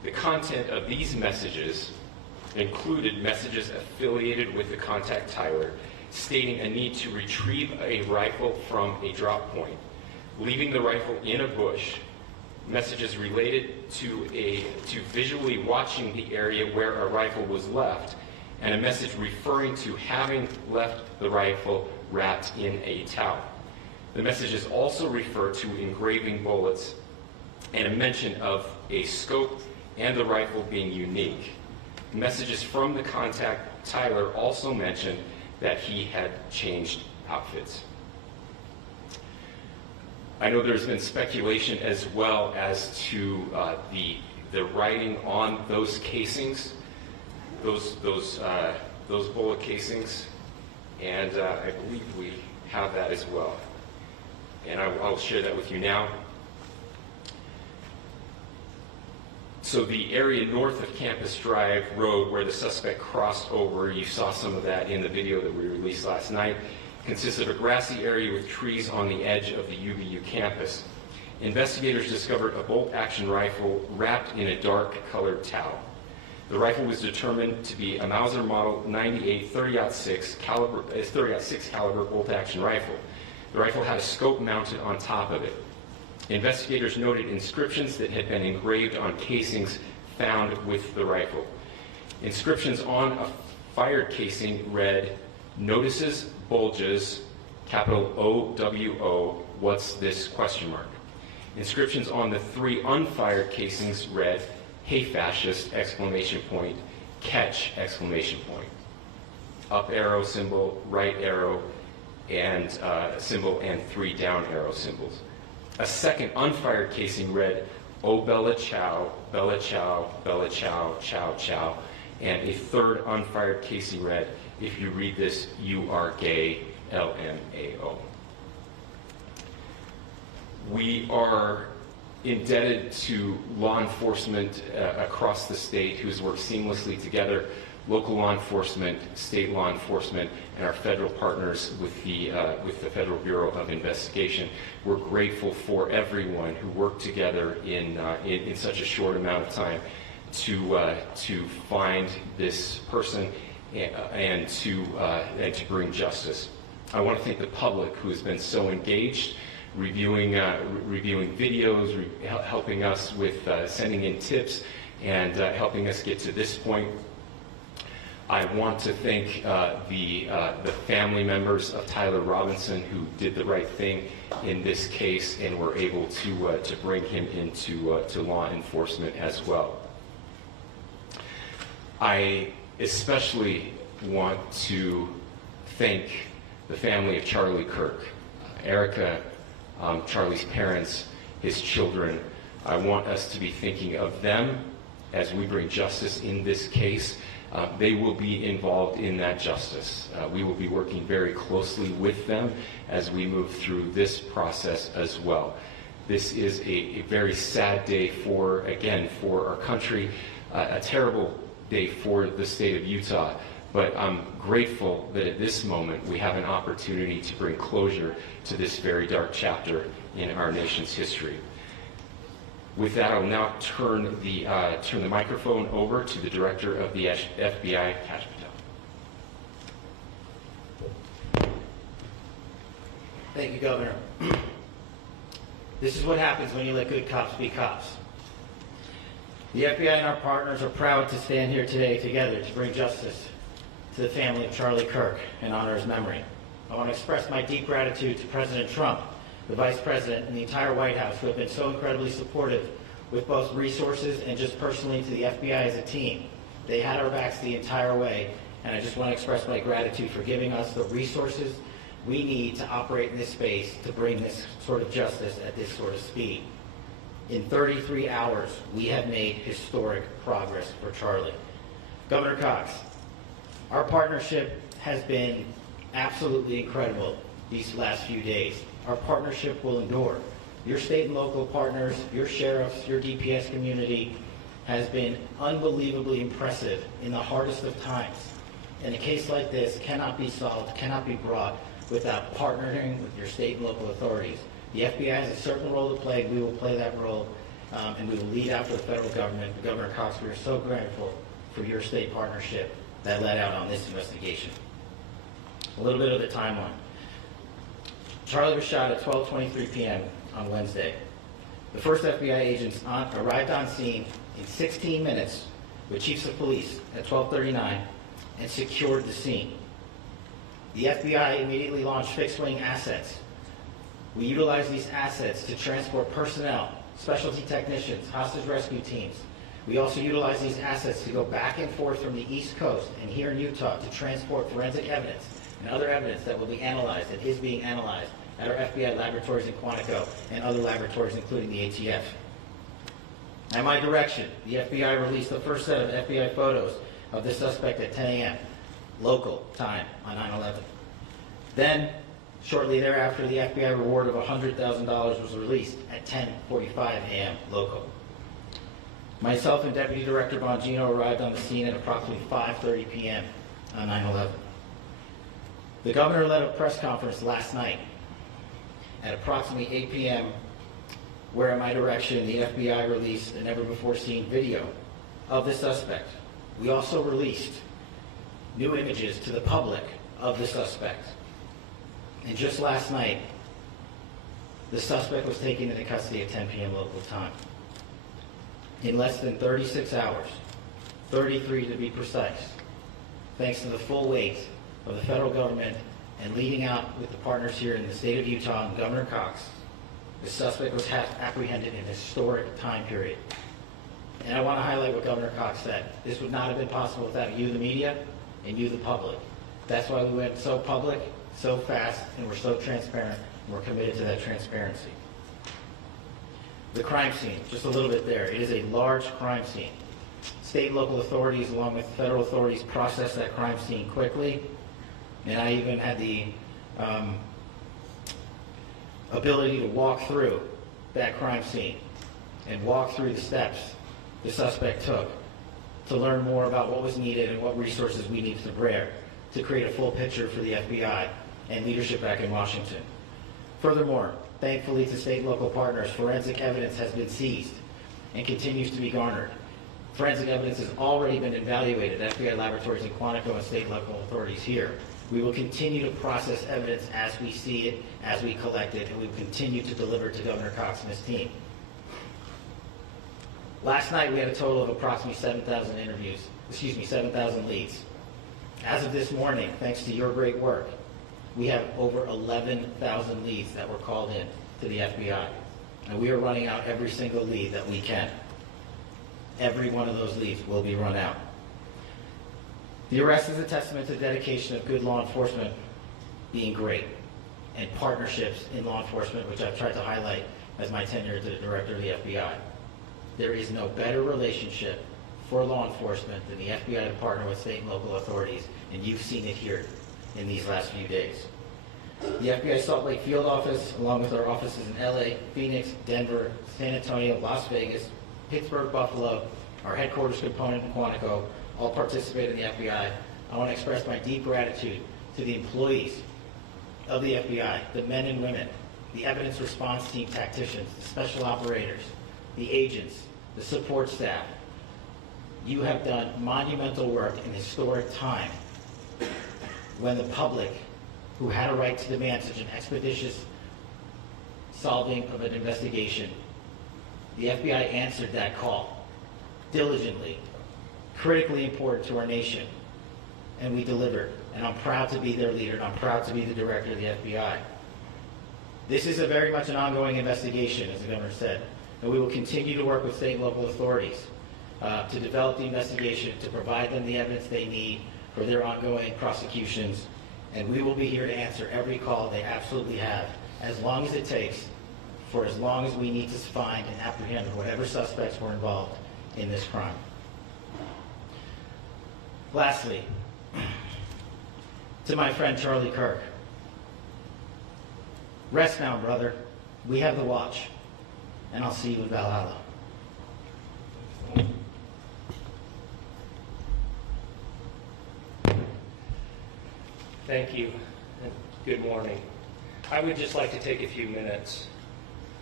The content of these messages included messages affiliated with the contact Tyler, stating a need to retrieve a rifle from a drop point, leaving the rifle in a bush, messages related to visually watching the area where a rifle was left, and a message referring to having left the rifle wrapped in a towel. The messages also refer to engraving bullets and a mention of a scope and the rifle being unique. Messages from the contact Tyler also mentioned that he had changed outfits. I know there's been speculation as well as to the writing on those casings, those bullet casings, and I believe we have that as well. And I'll share that with you now. So the area north of Campus Drive Road where the suspect crossed over, you saw some of that in the video that we released last night, consists of a grassy area with trees on the edge of the UVU campus. Investigators discovered a bolt-action rifle wrapped in a dark-colored towel. The rifle was determined to be a Mauser Model 98 30-06 caliber bolt-action rifle. The rifle had a scope mounted on top of it. Investigators noted inscriptions that had been engraved on casings found with the rifle. Inscriptions on a fired casing read, "Notices, bulges, capital O-W-O, what's this, question mark." Inscriptions on the 3 unfired casings read, "Hey fascist, exclamation point, catch, exclamation point." Up arrow symbol, right arrow, and symbol, and 3 down arrow symbols. A second unfired casing read, "Oh Bella Chow, Bella Chow, Bella Chow, Chow Chow," and a third unfired casing read, "If you read this, you are gay, LMAO." We are indebted to law enforcement across the state who has worked seamlessly together, local law enforcement, state law enforcement, and our federal partners with the Federal Bureau of Investigation. We're grateful for everyone who worked together in such a short amount of time to find this person and to bring justice. I want to thank the public who has been so engaged, reviewing videos, helping us with sending in tips, and helping us get to this point. I want to thank the family members of Tyler Robinson who did the right thing in this case and were able to bring him into to law enforcement as well. I especially want to thank the family of Charlie Kirk, Erica, Charlie's parents, his children. I want us to be thinking of them as we bring justice in this case. They will be involved in that justice. We will be working very closely with them as we move through this process as well. This is a very sad day for our country, a terrible day for the state of Utah, but I'm grateful that at this moment we have an opportunity to bring closure to this very dark chapter in our nation's history. With that, I'll now turn the microphone over to the Director of the FBI, Kash Patel. Thank you, Governor. This is what happens when you let good cops be cops. The FBI and our partners are proud to stand here today together to bring justice to the family of Charlie Kirk and honor his memory. I want to express my deep gratitude to President Trump, the Vice President, and the entire White House who have been so incredibly supportive with both resources and just personally to the FBI as a team. They had our backs the entire way, and I just want to express my gratitude for giving us the resources we need to operate in this space to bring this sort of justice at this sort of speed. In 33 hours, we have made historic progress for Charlie. Governor Cox, our partnership has been absolutely incredible these last few days. Our partnership will endure. Your state and local partners, your sheriffs, your DPS community has been unbelievably impressive in the hardest of times. And a case like this cannot be solved, cannot be brought without partnering with your state and local authorities. The FBI has a certain role to play. We will play that role. and we will lead after the federal government. Governor Cox, we are so grateful for your state partnership that led out on this investigation. A little bit of the timeline. Charlie was shot at 12:23 p.m. on Wednesday. The first FBI agents arrived on scene in 16 minutes with chiefs of police at 12:39 and secured the scene. The FBI immediately launched fixed-wing assets. We utilized these assets to transport personnel, specialty technicians, hostage rescue teams. We also utilized these assets to go back and forth from the East Coast and here in Utah to transport forensic evidence and other evidence that will be analyzed and is being analyzed at our FBI laboratories in Quantico and other laboratories, including the ATF. At my direction, the FBI released the first set of FBI photos of the suspect at 10 a.m. local time on 9/11. Then, shortly thereafter, the FBI reward of $100,000 was released at 10:45 a.m. local. Myself and Deputy Director Bongino arrived on the scene at approximately 5:30 p.m. on 9/11. The governor led a press conference last night at approximately 8 p.m., where at my direction, the FBI released a never-before-seen video of the suspect. We also released new images to the public of the suspect. And just last night, the suspect was taken into custody at 10 p.m. local time. In less than 36 hours, 33 to be precise, thanks to the full weight of the federal government and leading out with the partners here in the state of Utah and Governor Cox, the suspect was apprehended in a historic time period. And I want to highlight what Governor Cox said. This would not have been possible without you, the media, and you, the public. That's why we went so public, so fast, and we're so transparent, and we're committed to that transparency. The crime scene, just a little bit there. It is a large crime scene. State and local authorities, along with federal authorities, processed that crime scene quickly, and I even had the ability to walk through that crime scene and walk through the steps the suspect took to learn more about what was needed and what resources we needed to bear to create a full picture for the FBI and leadership back in Washington. Furthermore, thankfully to state and local partners, forensic evidence has been seized and continues to be garnered. Forensic evidence has already been evaluated at FBI laboratories in Quantico and state and local authorities here. We will continue to process evidence as we see it, as we collect it, and we will continue to deliver to Governor Cox and his team. Last night we had a total of approximately 7,000 leads. As of this morning, thanks to your great work, we have over 11,000 leads that were called in to the FBI. And we are running out every single lead that we can. Every one of those leads will be run out. The arrest is a testament to the dedication of good law enforcement being great, and partnerships in law enforcement, which I've tried to highlight as my tenure as the director of the FBI. There is no better relationship for law enforcement than the FBI to partner with state and local authorities, and you've seen it here in these last few days. The FBI Salt Lake Field Office, along with our offices in LA, Phoenix, Denver, San Antonio, Las Vegas, Pittsburgh, Buffalo, our headquarters component in Quantico, all participate in the FBI. I want to express my deep gratitude to the employees of the FBI, the men and women, the evidence response team tacticians, the special operators, the agents, the support staff. You have done monumental work in historic time when the public, who had a right to demand such an expeditious solving of an investigation, the FBI answered that call diligently, critically important to our nation, and we delivered. And I'm proud to be their leader, and I'm proud to be the director of the FBI. This is very much an ongoing investigation, as the governor said, and we will continue to work with state and local authorities to develop the investigation, to provide them the evidence they need for their ongoing prosecutions, and we will be here to answer every call they absolutely have, as long as it takes, for as long as we need to find and apprehend whatever suspects were involved in this crime. Lastly, to my friend Charlie Kirk, rest now, brother. We have the watch, and I'll see you in Valhalla. Thank you, and good morning. I would just like to take a few minutes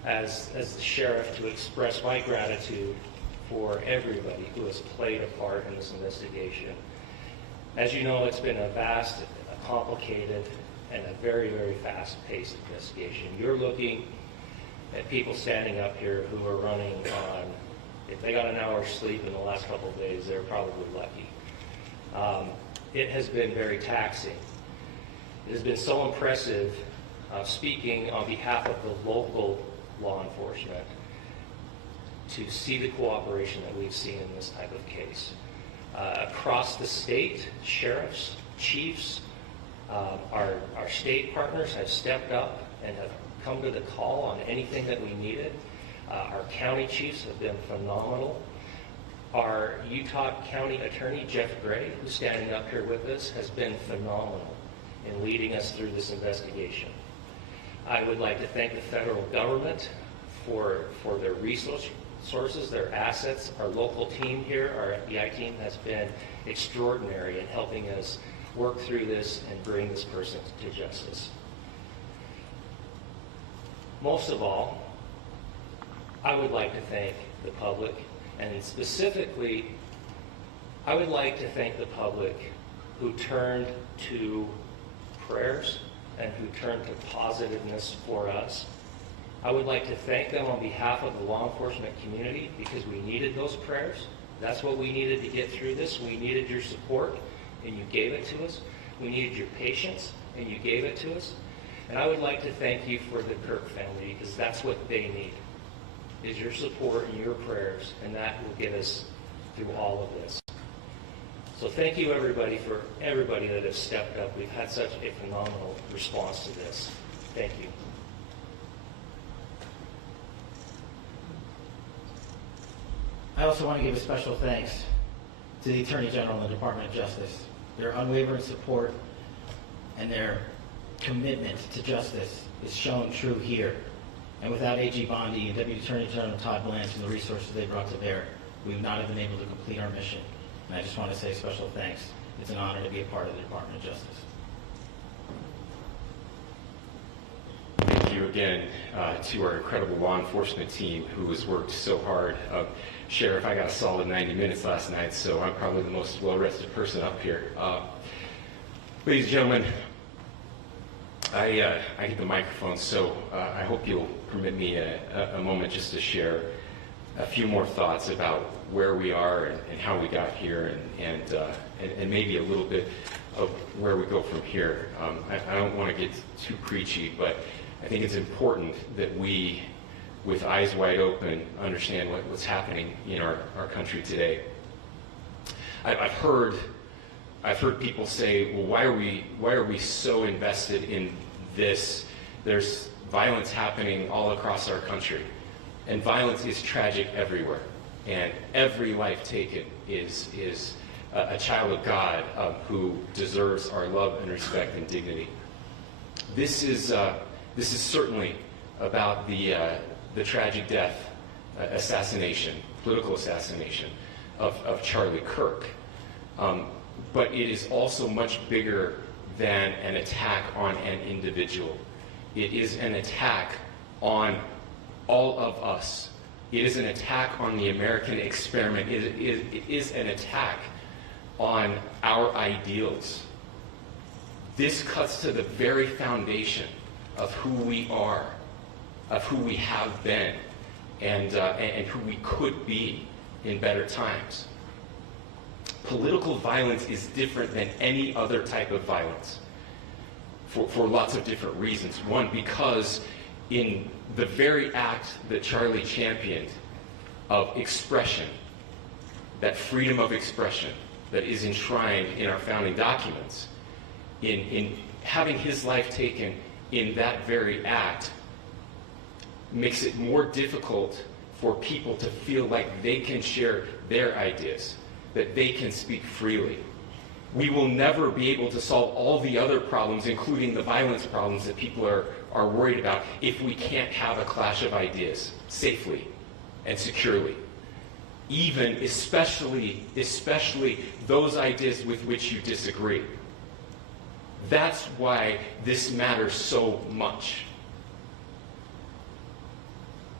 as the sheriff, to express my gratitude for everybody who has played a part in this investigation. As you know, it's been a vast, a complicated, and a very, very fast-paced investigation. You're looking at people standing up here who are running on, if they got an hour's sleep in the last couple of days, they're probably lucky. It has been very taxing. It has been so impressive, speaking on behalf of the local law enforcement, to see the cooperation that we've seen in this type of case. Across the state, sheriffs, chiefs, our state partners have stepped up and have come to the call on anything that we needed. Our county chiefs have been phenomenal. Our Utah County Attorney, Jeff Gray, who's standing up here with us, has been phenomenal in leading us through this investigation. I would like to thank the federal government for their resources, their assets. Our local team here, our FBI team, has been extraordinary in helping us work through this and bring this person to justice. Most of all, I would like to thank the public, and specifically, I would like to thank the public who turned to prayers and who turned to positiveness for us. I would like to thank them on behalf of the law enforcement community, because we needed those prayers. That's what we needed to get through this. We needed your support, and you gave it to us. We needed your patience, and you gave it to us. And I would like to thank you for the Kirk family, because that's what they need, is your support and your prayers, and that will get us through all of this. So thank you, everybody, for everybody that has stepped up. We've had such a phenomenal response to this. Thank you. I also want to give a special thanks to the Attorney General and the Department of Justice. Their unwavering support and their commitment to justice is shown true here. And without AG Bondi and Deputy Attorney General Todd Blanche and the resources they brought to bear, we would not have been able to complete our mission. And I just want to say special thanks. It's an honor to be a part of the Department of Justice. Thank you again to our incredible law enforcement team who has worked so hard. Sheriff, I got a solid 90 minutes last night, so I'm probably the most well-rested person up here. Ladies and gentlemen, I get the microphone, so I hope you'll permit me a moment just to share a few more thoughts about where we are and how we got here, and maybe a little bit of where we go from here. I don't want to get too preachy, but I think it's important that we, with eyes wide open, understand what's happening in our country today. I've heard people say, well, why are we so invested in this? There's violence happening all across our country, and violence is tragic everywhere, and every life taken is a child of God who deserves our love and respect and dignity. This is certainly about the tragic death, political assassination of Charlie Kirk. But it is also much bigger than an attack on an individual. It is an attack on all of us. It is an attack on the American experiment. It is an attack on our ideals. This cuts to the very foundation of who we are, of who we have been, and who we could be in better times. Political violence is different than any other type of violence for lots of different reasons. One, because in the very act that Charlie championed of expression, that freedom of expression that is enshrined in our founding documents, in having his life taken in that very act, makes it more difficult for people to feel like they can share their ideas, that they can speak freely. We will never be able to solve all the other problems, including the violence problems that people are worried about, if we can't have a clash of ideas safely and securely. Even, especially those ideas with which you disagree. That's why this matters so much.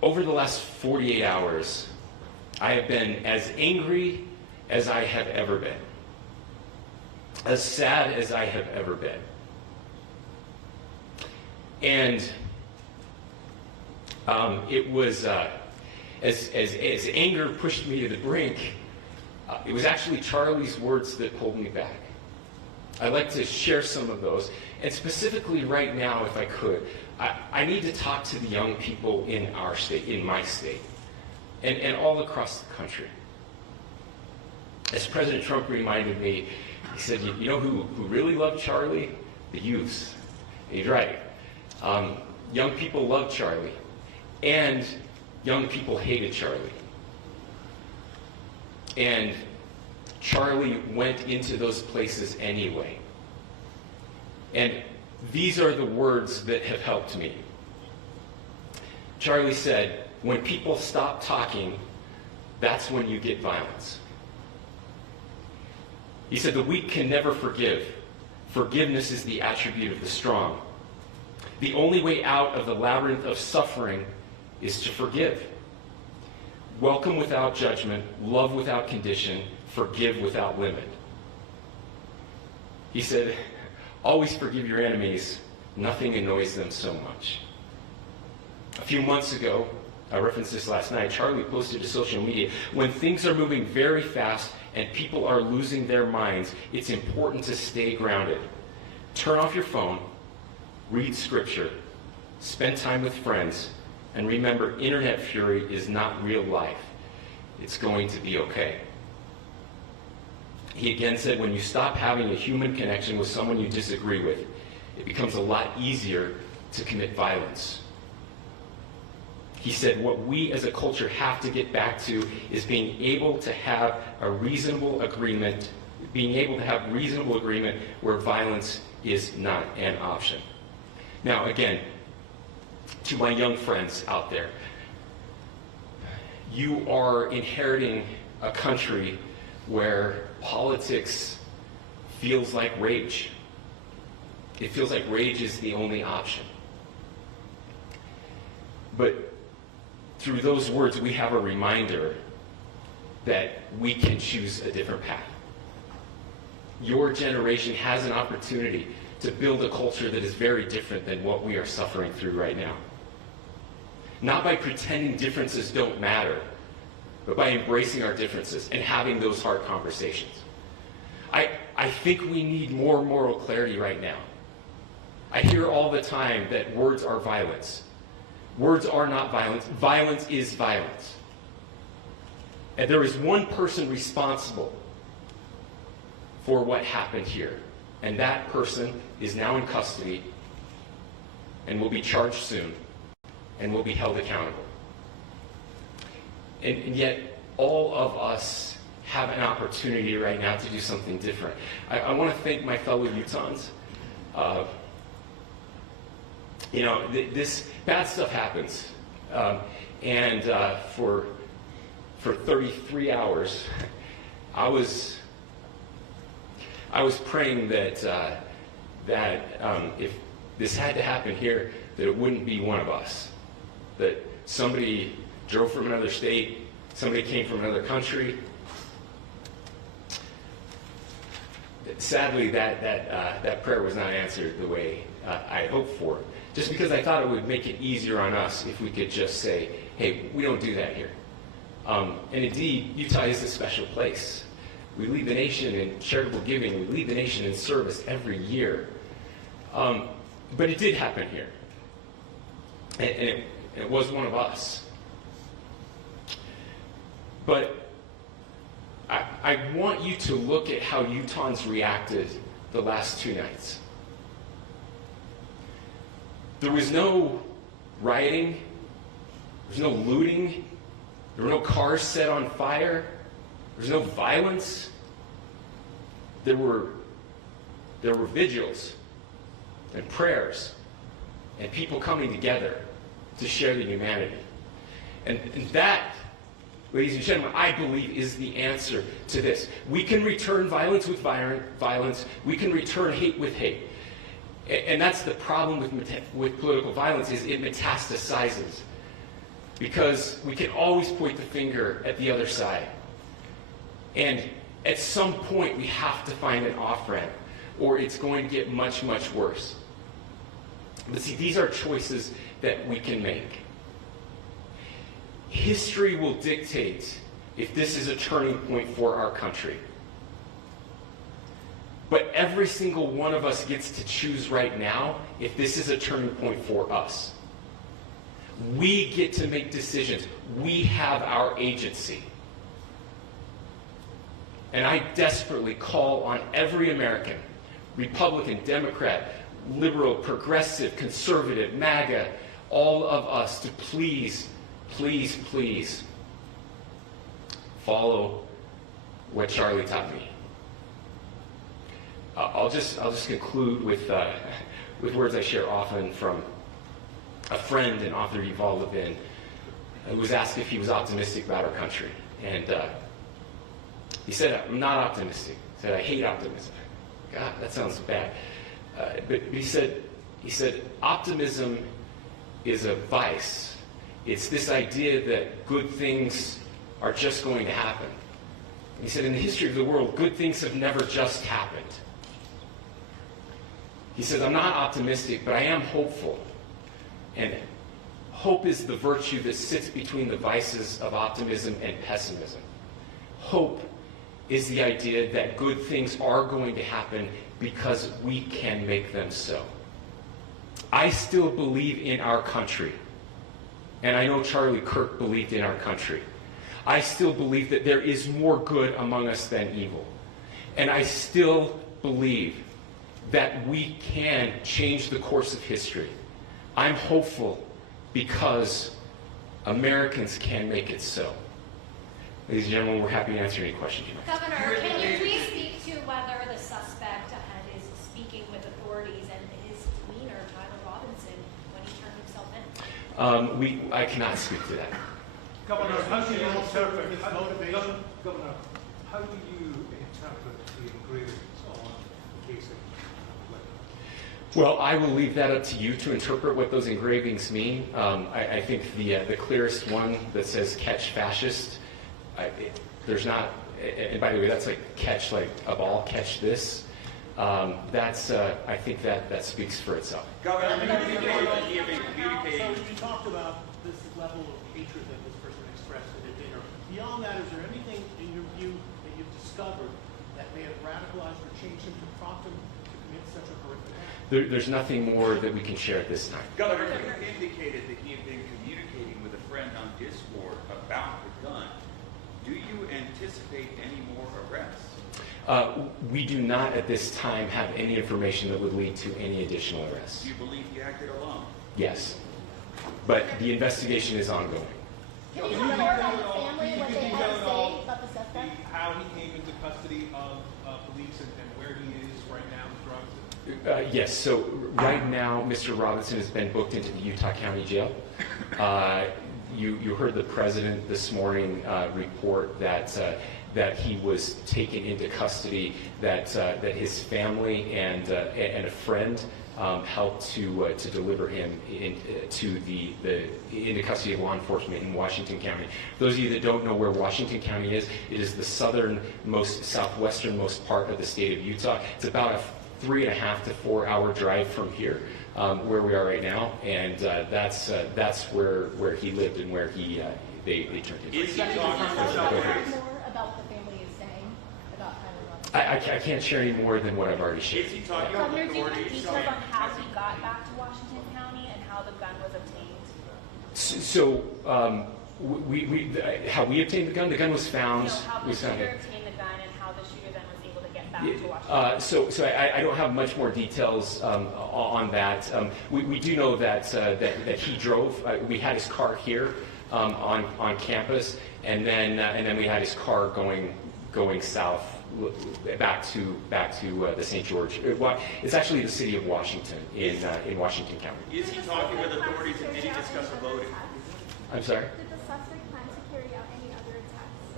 over the last 48 hours, I have been as angry as I have ever been, as sad as I have ever been. And it was, as anger pushed me to the brink, it was actually Charlie's words that pulled me back. I'd like to share some of those. And specifically right now, if I could, I need to talk to the young people in our state, in my state, and all across the country. As President Trump reminded me, he said, you know who really loved Charlie? The youths. And he's right. Young people loved Charlie, and young people hated Charlie. And Charlie went into those places anyway. And these are the words that have helped me. Charlie said, when people stop talking, that's when you get violence. He said, the weak can never forgive. Forgiveness is the attribute of the strong. The only way out of the labyrinth of suffering is to forgive. Welcome without judgment, love without condition, forgive without limit. He said, always forgive your enemies. Nothing annoys them so much. A few months ago, I referenced this last night, Charlie posted to social media, when things are moving very fast and people are losing their minds, it's important to stay grounded. Turn off your phone, read scripture, spend time with friends, and remember, internet fury is not real life. It's going to be okay. He again said, when you stop having a human connection with someone you disagree with, it becomes a lot easier to commit violence. He said, what we as a culture have to get back to is being able to have a reasonable agreement, where violence is not an option. Now, again, to my young friends out there, you are inheriting a country where politics feels like rage. It feels like rage is the only option. But through those words, we have a reminder that we can choose a different path. Your generation has an opportunity to build a culture that is very different than what we are suffering through right now. Not by pretending differences don't matter, but by embracing our differences and having those hard conversations. I think we need more moral clarity right now. I hear all the time that words are violence. Words are not violence. Violence is violence. And there is one person responsible for what happened here. And that person is now in custody and will be charged soon and will be held accountable. And yet, all of us have an opportunity right now to do something different. I want to thank my fellow Utahns. This bad stuff happens. For 33 hours, I was praying that if this had to happen here, that it wouldn't be one of us. That somebody drove from another state, somebody came from another country. Sadly, that prayer was not answered the way I hoped for. Just because I thought it would make it easier on us if we could just say, hey, we don't do that here. And indeed, Utah is a special place. We lead the nation in charitable giving. We lead the nation in service every year. But it did happen here. And it was one of us. But I want you to look at how Utahns reacted the last 2 nights. There was no rioting. There was no looting. There were no cars set on fire. There was no violence. There were vigils and prayers and people coming together to share the humanity. And that, ladies and gentlemen, I believe is the answer to this. We can return violence with violence. We can return hate with hate. And that's the problem with political violence, is it metastasizes. because we can always point the finger at the other side. And at some point, we have to find an off-ramp, or it's going to get much, much worse. But see, these are choices that we can make. History will dictate if this is a turning point for our country. But every single one of us gets to choose right now if this is a turning point for us. We get to make decisions. We have our agency. And I desperately call on every American, Republican, Democrat, liberal, progressive, conservative, MAGA, all of us to please, please, please follow what Charlie taught me. I'll just conclude with words I share often from a friend and author Yuval Levin, who was asked if he was optimistic about our country. And he said, I'm not optimistic. He said, I hate optimism. God, that sounds bad. But he said, optimism is a vice. It's this idea that good things are just going to happen. He said, in the history of the world, good things have never just happened. He says, I'm not optimistic, but I am hopeful. And hope is the virtue that sits between the vices of optimism and pessimism. Hope is the idea that good things are going to happen because we can make them so. I still believe in our country. And I know Charlie Kirk believed in our country. I still believe that there is more good among us than evil. And I still believe that we can change the course of history. I'm hopeful because Americans can make it so. Ladies and gentlemen, we're happy to answer any questions you have. Governor, can you please speak to whether the suspect is speaking with authorities and his demeanor, Tyler Robinson, when he turned himself in? I cannot speak to that. Governor, how do you interpret his motivation? Governor, how do you interpret the engravings on the casing? Well, I will leave that up to you to interpret what those engravings mean. I think the clearest one that says "catch fascist," there's not. And by the way, that's like catch like a ball, catch this. I think that speaks for itself. Governor, so you talked about this level of hatred that this person expressed at a dinner. Beyond that, is there anything in your view that you've discovered that may have radicalized or changed him to prompt him to commit such a horrific act? There's nothing more that we can share at this time. Governor, you indicated that he had been communicating with a friend on Discord about the gun. Do you anticipate any more arrests? We do not at this time have any information that would lead to any additional arrests. Do you believe he acted alone? Yes. But the investigation is ongoing. Can you talk more about the family, what they had to say about the suspect? How he came into custody of police and where he is right now, Mr. Robinson? Yes, so right now, Mr. Robinson has been booked into the Utah County Jail. You heard the president this morning report that he was taken into custody, that his family and a friend helped to deliver him into custody of law enforcement in Washington County. Those of you that don't know where Washington County is, it is the southernmost, southwesternmost part of the state of Utah. It's about a 3.5 to 4 hour drive from here, where we are right now, and that's where he lived and where they turned him. Is he talking More about what the family is saying about Tyler Robinson? I can't share any more than what I've already shared. Is he talking Governor, with do you have authorities? details on how he got back to Washington County and how the gun was obtained? So, how we obtained the gun was found. No, how the was found shooter obtained the gun and how the shooter then was able to get back to Washington. So I don't have much more details on that. We do know that he drove. We had his car here on campus, and then we had his car going south back to the St. George. It's actually the city of Washington in Washington County. Is he talking with authorities and did he discuss a voting? I'm sorry. Did the suspect plan to carry out any other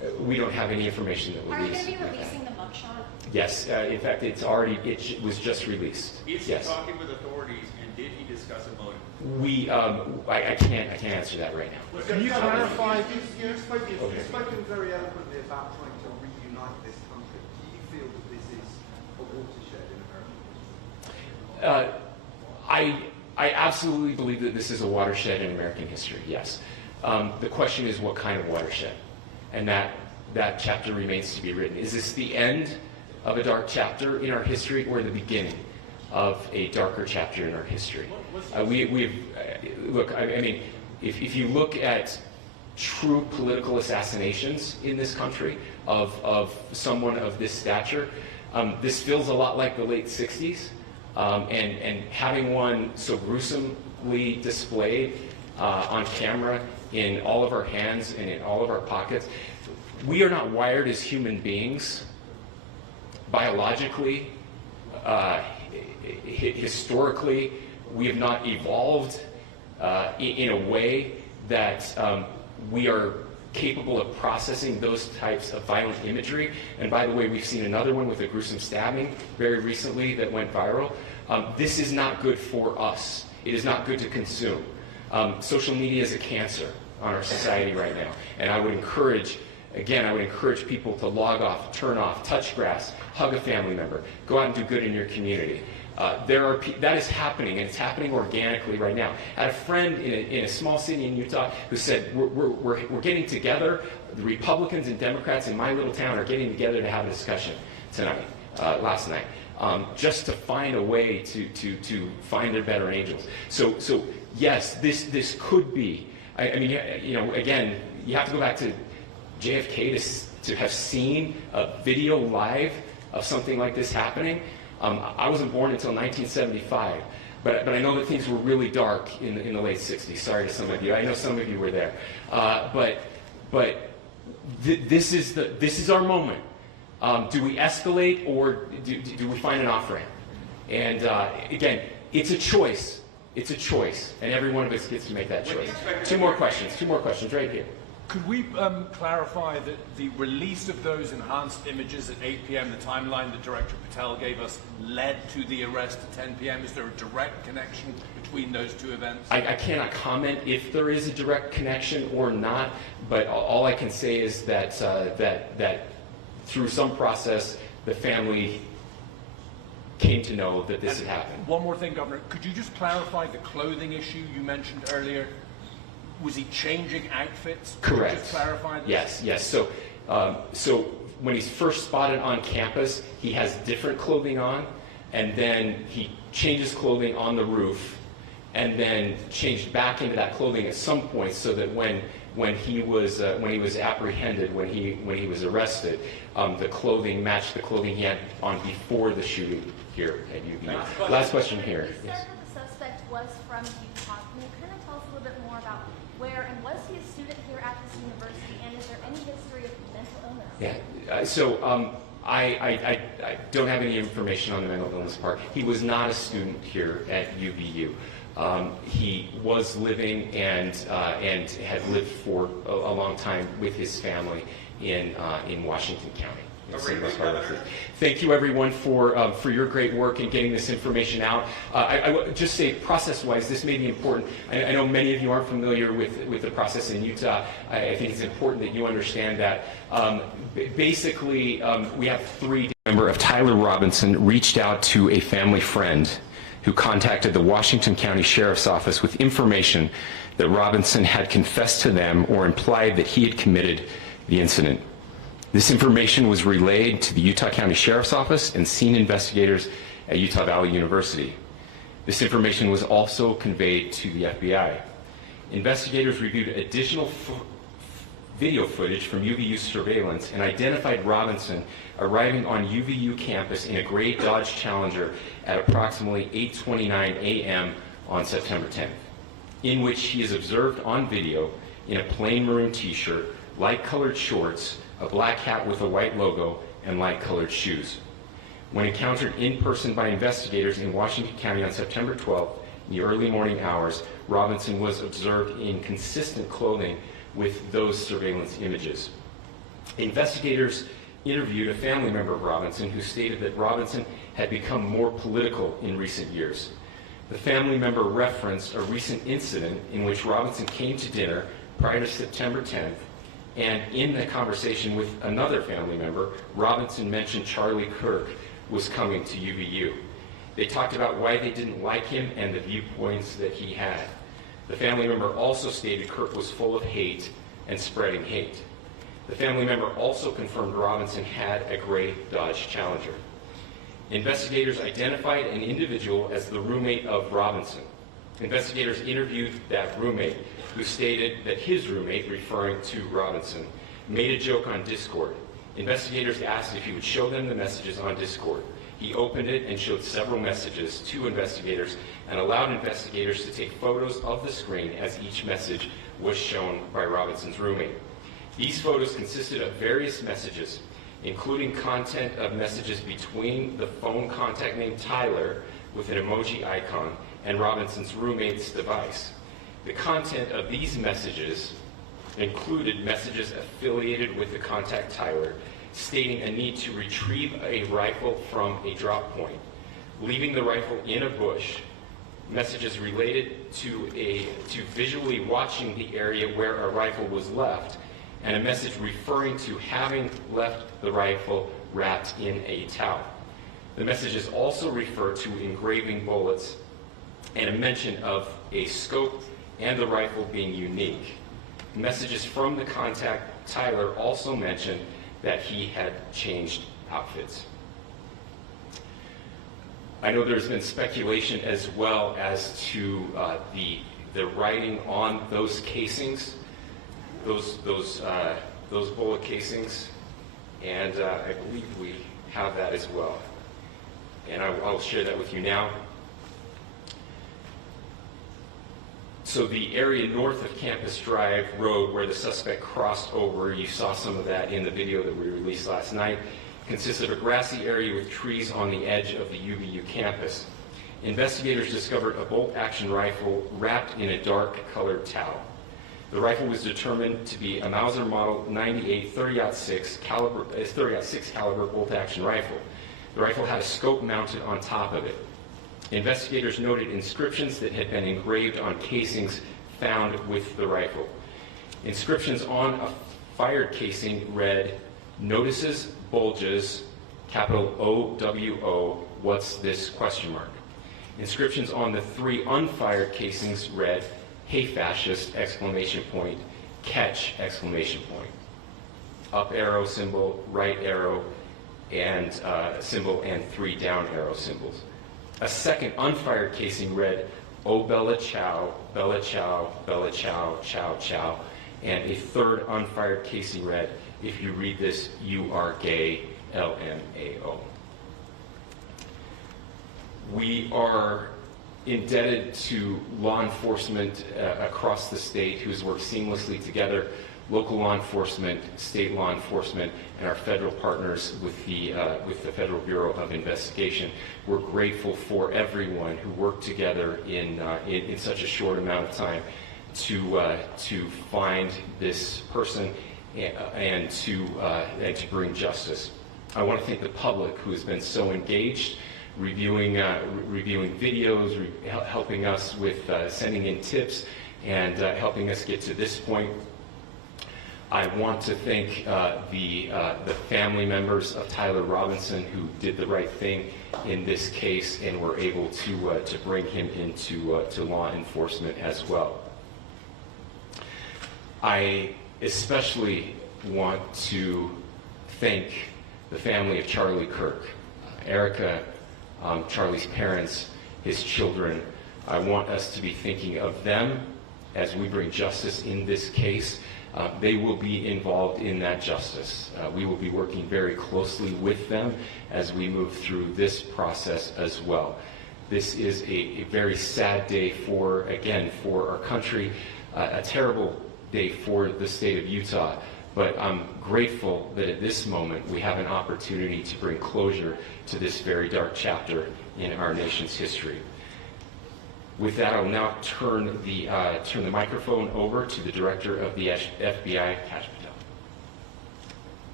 We don't have any information that Are you will going to release. be releasing the mugshot? Yes, in fact, it was just released. Is he Yes. talking with authorities, and did he discuss a motive? I can't answer that right now. Can you clarify? You've Okay. spoken very eloquently about trying to reunite this country. Do you feel that this is a watershed in American history? I absolutely believe that this is a watershed in American history, yes. The question is what kind of watershed? And that chapter remains to be written. Is this the end of a dark chapter in our history or the beginning of a darker chapter in our history? Look, I mean, if you look at true political assassinations in this country of someone of this stature, this feels a lot like the late 60s. And having one so gruesomely displayed on camera in all of our hands and in all of our pockets, we are not wired as human beings biologically, historically. We have not evolved in a way that we are capable of processing those types of violent imagery. And by the way, we've seen another one with a gruesome stabbing very recently that went viral. This is not good for us. It is not good to consume. Social media is a cancer on our society right now. And I would encourage people to log off, turn off, touch grass, hug a family member, go out and do good in your community. That is happening, and it's happening organically right now. I had a friend in a small city in Utah who said, we're getting together, the Republicans and Democrats in my little town are getting together to have a discussion tonight, last night, just to find a way to find their better angels. So yes, this could be, I mean, again, you have to go back to JFK to have seen a video live of something like this happening. I wasn't born until 1975, but I know that things were really dark in the late 60s. Sorry to some of you. I know some of you were there. This is our moment. Do we escalate or do we find an off-ramp? And again, it's a choice. It's a choice, and every one of us gets to make that choice. Two more questions right here. Could we clarify that the release of those enhanced images at 8 p.m., the timeline that Director Patel gave us, led to the arrest at 10 p.m.? Is there a direct connection between those two events? I cannot comment if there is a direct connection or not, but all I can say is that that through some process, the family came to know that this had happened. One more thing, Governor. Could you just clarify the clothing issue you mentioned earlier? Was he changing outfits? Could Correct. you just clarify this? Yes. So when he's first spotted on campus, he has different clothing on, and then he changes clothing on the roof, and then changed back into that clothing at some point, so that when he was apprehended, when he was arrested, the clothing matched the clothing he had on before the shooting here at UVU. Last question here. You said that the suspect was from Utah. Can you kind of tell us a little bit more about where, and was he a student here at this university, and is there any history of mental illness? Yeah. So I don't have any information on the mental illness part. He was not a student here at UVU. He was living and had lived for a long time with his family in Washington County. Thank you, everyone, for your great work in getting this information out. I would just say, process-wise, this may be important. I know many of you aren't familiar with the process in Utah. I think it's important that you understand that. Basically, we have three. Member of Tyler Robinson reached out to a family friend who contacted the Washington County Sheriff's Office with information that Robinson had confessed to them or implied that he had committed the incident. This information was relayed to the Utah County Sheriff's Office and scene investigators at Utah Valley University. This information was also conveyed to the FBI. Investigators reviewed additional video footage from UVU surveillance and identified Robinson arriving on UVU campus in a gray Dodge Challenger at approximately 8:29 a.m. on September 10th, in which he is observed on video in a plain maroon t-shirt, light-colored shorts, a black hat with a white logo, and light-colored shoes. When encountered in person by investigators in Washington County on September 12th, in the early morning hours, Robinson was observed in consistent clothing with those surveillance images. Investigators interviewed a family member of Robinson who stated that Robinson had become more political in recent years. The family member referenced a recent incident in which Robinson came to dinner prior to September 10th, and in the conversation with another family member, Robinson mentioned Charlie Kirk was coming to UVU. They talked about why they didn't like him and the viewpoints that he had. The family member also stated Kirk was full of hate and spreading hate. The family member also confirmed Robinson had a gray Dodge Challenger. Investigators identified an individual as the roommate of Robinson. Investigators interviewed that roommate, who stated that his roommate, referring to Robinson, made a joke on Discord. Investigators asked if he would show them the messages on Discord. He opened it and showed several messages to investigators and allowed investigators to take photos of the screen as each message was shown by Robinson's roommate. These photos consisted of various messages, including content of messages between the phone contact named Tyler with an emoji icon and Robinson's roommate's device. The content of these messages included messages affiliated with the contact Tyler, stating a need to retrieve a rifle from a drop point, leaving the rifle in a bush, messages related to visually watching the area where a rifle was left, and a message referring to having left the rifle wrapped in a towel. The messages also refer to engraving bullets and a mention of a scope and the rifle being unique. Messages from the contact Tyler also mentioned that he had changed outfits. I know there's been speculation as well as to the writing on those casings, those bullet casings, and I believe we have that as well. And I'll share that with you now. So the area north of Campus Drive Road where the suspect crossed over, you saw some of that in the video that we released last night, consists of a grassy area with trees on the edge of the UVU campus. Investigators discovered a bolt-action rifle wrapped in a dark-colored towel. The rifle was determined to be a Mauser Model 98 30-06 caliber bolt-action rifle. The rifle had a scope mounted on top of it. Investigators noted inscriptions that had been engraved on casings found with the rifle. Inscriptions on a fired casing read, "Notices, bulges, capital O-W-O, what's this, question mark." Inscriptions on the 3 unfired casings read, "Hey fascist, exclamation point, catch, exclamation point." Up arrow symbol, right arrow, and symbol, and 3 down arrow symbols. A second unfired casing read, "Oh Bella Chow, Bella Chow, Bella Chow, Chow Chow," and a third unfired casing read, "If you read this, you are gay, LMAO." We are indebted to law enforcement across the state who has worked seamlessly together, local law enforcement, state law enforcement, and our federal partners with the Federal Bureau of Investigation. We're grateful for everyone who worked together in such a short amount of time to find this person and to bring justice. I want to thank the public who has been so engaged, reviewing videos, helping us with sending in tips, and helping us get to this point. I want to thank the family members of Tyler Robinson who did the right thing in this case and were able to bring him into to law enforcement as well. I especially want to thank the family of Charlie Kirk, Erica, Charlie's parents, his children. I want us to be thinking of them as we bring justice in this case. They will be involved in that justice. We will be working very closely with them as we move through this process as well. This is a very sad day for our country, a terrible day for the state of Utah, but I'm grateful that at this moment we have an opportunity to bring closure to this very dark chapter in our nation's history. With that, I'll now turn the microphone over to the Director of the FBI, Kash Patel.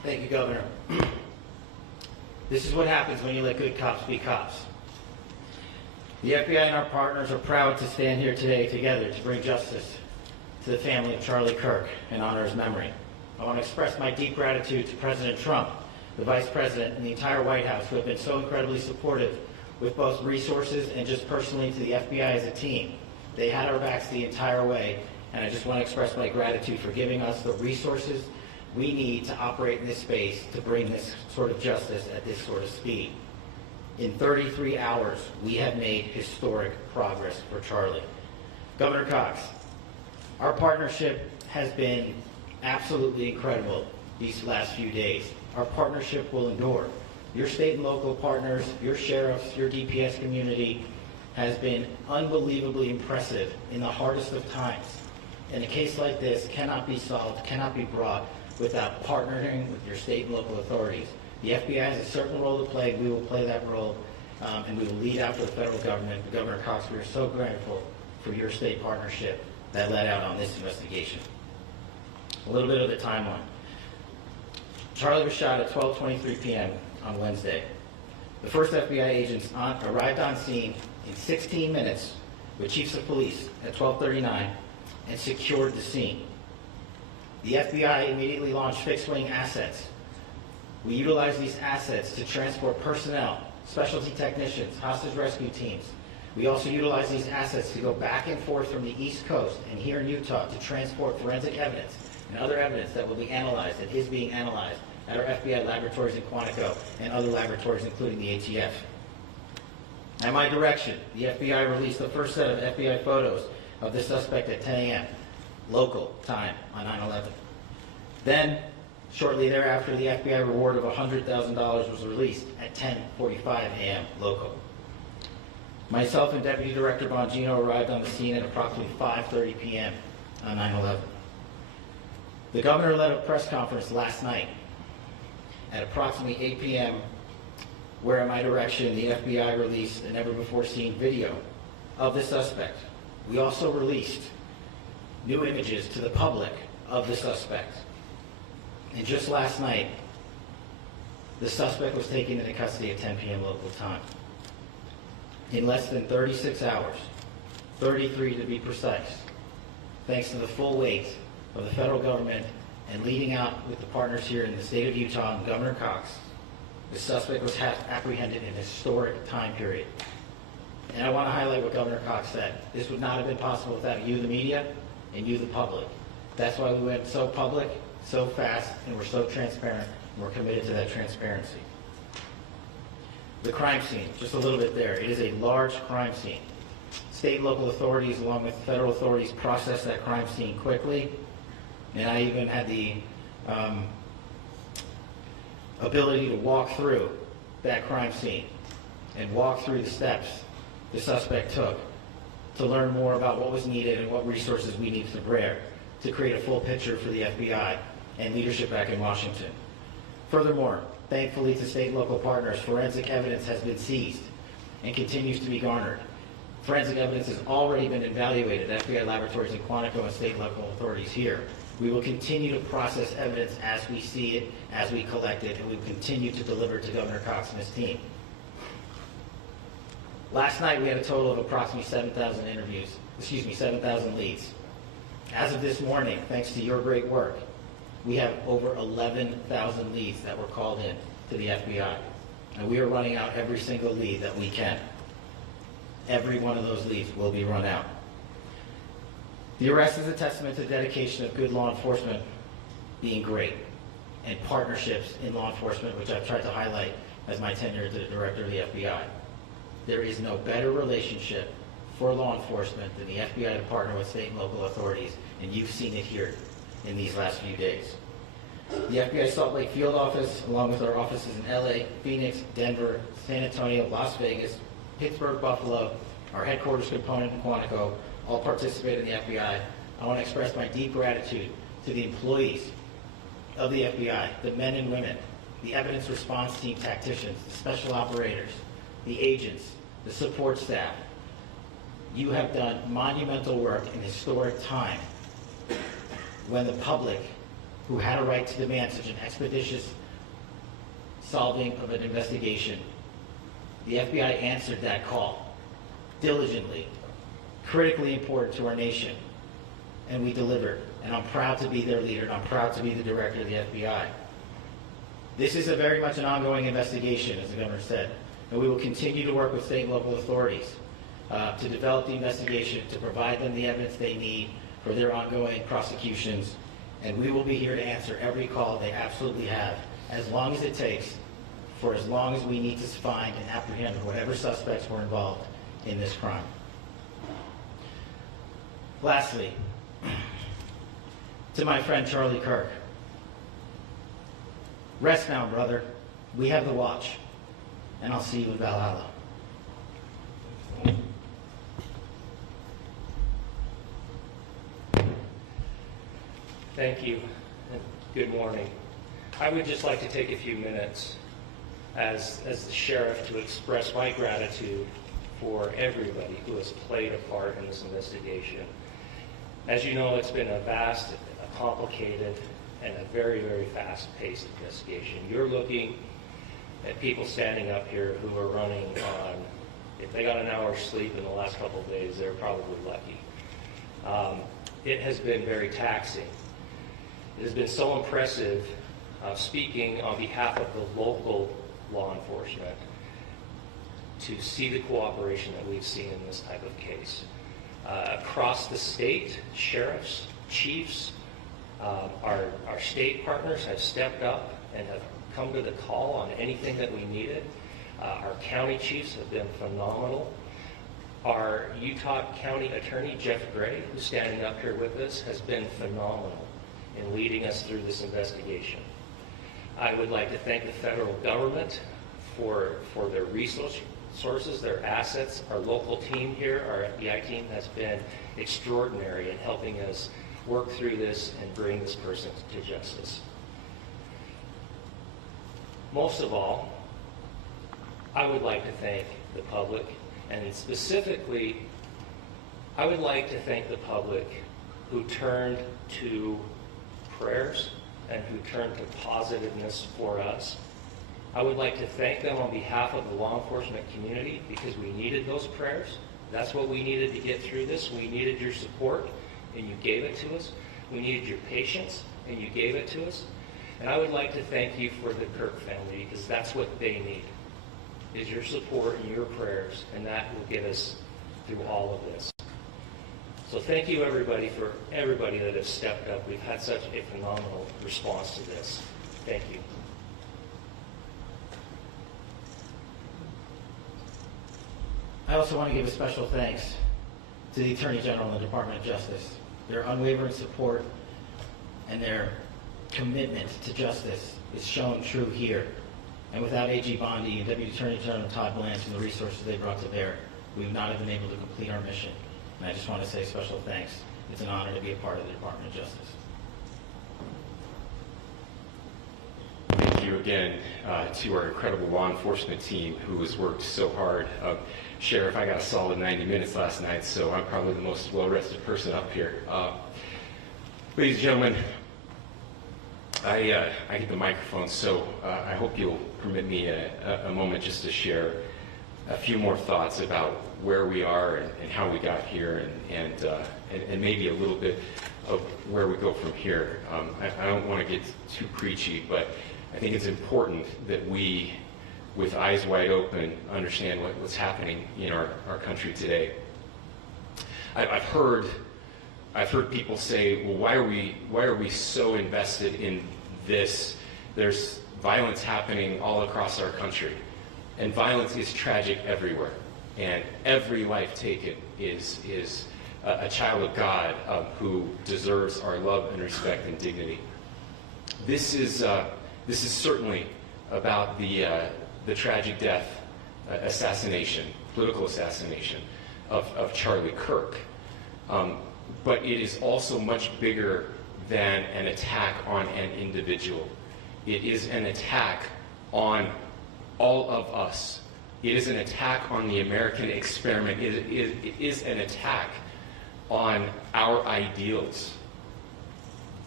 Thank you, Governor. This is what happens when you let good cops be cops. The FBI and our partners are proud to stand here today together to bring justice to the family of Charlie Kirk and honor his memory. I want to express my deep gratitude to President Trump, the Vice President, and the entire White House who have been so incredibly supportive with both resources and just personally to the FBI as a team. They had our backs the entire way, and I just want to express my gratitude for giving us the resources we need to operate in this space to bring this sort of justice at this sort of speed. In 33 hours, we have made historic progress for Charlie. Governor Cox, our partnership has been absolutely incredible these last few days. Our partnership will endure. Your state and local partners, your sheriffs, your DPS community has been unbelievably impressive in the hardest of times. And a case like this cannot be solved, cannot be brought without partnering with your state and local authorities. The FBI has a certain role to play. We will play that role, and we will lead after the federal government. But Governor Cox, we are so grateful for your state partnership that led out on this investigation. A little bit of the timeline. Charlie was shot at 12:23 p.m. on Wednesday. The first FBI agents arrived on scene in 16 minutes with chiefs of police at 12:39 and secured the scene. The FBI immediately launched fixed-wing assets. We utilized these assets to transport personnel, specialty technicians, hostage rescue teams. We also utilized these assets to go back and forth from the East Coast and here in Utah to transport forensic evidence and other evidence that will be analyzed and is being analyzed at our FBI laboratories in Quantico and other laboratories, including the ATF. At my direction, the FBI released the first set of FBI photos of the suspect at 10 a.m. local time on 9/11. Then, shortly thereafter, the FBI reward of $100,000 was released at 10:45 a.m. local. Myself and Deputy Director Bongino arrived on the scene at approximately 5:30 p.m. on 9/11. The governor led a press conference last night at approximately 8 p.m., where at my direction, the FBI released a never-before-seen video of the suspect. We also released new images to the public of the suspect. And just last night, the suspect was taken into custody at 10 p.m. local time. In less than 36 hours, 33 to be precise, thanks to the full weight of the federal government and leading out with the partners here in the state of Utah and Governor Cox, the suspect was apprehended in a historic time period. And I want to highlight what Governor Cox said. This would not have been possible without you, the media, and you, the public. That's why we went so public, so fast, and we're so transparent, and we're committed to that transparency. The crime scene, just a little bit there. It is a large crime scene. State and local authorities, along with federal authorities, processed that crime scene quickly, and I even had the ability to walk through that crime scene and walk through the steps the suspect took to learn more about what was needed and what resources we needed to bear to create a full picture for the FBI and leadership back in Washington. Furthermore, thankfully to state and local partners, forensic evidence has been seized and continues to be garnered. Forensic evidence has already been evaluated at FBI laboratories in Quantico and state and local authorities here. We will continue to process evidence as we see it, as we collect it, and we will continue to deliver to Governor Cox and his team. Last night, we had a total of approximately 7,000 leads. As of this morning, thanks to your great work, we have over 11,000 leads that were called in to the FBI. And we are running out every single lead that we can. Every one of those leads will be run out. The arrest is a testament to the dedication of good law enforcement being great and partnerships in law enforcement, which I've tried to highlight as my tenure as the director of the FBI. There is no better relationship for law enforcement than the FBI to partner with state and local authorities, and you've seen it here in these last few days. The FBI Salt Lake field office, along with our offices in LA, Phoenix, Denver, San Antonio, Las Vegas, Pittsburgh, Buffalo, our headquarters component in Quantico, all participate in the FBI. I want to express my deep gratitude to the employees of the FBI, the men and women, the evidence response team tacticians, the special operators, the agents, the support staff. You have done monumental work in historic time when the public who had a right to demand such an expeditious solving of an investigation. The FBI answered that call diligently, critically important to our nation, and we delivered. And I'm proud to be their leader, and I'm proud to be the director of the FBI. This is very much an investigation, as the governor said, and we will continue to work with state and local authorities to develop the investigation, to provide them the evidence they need for their ongoing prosecutions, and we will be here to answer every call they absolutely have, as long as it takes, for as long as we need to find and apprehend whatever suspects were involved in this crime. Lastly, to my friend Charlie Kirk, rest now, brother. We have the watch, and I'll see you in Valhalla. Thank you, and good morning. I would just like to take a few minutes as the sheriff to express my gratitude for everybody who has played a part in this investigation. As you know, it's been a vast, complicated, and a very, very fast-paced investigation. You're looking at people standing up here who are running on, if they got an hour's sleep in the last couple of days, they're probably lucky. It has been very taxing. It has been so impressive speaking on behalf of the local law enforcement to see the cooperation that we've seen in this type of case. Across the state, sheriffs, chiefs, our state partners have stepped up and have come to the call on anything that we needed. Our county chiefs have been phenomenal. Our Utah County Attorney, Jeff Gray, who's standing up here with us, has been phenomenal in leading us through this investigation. I would like to thank the federal government for their resources, their assets. Our local team here, our FBI team, has been extraordinary in helping us work through this and bring this person to justice. Most of all, I would like to thank the public, and specifically, I would like to thank the public who turned to prayers and who turned to positiveness for us. I would like to thank them on behalf of the law enforcement community, because we needed those prayers. That's what we needed to get through this. We needed your support, and you gave it to us. We needed your patience, and you gave it to us. And I would like to thank you for the Kirk family, because that's what they need, is your support and your prayers, and that will get us through all of this. So thank you, everybody, for everybody that has stepped up. We've had such a phenomenal response to this. Thank you. I also want to give a special thanks to the Attorney General and the Department of Justice. Their unwavering support and their commitment to justice is shown true here. And without AG Bondi and Deputy Attorney General Todd Blanche and the resources they brought to bear, we would not have been able to complete our mission. And I just want to say special thanks. It's an honor to be a part of the Department of Justice. Thank you again to our incredible law enforcement team who has worked so hard. Sheriff, I got a solid 90 minutes last night, so I'm probably the most well-rested person up here. Ladies and gentlemen, I get the microphone, so I hope you'll permit me a moment just to share a few more thoughts about where we are and how we got here, and maybe a little bit of where we go from here. I don't want to get too preachy, but I think it's important that we, with eyes wide open, understand what's happening in our country today. I've heard people say, well, why are we so invested in this? There's violence happening all across our country, and violence is tragic everywhere, and every life taken is a child of God who deserves our love and respect and dignity. This is certainly about the tragic death, political assassination of Charlie Kirk. But it is also much bigger than an attack on an individual. It is an attack on all of us. It is an attack on the American experiment. It is an attack on our ideals.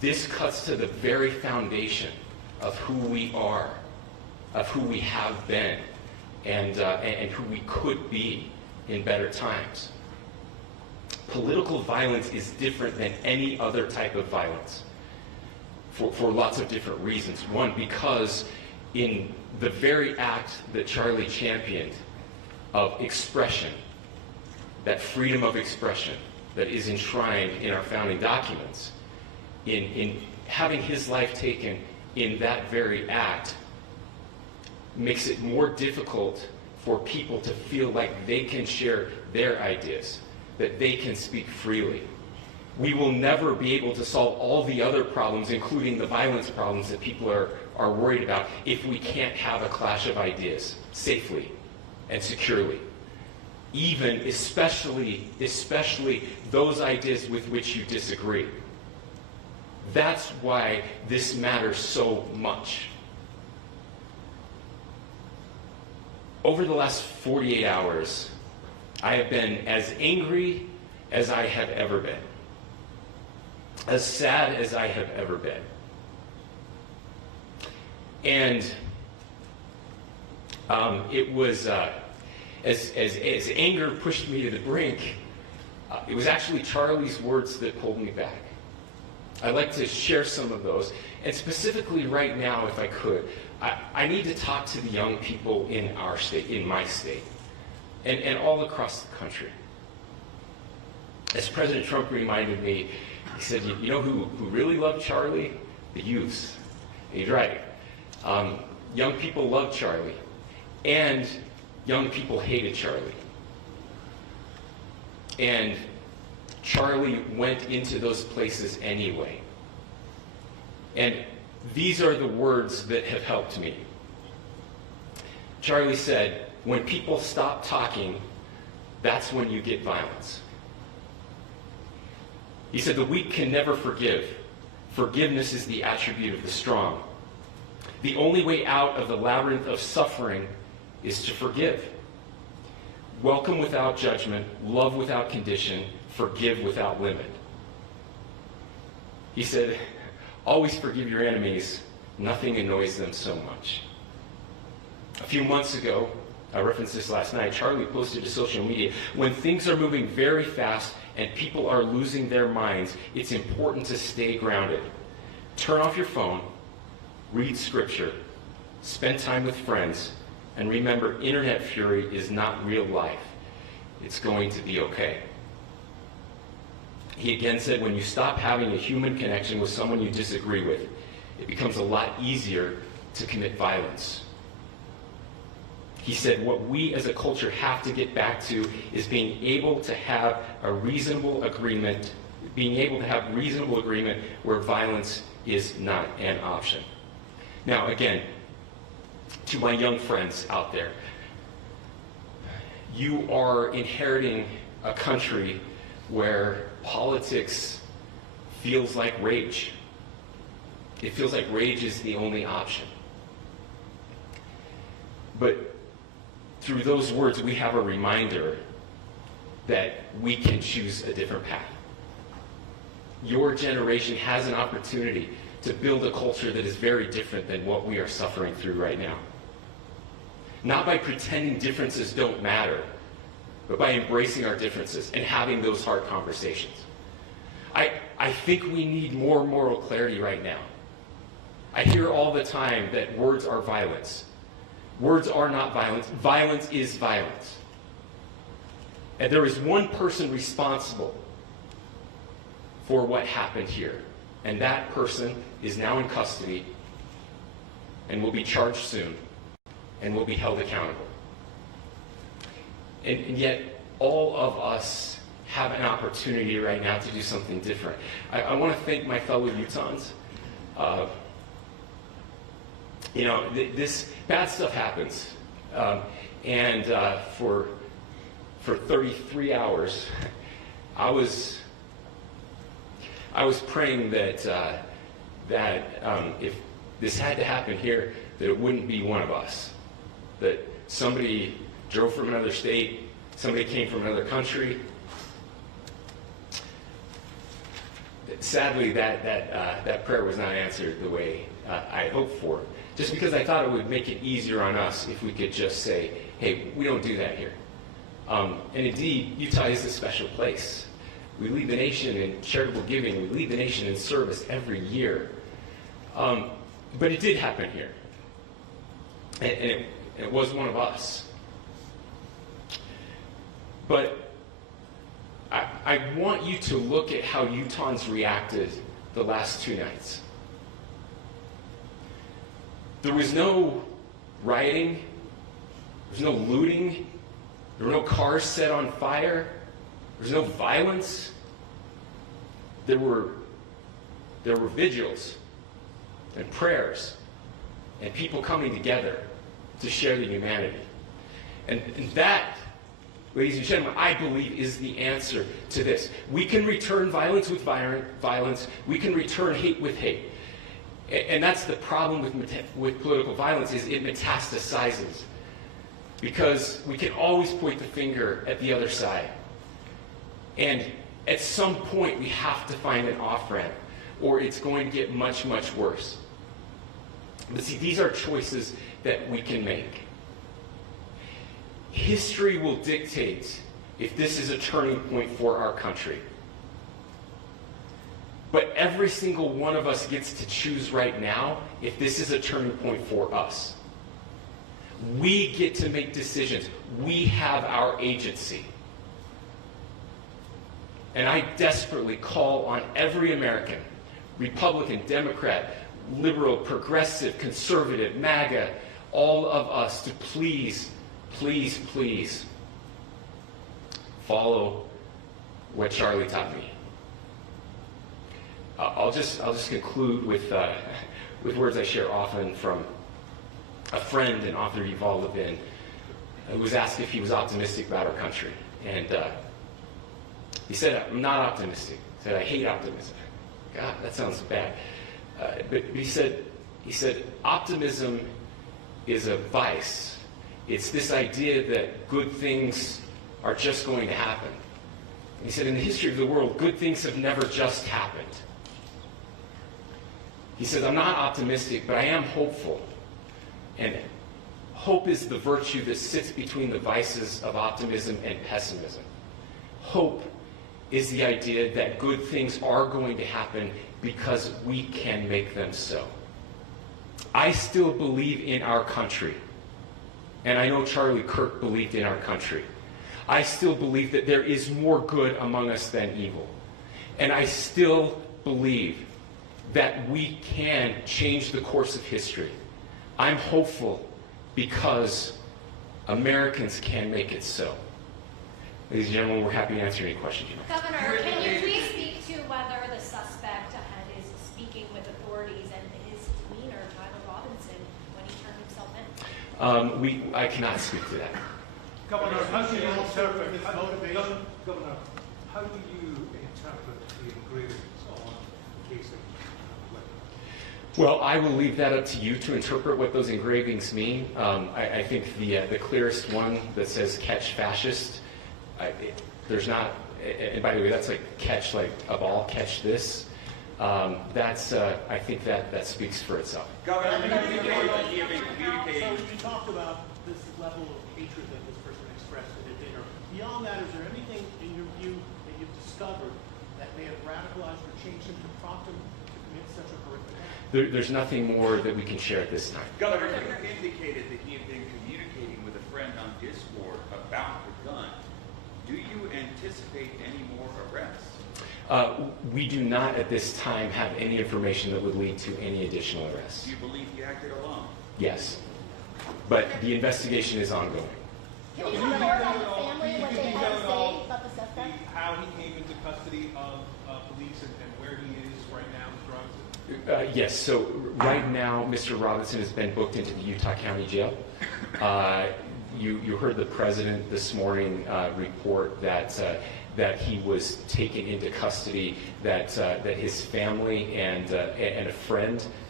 this cuts to the very foundation of who we are, of who we have been, and who we could be in better times. Political violence is different than any other type of violence for lots of different reasons. One, because in the very act that Charlie championed of expression, that freedom of expression that is enshrined in our founding documents, in having his life taken in that very act, makes it more difficult for people to feel like they can share their ideas, that they can speak freely. We will never be able to solve all the other problems, including the violence problems that people are worried about, if we can't have a clash of ideas safely and securely. Even, especially those ideas with which you disagree. That's why this matters so much. Over the last 48 hours, I have been as angry as I have ever been, as sad as I have ever been. And it was, as anger pushed me to the brink, it was actually Charlie's words that pulled me back. I'd like to share some of those. And specifically right now, if I could, I need to talk to the young people in our state, in my state, and all across the country. As President Trump reminded me, he said, you know who really loved Charlie? The youths. And he's right. Young people loved Charlie, and young people hated Charlie. And Charlie went into those places anyway. And these are the words that have helped me. Charlie said, when people stop talking, that's when you get violence. He said, the weak can never forgive. Forgiveness is the attribute of the strong. The only way out of the labyrinth of suffering is to forgive. Welcome without judgment, love without condition, forgive without limit. He said, always forgive your enemies. Nothing annoys them so much. A few months ago, I referenced this last night, Charlie posted to social media, when things are moving very fast and people are losing their minds, it's important to stay grounded. Turn off your phone, read scripture, spend time with friends, and remember, internet fury is not real life. It's going to be okay. He again said, when you stop having a human connection with someone you disagree with, it becomes a lot easier to commit violence. He said, what we as a culture have to get back to is being able to have a reasonable agreement, where violence is not an option. Now, again, to my young friends out there, you are inheriting a country where politics feels like rage. It feels like rage is the only option. But through those words, we have a reminder that we can choose a different path. Your generation has an opportunity to build a culture that is very different than what we are suffering through right now. Not by pretending differences don't matter, but by embracing our differences and having those hard conversations. I think we need more moral clarity right now. I hear all the time that words are violence. Words are not violence. Violence is violence. And there is one person responsible for what happened here. And that person is now in custody and will be charged soon and will be held accountable. And yet, all of us have an opportunity right now to do something different. I want to thank my fellow Utahns. This bad stuff happens. For 33 hours, I was praying that if this had to happen here, that it wouldn't be one of us. That somebody drove from another state, somebody came from another country, sadly, that prayer was not answered the way I hoped for. Just because I thought it would make it easier on us if we could just say, hey, we don't do that here. And indeed, Utah is a special place. We lead the nation in charitable giving. We lead the nation in service every year. But it did happen here. And it was one of us. But I want you to look at how Utahns reacted the last 2 nights. There was no rioting. There was no looting. There were no cars set on fire. There was no violence. There were vigils and prayers and people coming together to share the humanity. And that, ladies and gentlemen, I believe is the answer to this. We can return violence with violence. We can return hate with hate. And that's the problem with political violence, is it metastasizes. Because we can always point the finger at the other side. And at some point, we have to find an off-ramp, or it's going to get much, much worse. But see, these are choices that we can make. History will dictate if this is a turning point for our country. But every single one of us gets to choose right now if this is a turning point for us. We get to make decisions. We have our agency. And I desperately call on every American, Republican, Democrat, liberal, progressive, conservative, MAGA, all of us to please, please, please follow what Charlie taught me. I'll just conclude with words I share often from a friend and author Yuval Levin, who was asked if he was optimistic about our country. And he said, I'm not optimistic. He said, I hate optimism. God, that sounds bad. But he said, optimism is a vice. It's this idea that good things are just going to happen. And he said, in the history of the world, good things have never just happened. He says, I'm not optimistic, but I am hopeful. And hope is the virtue that sits between the vices of optimism and pessimism. Hope is the idea that good things are going to happen because we can make them so. I still believe in our country. And I know Charlie Kirk believed in our country. I still believe that there is more good among us than evil. And I still believe that we can change the course of history. I'm hopeful because Americans can make it so. Ladies and gentlemen, we're happy to answer any questions you have. Governor, can you please speak to whether the suspect ahead is speaking with authorities and his demeanor, Tyler Robinson, when he turned himself in? I cannot speak to that. Governor, how do you interpret his motivation? Governor, how do you interpret the engravings on the casing? Well, I will leave that up to you to interpret what those engravings mean. I think the clearest one that says "catch fascist," there's not, and by the way, that's like catch like a ball, catch this. I think that speaks for itself. Governor, So you talked about this level of hatred that this person expressed at a dinner. Beyond that, is there anything in your view that you've discovered that may have radicalized or changed him to prompt him to commit such a horrific act? There's nothing more that we can share at this time. Governor, you indicated that he had been communicating with a friend on Discord about the gun. Do you anticipate any more arrests? We do not at this time have any information that would lead to any additional arrests. Do you believe he acted alone? Yes. But the investigation is ongoing. Can you report on the family what they had to say about the suspect? How he came into custody of police and where he is right now, Mr. Robinson? Yes, so right now, Mr. Robinson has been booked into the Utah County Jail. You heard the president this morning report that he was taken into custody, that his family and a friend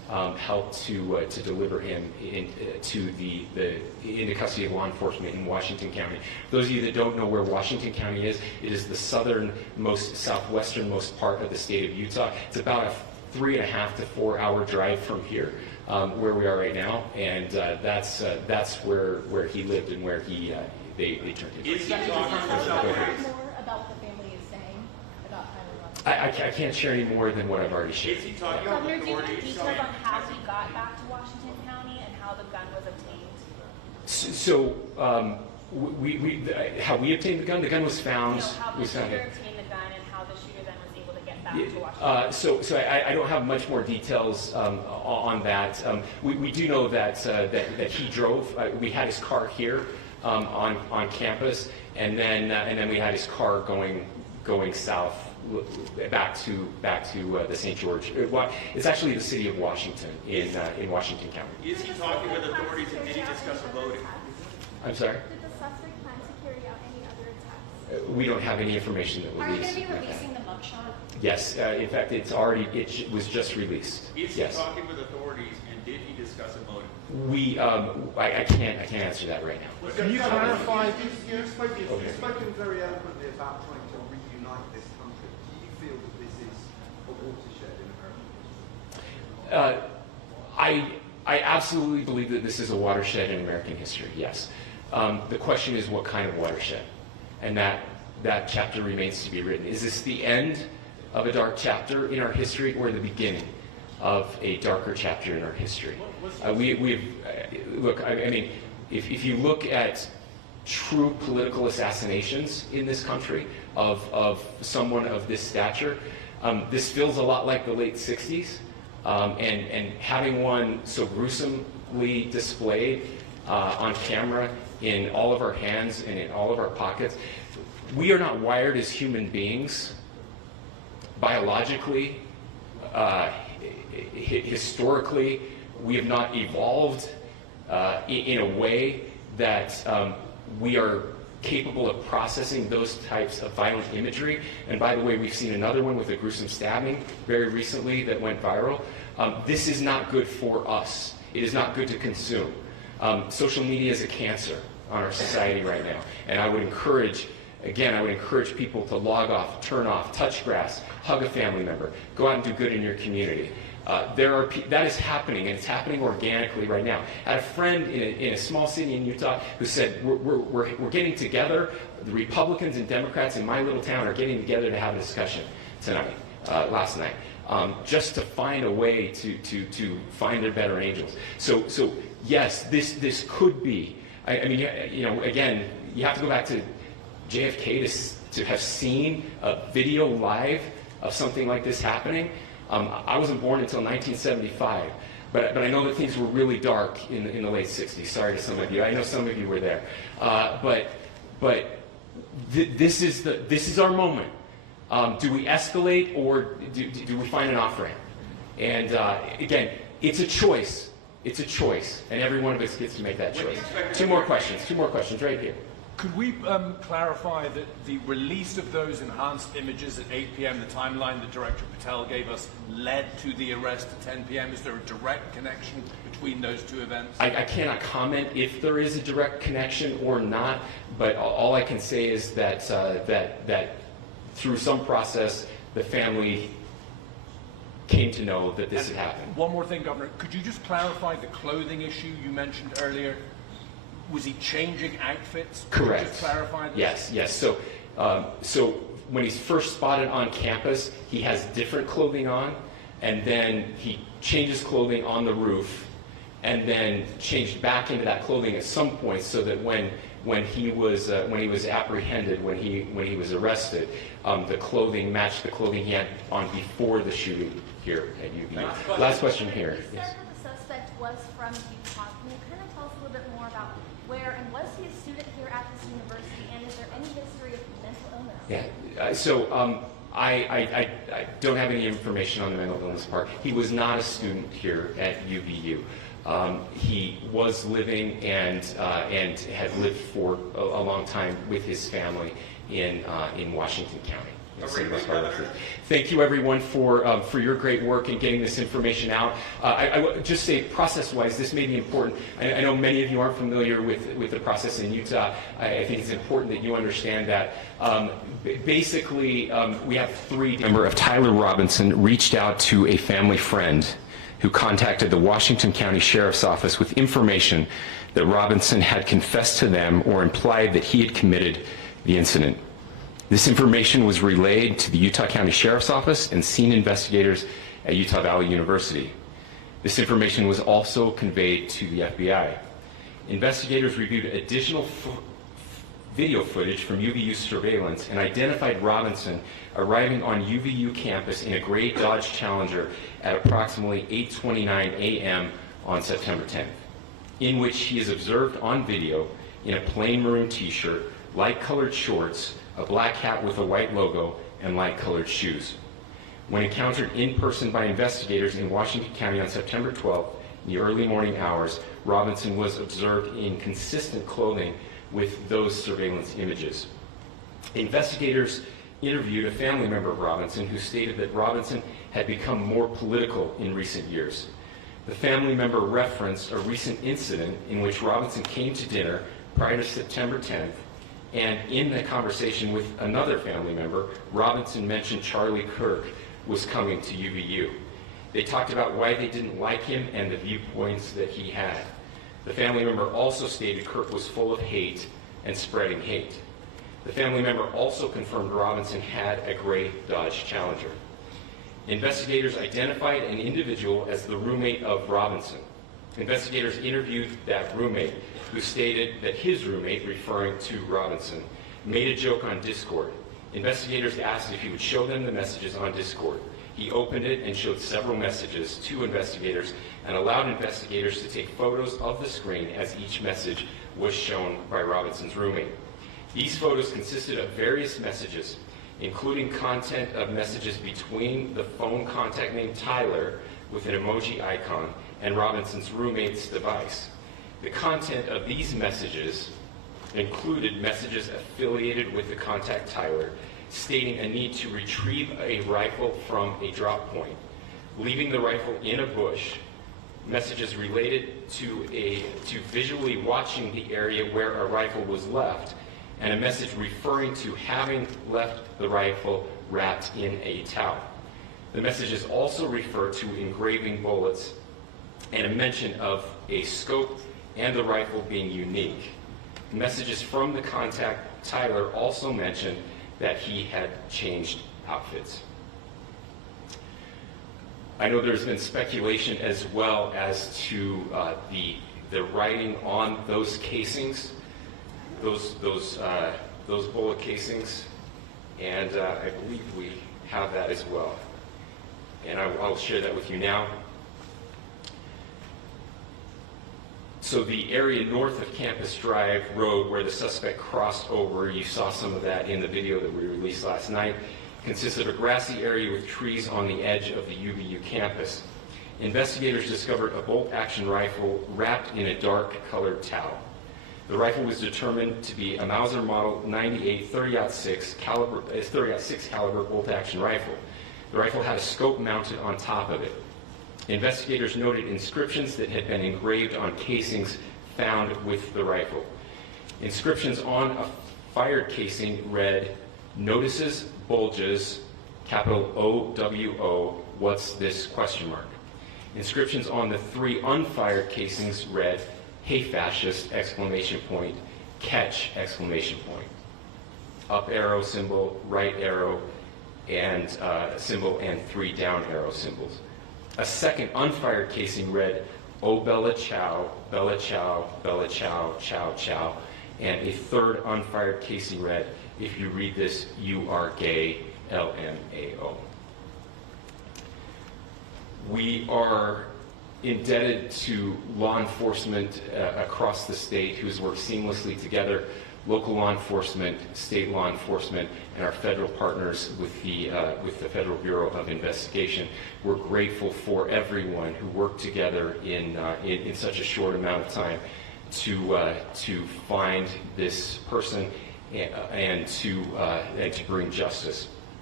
helped to deliver him into custody of law enforcement in Washington County. Those of you that don't know where Washington County is, it is the southernmost, southwesternmost part of the state of Utah. It's about a 3.5 to 4 hour drive from here, where we are right now, and that's where he lived and where they turned him. Is he talking about More about what the family is saying about Tyler Robinson. I can't share any more than what I've already shared. Is he talking about Governor, do you have authorities? details on how he got back to Washington County and how the gun was obtained? So, how we obtained the gun? The gun was found. How the was found shooter at- obtained the gun and how the shooter then was able to get back to Washington. So I don't have much more details on that. We do know that he drove. We had his car here on campus, and then we had his car going south back to the St. George. It's actually the city of Washington in Washington County. Is he talking with authorities and did he discuss a voting? I'm sorry. Did the suspect plan to carry out any other attacks? We don't have any information that Are you released. going to be releasing the mugshot? Yes. In fact, it was just released. Is he Yes. talking with authorities and did he discuss a motive? I can't answer that right now. Can you clarify? You've spoken very eloquently about trying to reunite this country. Do you feel that this is a watershed in American history? I absolutely believe that this is a watershed in American history. Yes. The question is what kind of watershed, and that chapter remains to be written. Is this the end of a dark chapter in our history, or the beginning of a darker chapter in our history? Look. I mean, if you look at true political assassinations in this country of someone of this stature, this feels a lot like the late '60s, and having one so gruesomely displayed on camera in all of our hands and in all of our pockets. We are not wired as human beings biologically, historically. We have not evolved in a way that we are capable of processing those types of violent imagery. And by the way, we've seen another one with a gruesome stabbing very recently that went viral. This is not good for us. It is not good to consume. Social media is a cancer on our society right now. And I would encourage people to log off, turn off, touch grass, hug a family member, go out and do good in your community. That is happening, and it's happening organically right now. I had a friend in a small city in Utah who said, we're getting together, the Republicans and Democrats in my little town are getting together to have a discussion tonight, last night, just to find a way to find their better angels. So yes, this could be, I mean, again, you have to go back to JFK to have seen a video live of something like this happening. I wasn't born until 1975, but I know that things were really dark in the late 60s. Sorry to some of you. I know some of you were there. This is our moment. Do we escalate, or do we find an off-ramp? And again, it's a choice. It's a choice, and every one of us gets to make that choice. Two more questions right here. Could we clarify that the release of those enhanced images at 8 p.m., the timeline that Director Patel gave us, led to the arrest at 10 p.m.? Is there a direct connection between those two events? I cannot comment if there is a direct connection or not, but all I can say is that that through some process, the family came to know that this had happened. One more thing, Governor. Could you just clarify the clothing issue you mentioned earlier? Was he changing outfits? Correct. Could you just clarify this? Yes. So when he's first spotted on campus, he has different clothing on, and then he changes clothing on the roof, and then changed back into that clothing at some point, so that when he was apprehended, when he was arrested, the clothing matched the clothing he had on before the shooting here at UVU. Last question here. You said that the suspect was from Utah. Can you kind of tell us a little bit more about where, and was he a student here at this university, and is there any history of mental illness? Yeah. So I don't have any information on the mental illness part. He was not a student here at UVU. He was living and had lived for a long time with his family in Washington County. Thank you, everyone, for your great work in getting this information out. I would just say, process-wise, this may be important. I know many of you aren't familiar with the process in Utah. I think it's important that you understand that. Basically, we have three. Member of Tyler Robinson reached out to a family friend who contacted the Washington County Sheriff's Office with information that Robinson had confessed to them or implied that he had committed the incident. This information was relayed to the Utah County Sheriff's Office and scene investigators at Utah Valley University. This information was also conveyed to the FBI. Investigators reviewed additional video footage from UVU surveillance and identified Robinson arriving on UVU campus in a gray Dodge Challenger at approximately 8:29 a.m. on September 10th, in which he is observed on video in a plain maroon t-shirt, light-colored shorts, a black hat with a white logo, and light-colored shoes. When encountered in person by investigators in Washington County on September 12th, in the early morning hours, Robinson was observed in consistent clothing with those surveillance images. Investigators interviewed a family member of Robinson who stated that Robinson had become more political in recent years. The family member referenced a recent incident in which Robinson came to dinner prior to September 10th, and in the conversation with another family member, Robinson mentioned Charlie Kirk was coming to UVU. They talked about why they didn't like him and the viewpoints that he had. The family member also stated Kirk was full of hate and spreading hate. The family member also confirmed Robinson had a gray Dodge Challenger. Investigators identified an individual as the roommate of Robinson. Investigators interviewed that roommate, who stated that his roommate, referring to Robinson, made a joke on Discord. Investigators asked if he would show them the messages on Discord. He opened it and showed several messages to investigators and allowed investigators to take photos of the screen as each message was shown by Robinson's roommate. These photos consisted of various messages, including content of messages between the phone contact named Tyler with an emoji icon and Robinson's roommate's device. The content of these messages included messages affiliated with the contact Tyler, stating a need to retrieve a rifle from a drop point, leaving the rifle in a bush, messages related to visually watching the area where a rifle was left, and a message referring to having left the rifle wrapped in a towel. The messages also refer to engraving bullets and a mention of a scope and the rifle being unique. Messages from the contact Tyler also mentioned that he had changed outfits. I know there's been speculation as well as to the writing on those casings, those bullet casings, and I believe we have that as well. And I'll share that with you now. So the area north of Campus Drive Road where the suspect crossed over, you saw some of that in the video that we released last night, consists of a grassy area with trees on the edge of the UVU campus. Investigators discovered a bolt-action rifle wrapped in a dark-colored towel. The rifle was determined to be a Mauser Model 98 30-06 caliber bolt-action rifle. The rifle had a scope mounted on top of it. Investigators noted inscriptions that had been engraved on casings found with the rifle. Inscriptions on a fired casing read, "Notices, bulges, capital O-W-O, what's this, question mark." Inscriptions on the 3 unfired casings read, "Hey fascist, exclamation point, catch, exclamation point." Up arrow symbol, right arrow, and symbol, and 3 down arrow symbols. A second unfired casing read, "Oh Bella Chow, Bella Chow, Bella Chow, Chow Chow," and a third unfired casing read, "If you read this, you are gay, LMAO." We are indebted to law enforcement across the state who's worked seamlessly together, local law enforcement, state law enforcement, and our federal partners with the Federal Bureau of Investigation. We're grateful for everyone who worked together in such a short amount of time to find this person and to bring justice.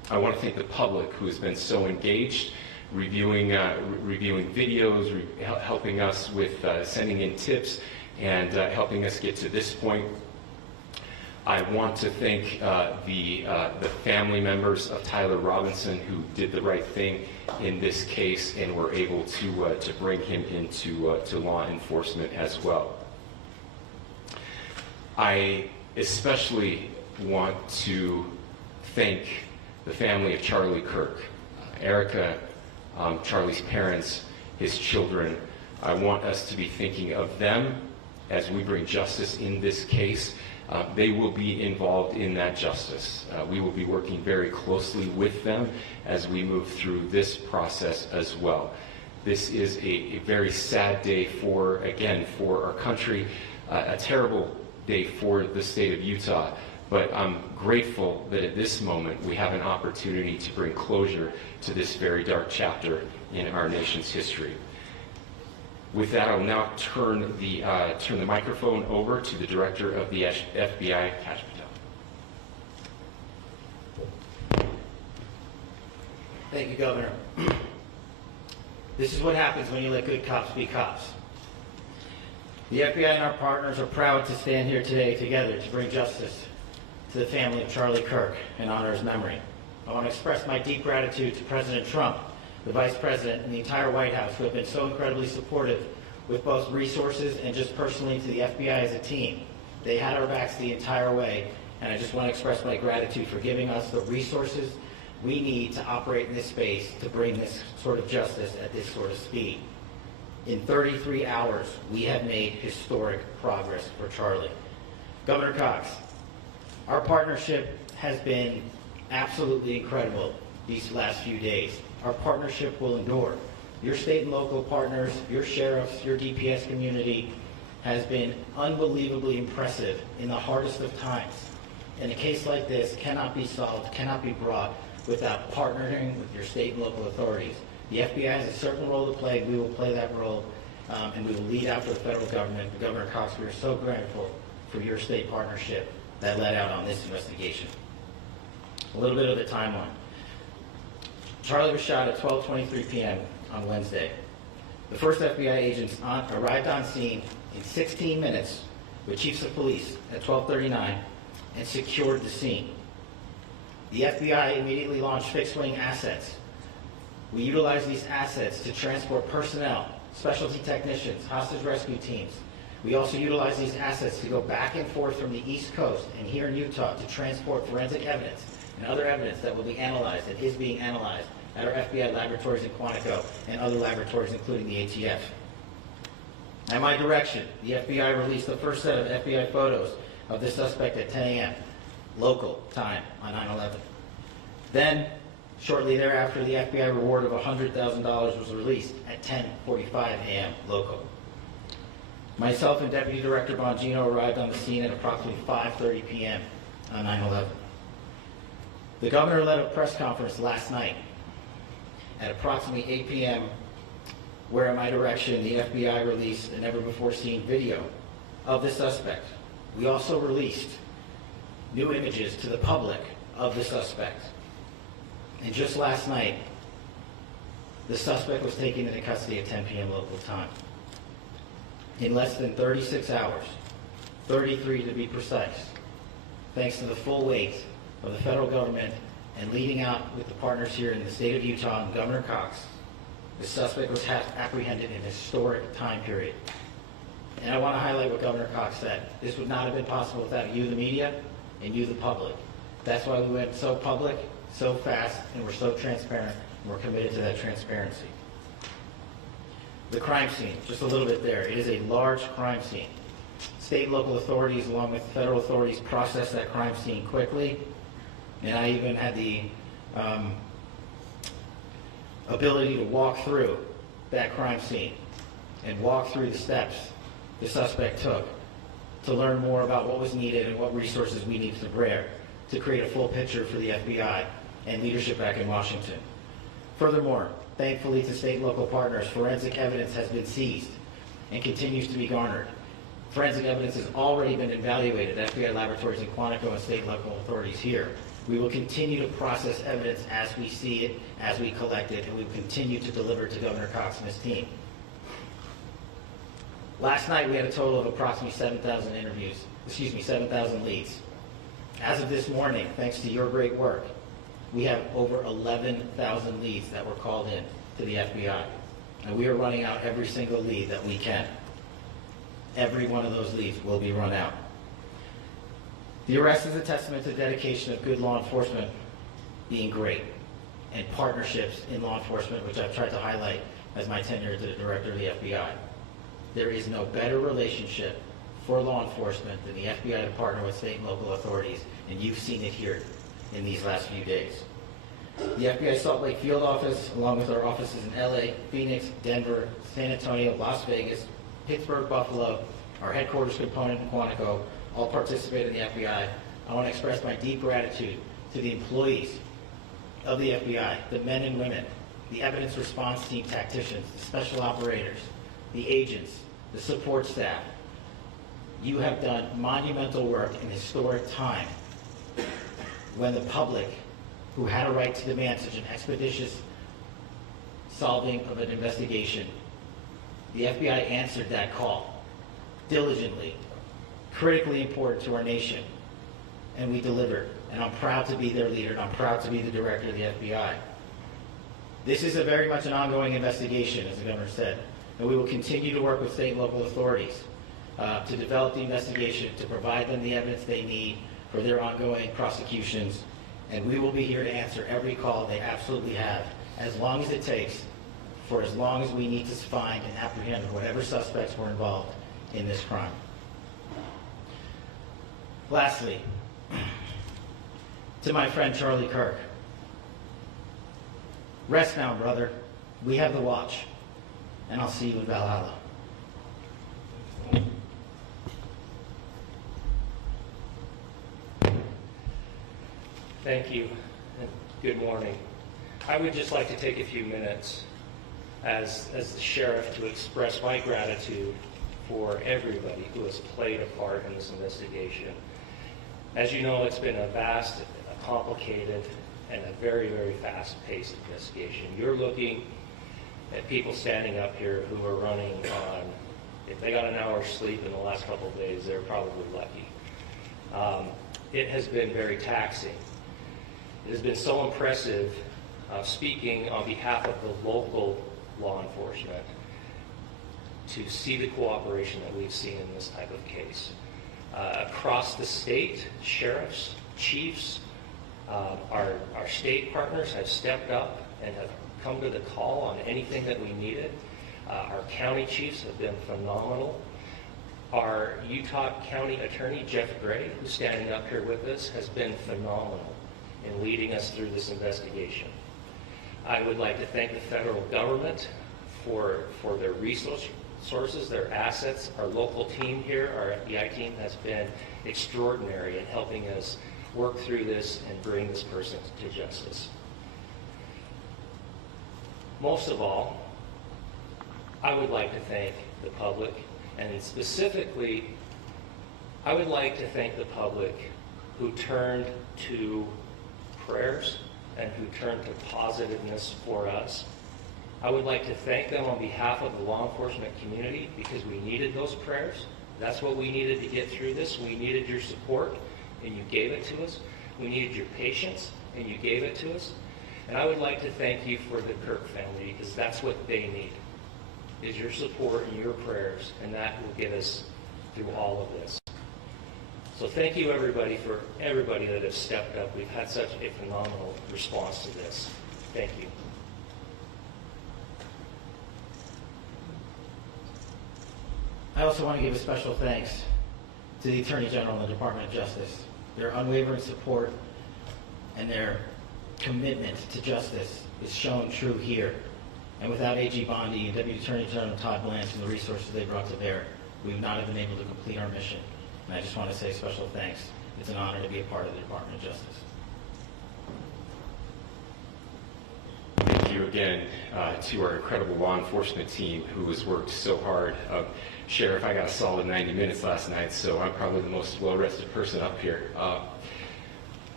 I want to thank the public who has been so engaged, reviewing videos, helping us with sending in tips, and helping us get to this point. I want to thank the family members of Tyler Robinson who did the right thing in this case and were able to bring him into to law enforcement as well. I especially want to thank the family of Charlie Kirk, Erica, Charlie's parents, his children. I want us to be thinking of them as we bring justice in this case. They will be involved in that justice. We will be working very closely with them as we move through this process as well. This is a very sad day for our country, a terrible day for the state of Utah, but I'm grateful that at this moment we have an opportunity to bring closure to this very dark chapter in our nation's history. With that, I'll now turn the microphone over to the Director of the FBI, Kash Patel. Thank you, Governor. This is what happens when you let good cops be cops. The FBI and our partners are proud to stand here today together to bring justice to the family of Charlie Kirk and honor his memory. I want to express my deep gratitude to President Trump, the Vice President, and the entire White House who have been so incredibly supportive with both resources and just personally to the FBI as a team. They had our backs the entire way, and I just want to express my gratitude for giving us the resources we need to operate in this space to bring this sort of justice at this sort of speed. In 33 hours, we have made historic progress for Charlie. Governor Cox, our partnership has been absolutely incredible these last few days. Our partnership will endure. Your state and local partners, your sheriffs, your DPS community has been unbelievably impressive in the hardest of times. And a case like this cannot be solved, cannot be brought without partnering with your state and local authorities. The FBI has a certain role to play. We will play that role, and we will lead out for the federal government. But Governor Cox, we are so grateful for your state partnership that led out on this investigation. A little bit of the timeline. Charlie was shot at 12:23 p.m. on Wednesday. The first FBI agents arrived on scene in 16 minutes with chiefs of police at 12:39 and secured the scene. The FBI immediately launched fixed-wing assets. We utilized these assets to transport personnel, specialty technicians, hostage rescue teams. We also utilized these assets to go back and forth from the East Coast and here in Utah to transport forensic evidence and other evidence that will be analyzed and is being analyzed at our FBI laboratories in Quantico and other laboratories, including the ATF. At my direction, the FBI released the first set of FBI photos of the suspect at 10 a.m. local time on 9/11. Then, shortly thereafter, the FBI reward of $100,000 was released at 10:45 a.m. local. Myself and Deputy Director Bongino arrived on the scene at approximately 5:30 p.m. on 9/11. The governor led a press conference last night at approximately 8 p.m., where at my direction, the FBI released a never-before-seen video of the suspect. We also released new images to the public of the suspect. And just last night, the suspect was taken into custody at 10 p.m. local time. In less than 36 hours, 33 to be precise, thanks to the full weight of the federal government and leading out with the partners here in the state of Utah and Governor Cox, the suspect was apprehended in a historic time period. And I want to highlight what Governor Cox said. This would not have been possible without you, the media, and you, the public. That's why we went so public, so fast, and we're so transparent, and we're committed to that transparency. The crime scene, just a little bit there. It is a large crime scene. State and local authorities, along with federal authorities, processed that crime scene quickly, and I even had the ability to walk through that crime scene and walk through the steps the suspect took to learn more about what was needed and what resources we needed to bear to create a full picture for the FBI and leadership back in Washington. Furthermore, thankfully to state and local partners, forensic evidence has been seized and continues to be garnered. Forensic evidence has already been evaluated at FBI laboratories in Quantico and state and local authorities here. We will continue to process evidence as we see it, as we collect it, and we will continue to deliver to Governor Cox and his team. Last night, we had a total of approximately 7,000 leads. As of this morning, thanks to your great work, we have over 11,000 leads that were called in to the FBI. And we are running out every single lead that we can. Every one of those leads will be run out. The arrest is a testament to the dedication of good law enforcement being great, and partnerships in law enforcement, which I've tried to highlight as my tenure as the director of the FBI. There is no better relationship for law enforcement than the FBI to partner with state and local authorities, and you've seen it here in these last few days. The FBI Salt Lake field office, along with our offices in LA, Phoenix, Denver, San Antonio, Las Vegas, Pittsburgh, Buffalo, our headquarters component in Quantico, all participate in the FBI. I want to express my deep gratitude to the employees of the FBI, the men and women, the evidence response team tacticians, the special operators, the agents, the support staff. You have done monumental work in historic time when the public, who had a right to demand such an expeditious solving of an investigation, the FBI answered that call diligently, critically important to our nation, and we delivered. And I'm proud to be their leader, and I'm proud to be the director of the FBI. This is very much an ongoing investigation, as the governor said, and we will continue to work with state and local authorities to develop the investigation, to provide them the evidence they need for their ongoing prosecutions, and we will be here to answer every call they absolutely have, as long as it takes, for as long as we need to find and apprehend whatever suspects were involved in this crime. Lastly, to my friend Charlie Kirk, rest now, brother. We have the watch, and I'll see you in Valhalla. Thank you, and good morning. I would just like to take a few minutes as the sheriff to express my gratitude for everybody who has played a part in this investigation. As you know, it's been a vast, a complicated, and a very, very fast-paced investigation. You're looking at people standing up here who are running on, if they got an hour's sleep in the last couple of days, they're probably lucky. It has been very taxing. It has been so impressive speaking on behalf of the local law enforcement to see the cooperation that we've seen in this type of case. Across the state, sheriffs, chiefs, our state partners have stepped up and have come to the call on anything that we needed. Our county chiefs have been phenomenal. Our Utah County Attorney, Jeff Gray, who's standing up here with us, has been phenomenal in leading us through this investigation. I would like to thank the federal government for their resources, their assets. Our local team here, our FBI team, has been extraordinary in helping us work through this and bring this person to justice. Most of all, I would like to thank the public, and specifically, I would like to thank the public who turned to prayers and who turned to positiveness for us. I would like to thank them on behalf of the law enforcement community, because we needed those prayers. That's what we needed to get through this. We needed your support, and you gave it to us. We needed your patience, and you gave it to us. And I would like to thank you for the Kirk family, because that's what they need, is your support and your prayers, and that will get us through all of this. So thank you, everybody, for everybody that has stepped up. We've had such a phenomenal response to this. Thank you. I also want to give a special thanks to the Attorney General and the Department of Justice. Their unwavering support and their commitment to justice is shown true here. And without AG Bondi and Deputy Attorney General Todd Blanche and the resources they brought to bear, we would not have been able to complete our mission. And I just want to say special thanks. It's an honor to be a part of the Department of Justice. Thank you again to our incredible law enforcement team who has worked so hard. Sheriff, I got a solid 90 minutes last night, so I'm probably the most well-rested person up here.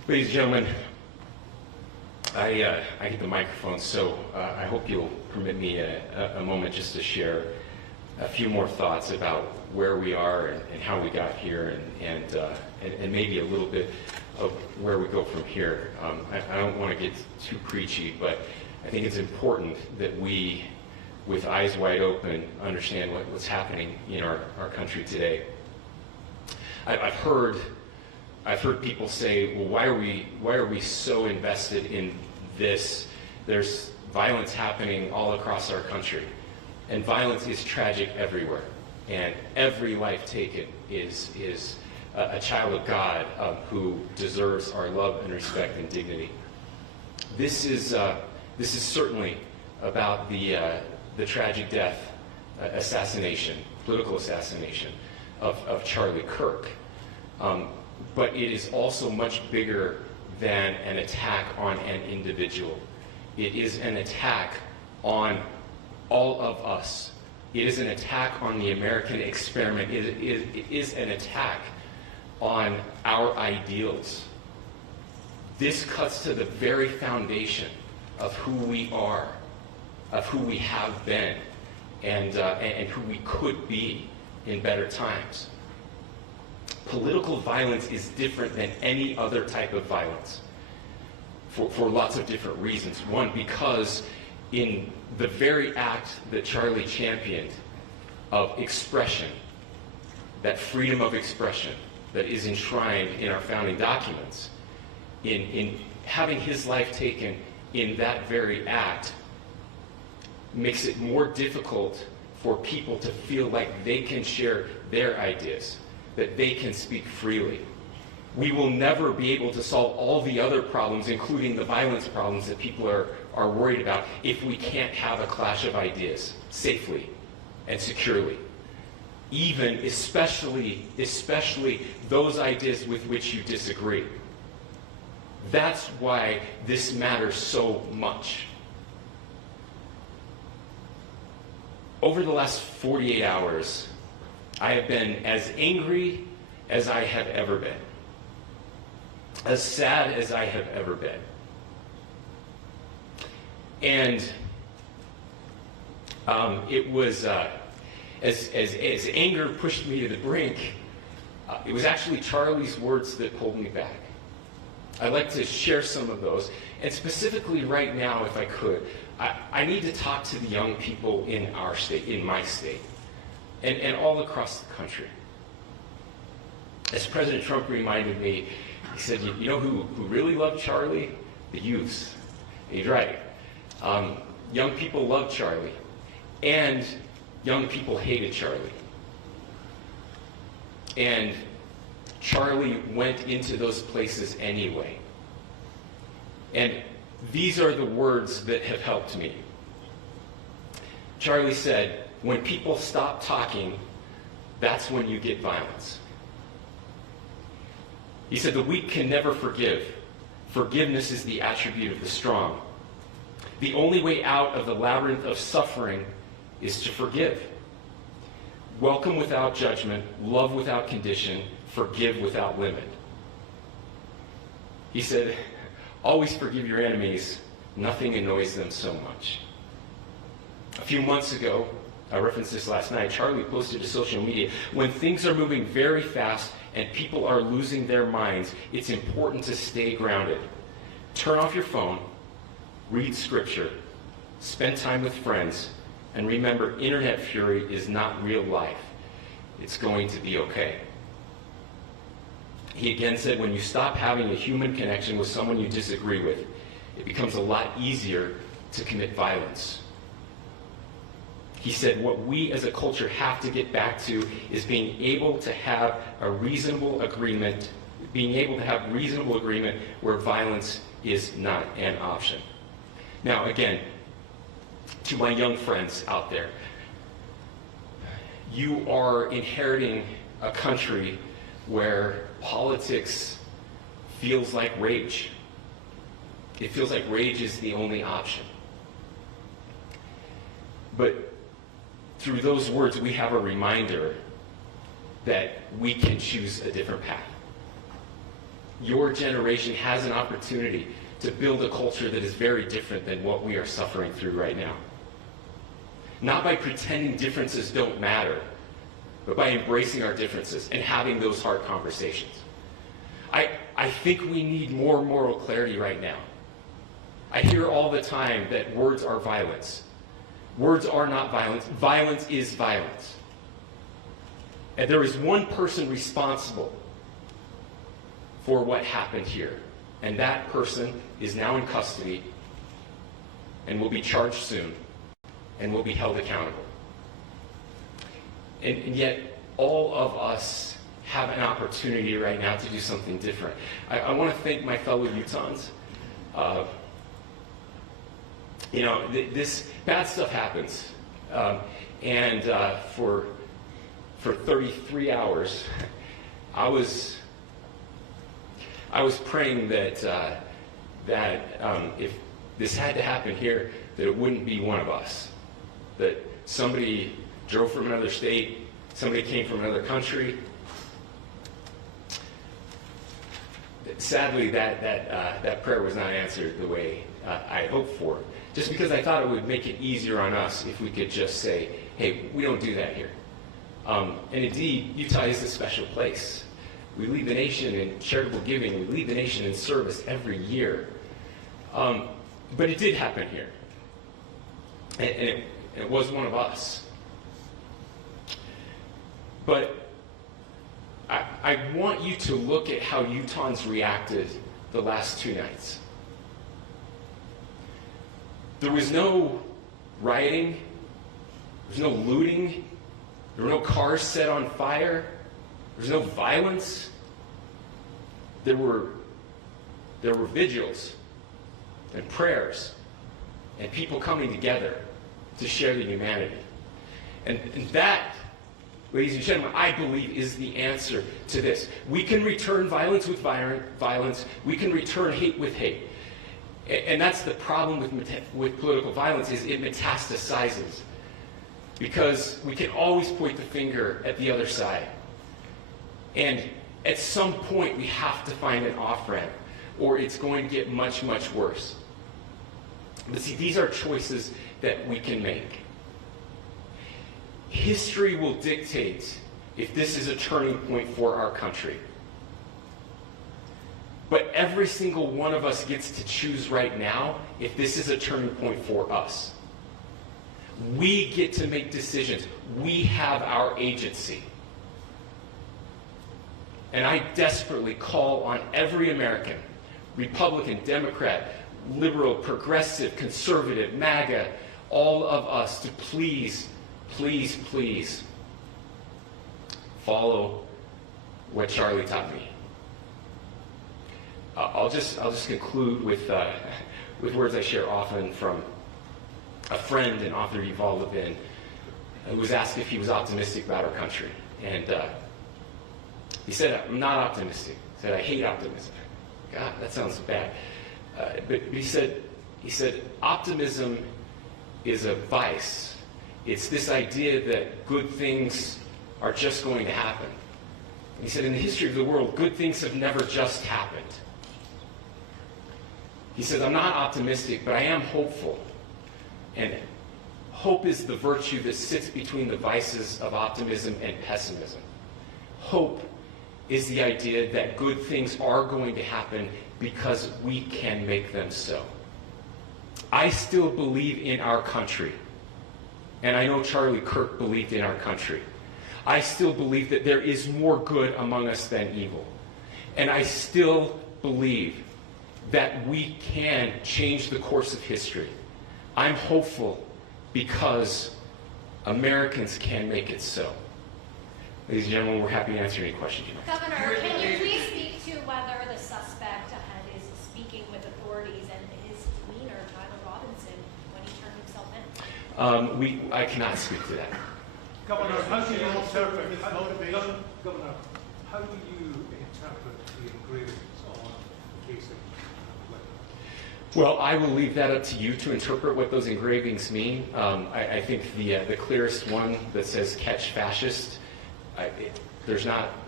Ladies and gentlemen, I get the microphone, so I hope you'll permit me a moment just to share a few more thoughts about where we are and how we got here, and maybe a little bit of where we go from here. I don't want to get too preachy, but I think it's important that we, with eyes wide open, understand what's happening in our country today. I've heard people say, well, why are we so invested in this? There's violence happening all across our country, and violence is tragic everywhere, and every life taken is a child of God who deserves our love and respect and dignity. This is certainly about the tragic death, political assassination of Charlie Kirk. But it is also much bigger than an attack on an individual. It is an attack on all of us. It is an attack on the American experiment. It is an attack on our ideals. This cuts to the very foundation of who we are, of who we have been, and who we could be in better times. Political violence is different than any other type of violence for lots of different reasons. One, because in the very act that Charlie championed of expression, that freedom of expression that is enshrined in our founding documents, in having his life taken in that very act, makes it more difficult for people to feel like they can share their ideas, that they can speak freely. We will never be able to solve all the other problems, including the violence problems that people are worried about, if we can't have a clash of ideas safely and securely. Even, especially those ideas with which you disagree. That's why this matters so much. Over the last 48 hours, I have been as angry as I have ever been, as sad as I have ever been. And it was, as anger pushed me to the brink, it was actually Charlie's words that pulled me back. I'd like to share some of those, and specifically right now, if I could, I need to talk to the young people in our state, in my state, and all across the country. As President Trump reminded me, he said, you know who really loved Charlie? The youths. And he's right. Young people loved Charlie, and young people hated Charlie. And Charlie went into those places anyway. And these are the words that have helped me. Charlie said, when people stop talking, that's when you get violence. He said, the weak can never forgive. Forgiveness is the attribute of the strong. The only way out of the labyrinth of suffering is to forgive. Welcome without judgment, love without condition, forgive without limit. He said, always forgive your enemies. Nothing annoys them so much. A few months ago, I referenced this last night, Charlie posted to social media, when things are moving very fast and people are losing their minds, it's important to stay grounded. Turn off your phone, read scripture, spend time with friends, and remember, internet fury is not real life. It's going to be okay. He again said, when you stop having a human connection with someone you disagree with, it becomes a lot easier to commit violence. He said, what we as a culture have to get back to is being able to have a reasonable agreement, where violence is not an option. Now, again, to my young friends out there, you are inheriting a country where politics feels like rage. It feels like rage is the only option. But through those words, we have a reminder that we can choose a different path. your generation has an opportunity to build a culture that is very different than what we are suffering through right now. Not by pretending differences don't matter, but by embracing our differences and having those hard conversations. I think we need more moral clarity right now. I hear all the time that words are violence. Words are not violence. Violence is violence. And there is one person responsible for what happened here. And that person is now in custody and will be charged soon and will be held accountable. And yet, all of us have an opportunity right now to do something different. I want to thank my fellow Utahns. This bad stuff happens. And for 33 hours, I was praying that if this had to happen here, that it wouldn't be one of us. That somebody drove from another state, somebody came from another country. Sadly, that prayer was not answered the way I hoped for. Just because I thought it would make it easier on us if we could just say, hey, we don't do that here. And indeed, Utah is a special place. We lead the nation in charitable giving. We lead the nation in service every year. But it did happen here. And it was one of us. But I want you to look at how Utahns reacted the last 2 nights. There was no rioting. There was no looting. There were no cars set on fire. There was no violence. There were vigils and prayers and people coming together to share the humanity. And that, ladies and gentlemen, I believe is the answer to this. We can return violence with violence. We can return hate with hate. And that's the problem with political violence, is it metastasizes. Because we can always point the finger at the other side. And at some point, we have to find an off-ramp, or it's going to get much, much worse. But see, these are choices that we can make. History will dictate if this is a turning point for our country. But every single one of us gets to choose right now if this is a turning point for us. We get to make decisions. We have our agency. And I desperately call on every American, Republican, Democrat, liberal, progressive, conservative, MAGA, all of us to please, please, please follow what Charlie taught me. I'll just conclude with words I share often from a friend and author, Yuval Levin, who was asked if he was optimistic about our country. And he said, I'm not optimistic. He said, I hate optimism. God, that sounds bad. But he said, optimism is a vice. It's this idea that good things are just going to happen. He said, in the history of the world, good things have never just happened. He says, I'm not optimistic, but I am hopeful. And hope is the virtue that sits between the vices of optimism and pessimism. Hope is the idea that good things are going to happen because we can make them so. I still believe in our country. And I know Charlie Kirk believed in our country. I still believe that there is more good among us than evil. And I still believe that we can change the course of history. I'm hopeful because Americans can make it so. Ladies and gentlemen, we're happy to answer any questions you might have. Governor, can you please speak to whether the suspect ahead is speaking with authorities and his demeanor, Tyler Robinson, when he turned himself in? I cannot speak to that. Governor, how do you interpret his motivation? Governor, how do you interpret the engravings on the casing? Well, I will leave that up to you to interpret what those engravings mean. I think the clearest one that says "Catch Fascist," there's not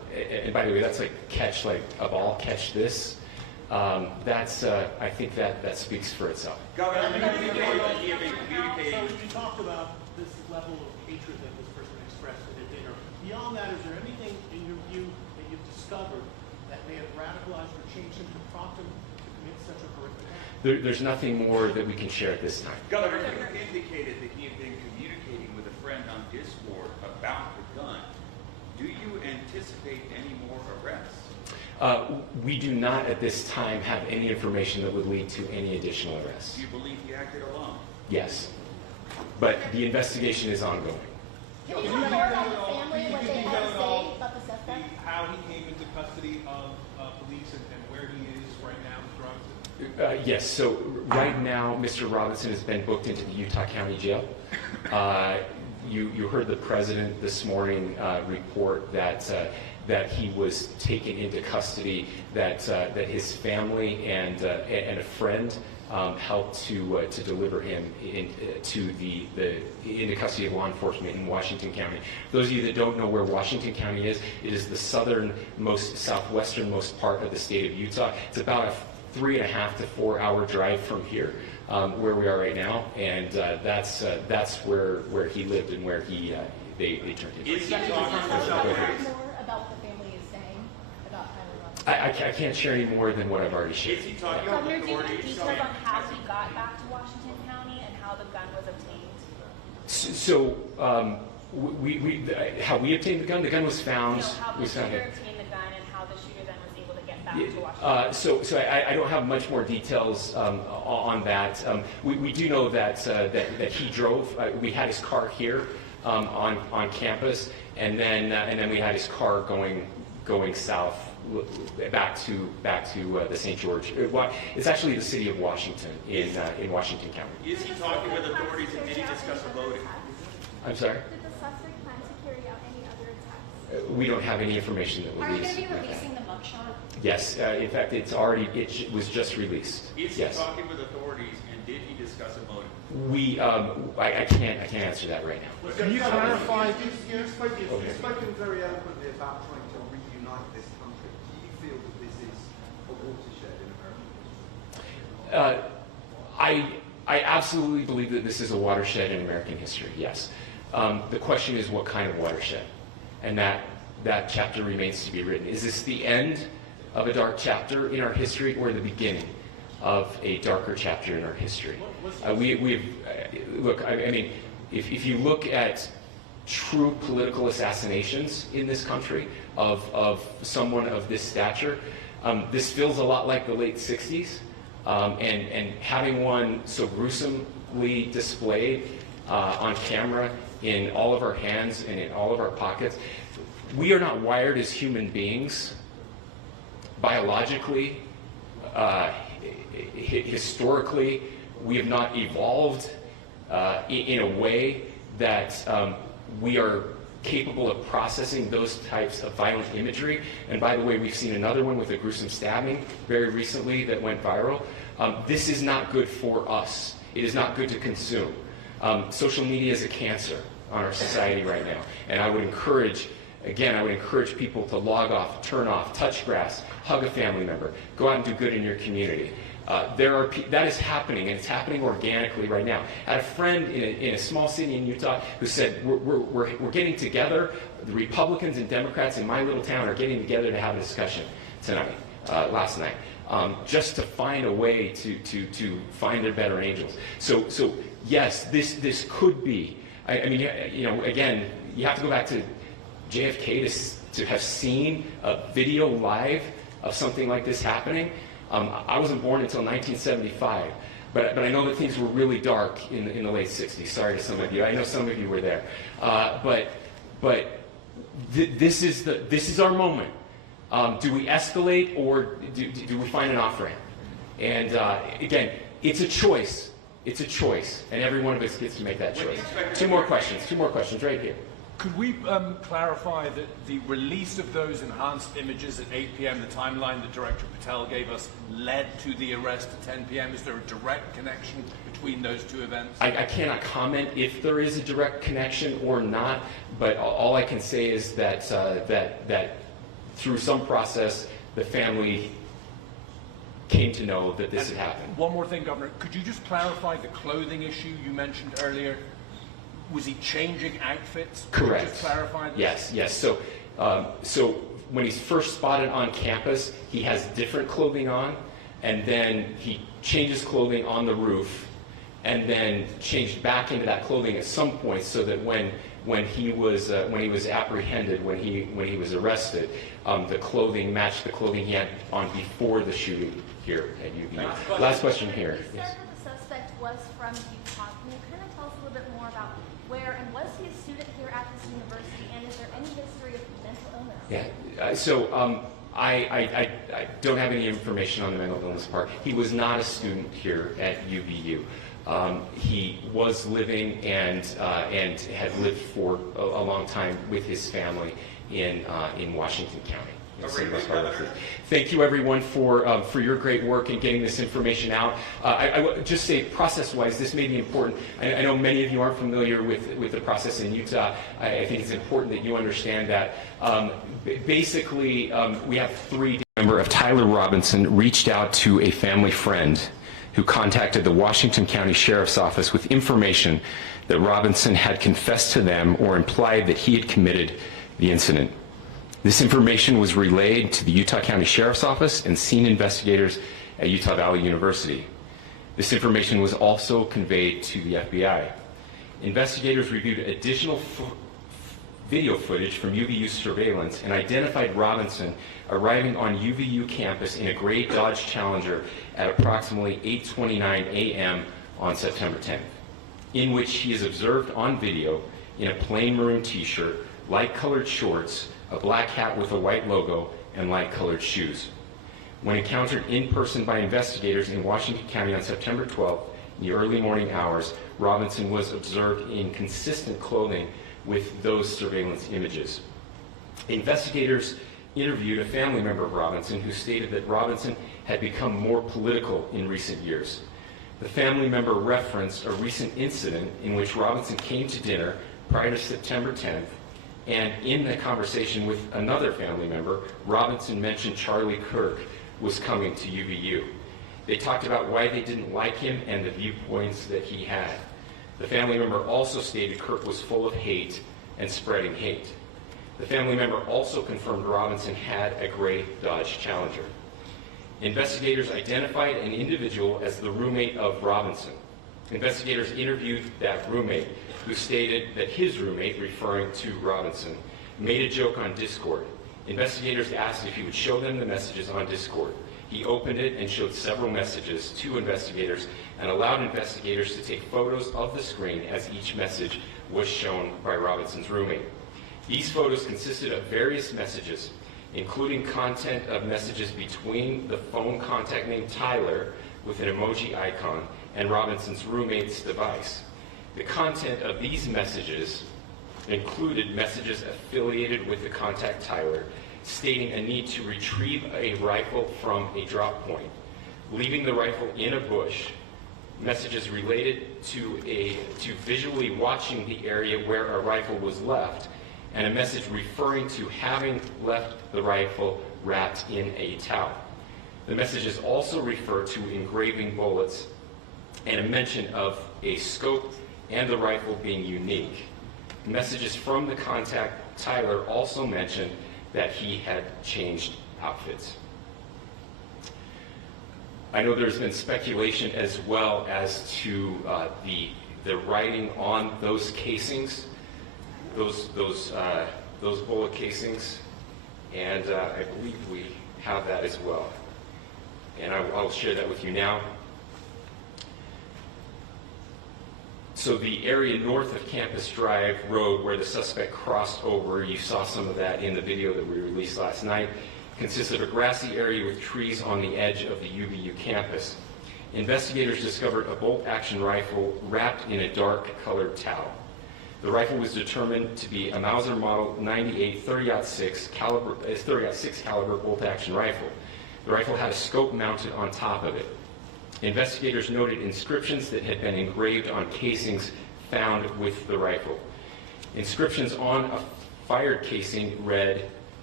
and by the way, that's like catch like a ball, catch this. I think that speaks for itself. Governor, he had been So communicating. you talked about this level of hatred that this person expressed at a dinner. Beyond that, is there anything in your view that you've discovered that may have radicalized or changed him to prompt him to commit such a horrific act? There's nothing more that we can share at this time. Governor, you indicated that he had been communicating with a friend on Discord about the gun. Do you anticipate any more arrests? We do not at this time have any information that would lead to any additional arrests. Do you believe he acted alone? Yes, but the investigation is ongoing. Can you tell me more about the family, what they had to say about the suspect? How he came into custody of police and where he is right now with drugs? Yes, so right now, Mr. Robinson has been booked into the Utah County Jail. You heard the president this morning report that he was taken into custody, that his family and a friend helped to deliver him into custody of law enforcement in Washington County. Those of you that don't know where Washington County is, it is the southwesternmost part of the state of Utah. It's about a 3.5 to 4 hour drive from here, where we are right now, and that's where he lived and where they turned him. Is he Can you talking tell to me somebody? more about what the family is saying about Tyler Robinson? I can't share any more than what I've already shared. Is he talking with Governor, do you have authorities? details on how he got back to Washington County and how the gun was obtained? So, how we obtained the gun? The gun was found. You know, how the was found shooter here. obtained the gun and how the shooter then was able to get back to Washington. So I don't have much more details on that. We do know that he drove. We had his car here on campus, and then we had his car going south back to the St. George. It's actually the city of Washington in Washington County. Is he talking with authorities and did he discuss a motive? I'm sorry. Did the suspect plan to carry out any other attacks? We don't have any information that Are you released. going to be releasing the mugshot? Yes, in fact, it was just released. Is he Yes. talking with authorities and did he discuss a motive? I can't answer that right now. Can you clarify? You've spoken very eloquently about trying to reunite this country. Do you feel that this is a watershed in American history? I absolutely believe that this is a watershed in American history. Yes. The question is, what kind of watershed? And that chapter remains to be written. Is this the end of a dark chapter in our history, or the beginning of a darker chapter in our history? Look, I mean, if you look at true political assassinations in this country of someone of this stature, this feels a lot like the late 60s, and having one so gruesomely displayed on camera in all of our hands and in all of our pockets. We are not wired as human beings biologically, historically. We have not evolved in a way that we are capable of processing those types of violent imagery. And by the way, we've seen another one with a gruesome stabbing very recently that went viral. This is not good for us. It is not good to consume. Social media is a cancer on our society right now. And I would encourage people to log off, turn off, touch grass, hug a family member, go out and do good in your community. That is happening, and it's happening organically right now. I had a friend in a small city in Utah who said, we're getting together, the Republicans and Democrats in my little town are getting together to have a discussion last night, just to find a way to find their better angels. So yes, this could be, I mean, again, you have to go back to JFK to have seen a video live of something like this happening. I wasn't born until 1975, but I know that things were really dark in the late 60s. Sorry to some of you. I know some of you were there. This is our moment. Do we escalate, or do we find an off-ramp? And again, it's a choice. It's a choice, and every one of us gets to make that choice. Two more questions right here. Could we clarify that the release of those enhanced images at 8 p.m., the timeline that Director Patel gave us, led to the arrest at 10 p.m.? Is there a direct connection between those two events? I cannot comment if there is a direct connection or not, but all I can say is that through some process, the family came to know that this had happened. One more thing, Governor. Could you just clarify the clothing issue you mentioned earlier? Was he changing outfits? Correct. Could you just clarify this? Yes, yes. So when he's first spotted on campus, he has different clothing on, and then he changes clothing on the roof, and then changed back into that clothing at some point, so that when he was apprehended, when he was arrested, the clothing matched the clothing he had on before the shooting here at UVU. Last question here. You said Yes. that the suspect was from Utah. Can you kind of tell us a little bit more about where, and was he a student here at this university, and is there any history of mental illness? Yeah. I don't have any information on the mental illness part. He was not a student here at UVU. He was living and had lived for a long time with his family in Washington County. Thank you, everyone, for your great work in getting this information out. I would just say, process-wise, this may be important. I know many of you aren't familiar with the process in Utah. I think it's important that you understand that. Basically, we have three. Member of Tyler Robinson reached out to a family friend who contacted the Washington County Sheriff's Office with information that Robinson had confessed to them or implied that he had committed the incident. This information was relayed to the Utah County Sheriff's Office and scene investigators at Utah Valley University. This information was also conveyed to the FBI. Investigators reviewed additional video footage from UVU surveillance and identified Robinson arriving on UVU campus in a gray Dodge Challenger at approximately 8:29 a.m. on September 10th, in which he is observed on video in a plain maroon t-shirt, light-colored shorts, a black hat with a white logo, and light-colored shoes. When encountered in person by investigators in Washington County on September 12th, in the early morning hours, Robinson was observed in consistent clothing with those surveillance images. Investigators interviewed a family member of Robinson who stated that Robinson had become more political in recent years. The family member referenced a recent incident in which Robinson came to dinner prior to September 10th, and in the conversation with another family member, Robinson mentioned Charlie Kirk was coming to UVU. They talked about why they didn't like him and the viewpoints that he had. The family member also stated Kirk was full of hate and spreading hate. The family member also confirmed Robinson had a gray Dodge Challenger. Investigators identified an individual as the roommate of Robinson. Investigators interviewed that roommate, who stated that his roommate, referring to Robinson, made a joke on Discord. Investigators asked if he would show them the messages on Discord. He opened it and showed several messages to investigators and allowed investigators to take photos of the screen as each message was shown by Robinson's roommate. These photos consisted of various messages, including content of messages between the phone contact named Tyler with an emoji icon and Robinson's roommate's device. The content of these messages included messages affiliated with the contact Tyler, stating a need to retrieve a rifle from a drop point, leaving the rifle in a bush, messages related to visually watching the area where a rifle was left, and a message referring to having left the rifle wrapped in a towel. The messages also refer to engraving bullets and a mention of a scope and the rifle being unique. Messages from the contact Tyler also mentioned that he had changed outfits. I know there's been speculation as well as to the writing on those casings, those bullet casings, and I believe we have that as well. And I'll share that with you now. So the area north of Campus Drive Road where the suspect crossed over, you saw some of that in the video that we released last night, consists of a grassy area with trees on the edge of the UVU campus. Investigators discovered a bolt-action rifle wrapped in a dark-colored towel. The rifle was determined to be a Mauser Model 98 30-06 caliber bolt-action rifle. The rifle had a scope mounted on top of it. Investigators noted inscriptions that had been engraved on casings found with the rifle. Inscriptions on a fired casing read,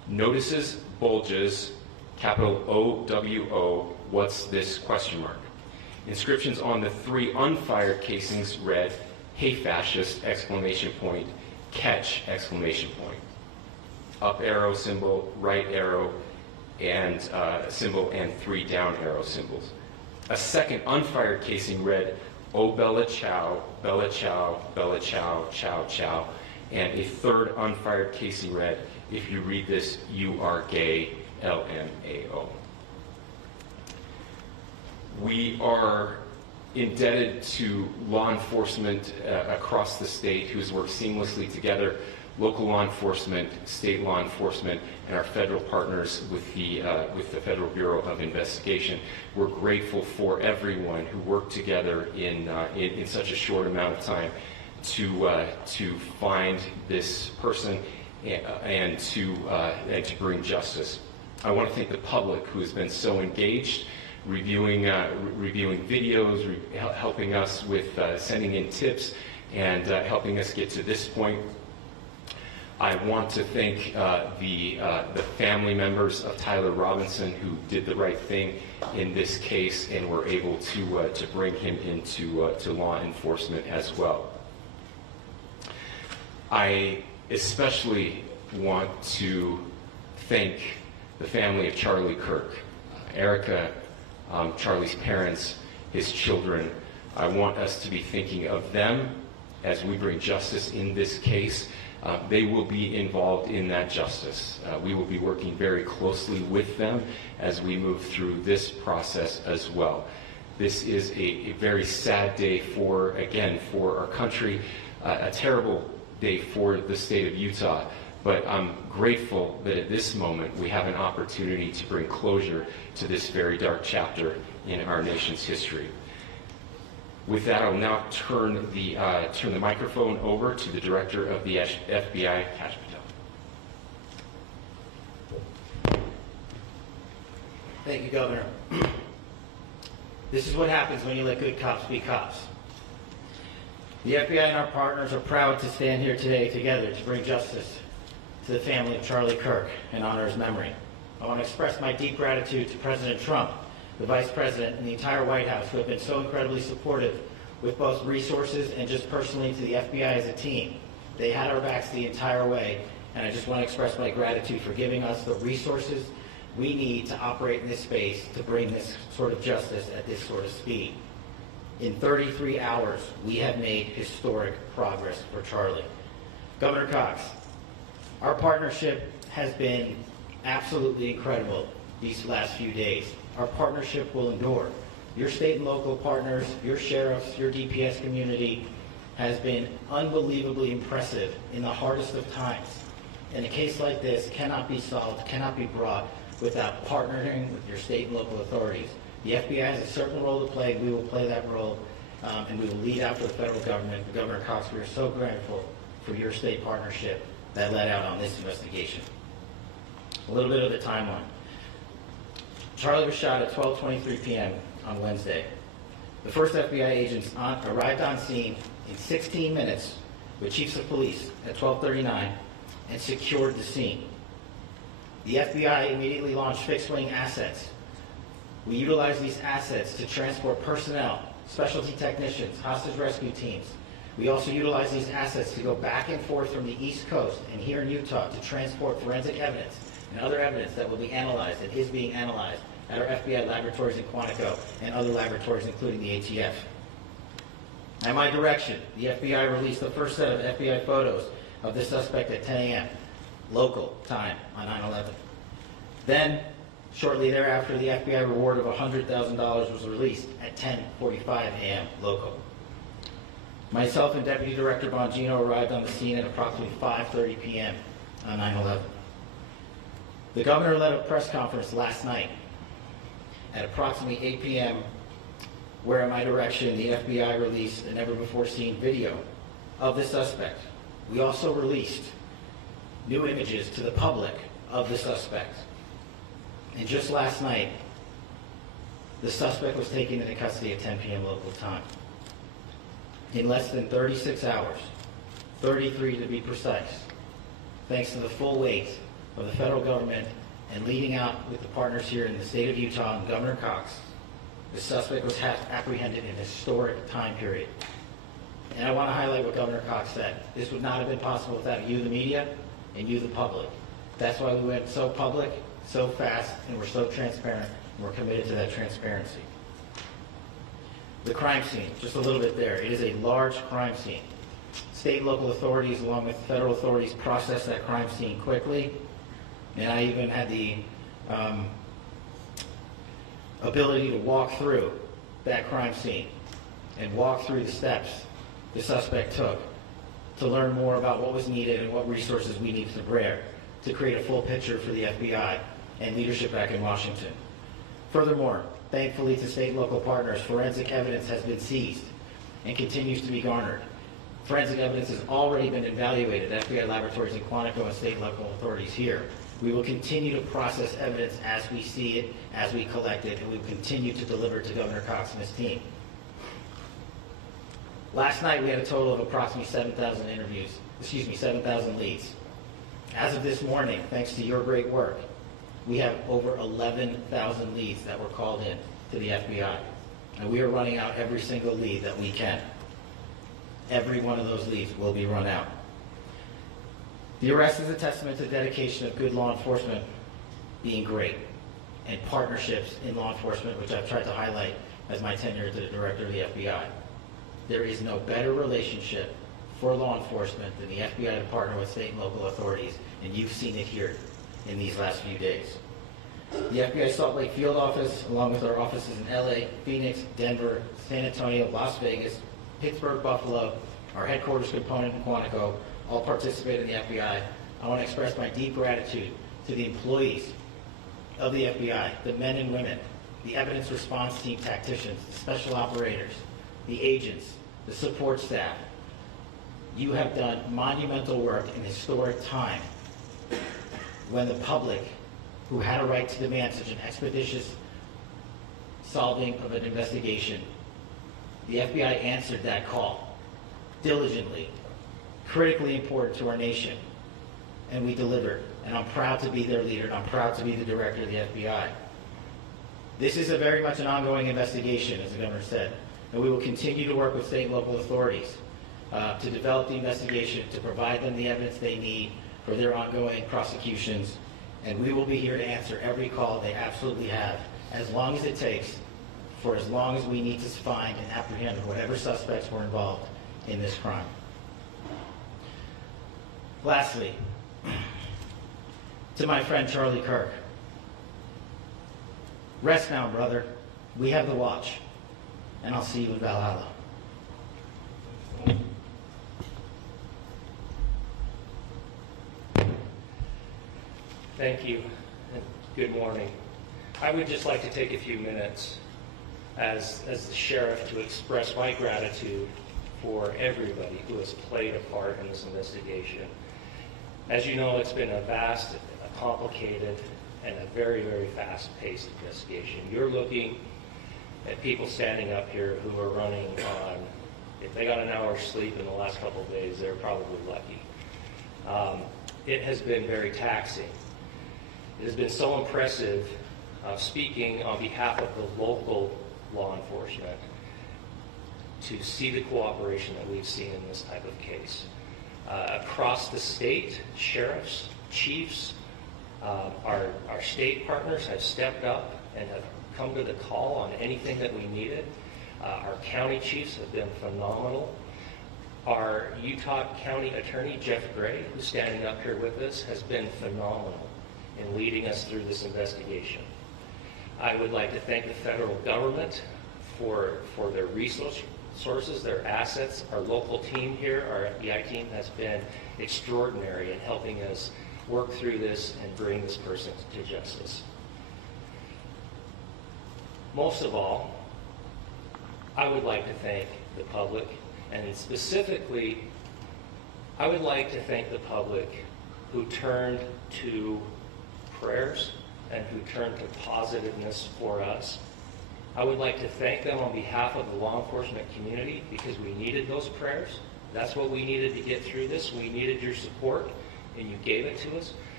Notices, bulges, capital OWO, what's this question mark? Inscriptions on the 3 unfired casings read, "Hey fascist!" exclamation point, "Catch!" exclamation point. Up arrow symbol, right arrow and symbol, and 3 down arrow symbols. A second unfired casing read, "Oh Bella Ciao, Bella Ciao, Bella Ciao, Ciao Ciao," and a third unfired casing read, "If you read this, you are gay, LMAO." We are indebted to law enforcement across the state who's worked seamlessly together, local law enforcement, state law enforcement, and our federal partners with the Federal Bureau of Investigation. We're grateful for everyone who worked together in such a short amount of time to find this person and to bring justice. I want to thank the public who has been so engaged, reviewing videos, helping us with sending in tips, and helping us get to this point. I want to thank the family members of Tyler Robinson who did the right thing in this case and were able to bring him into to law enforcement as well. I especially want to thank the family of Charlie Kirk, Erica, Charlie's parents, his children. I want us to be thinking of them as we bring justice in this case. They will be involved in that justice. We will be working very closely with them as we move through this process as well. This is a very sad day for our country, a terrible day for the state of Utah, but I'm grateful that at this moment we have an opportunity to bring closure to this very dark chapter in our nation's history. With that, I will now turn the microphone over to the Director of the FBI, Kash Patel. Thank you, Governor. This is what happens when you let good cops be cops. The FBI and our partners are proud to stand here today together to bring justice to the family of Charlie Kirk and honor his memory. I want to express my deep gratitude to President Trump, the Vice President, and the entire White House who have been so incredibly supportive with both resources and just personally to the FBI as a team. They had our backs the entire way, and I just want to express my gratitude for giving us the resources we need to operate in this space to bring this sort of justice at this sort of speed. In 33 hours, we have made historic progress for Charlie. Governor Cox, our partnership has been absolutely incredible these last few days. Our partnership will endure. Your state and local partners, your sheriffs, your DPS community has been unbelievably impressive in the hardest of times. And a case like this cannot be solved, cannot be brought without partnering with your state and local authorities. The FBI has a certain role to play. We will play that role, and we will lead after the federal government. Governor Cox, we are so grateful for your state partnership that led out on this investigation. A little bit of the timeline. Charlie was shot at 12:23 p.m. on Wednesday. The first FBI agents arrived on scene in 16 minutes with chiefs of police at 12:39 and secured the scene. The FBI immediately launched fixed-wing assets. We utilized these assets to transport personnel, specialty technicians, hostage rescue teams. We also utilized these assets to go back and forth from the East Coast and here in Utah to transport forensic evidence and other evidence that will be analyzed and is being analyzed at our FBI laboratories in Quantico and other laboratories, including the ATF. At my direction, the FBI released the first set of FBI photos of the suspect at 10 a.m. local time on 9/11. Then, shortly thereafter, the FBI reward of $100,000 was released at 10:45 a.m. local. Myself and Deputy Director Bongino arrived on the scene at approximately 5:30 p.m. on 9/11. The governor led a press conference last night at approximately 8 p.m. where, at my direction, the FBI released a never-before-seen video of the suspect. We also released new images to the public of the suspect. And just last night, the suspect was taken into custody at 10 p.m. local time. In less than 36 hours, 33 to be precise, thanks to the full weight of the federal government and leading out with the partners here in the state of Utah and Governor Cox, the suspect was apprehended in a historic time period. And I want to highlight what Governor Cox said. This would not have been possible without you, the media, and you, the public. That's why we went so public, so fast, and we're so transparent, and we're committed to that transparency. The crime scene, just a little bit there. It is a large crime scene. State and local authorities, along with federal authorities, processed that crime scene quickly. And I even had the ability to walk through that crime scene and walk through the steps the suspect took to learn more about what was needed and what resources we needed to bear to create a full picture for the FBI and leadership back in Washington. Furthermore, thankfully to state and local partners, forensic evidence has been seized and continues to be garnered. Forensic evidence has already been evaluated at FBI laboratories in Quantico and state and local authorities here. We will continue to process evidence as we see it, as we collect it, and we will continue to deliver to Governor Cox and his team. Last night we had a total of approximately 7,000 leads. As of this morning, thanks to your great work, we have over 11,000 leads that were called in to the FBI. And we are running out every single lead that we can. Every one of those leads will be run out. The arrest is a testament to the dedication of good law enforcement being great, and partnerships in law enforcement, which I've tried to highlight as my tenure as the director of the FBI. There is no better relationship for law enforcement than the FBI to partner with state and local authorities, and you've seen it here in these last few days. The FBI Salt Lake Field Office, along with our offices in LA, Phoenix, Denver, San Antonio, Las Vegas, Pittsburgh, Buffalo, our headquarters component in Quantico, all participate in the FBI. I want to express my deep gratitude to the employees of the FBI, the men and women, the evidence response team tacticians, the special operators, the agents, the support staff. You have done monumental work in historic time when the public, who had a right to demand such an expeditious solving of an investigation, the FBI answered that call diligently, critically important to our nation, and we delivered. And I'm proud to be their leader, and I'm proud to be the director of the FBI. This is very much an ongoing investigation, as the governor said, and we will continue to work with state and local authorities to develop the investigation, to provide them the evidence they need for their ongoing prosecutions, and we will be here to answer every call they absolutely have, as long as it takes, for as long as we need to find and apprehend whatever suspects were involved in this crime. Lastly, to my friend Charlie Kirk, rest now, brother. We have the watch, and I'll see you in Valhalla. Thank you, and good morning. I would just like to take a few minutes as the sheriff to express my gratitude for everybody who has played a part in this investigation. As you know, it's been a vast, a complicated, and a very, very fast-paced investigation. You're looking at people standing up here who are running on, if they got an hour's sleep in the last couple of days, they're probably lucky. It has been very taxing. It has been so impressive, speaking on behalf of the local law enforcement, to see the cooperation that we've seen in this type of case. Across the state, sheriffs, chiefs, our state partners have stepped up and have come to the call on anything that we needed. Our county chiefs have been phenomenal. Our Utah County Attorney, Jeff Gray, who's standing up here with us, has been phenomenal in leading us through this investigation. I would like to thank the federal government for their resources, their assets. Our local team here, our FBI team, has been extraordinary in helping us work through this and bring this person to justice. Most of all, I would like to thank the public, and specifically, I would like to thank the public who turned to prayers and who turned to positiveness for us. I would like to thank them on behalf of the law enforcement community, because we needed those prayers. That's what we needed to get through this. We needed your support, and you gave it to us.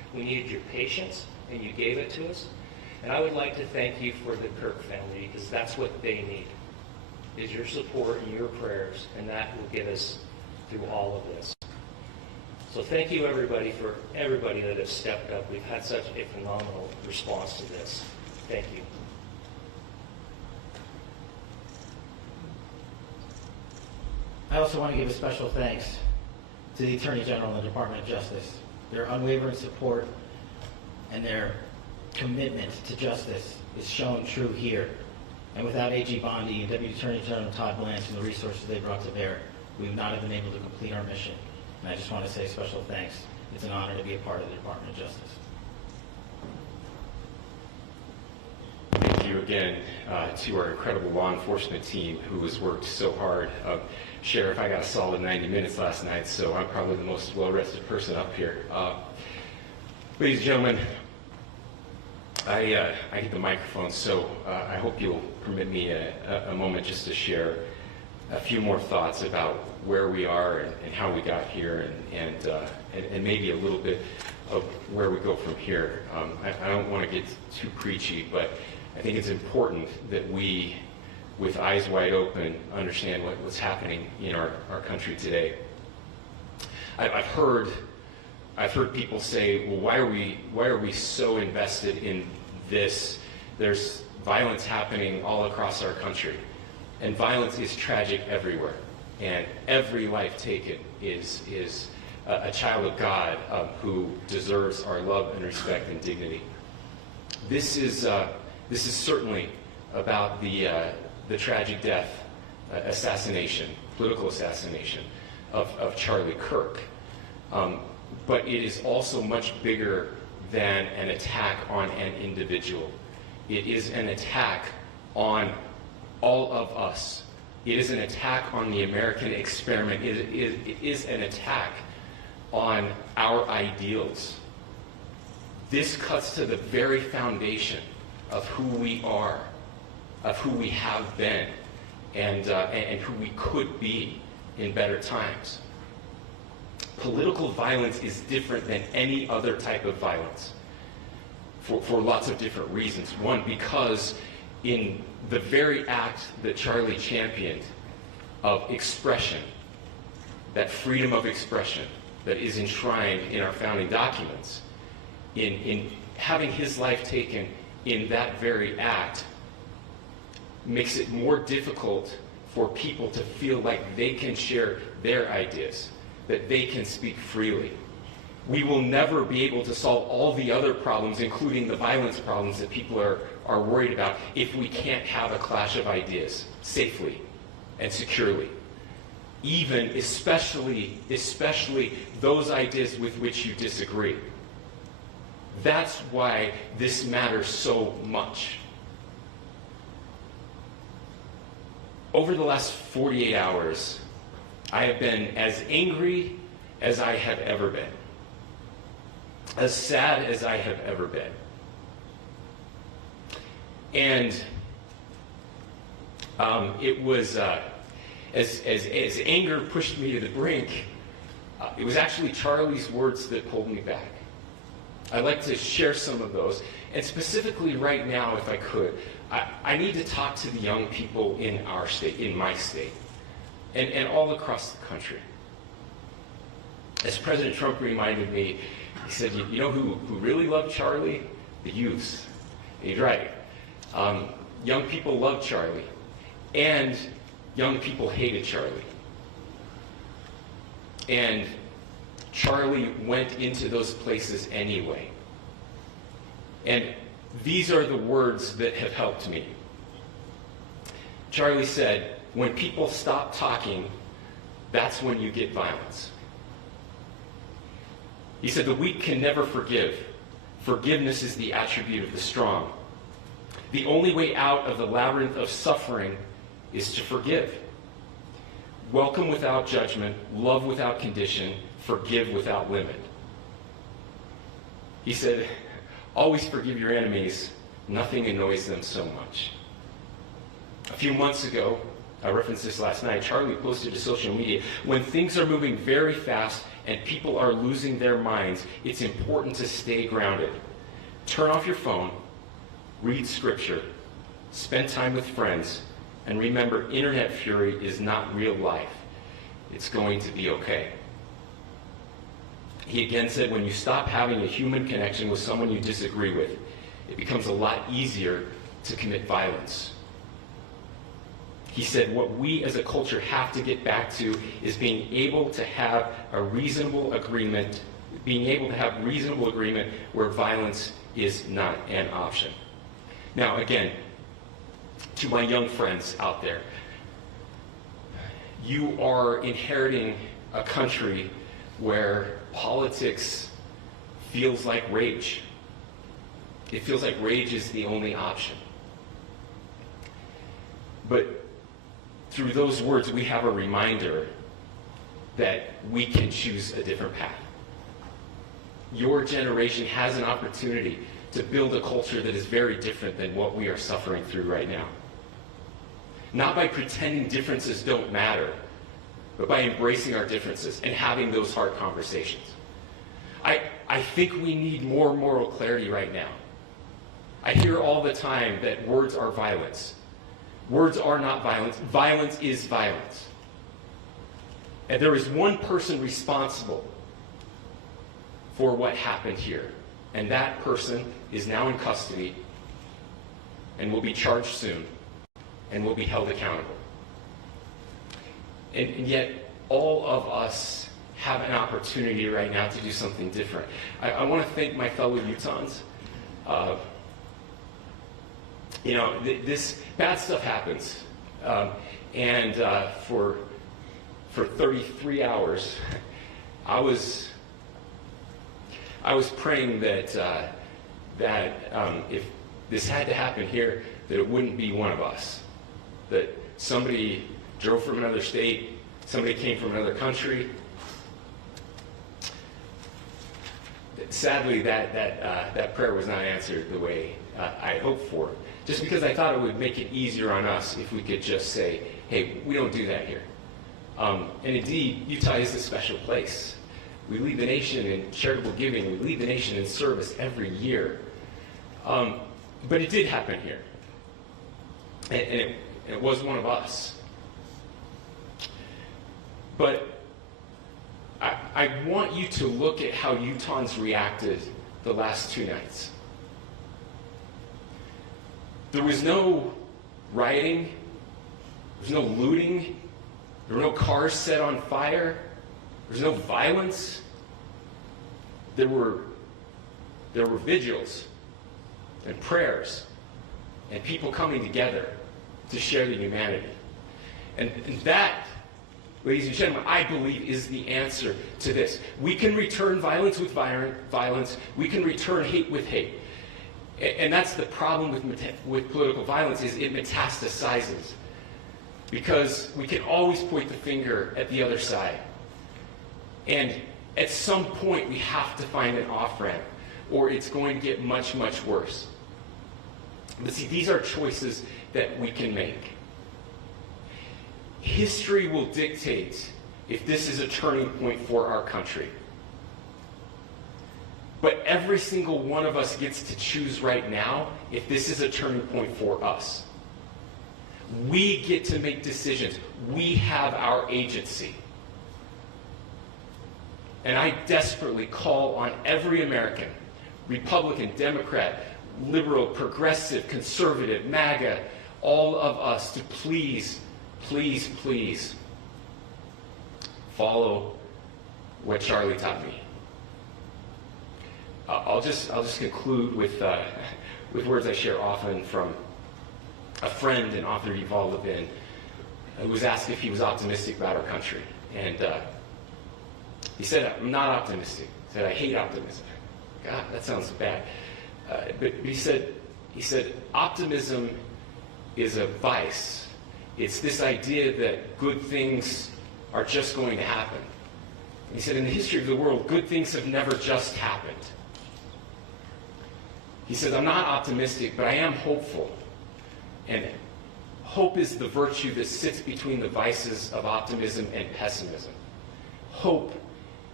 We needed your patience, and you gave it to us. And I would like to thank you for the Kirk family, because that's what they need, is your support and your prayers, and that will get us through all of this. So thank you, everybody, for everybody that has stepped up. We've had such a phenomenal response to this. Thank you. I also want to give a special thanks to the Attorney General and the Department of Justice. Their unwavering support and their commitment to justice is shown true here. And without AG Bondi and Deputy Attorney General Todd Blanche and the resources they brought to bear, we would not have been able to complete our mission. And I just want to say special thanks. It's an honor to be a part of the Department of Justice. Thank you again to our incredible law enforcement team who has worked so hard. Sheriff, I got a solid 90 minutes last night, so I'm probably the most well-rested person up here. Ladies and gentlemen, I get the microphone, so I hope you'll permit me a moment just to share a few more thoughts about where we are and how we got here, and maybe a little bit of where we go from here. I don't want to get too preachy, but I think it's important that we, with eyes wide open, understand what's happening in our country today. I've heard people say, well, why are we so invested in this? There's violence happening all across our country, and violence is tragic everywhere, and every life taken is a child of God who deserves our love and respect and dignity. This is certainly about the tragic death, political assassination of Charlie Kirk. But it is also much bigger than an attack on an individual. It is an attack on all of us. It is an attack on the American experiment. It is an attack on our ideals. This cuts to the very foundation of who we are, of who we have been, and who we could be in better times. Political violence is different than any other type of violence for lots of different reasons. One, because in the very act that Charlie championed of expression, that freedom of expression that is enshrined in our founding documents, in having his life taken in that very act, makes it more difficult for people to feel like they can share their ideas, that they can speak freely. We will never be able to solve all the other problems, including the violence problems that people are worried about, if we can't have a clash of ideas safely and securely. Even, especially those ideas with which you disagree. That's why this matters so much. Over the last 48 hours, I have been as angry as I have ever been, as sad as I have ever been. And it was, as anger pushed me to the brink, it was actually Charlie's words that pulled me back. I'd like to share some of those. And specifically right now, if I could, I need to talk to the young people in our state, in my state, and all across the country. As President Trump reminded me, he said, you know who really loved Charlie? The youths. And he's right. Young people loved Charlie, and young people hated Charlie. And Charlie went into those places anyway. And these are the words that have helped me. Charlie said, when people stop talking, that's when you get violence. He said, the weak can never forgive. Forgiveness is the attribute of the strong. The only way out of the labyrinth of suffering is to forgive. Welcome without judgment, love without condition, forgive without limit. He said, always forgive your enemies. Nothing annoys them so much. A few months ago, I referenced this last night, Charlie posted to social media, when things are moving very fast and people are losing their minds, it's important to stay grounded. Turn off your phone, read scripture, spend time with friends, and remember, internet fury is not real life. It's going to be okay. He again said, when you stop having a human connection with someone you disagree with, it becomes a lot easier to commit violence. He said, what we as a culture have to get back to is being able to have a reasonable agreement, where violence is not an option. Now, again, to my young friends out there, you are inheriting a country where politics feels like rage. It feels like rage is the only option. But through those words, we have a reminder that we can choose a different path. Your generation has an opportunity to build a culture that is very different than what we are suffering through right now. Not by pretending differences don't matter, but by embracing our differences and having those hard conversations. I think we need more moral clarity right now. I hear all the time that words are violence. Words are not violence. Violence is violence. And there is one person responsible for what happened here. And that person is now in custody and will be charged soon and will be held accountable. And yet, all of us have an opportunity right now to do something different. I want to thank my fellow Utahns. This bad stuff happens. For 33 hours, I was praying that if this had to happen here, that it wouldn't be one of us. That somebody drove from another state, somebody came from another country. Sadly, that prayer was not answered the way I hoped for. Just because I thought it would make it easier on us if we could just say, hey, we don't do that here. And indeed, Utah is a special place. We lead the nation in charitable giving. We lead the nation in service every year. But it did happen here. And it was one of us. But I want you to look at how Utahns reacted the last 2 nights. There was no rioting. There was no looting. There were no cars set on fire. There was no violence. There were vigils and prayers and people coming together to share the humanity. And that, ladies and gentlemen, I believe is the answer to this. We can return violence with violence. We can return hate with hate. And that's the problem with political violence, is it metastasizes. Because we can always point the finger at the other side. And at some point, we have to find an off-ramp, or it's going to get much, much worse. But see, these are choices that we can make. History will dictate if this is a turning point for our country. But every single one of us gets to choose right now if this is a turning point for us. We get to make decisions. We have our agency. And I desperately call on every American, Republican, Democrat, liberal, progressive, conservative, MAGA, all of us to please, please, please follow what Charlie taught me. I'll just conclude with words I share often from a friend and author Yuval Levin, who was asked if he was optimistic about our country. And he said, I'm not optimistic. He said, I hate optimism. God, that sounds bad. But he said, optimism is a vice. It's this idea that good things are just going to happen. And he said, in the history of the world, good things have never just happened. He said, I'm not optimistic, but I am hopeful. And hope is the virtue that sits between the vices of optimism and pessimism. Hope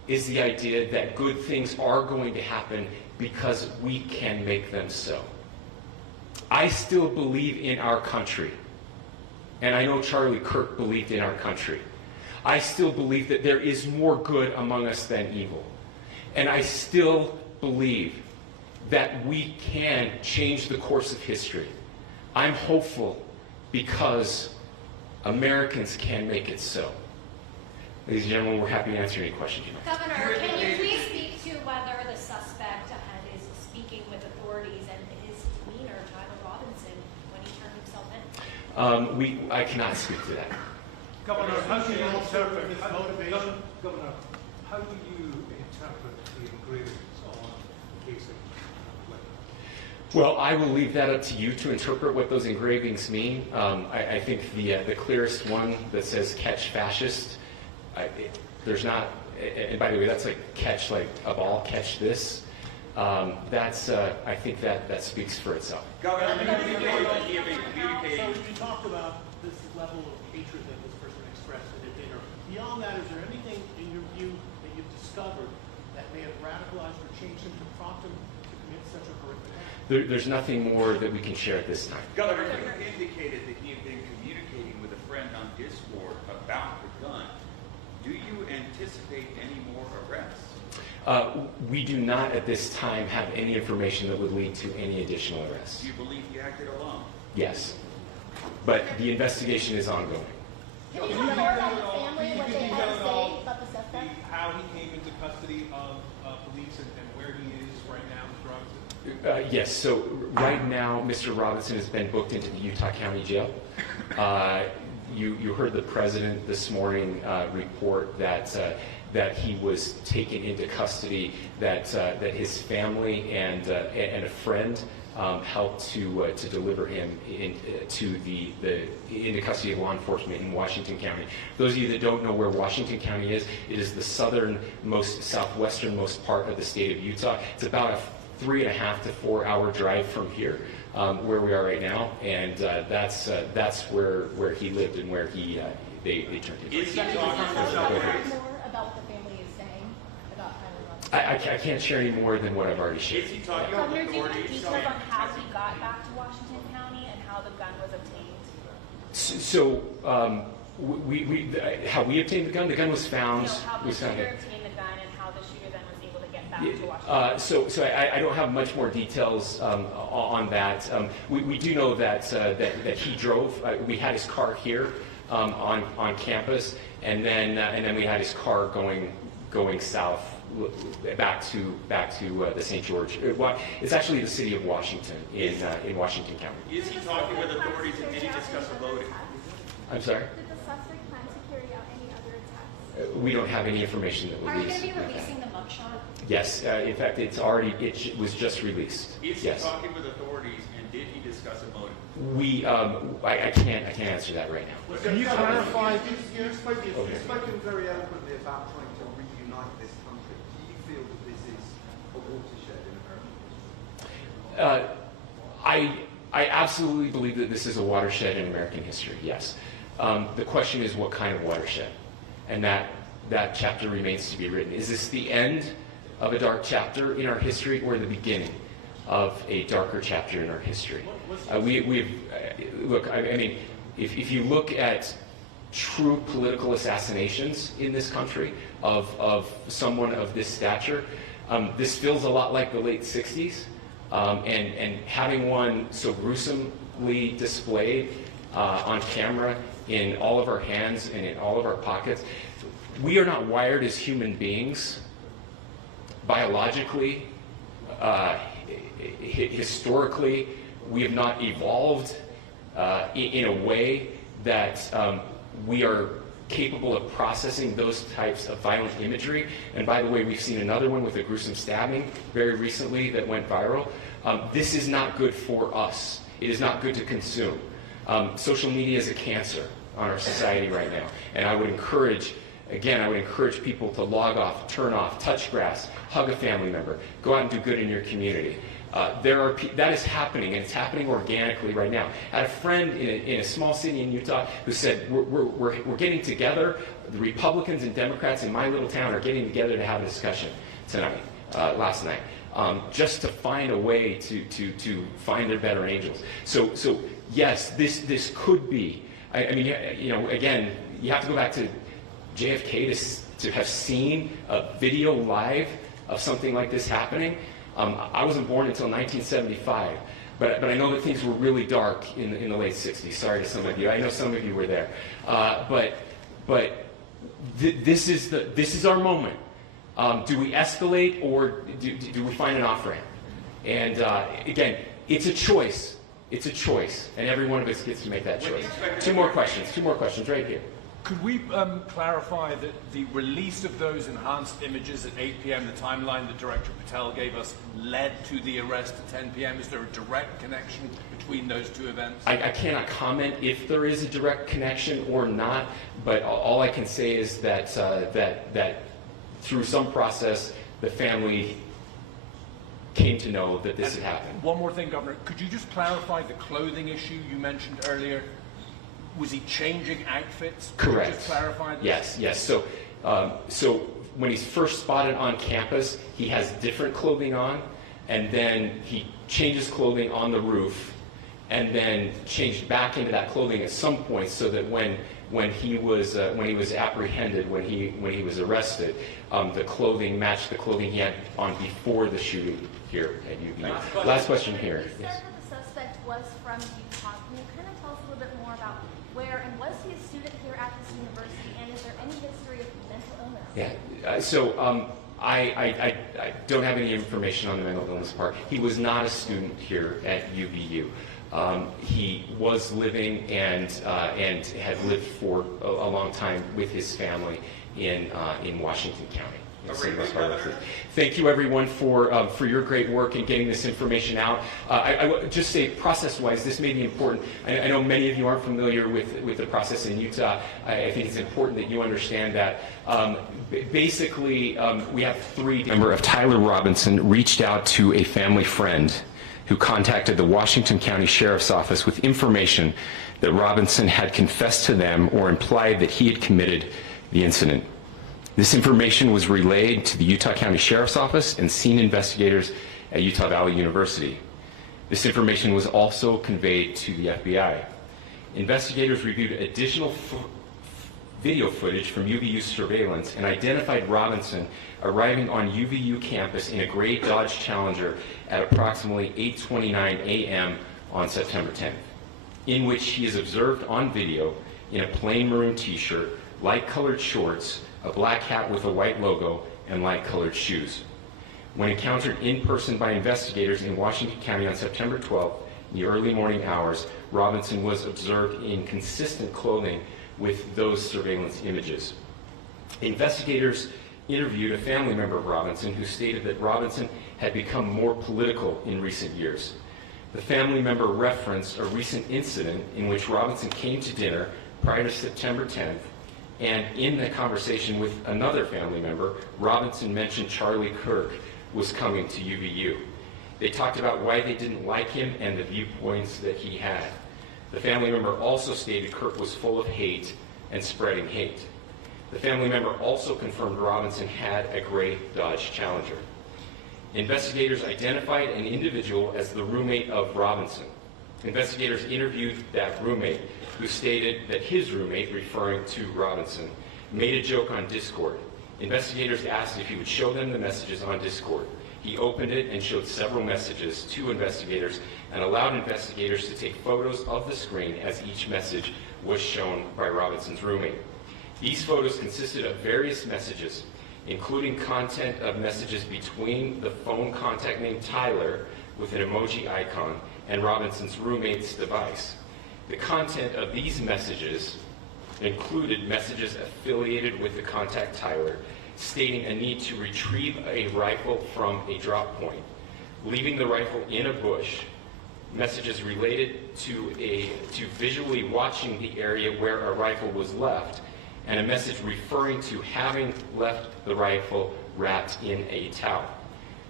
is the idea that good things are going to happen because we can make them so. I still believe in our country, and I know Charlie Kirk believed in our country. I still believe that there is more good among us than evil. And I still believe that we can change the course of history. I'm hopeful because Americans can make it so. Ladies and gentlemen, we're happy to answer any questions you may have. Governor, can you please speak to whether the suspect ahead is speaking with authorities and his demeanor, Tyler Robinson, when he turned himself in? I cannot speak to that. Governor, how do you interpret his motivation? Governor, how do you interpret the engravings on the casing? Well, I will leave that up to you to interpret what those engravings mean. I think the clearest one that says "catch fascist," there's not, and by the way, that's like catch like a ball, catch this. I think that speaks for itself. Governor, So communicating. you talked about this level of hatred that this person expressed at a dinner. Beyond that, is there anything in your view that you've discovered that may have radicalized or changed him to prompt him to commit such a horrific act? There's nothing more that we can share at this time. Governor, you indicated that he had been communicating with a friend on Discord about the gun. Do you anticipate any more arrests? We do not at this time have any information that would lead to any additional arrests. Do you believe he acted alone? Yes, but the investigation is ongoing. Can you tell me more about the family, what they had to say about the suspect? How he came into custody of police and where he is right now with drugs? Yes, so right now, Mr. Robinson has been booked into the Utah County Jail. You heard the president this morning report that he was taken into custody, that his family and a friend helped to deliver him into custody of law enforcement in Washington County. Those of you that don't know where Washington County is, it is the southernmost, southwesternmost part of the state of Utah. It's about a 3.5 to 4 hour drive from here, where we are right now, and that's where he lived and where they turned him. Is he Can you talking tell to us authorities? more about what the family is saying about Tyler Robinson? I can't share any more than what I've already shared. Is he talking with Governor, do you have authorities? details on how he got back to Washington County and how the gun was obtained? So, how we obtained the gun? The gun was found. How the was found shooter here. obtained the gun and how the shooter then was able to get back to Washington. So I don't have much more details on that. We do know that he drove. We had his car here on campus, and then we had his car going south back to the St. George. It's actually the city of Washington in Washington County. Is he talking with authorities and did he discuss a voting? I'm sorry. Did the suspect plan to carry out any other attacks? We don't have any information that Are you released. going to be releasing the mugshot? Yes, in fact, it was just released. Is he Yes. talking with authorities and did he discuss a motive? I can't answer that right now. Can you clarify? You've spoken very eloquently about trying to reunite this country. Do you feel that this is a watershed in American history? I absolutely believe that this is a watershed in American history, yes. The question is what kind of watershed? And that chapter remains to be written. Is this the end of a dark chapter in our history or the beginning of a darker chapter in our history? Look, I mean, if you look at true political assassinations in this country of someone of this stature, this feels a lot like the late 60s. And having one so gruesomely displayed on camera in all of our hands and in all of our pockets, we are not wired as human beings biologically, historically. We have not evolved in a way that we are capable of processing those types of violent imagery. And by the way, we've seen another one with a gruesome stabbing very recently that went viral. This is not good for us. It is not good to consume. Social media is a cancer on our society right now. And I would encourage people to log off, turn off, touch grass, hug a family member, go out and do good in your community. That is happening, and it's happening organically right now. I had a friend in a small city in Utah who said, we're getting together, the Republicans and Democrats in my little town are getting together to have a discussion tonight, last night, just to find a way to find their better angels. So yes, this could be, I mean, again, you have to go back to JFK to have seen a video live of something like this happening. I wasn't born until 1975, but I know that things were really dark in the late 60s. Sorry to some of you. I know some of you were there. This is our moment. Do we escalate, or do we find an off-ramp? And again, it's a choice. It's a choice, and every one of us gets to make that choice. Two more questions right here. Could we clarify that the release of those enhanced images at 8 p.m., the timeline that Director Patel gave us, led to the arrest at 10 p.m.? Is there a direct connection between those two events? I cannot comment if there is a direct connection or not, but all I can say is that that through some process, the family came to know that this had happened. One more thing, Governor. Could you just clarify the clothing issue you mentioned earlier? Was he changing outfits? Correct. Could you just clarify this? Yes. So when he's first spotted on campus, he has different clothing on, and then he changes clothing on the roof, and then changed back into that clothing at some point, so that when he was apprehended, when he was arrested, the clothing matched the clothing he had on before the shooting here at UVU. Last question here. You said that the suspect was from Utah. Can you kind of tell us a little bit more about where, and was he a student here at this university, and is there any history of mental illness? Yeah, so I don't have any information on the mental illness part. He was not a student here at UVU. He was living and had lived for a long time with his family in Washington County. Thank you, everyone, for your great work in getting this information out. I would just say, process-wise, this may be important. I know many of you aren't familiar with the process in Utah. I think it's important that you understand that. Basically, we have three. Member of Tyler Robinson reached out to a family friend who contacted the Washington County Sheriff's Office with information that Robinson had confessed to them or implied that he had committed the incident. This information was relayed to the Utah County Sheriff's Office and scene investigators at Utah Valley University. This information was also conveyed to the FBI. Investigators reviewed additional video footage from UVU surveillance and identified Robinson arriving on UVU campus in a gray Dodge Challenger at approximately 8:29 a.m. on September 10th, in which he is observed on video in a plain maroon t-shirt, light-colored shorts, a black hat with a white logo, and light-colored shoes. When encountered in person by investigators in Washington County on September 12th, in the early morning hours, Robinson was observed in consistent clothing with those surveillance images. Investigators interviewed a family member of Robinson who stated that Robinson had become more political in recent years. The family member referenced a recent incident in which Robinson came to dinner prior to September 10th, and in the conversation with another family member, Robinson mentioned Charlie Kirk was coming to UVU. They talked about why they didn't like him and the viewpoints that he had. The family member also stated Kirk was full of hate and spreading hate. The family member also confirmed Robinson had a gray Dodge Challenger. Investigators identified an individual as the roommate of Robinson. Investigators interviewed that roommate, who stated that his roommate, referring to Robinson, made a joke on Discord. Investigators asked if he would show them the messages on Discord. He opened it and showed several messages to investigators and allowed investigators to take photos of the screen as each message was shown by Robinson's roommate. These photos consisted of various messages, including content of messages between the phone contact named Tyler with an emoji icon and Robinson's roommate's device. The content of these messages included messages affiliated with the contact Tyler, stating a need to retrieve a rifle from a drop point, leaving the rifle in a bush, messages related to visually watching the area where a rifle was left, and a message referring to having left the rifle wrapped in a towel.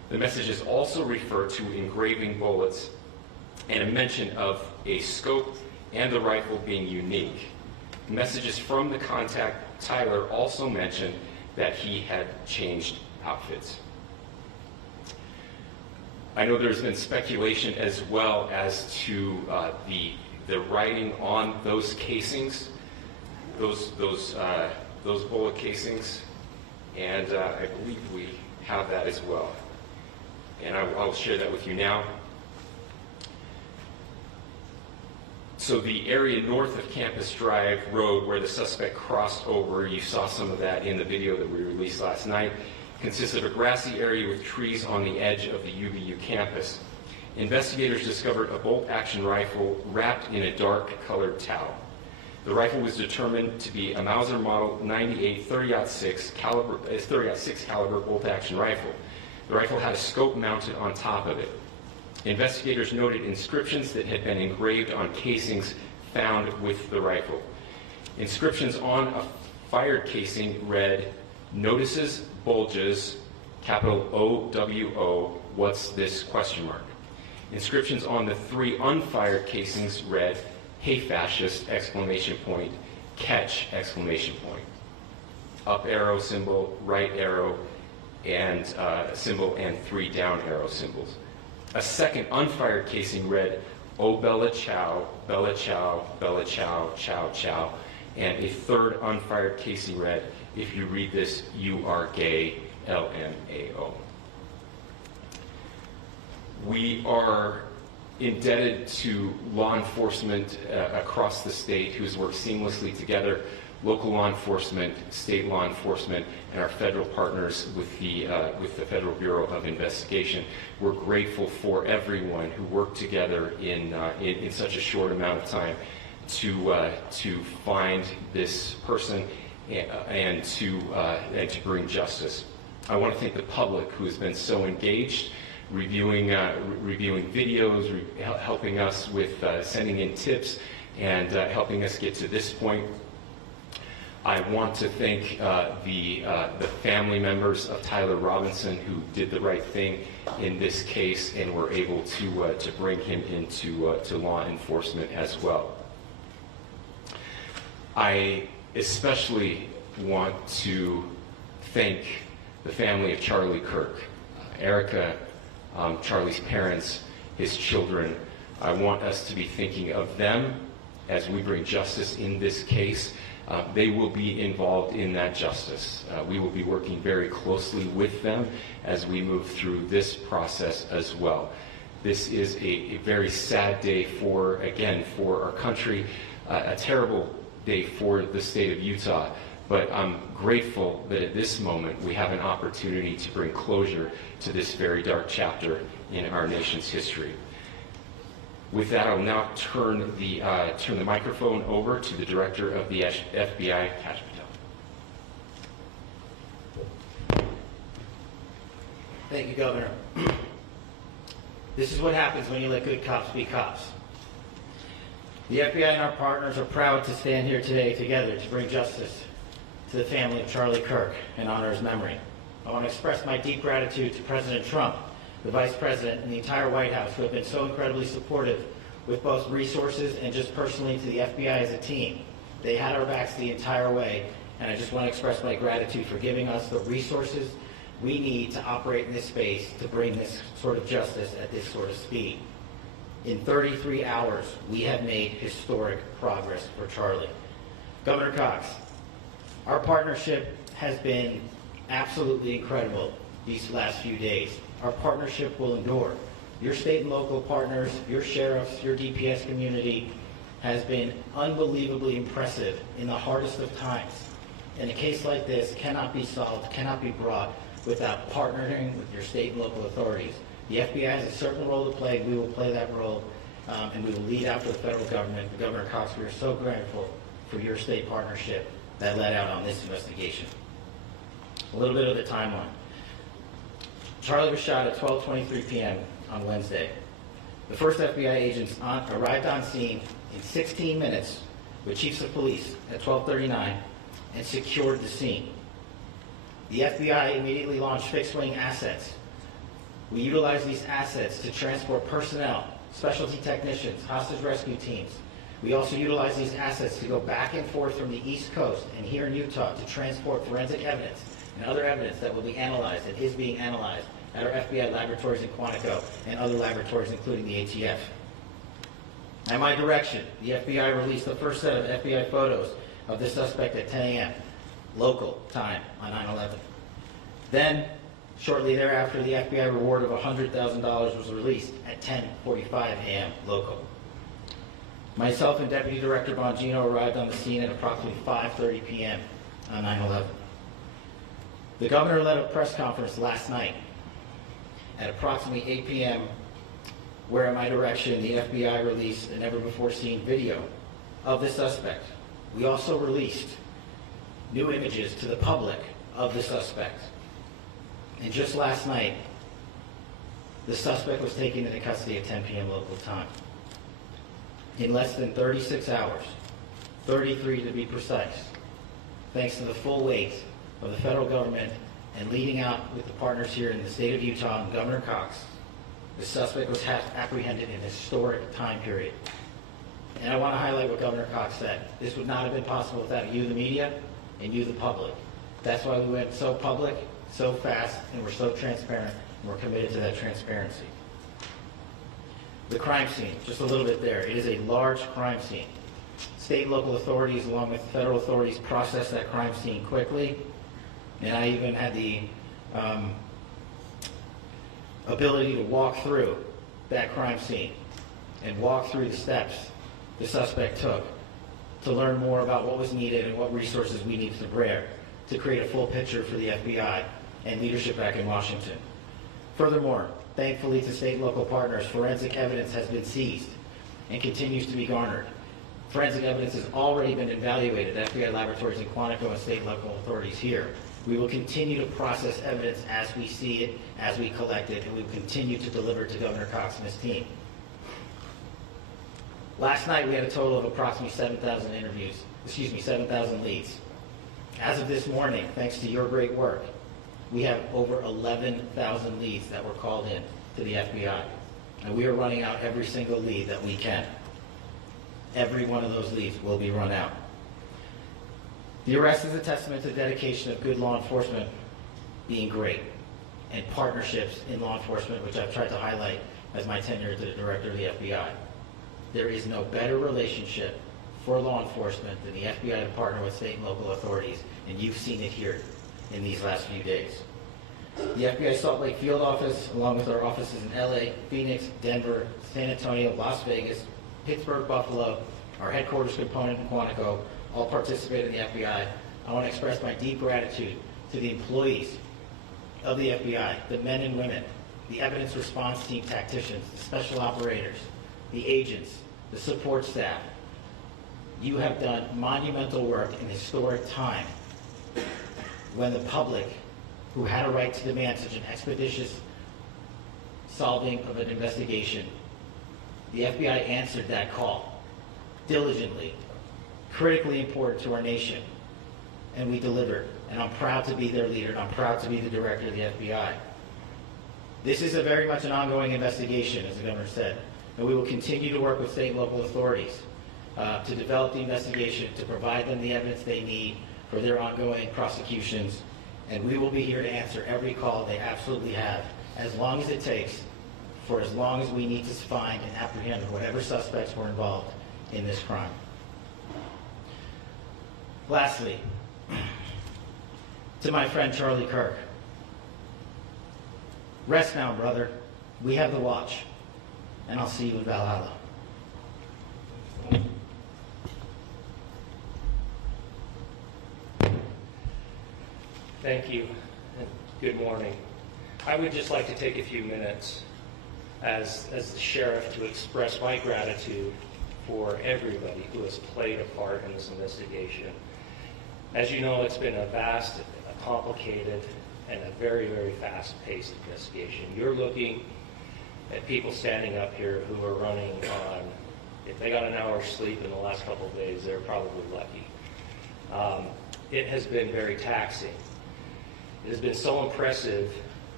The messages also refer to engraving bullets and a mention of a scope and the rifle being unique. Messages from the contact, Tyler, also mentioned that he had changed outfits. I know there's been speculation as well as to the writing on those casings, those bullet casings, and I believe we have that as well. And I'll share that with you now. So the area north of Campus Drive Road where the suspect crossed over, you saw some of that in the video that we released last night, consists of a grassy area with trees on the edge of the UVU campus. Investigators discovered a bolt-action rifle wrapped in a dark-colored towel. The rifle was determined to be a Mauser Model 98 30-06 caliber bolt-action rifle. The rifle had a scope mounted on top of it. Investigators noted inscriptions that had been engraved on casings found with the rifle. Inscriptions on a fired casing read, "Notices, bulges, capital O-W-O, what's this, question mark." Inscriptions on the 3 unfired casings read, "Hey fascist, exclamation point, catch, exclamation point." Up arrow symbol, right arrow, and symbol, and 3 down arrow symbols. A second unfired casing read, "Oh Bella Chow, Bella Chow, Bella Chow, Chow Chow," and a third unfired casing read, "If you read this, you are gay, LMAO." We are indebted to law enforcement across the state who's worked seamlessly together, local law enforcement, state law enforcement, and our federal partners with the Federal Bureau of Investigation. We're grateful for everyone who worked together in such a short amount of time to find this person and to bring justice. I want to thank the public who has been so engaged, reviewing videos, helping us with sending in tips, and helping us get to this point. I want to thank the family members of Tyler Robinson who did the right thing in this case and were able to bring him into to law enforcement as well. I especially want to thank the family of Charlie Kirk, Erica, Charlie's parents, his children. I want us to be thinking of them as we bring justice in this case. They will be involved in that justice. We will be working very closely with them as we move through this process as well. This is a very sad day for our country, a terrible day for the state of Utah, but I'm grateful that at this moment we have an opportunity to bring closure to this very dark chapter in our nation's history. With that, I'll now turn the microphone over to the Director of the FBI, Kash Patel. Thank you, Governor. This is what happens when you let good cops be cops. The FBI and our partners are proud to stand here today together to bring justice to the family of Charlie Kirk and honor his memory. I want to express my deep gratitude to President Trump, the Vice President, and the entire White House who have been so incredibly supportive with both resources and just personally to the FBI as a team. They had our backs the entire way, and I just want to express my gratitude for giving us the resources we need to operate in this space to bring this sort of justice at this sort of speed. In 33 hours, we have made historic progress for Charlie. Governor Cox, our partnership has been absolutely incredible these last few days. Our partnership will endure. Your state and local partners, your sheriffs, your DPS community has been unbelievably impressive in the hardest of times. And a case like this cannot be solved, cannot be brought without partnering with your state and local authorities. The FBI has a certain role to play. We will play that role, and we will lead out for the federal government. Governor Cox, we are so grateful for your state partnership that led out on this investigation. A little bit of the timeline. Charlie was shot at 12:23 p.m. on Wednesday. The first FBI agents arrived on scene in 16 minutes with chiefs of police at 12:39 and secured the scene. The FBI immediately launched fixed-wing assets We utilize these assets to transport personnel, specialty technicians, hostage rescue teams. We also utilize these assets to go back and forth from the East Coast and here in Utah to transport forensic evidence and other evidence that will be analyzed and is being analyzed at our FBI laboratories in Quantico and other laboratories, including the ATF. At my direction, the FBI released the first set of FBI photos of the suspect at 10 a.m. local time on 9/11. Then, shortly thereafter, the FBI reward of $100,000 was released at 10:45 a.m. local. Myself and Deputy Director Bongino arrived on the scene at approximately 5:30 p.m. on 9/11. The governor led a press conference last night at approximately 8 p.m., where at my direction, the FBI released a never-before-seen video of the suspect. We also released new images to the public of the suspect. And just last night, the suspect was taken into custody at 10 p.m. local time. In less than 36 hours, 33 to be precise, thanks to the full weight of the federal government and leading out with the partners here in the state of Utah and Governor Cox, the suspect was apprehended in a historic time period. And I want to highlight what Governor Cox said. This would not have been possible without you, the media, and you, the public. That's why we went so public, so fast, and we're so transparent, and we're committed to that transparency. The crime scene, just a little bit there. It is a large crime scene. State and local authorities, along with federal authorities, processed that crime scene quickly. And I even had the ability to walk through that crime scene and walk through the steps the suspect took to learn more about what was needed and what resources we needed to bear to create a full picture for the FBI and leadership back in Washington. Furthermore, thankfully to state and local partners, forensic evidence has been seized and continues to be garnered. Forensic evidence has already been evaluated at FBI laboratories in Quantico and state and local authorities here. We will continue to process evidence as we see it, as we collect it, and we will continue to deliver to Governor Cox and his team. Last night we had a total of approximately 7,000 leads. As of this morning, thanks to your great work, we have over 11,000 leads that were called in to the FBI. And we are running out every single lead that we can. Every one of those leads will be run out. The arrest is a testament to the dedication of good law enforcement being great, and partnerships in law enforcement, which I've tried to highlight as my tenure as the director of the FBI. There is no better relationship for law enforcement than the FBI to partner with state and local authorities, and you've seen it here in these last few days. The FBI Salt Lake field office, along with our offices in LA, Phoenix, Denver, San Antonio, Las Vegas, Pittsburgh, Buffalo, our headquarters component in Quantico, all participate in the FBI. I want to express my deep gratitude to the employees of the FBI, the men and women, the evidence response team tacticians, the special operators, the agents, the support staff. You have done monumental work in historic time when the public, who had a right to demand such an expeditious solving of an investigation, the FBI answered that call diligently, critically important to our nation, and we delivered. And I'm proud to be their leader, and I'm proud to be the director of the FBI. This is very much an ongoing investigation, as the governor said, and we will continue to work with state and local authorities to develop the investigation, to provide them the evidence they need for their ongoing prosecutions, and we will be here to answer every call they absolutely have, as long as it takes, for as long as we need to find and apprehend whatever suspects were involved in this crime. Lastly, to my friend Charlie Kirk, rest now, brother. We have the watch, and I'll see you in Valhalla. Thank you, and good morning. I would just like to take a few minutes as the sheriff to express my gratitude for everybody who has played a part in this investigation. As you know, it's been a vast, a complicated, and a very, very fast-paced investigation. You're looking at people standing up here who are running on, if they got an hour's sleep in the last couple of days, they're probably lucky. It has been very taxing. It has been so impressive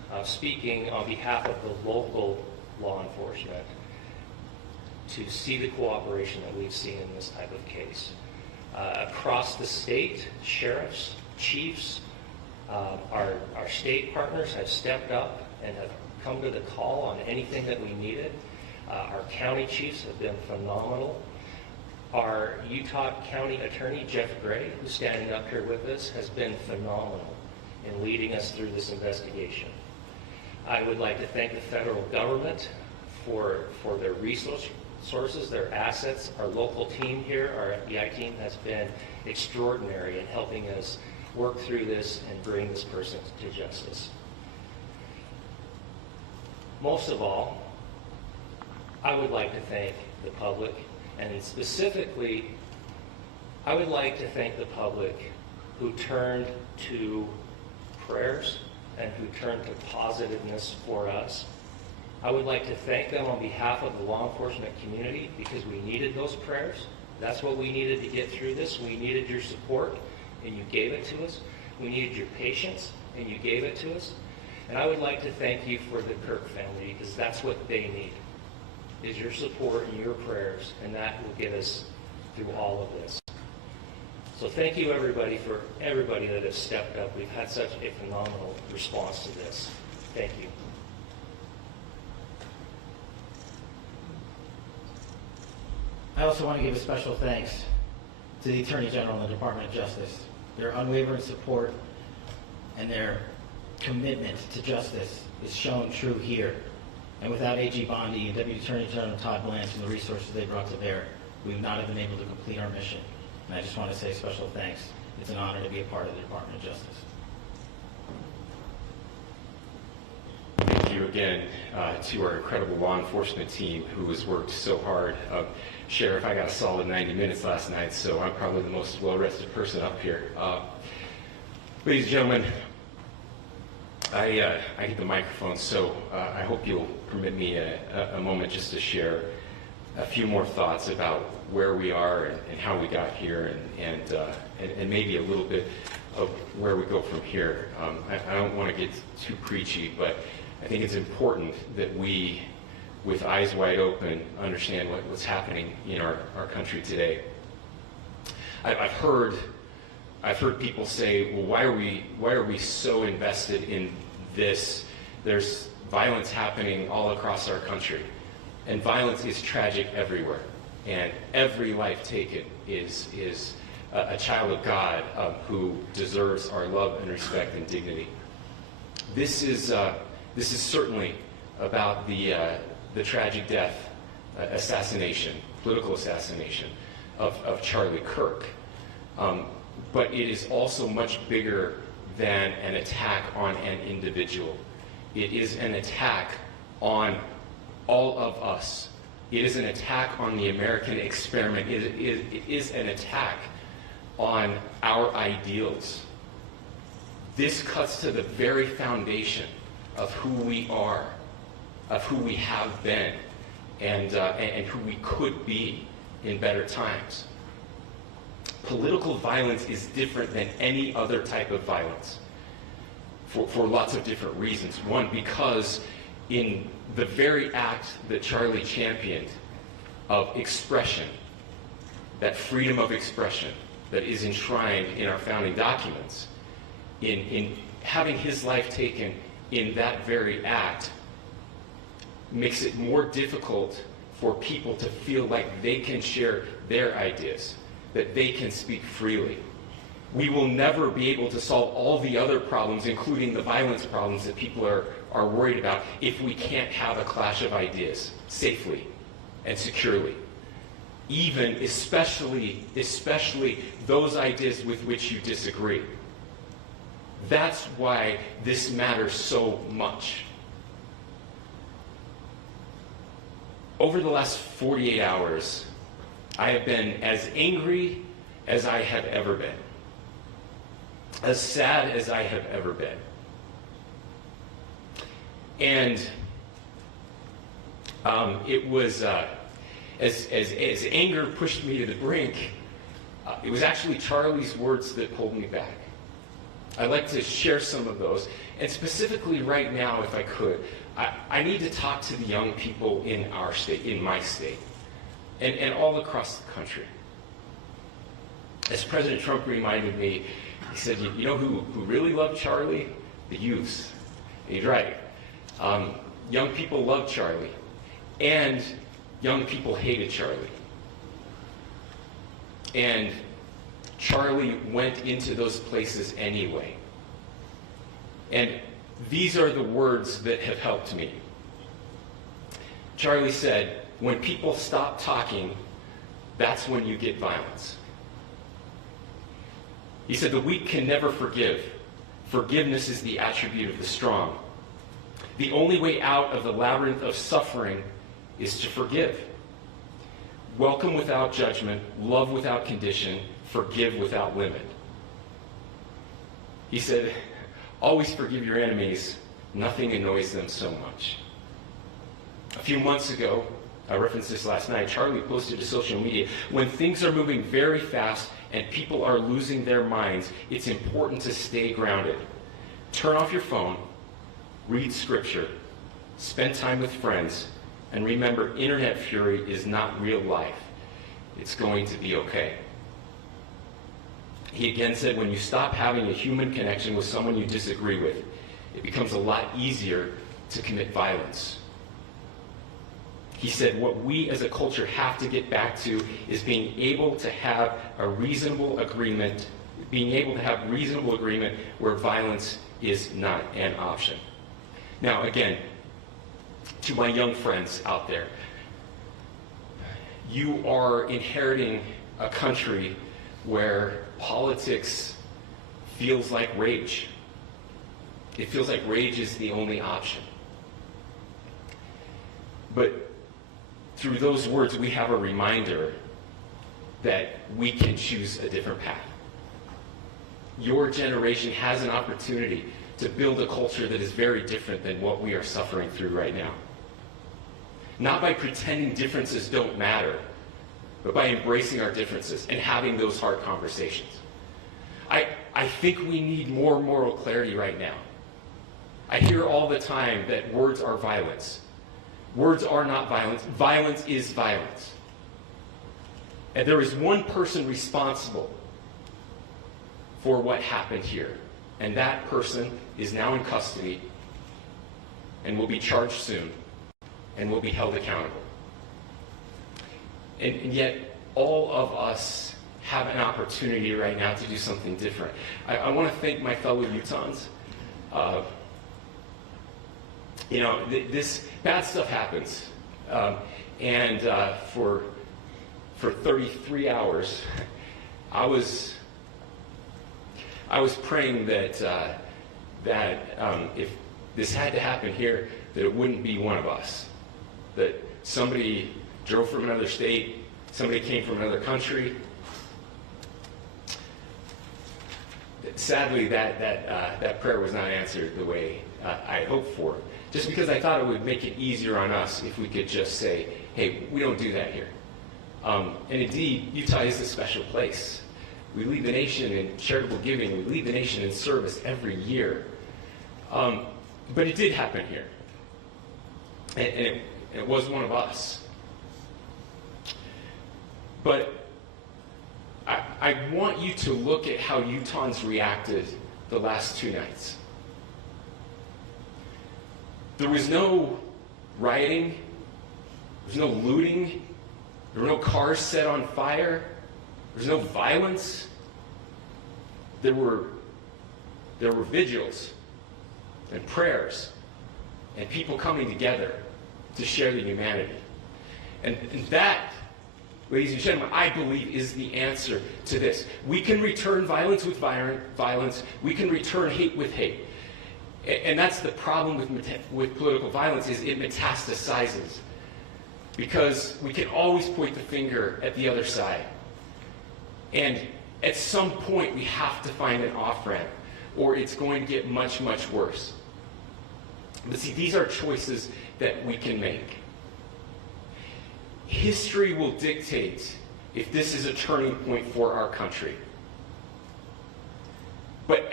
speaking on behalf of the local law enforcement to see the cooperation that we've seen in this type of case. Across the state, sheriffs, chiefs, our state partners have stepped up and have come to the call on anything that we needed. Our county chiefs have been phenomenal. Our Utah County Attorney, Jeff Gray, who's standing up here with us, has been phenomenal in leading us through this investigation. I would like to thank the federal government for their resources, their assets. Our local team here, our FBI team, has been extraordinary in helping us work through this and bring this person to justice. Most of all, I would like to thank the public, and specifically, I would like to thank the public who turned to prayers and who turned to positiveness for us. I would like to thank them on behalf of the law enforcement community because we needed those prayers. That's what we needed to get through this. We needed your support, and you gave it to us. We needed your patience, and you gave it to us. And I would like to thank you for the Kirk family because that's what they need, is your support and your prayers, and that will get us through all of this. So thank you everybody for everybody that has stepped up. We've had such a phenomenal response to this. Thank you. I also want to give a special thanks to the Attorney General and the Department of Justice. Their unwavering support and their commitment to justice is shown true here. And without AG Bondi and Deputy Attorney General Todd Blanche and the resources they brought to bear, we would not have been able to complete our mission. And I just want to say special thanks. It's an honor to be a part of the Department of Justice. Thank you again to our incredible law enforcement team who has worked so hard. Sheriff, I got a solid 90 minutes last night, so I'm probably the most well-rested person up here. Ladies and gentlemen, I get the microphone, so I hope you'll permit me a moment just to share a few more thoughts about where we are and how we got here, and maybe a little bit of where we go from here. I don't want to get too preachy, but I think it's important that we, with eyes wide open, understand what's happening in our country today. I've heard people say, well, why are we so invested in this? There's violence happening all across our country, and violence is tragic everywhere, and every life taken is a child of God who deserves our love and respect and dignity. This is certainly about the tragic death, political assassination of Charlie Kirk. But it is also much bigger than an attack on an individual. It is an attack on all of us. It is an attack on the American experiment. It is an attack on our ideals. This cuts to the very foundation of who we are, of who we have been, and who we could be in better times. Political violence is different than any other type of violence for lots of different reasons. One, because in the very act that Charlie championed of expression, that freedom of expression that is enshrined in our founding documents, in having his life taken in that very act, makes it more difficult for people to feel like they can share their ideas, that they can speak freely. We will never be able to solve all the other problems, including the violence problems that people are worried about, if we can't have a clash of ideas safely and securely. Especially those ideas with which you disagree. That's why this matters so much. Over the last 48 hours, I have been as angry as I have ever been, as sad as I have ever been. And it was, as anger pushed me to the brink, it was actually Charlie's words that pulled me back. I'd like to share some of those. And specifically right now, if I could, I need to talk to the young people in our state, in my state, and all across the country. As President Trump reminded me, he said, you know who really loved Charlie? The youths. And he's right. Young people loved Charlie, and young people hated Charlie. And Charlie went into those places anyway. And these are the words that have helped me. Charlie said, when people stop talking, that's when you get violence. He said, the weak can never forgive. Forgiveness is the attribute of the strong. The only way out of the labyrinth of suffering is to forgive. Welcome without judgment, love without condition, forgive without limit. He said, always forgive your enemies. Nothing annoys them so much. A few months ago, I referenced this last night, Charlie posted to social media, when things are moving very fast and people are losing their minds, it's important to stay grounded. Turn off your phone, read scripture, spend time with friends, and remember, internet fury is not real life. It's going to be okay. He again said, when you stop having a human connection with someone you disagree with, it becomes a lot easier to commit violence. He said, what we as a culture have to get back to is being able to have a reasonable agreement, where violence is not an option. Now, again, to my young friends out there, you are inheriting a country where politics feels like rage. It feels like rage is the only option. But through those words, we have a reminder that we can choose a different path. Your generation has an opportunity to build a culture that is very different than what we are suffering through right now. Not by pretending differences don't matter, but by embracing our differences and having those hard conversations. I think we need more moral clarity right now. I hear all the time that words are violence. Words are not violence. Violence is violence. And there is one person responsible for what happened here. And that person is now in custody and will be charged soon and will be held accountable. And yet, all of us have an opportunity right now to do something different. I want to thank my fellow Utahns. This bad stuff happens. For 33 hours, I was praying that if this had to happen here, that it wouldn't be one of us. That somebody drove from another state, somebody came from another country. Sadly, that prayer was not answered the way I hoped for. Just because I thought it would make it easier on us if we could just say, hey, we don't do that here. And indeed, Utah is a special place. We lead the nation in charitable giving. We lead the nation in service every year. But it did happen here. And it was one of us. But I want you to look at how Utahns reacted the last 2 nights. There was no rioting. There was no looting. There were no cars set on fire. There was no violence. There were vigils and prayers and people coming together to share the humanity. And that, ladies and gentlemen, I believe is the answer to this. We can return violence with violence. We can return hate with hate. And that's the problem with political violence, is it metastasizes. Because we can always point the finger at the other side. And at some point, we have to find an off-ramp, or it's going to get much, much worse. But see, these are choices that we can make. History will dictate if this is a turning point for our country. But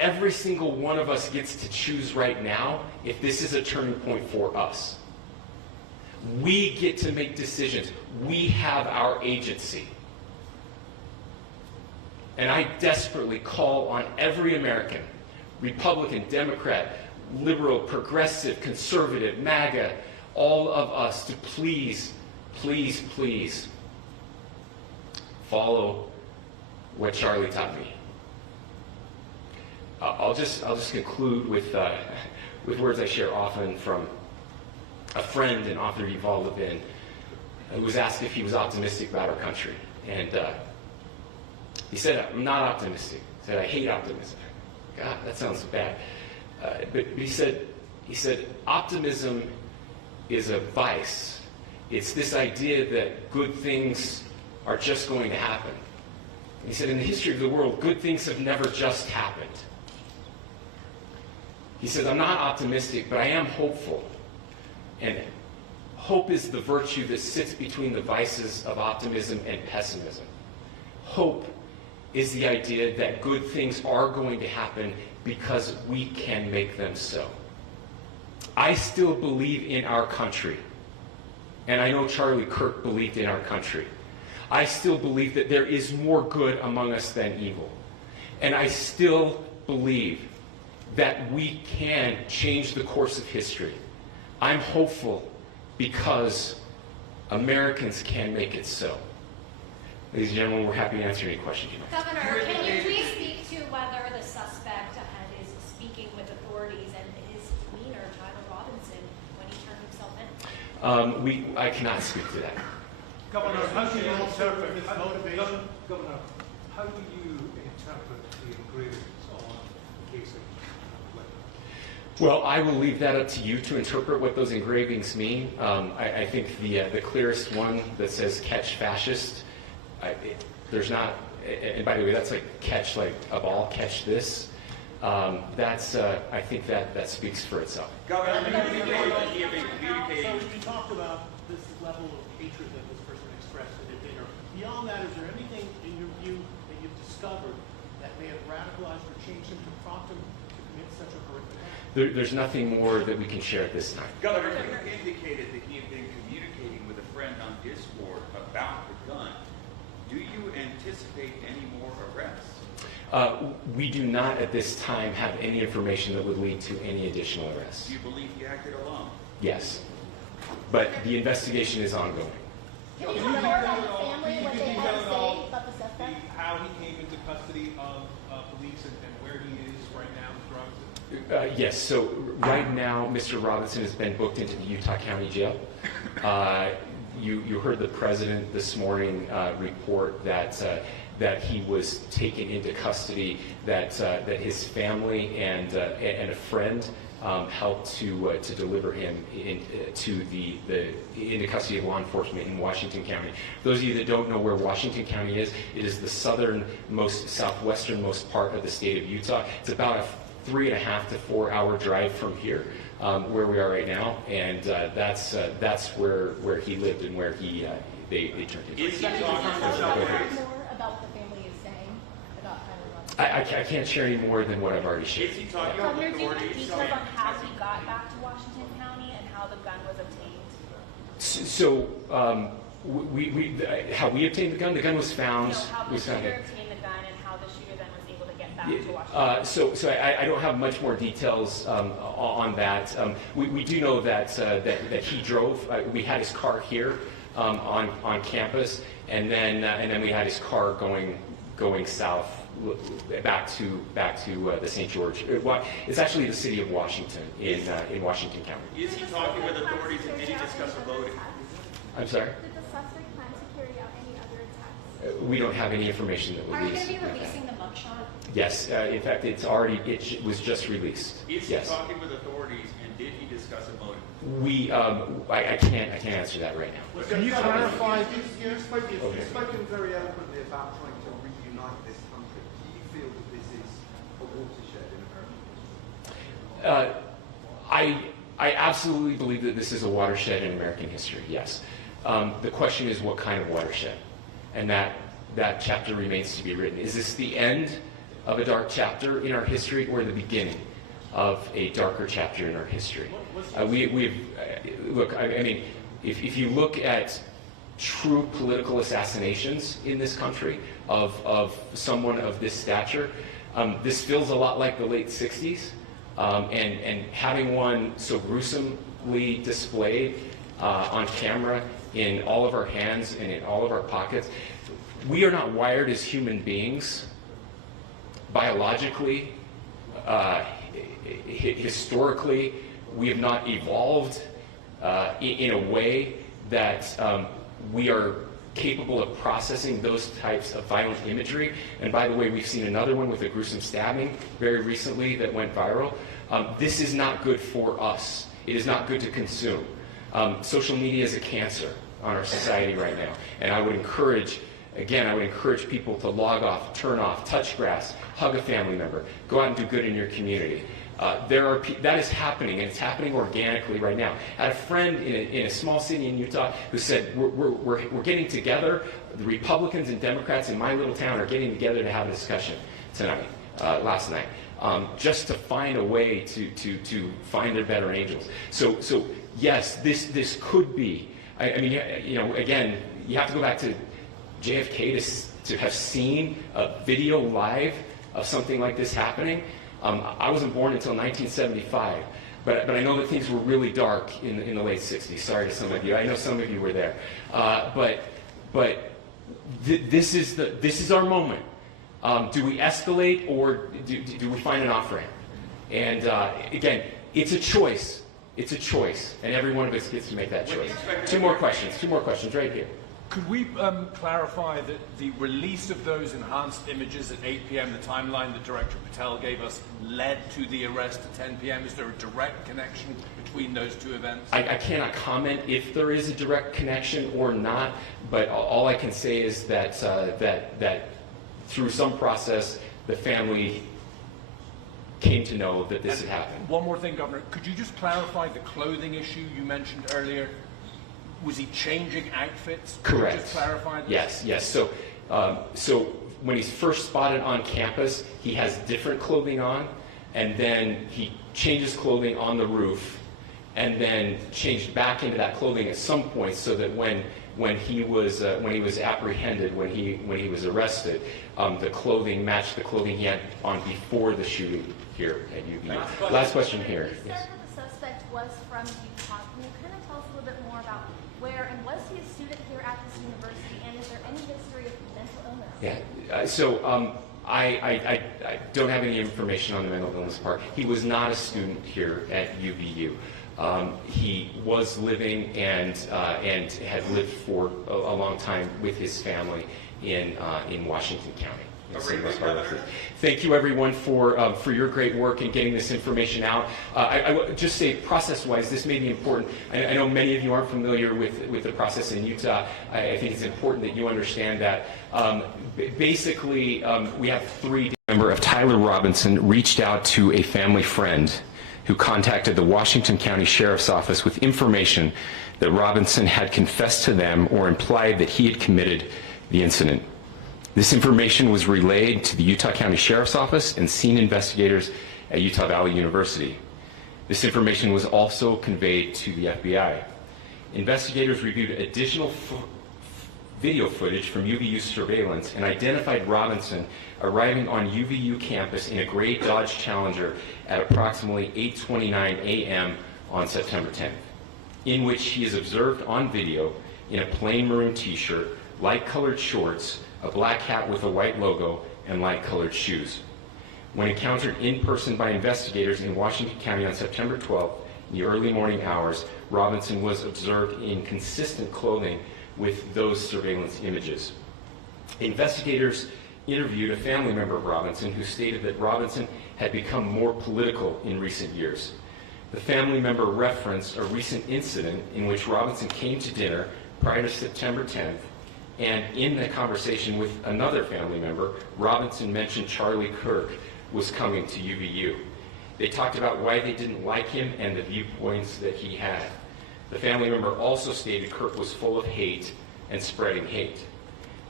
every single one of us gets to choose right now if this is a turning point for us. We get to make decisions. We have our agency. And I desperately call on every American, Republican, Democrat, liberal, progressive, conservative, MAGA, all of us to please, please, please follow what Charlie taught me. I'll just conclude with words I share often from a friend and author Yuval Levin, who was asked if he was optimistic about our country. And he said, I'm not optimistic. He said, I hate optimism. God, that sounds bad. But he said, optimism is a vice. It's this idea that good things are just going to happen. And he said, in the history of the world, good things have never just happened. He said, I'm not optimistic, but I am hopeful. And hope is the virtue that sits between the vices of optimism and pessimism. Hope is the idea that good things are going to happen because we can make them so. I still believe in our country. And I know Charlie Kirk believed in our country. I still believe that there is more good among us than evil. And I still believe that we can change the course of history. I'm hopeful because Americans can make it so. Ladies and gentlemen, we're happy to answer any questions you have. Governor, can you please speak to whether the suspect ahead is speaking with authorities and his demeanor, Tyler Robinson, when he turned himself in? I cannot speak to that. Governor, how do you interpret his motivation? Governor, how do you interpret the engravings on the case of weapon? Well, I will leave that up to you to interpret what those engravings mean. I think the clearest one that says "catch fascist," there's not, and by the way, that's like catch like a ball, catch this. That's I think that speaks for itself. Governor, So you talked about this level of hatred that this person expressed at a dinner. Beyond that, is there anything in your view that you've discovered that may have radicalized or changed him to prompt him to commit such a horrific act? There's nothing more that we can share at this time. Governor, you indicated that he had been communicating with a friend on Discord about the gun. Do you anticipate any more arrests? We do not at this time have any information that would lead to any additional arrests. Do you believe he acted alone? Yes. But the investigation is ongoing. Can you tell more about the family, what they had to say about the suspect? How he came into custody of police and where he is right now with drugs? Yes, so right now, Mr. Robinson has been booked into the Utah County Jail. You heard the president this morning report that he was taken into custody, that his family and a friend helped to deliver him into custody of law enforcement in Washington County. Those of you that don't know where Washington County is, it is the southernmost, southwesternmost part of the state of Utah. It's about a 3.5 to 4 hour drive from here, where we are right now, and that's where he lived and where they turned him. Is he Can you talking tell about us more about what the family is saying about Tyler Robinson? I can't share any more than what I've already shared. Is he talking with Governor, do you have authorities? details on how he got back to Washington County and how the gun was obtained? So how we obtained the gun? The gun was found. No, how the was found shooter at- obtained the gun and how the shooter then was able to get back to Washington. So I don't have much more details on that. We do know that he drove. We had his car here on campus, and then we had his car going south back to the St. George. It's actually the city of Washington in Washington County. Is he talking with authorities and did he discuss a voting? I'm sorry. Did the suspect plan to carry out any other attacks? We don't have any information that Are you released. going to be releasing the mugshot? Yes, in fact, it was just released. Is he Yes. talking with authorities and did he discuss a voting? I can't answer that right now. Can you clarify? You've spoken very eloquently about trying to reunite this country. Do you feel that this is a watershed in American history? I absolutely believe that this is a watershed in American history, yes. The question is what kind of watershed? And that chapter remains to be written. Is this the end of a dark chapter in our history or the beginning of a darker chapter in our history. Look, I mean, if you look at true political assassinations in this country of someone of this stature, this feels a lot like the late 60s, and having one so gruesomely displayed on camera in all of our hands and in all of our pockets. We are not wired as human beings biologically, historically. We have not evolved in a way that we are capable of processing those types of violent imagery. And by the way, we've seen another one with a gruesome stabbing very recently that went viral. This is not good for us. It is not good to consume. Social media is a cancer on our society right now. And I would encourage, again, I would encourage people to log off, turn off, touch grass, hug a family member, go out and do good in your community. That is happening, and it's happening organically right now. I had a friend in a small city in Utah who said, we're getting together, the Republicans and Democrats in my little town are getting together to have a discussion tonight, last night, just to find a way to find their better angels. So yes, this could be, I mean, you know, again, you have to go back to JFK to have seen a video live of something like this happening. I wasn't born until 1975, but I know that things were really dark in the late 60s. Sorry to some of you. I know some of you were there. This is our moment. Do we escalate, or do we find an off-ramp? And again, it's a choice. It's a choice, and every one of us gets to make that choice. Two more questions right here. Could we clarify that the release of those enhanced images at 8 p.m., the timeline that Director Patel gave us, led to the arrest at 10 p.m.? Is there a direct connection between those two events? I cannot comment if there is a direct connection or not, but all I can say is that that through some process, the family came to know that this had happened. One more thing, Governor. Could you just clarify the clothing issue you mentioned earlier? Was he changing outfits? Could Correct. you just clarify this? Yes. So when he's first spotted on campus, he has different clothing on, and then he changes clothing on the roof, and then changed back into that clothing at some point, so that when he was apprehended, when he was arrested, the clothing matched the clothing he had on before the shooting here at UVU. Last question here. You said that the suspect was from Utah. Can you kind of tell us a little bit more about where, and was he a student here at this university, and is there any history of mental illness? Yeah, so I don't have any information on the mental illness part. He was not a student here at UVU. He was living and had lived for a long time with his family in Washington County. Thank you, everyone, for your great work in getting this information out. I would just say, process-wise, this may be important. I know many of you aren't familiar with the process in Utah. I think it's important that you understand that. Basically, we have three. Member of Tyler Robinson reached out to a family friend who contacted the Washington County Sheriff's Office with information that Robinson had confessed to them or implied that he had committed the incident. This information was relayed to the Utah County Sheriff's Office and scene investigators at Utah Valley University. This information was also conveyed to the FBI. Investigators reviewed additional video footage from UVU surveillance and identified Robinson arriving on UVU campus in a gray Dodge Challenger at approximately 8:29 a.m. on September 10th, in which he is observed on video in a plain maroon t-shirt, light-colored shorts, a black hat with a white logo, and light-colored shoes. When encountered in person by investigators in Washington County on September 12th, in the early morning hours, Robinson was observed in consistent clothing with those surveillance images. Investigators interviewed a family member of Robinson who stated that Robinson had become more political in recent years. The family member referenced a recent incident in which Robinson came to dinner prior to September 10th, and in the conversation with another family member, Robinson mentioned Charlie Kirk was coming to UVU. They talked about why they didn't like him and the viewpoints that he had. The family member also stated Kirk was full of hate and spreading hate.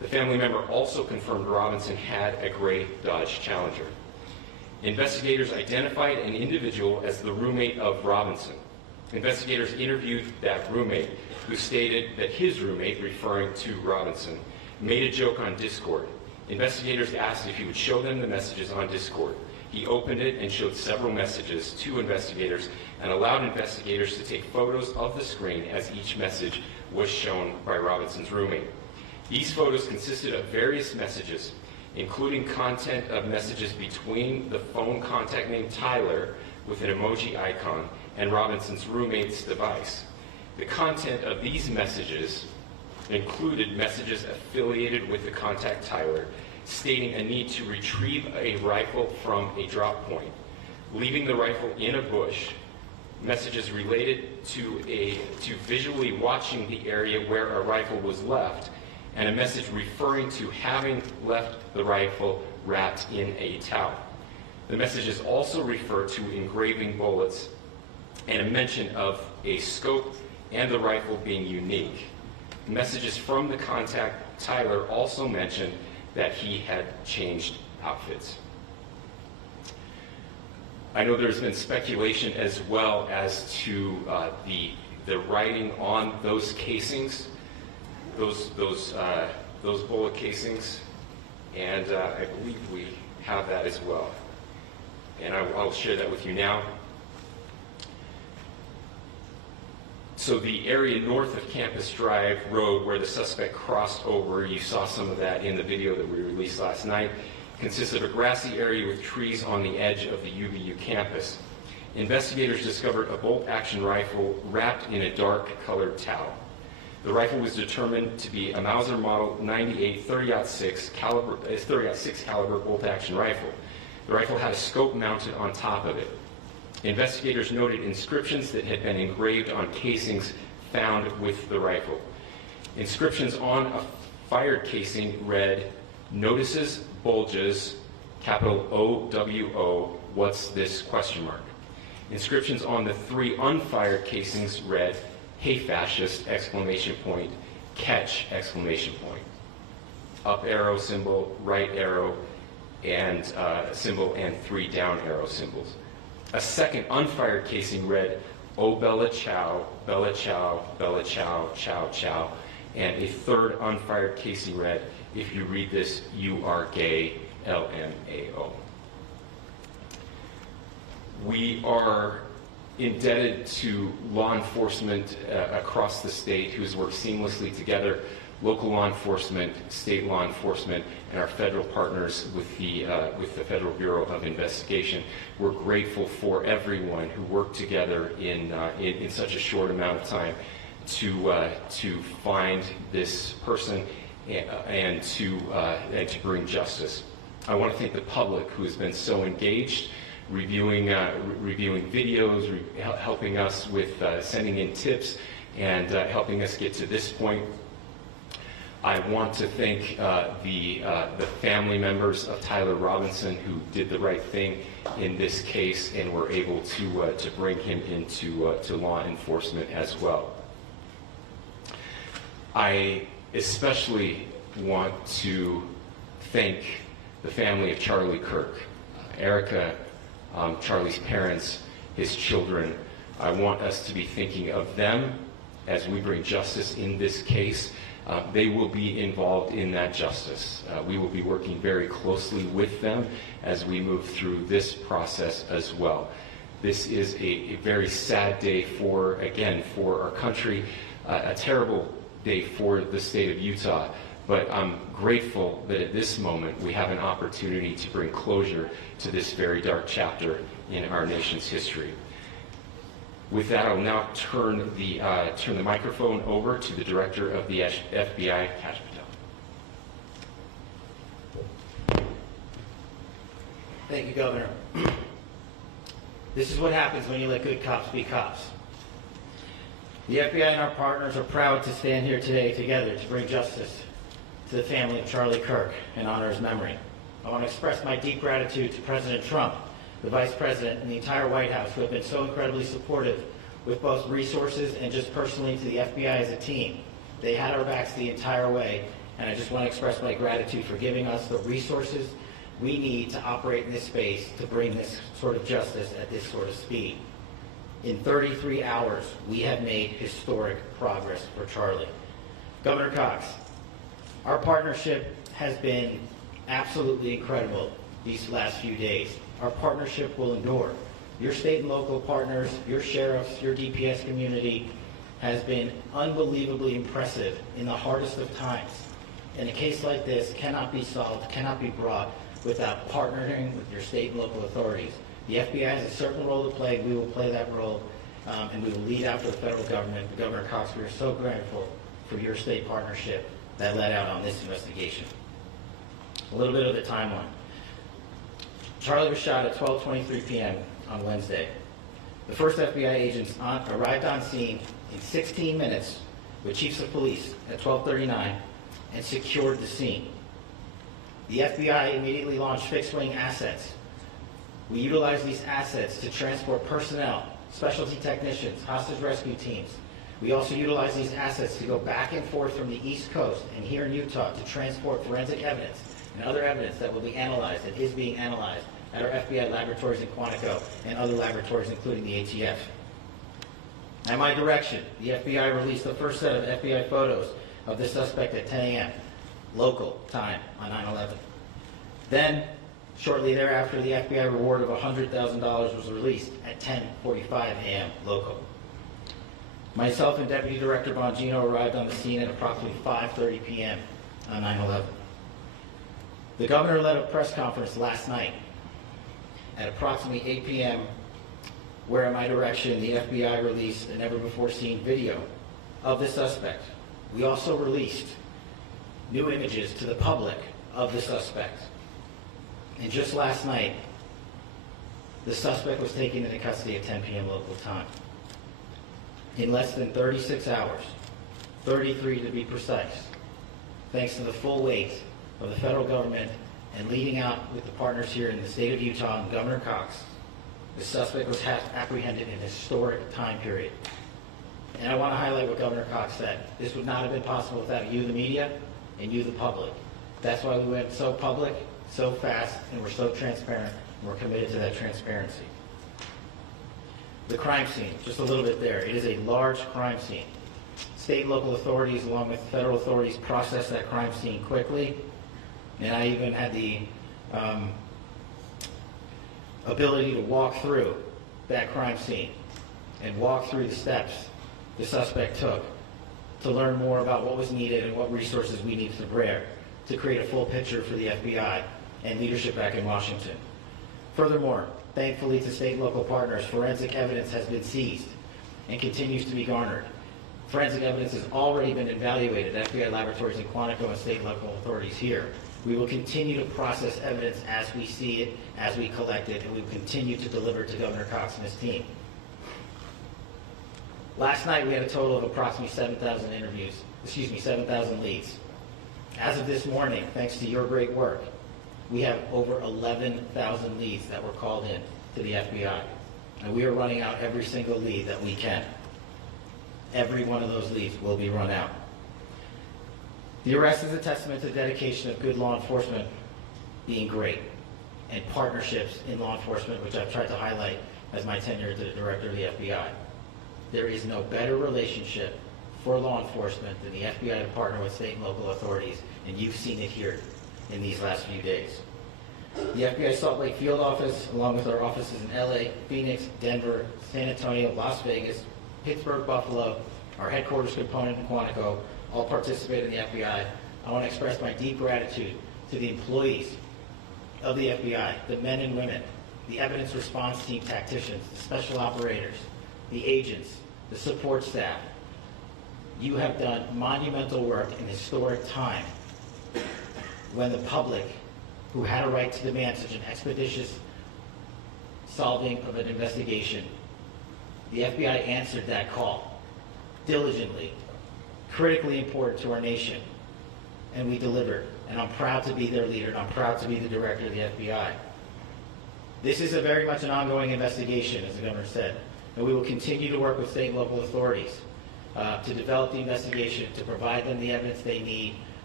The family member also confirmed Robinson had a gray Dodge Challenger. Investigators identified an individual as the roommate of Robinson. Investigators interviewed that roommate, who stated that his roommate, referring to Robinson, made a joke on Discord. Investigators asked if he would show them the messages on Discord. He opened it and showed several messages to investigators and allowed investigators to take photos of the screen as each message was shown by Robinson's roommate. These photos consisted of various messages, including content of messages between the phone contact named Tyler with an emoji icon and Robinson's roommate's device. The content of these messages included messages affiliated with the contact Tyler, stating a need to retrieve a rifle from a drop point, leaving the rifle in a bush, messages related to visually watching the area where a rifle was left, and a message referring to having left the rifle wrapped in a towel. The messages also refer to engraving bullets and a mention of a scope and the rifle being unique. Messages from the contact Tyler also mentioned that he had changed outfits. I know there's been speculation as well as to the writing on those casings, those bullet casings, and I believe we have that as well. And I'll share that with you now. So the area north of Campus Drive Road where the suspect crossed over, you saw some of that in the video that we released last night, consists of a grassy area with trees on the edge of the UVU campus. Investigators discovered a bolt-action rifle wrapped in a dark-colored towel. The rifle was determined to be a Mauser Model 98 30-06 caliber bolt-action rifle. The rifle had a scope mounted on top of it. Investigators noted inscriptions that had been engraved on casings found with the rifle. Inscriptions on a fired casing read, "Notices, bulges, capital OWO, what's this, question mark." Inscriptions on the 3 unfired casings read, "Hey fascist, exclamation point, catch, exclamation point." Up arrow symbol, right arrow, and symbol, and 3 down arrow symbols. A second unfired casing read, "Oh Bella Chow, Bella Chow, Bella Chow, Chow Chow," and a third unfired casing read, "If you read this, you are gay, LMAO." We are indebted to law enforcement across the state who's worked seamlessly together, local law enforcement, state law enforcement, and our federal partners with the Federal Bureau of Investigation. We're grateful for everyone who worked together in such a short amount of time to find this person and to bring justice. I want to thank the public who has been so engaged, reviewing videos, helping us with sending in tips, and helping us get to this point. I want to thank the family members of Tyler Robinson who did the right thing in this case and were able to bring him into to law enforcement as well. I especially want to thank the family of Charlie Kirk, Erica, Charlie's parents, his children. I want us to be thinking of them as we bring justice in this case. They will be involved in that justice. We will be working very closely with them as we move through this process as well. This is a very sad day for our country, a terrible day for the state of Utah, but I'm grateful that at this moment we have an opportunity to bring closure to this very dark chapter in our nation's history. With that, I'll now turn the microphone over to the Director of the FBI, Kash Patel. Thank you, Governor. This is what happens when you let good cops be cops. The FBI and our partners are proud to stand here today together to bring justice to the family of Charlie Kirk and honor his memory. I want to express my deep gratitude to President Trump, the Vice President, and the entire White House who have been so incredibly supportive with both resources and just personally to the FBI as a team. They had our backs the entire way, and I just want to express my gratitude for giving us the resources we need to operate in this space to bring this sort of justice at this sort of speed. In 33 hours, we have made historic progress for Charlie. Governor Cox, our partnership has been absolutely incredible these last few days. Our partnership will endure. Your state and local partners, your sheriffs, your DPS community has been unbelievably impressive in the hardest of times. And a case like this cannot be solved, cannot be brought without partnering with your state and local authorities. The FBI has a certain role to play. We will play that role, and we will lead after the federal government. Governor Cox, we are so grateful for your state partnership that led out on this investigation. A little bit of the timeline. Charlie was shot at 12:23 p.m. on Wednesday. The first FBI agents arrived on scene in 16 minutes with chiefs of police at 12:39 and secured the scene. The FBI immediately launched fixed-wing assets. We utilized these assets to transport personnel, specialty technicians, hostage rescue teams. We also utilized these assets to go back and forth from the East Coast and here in Utah to transport forensic evidence and other evidence that will be analyzed and is being analyzed at our FBI laboratories in Quantico and other laboratories, including the ATF. At my direction, the FBI released the first set of FBI photos of the suspect at 10 a.m. local time on 9/11. Then, shortly thereafter, the FBI reward of $100,000 was released at 10:45 a.m. local. Myself and Deputy Director Bongino arrived on the scene at approximately 5:30 p.m. on 9/11. The governor led a press conference last night at approximately 8 p.m., where at my direction, the FBI released a never-before-seen video of the suspect. We also released new images to the public of the suspect. And just last night, the suspect was taken into custody at 10 p.m. local time. In less than 36 hours, 33 to be precise, thanks to the full weight of the federal government and leading out with the partners here in the state of Utah and Governor Cox, the suspect was apprehended in a historic time period. And I want to highlight what Governor Cox said. This would not have been possible without you, the media, and you, the public. That's why we went so public, so fast, and we're so transparent, and we're committed to that transparency. The crime scene, just a little bit there. It is a large crime scene. State and local authorities, along with federal authorities, processed that crime scene quickly, and I even had the ability to walk through that crime scene and walk through the steps the suspect took to learn more about what was needed and what resources we needed to bear to create a full picture for the FBI and leadership back in Washington. Furthermore, thankfully to state and local partners, forensic evidence has been seized and continues to be garnered. Forensic evidence has already been evaluated at FBI laboratories in Quantico and state and local authorities here. We will continue to process evidence as we see it, as we collect it, and we will continue to deliver to Governor Cox and his team. Last night, we had a total of approximately 7,000 leads. As of this morning, thanks to your great work, we have over 11,000 leads that were called in to the FBI. And we are running out every single lead that we can. Every one of those leads will be run out. The arrest is a testament to the dedication of good law enforcement being great, and partnerships in law enforcement, which I've tried to highlight as my tenure as the director of the FBI. There is no better relationship for law enforcement than the FBI to partner with state and local authorities, and you've seen it here in these last few days. The FBI Salt Lake field office, along with our offices in LA, Phoenix, Denver, San Antonio, Las Vegas, Pittsburgh, Buffalo, our headquarters component in Quantico, all participate in the FBI. I want to express my deep gratitude to the employees of the FBI, the men and women, the evidence response team tacticians, the special operators, the agents, the support staff. You have done monumental work in historic time when the public, who had a right to demand such an expeditious solving of an investigation, the FBI answered that call diligently, critically important to our nation, and we delivered. And I'm proud to be their leader, and I'm proud to be the director of the FBI. This is very much an ongoing investigation, as the governor said, and we will continue to work with state and local authorities to develop the investigation, to provide them the evidence they need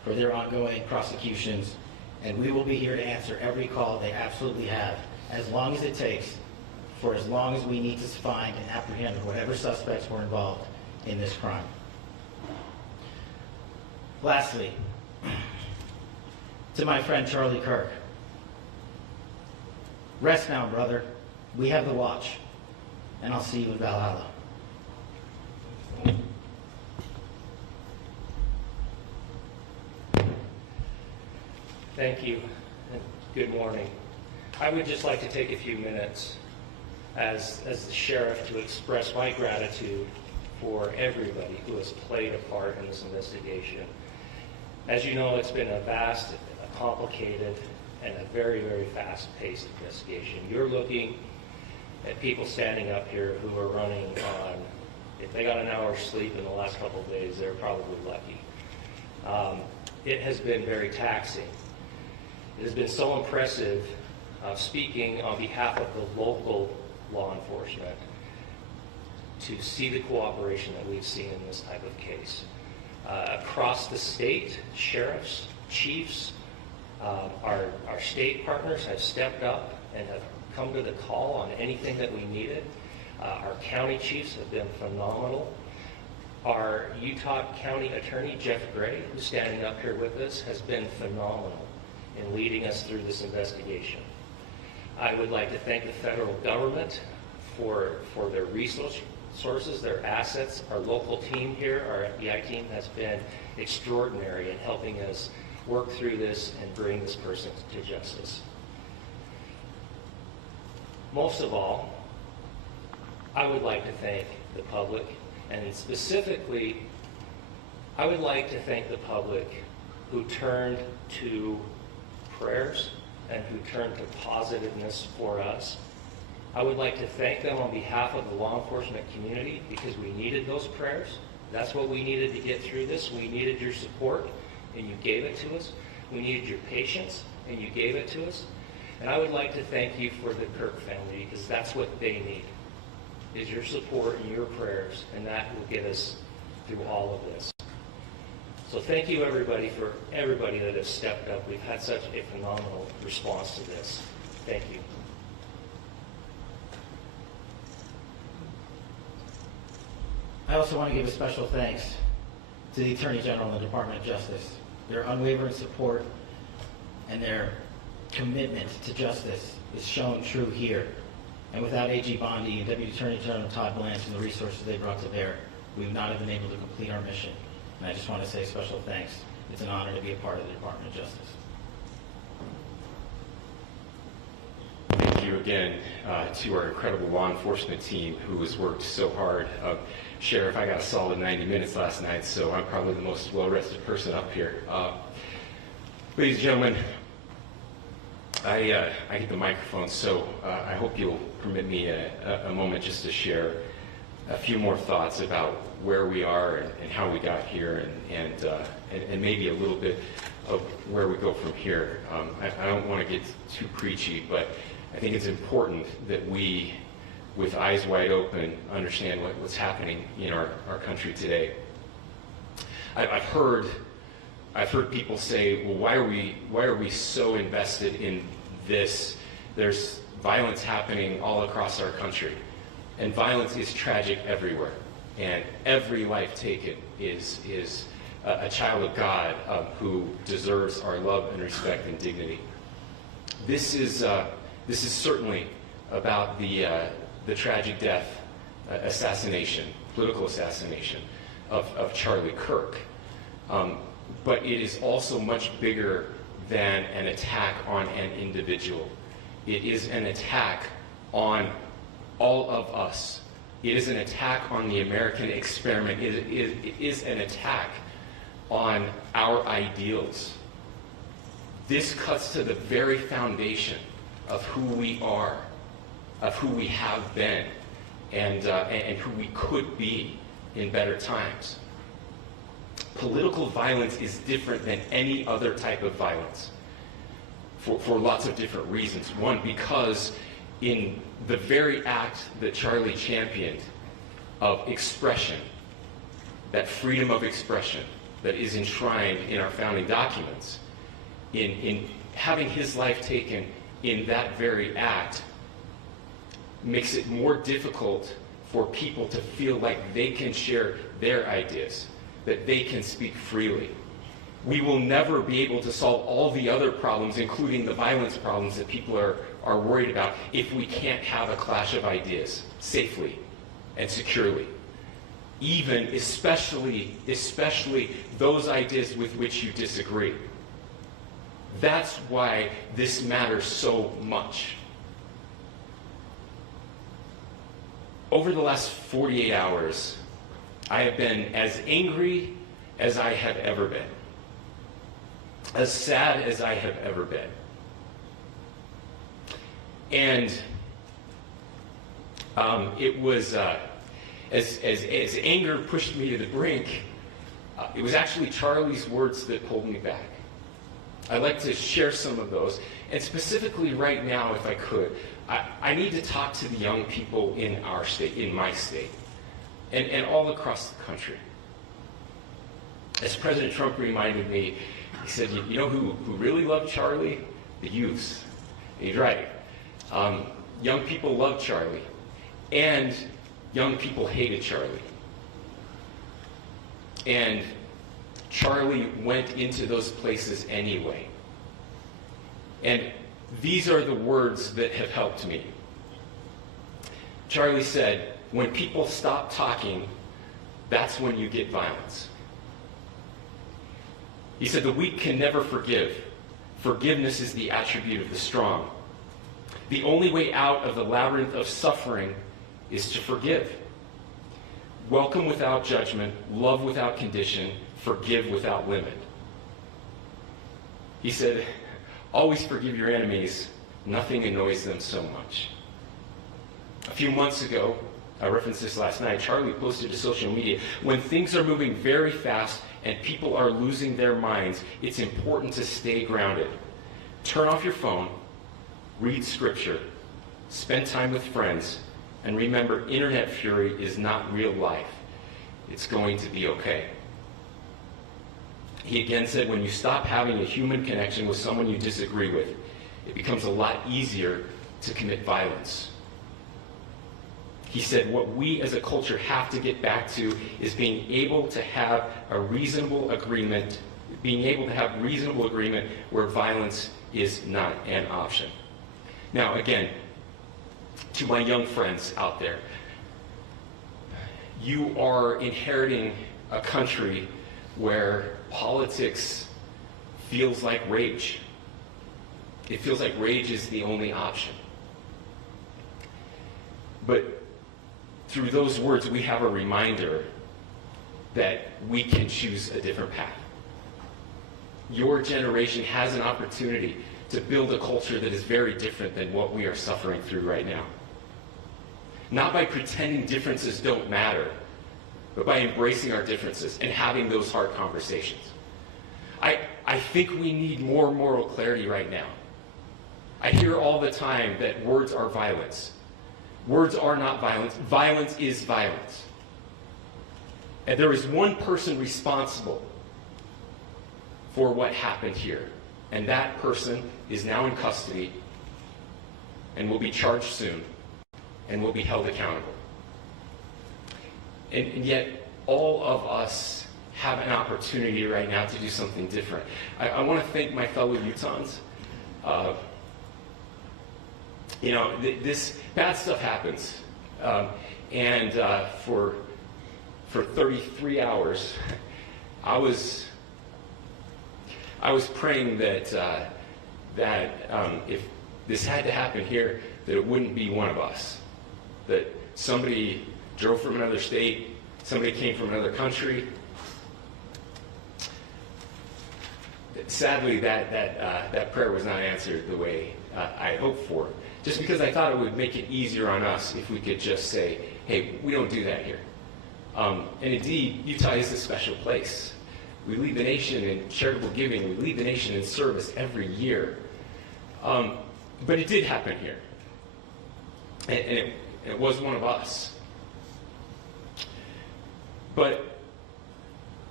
for their ongoing prosecutions, and we will be here to answer every call they absolutely have, as long as it takes, for as long as we need to find and apprehend whatever suspects were involved in this crime. Lastly, to my friend Charlie Kirk, rest now, brother. We have the watch, and I'll see you in Valhalla. Thank you, and good morning. I would just like to take a few minutes as the sheriff to express my gratitude for everybody who has played a part in this investigation. As you know, it's been a vast, a complicated, and a very, very fast-paced investigation. You're looking at people standing up here who are running on, if they got an hour's sleep in the last couple of days, they're probably lucky. It has been very taxing. It has been so impressive speaking on behalf of the local law enforcement to see the cooperation that we've seen in this type of case. Across the state, sheriffs, chiefs, our state partners have stepped up and have come to the call on anything that we needed. Our county chiefs have been phenomenal. Our Utah County Attorney, Jeff Gray, who's standing up here with us, has been phenomenal in leading us through this investigation. I would like to thank the federal government for their resources, their assets. Our local team here, our FBI team, has been extraordinary in helping us work through this and bring this person to justice. Most of all, I would like to thank the public, and specifically, I would like to thank the public who turned to prayers and who turned to positiveness for us. I would like to thank them on behalf of the law enforcement community because we needed those prayers. That's what we needed to get through this. We needed your support, and you gave it to us. We needed your patience, and you gave it to us. And I would like to thank you for the Kirk family because that's what they need, is your support and your prayers, and that will get us through all of this. So thank you, everybody, for everybody that has stepped up. We've had such a phenomenal response to this. Thank you. I also want to give a special thanks to the Attorney General and the Department of Justice. Their unwavering support and their commitment to justice is shown true here. And without AG Bondi and Deputy Attorney General Todd Blanche and the resources they brought to bear, we would not have been able to complete our mission. And I just want to say special thanks. It's an honor to be a part of the Department of Justice. Thank you again to our incredible law enforcement team who has worked so hard. Sheriff, I got a solid 90 minutes last night, so I'm probably the most well-rested person up here. Ladies and gentlemen, I get the microphone, so I hope you'll permit me a moment just to share a few more thoughts about where we are and how we got here, and maybe a little bit of where we go from here. I don't want to get too preachy, but I think it's important that we, with eyes wide open, understand what's happening in our country today. I've heard people say, well, why are we so invested in this? There's violence happening all across our country, and violence is tragic everywhere, and every life taken is a child of God who deserves our love and respect and dignity. This is certainly about the tragic death, political assassination of Charlie Kirk. But it is also much bigger than an attack on an individual. It is an attack on all of us. It is an attack on the American experiment. It is an attack on our ideals. This cuts to the very foundation of who we are, of who we have been, and who we could be in better times. Political violence is different than any other type of violence for lots of different reasons. One, because in the very act that Charlie championed of expression, that freedom of expression, that is enshrined in our founding documents, in having his life taken in that very act, makes it more difficult for people to feel like they can share their ideas, that they can speak freely. We will never be able to solve all the other problems, including the violence problems that people are worried about, if we can't have a clash of ideas safely and securely. Even, especially those ideas with which you disagree. That's why this matters so much. Over the last 48 hours, I have been as angry as I have ever been. As sad as I have ever been. And it was, as anger pushed me to the brink, it was actually Charlie's words that pulled me back. I'd like to share some of those. And specifically right now, if I could, I need to talk to the young people in our state, in my state, and all across the country. As President Trump reminded me, he said, you know who really loved Charlie? The youths. And he's right. Young people loved Charlie, and young people hated Charlie. And Charlie went into those places anyway. And these are the words that have helped me. Charlie said, when people stop talking, that's when you get violence. He said, the weak can never forgive. Forgiveness is the attribute of the strong. The only way out of the labyrinth of suffering is to forgive. Welcome without judgment, love without condition, forgive without limit. He said, always forgive your enemies. Nothing annoys them so much. A few months ago, I referenced this last night, Charlie posted to social media, when things are moving very fast and people are losing their minds, it's important to stay grounded. Turn off your phone, read scripture, spend time with friends, and remember, internet fury is not real life. It's going to be okay. He again said, when you stop having a human connection with someone you disagree with, it becomes a lot easier to commit violence. He said, what we as a culture have to get back to is being able to have a reasonable agreement, where violence is not an option. Now, again, to my young friends out there, you are inheriting a country where politics feels like rage. It feels like rage is the only option. But through those words, we have a reminder that we can choose a different path. Your generation has an opportunity to build a culture that is very different than what we are suffering through right now. Not by pretending differences don't matter, but by embracing our differences and having those hard conversations. I think we need more moral clarity right now. I hear all the time that words are violence. Words are not violence. Violence is violence. And there is one person responsible for what happened here. And that person is now in custody and will be charged soon and will be held accountable. And yet, all of us have an opportunity right now to do something different. I want to thank my fellow Utahns. This bad stuff happens. For 33 hours, I was praying that if this had to happen here, that it wouldn't be one of us. That somebody drove from another state, somebody came from another country. Sadly, that prayer was not answered the way I hoped for. Just because I thought it would make it easier on us if we could just say, hey, we don't do that here. And indeed, Utah is a special place. We lead the nation in charitable giving. We lead the nation in service every year. But it did happen here. And it was one of us. But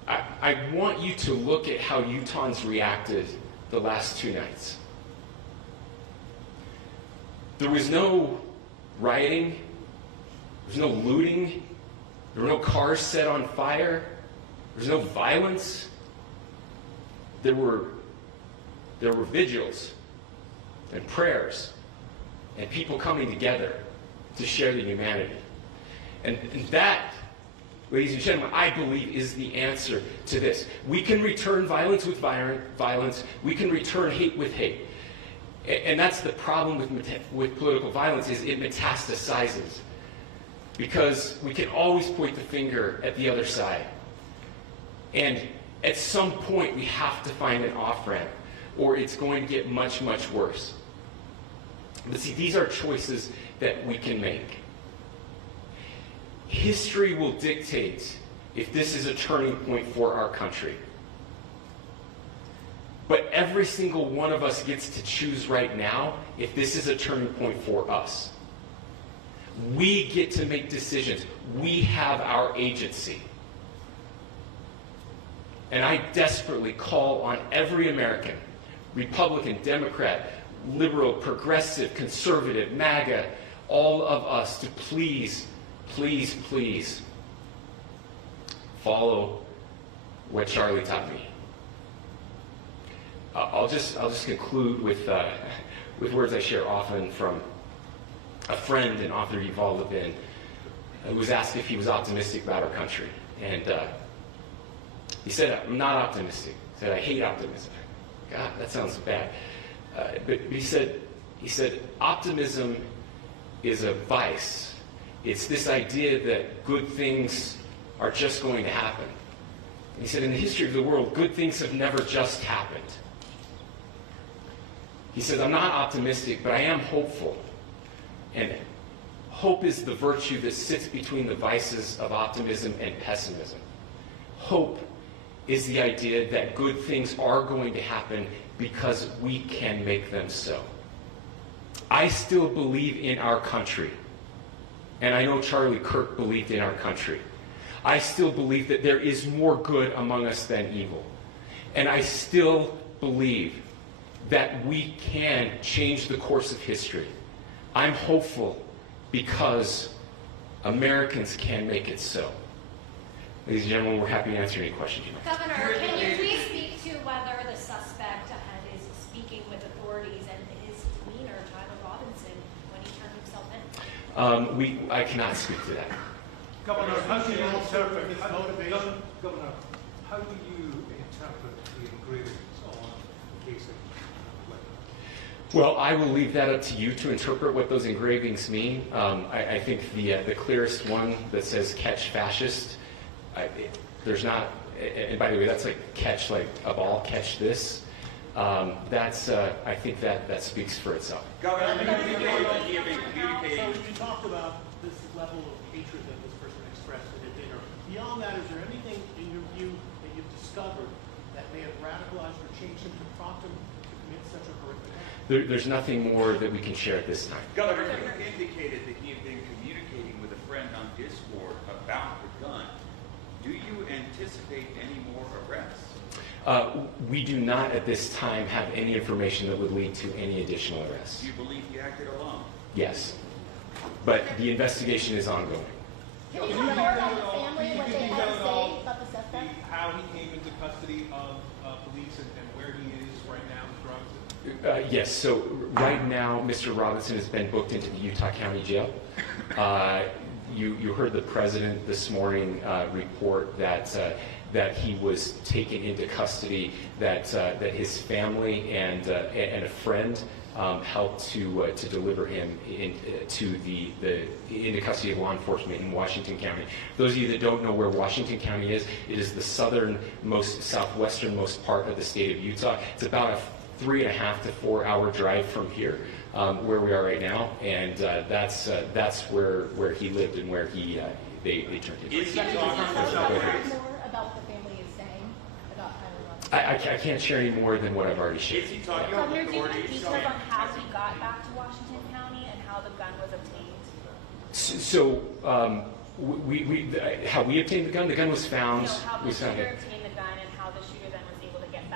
I want you to look at how Utahns reacted the last 2 nights. There was no rioting, there was no looting, there were no cars set on fire, there was no violence. There were vigils and prayers and people coming together to share the humanity. And that, ladies and gentlemen, I believe is the answer to this. We can return violence with violence. We can return hate with hate. And that's the problem with political violence, is it metastasizes. Because we can always point the finger at the other side. And at some point, we have to find an off-ramp, or it's going to get much, much worse. But see, these are choices that we can make. History will dictate if this is a turning point for our country. But every single one of us gets to choose right now if this is a turning point for us. We get to make decisions. We have our agency. And I desperately call on every American, Republican, Democrat, liberal, progressive, conservative, MAGA, all of us to please, please, please follow what Charlie taught me. I'll just conclude with words I share often from a friend and author, Yuval Levin, who was asked if he was optimistic about our country. And he said, I'm not optimistic. He said, I hate optimism. God, that sounds bad. But he said, optimism is a vice. It's this idea that good things are just going to happen. And he said, in the history of the world, good things have never just happened. He said, I'm not optimistic, but I am hopeful. And hope is the virtue that sits between the vices of optimism and pessimism. Hope is the idea that good things are going to happen because we can make them so. I still believe in our country. And I know Charlie Kirk believed in our country. I still believe that there is more good among us than evil. And I still believe that we can change the course of history. I'm hopeful because Americans can make it so. Ladies and gentlemen, we're happy to answer any questions you have. Governor, can you please speak to whether the suspect ahead is speaking with authorities and his demeanor, Tyler Robinson, when he turned himself in? I cannot speak to that. Governor, how do you interpret his motivation? Governor, how do you interpret the engravings on the case of Well, I will leave that up to you to interpret what those engravings mean. I think the clearest one that says "catch fascist," there's not, and by the way, that's like catch like a ball, catch this. That's I think that speaks for itself. Governor, So when you talked about this level of hatred that this person expressed at a dinner, beyond that, is there anything in your view that you've discovered that may have radicalized or changed him to prompt him to commit such a horrific act? There's nothing more that we can share at this time. Governor, you indicated that he had been communicating with a friend on Discord about the gun. Do you anticipate any more arrests? We do not at this time have any information that would lead to any additional arrests. Do you believe he acted alone? Yes, but the investigation is ongoing. Can you tell more about the family, what they had to say about the suspect? how he came into custody of police and where he is right now with drugs? Yes, so right now, Mr. Robinson has been booked into the Utah County Jail. You heard the president this morning report that he was taken into custody, that his family and a friend helped to deliver him into custody of law enforcement in Washington County. Those of you that don't know where Washington County is, it is the southwesternmost part of the state of Utah. It's about a 3.5 to 4 hour drive from here, where we are right now, and that's where he lived and where they turned him. Is he talking More about about what the family is saying about Tyler Robinson. I can't share any more than what I've already shared. Is he talking Governor, with do you have authorities? details on how he got back to Washington County and how the gun was obtained? So how we obtained the gun? The gun was found. How We the found shooter it. obtained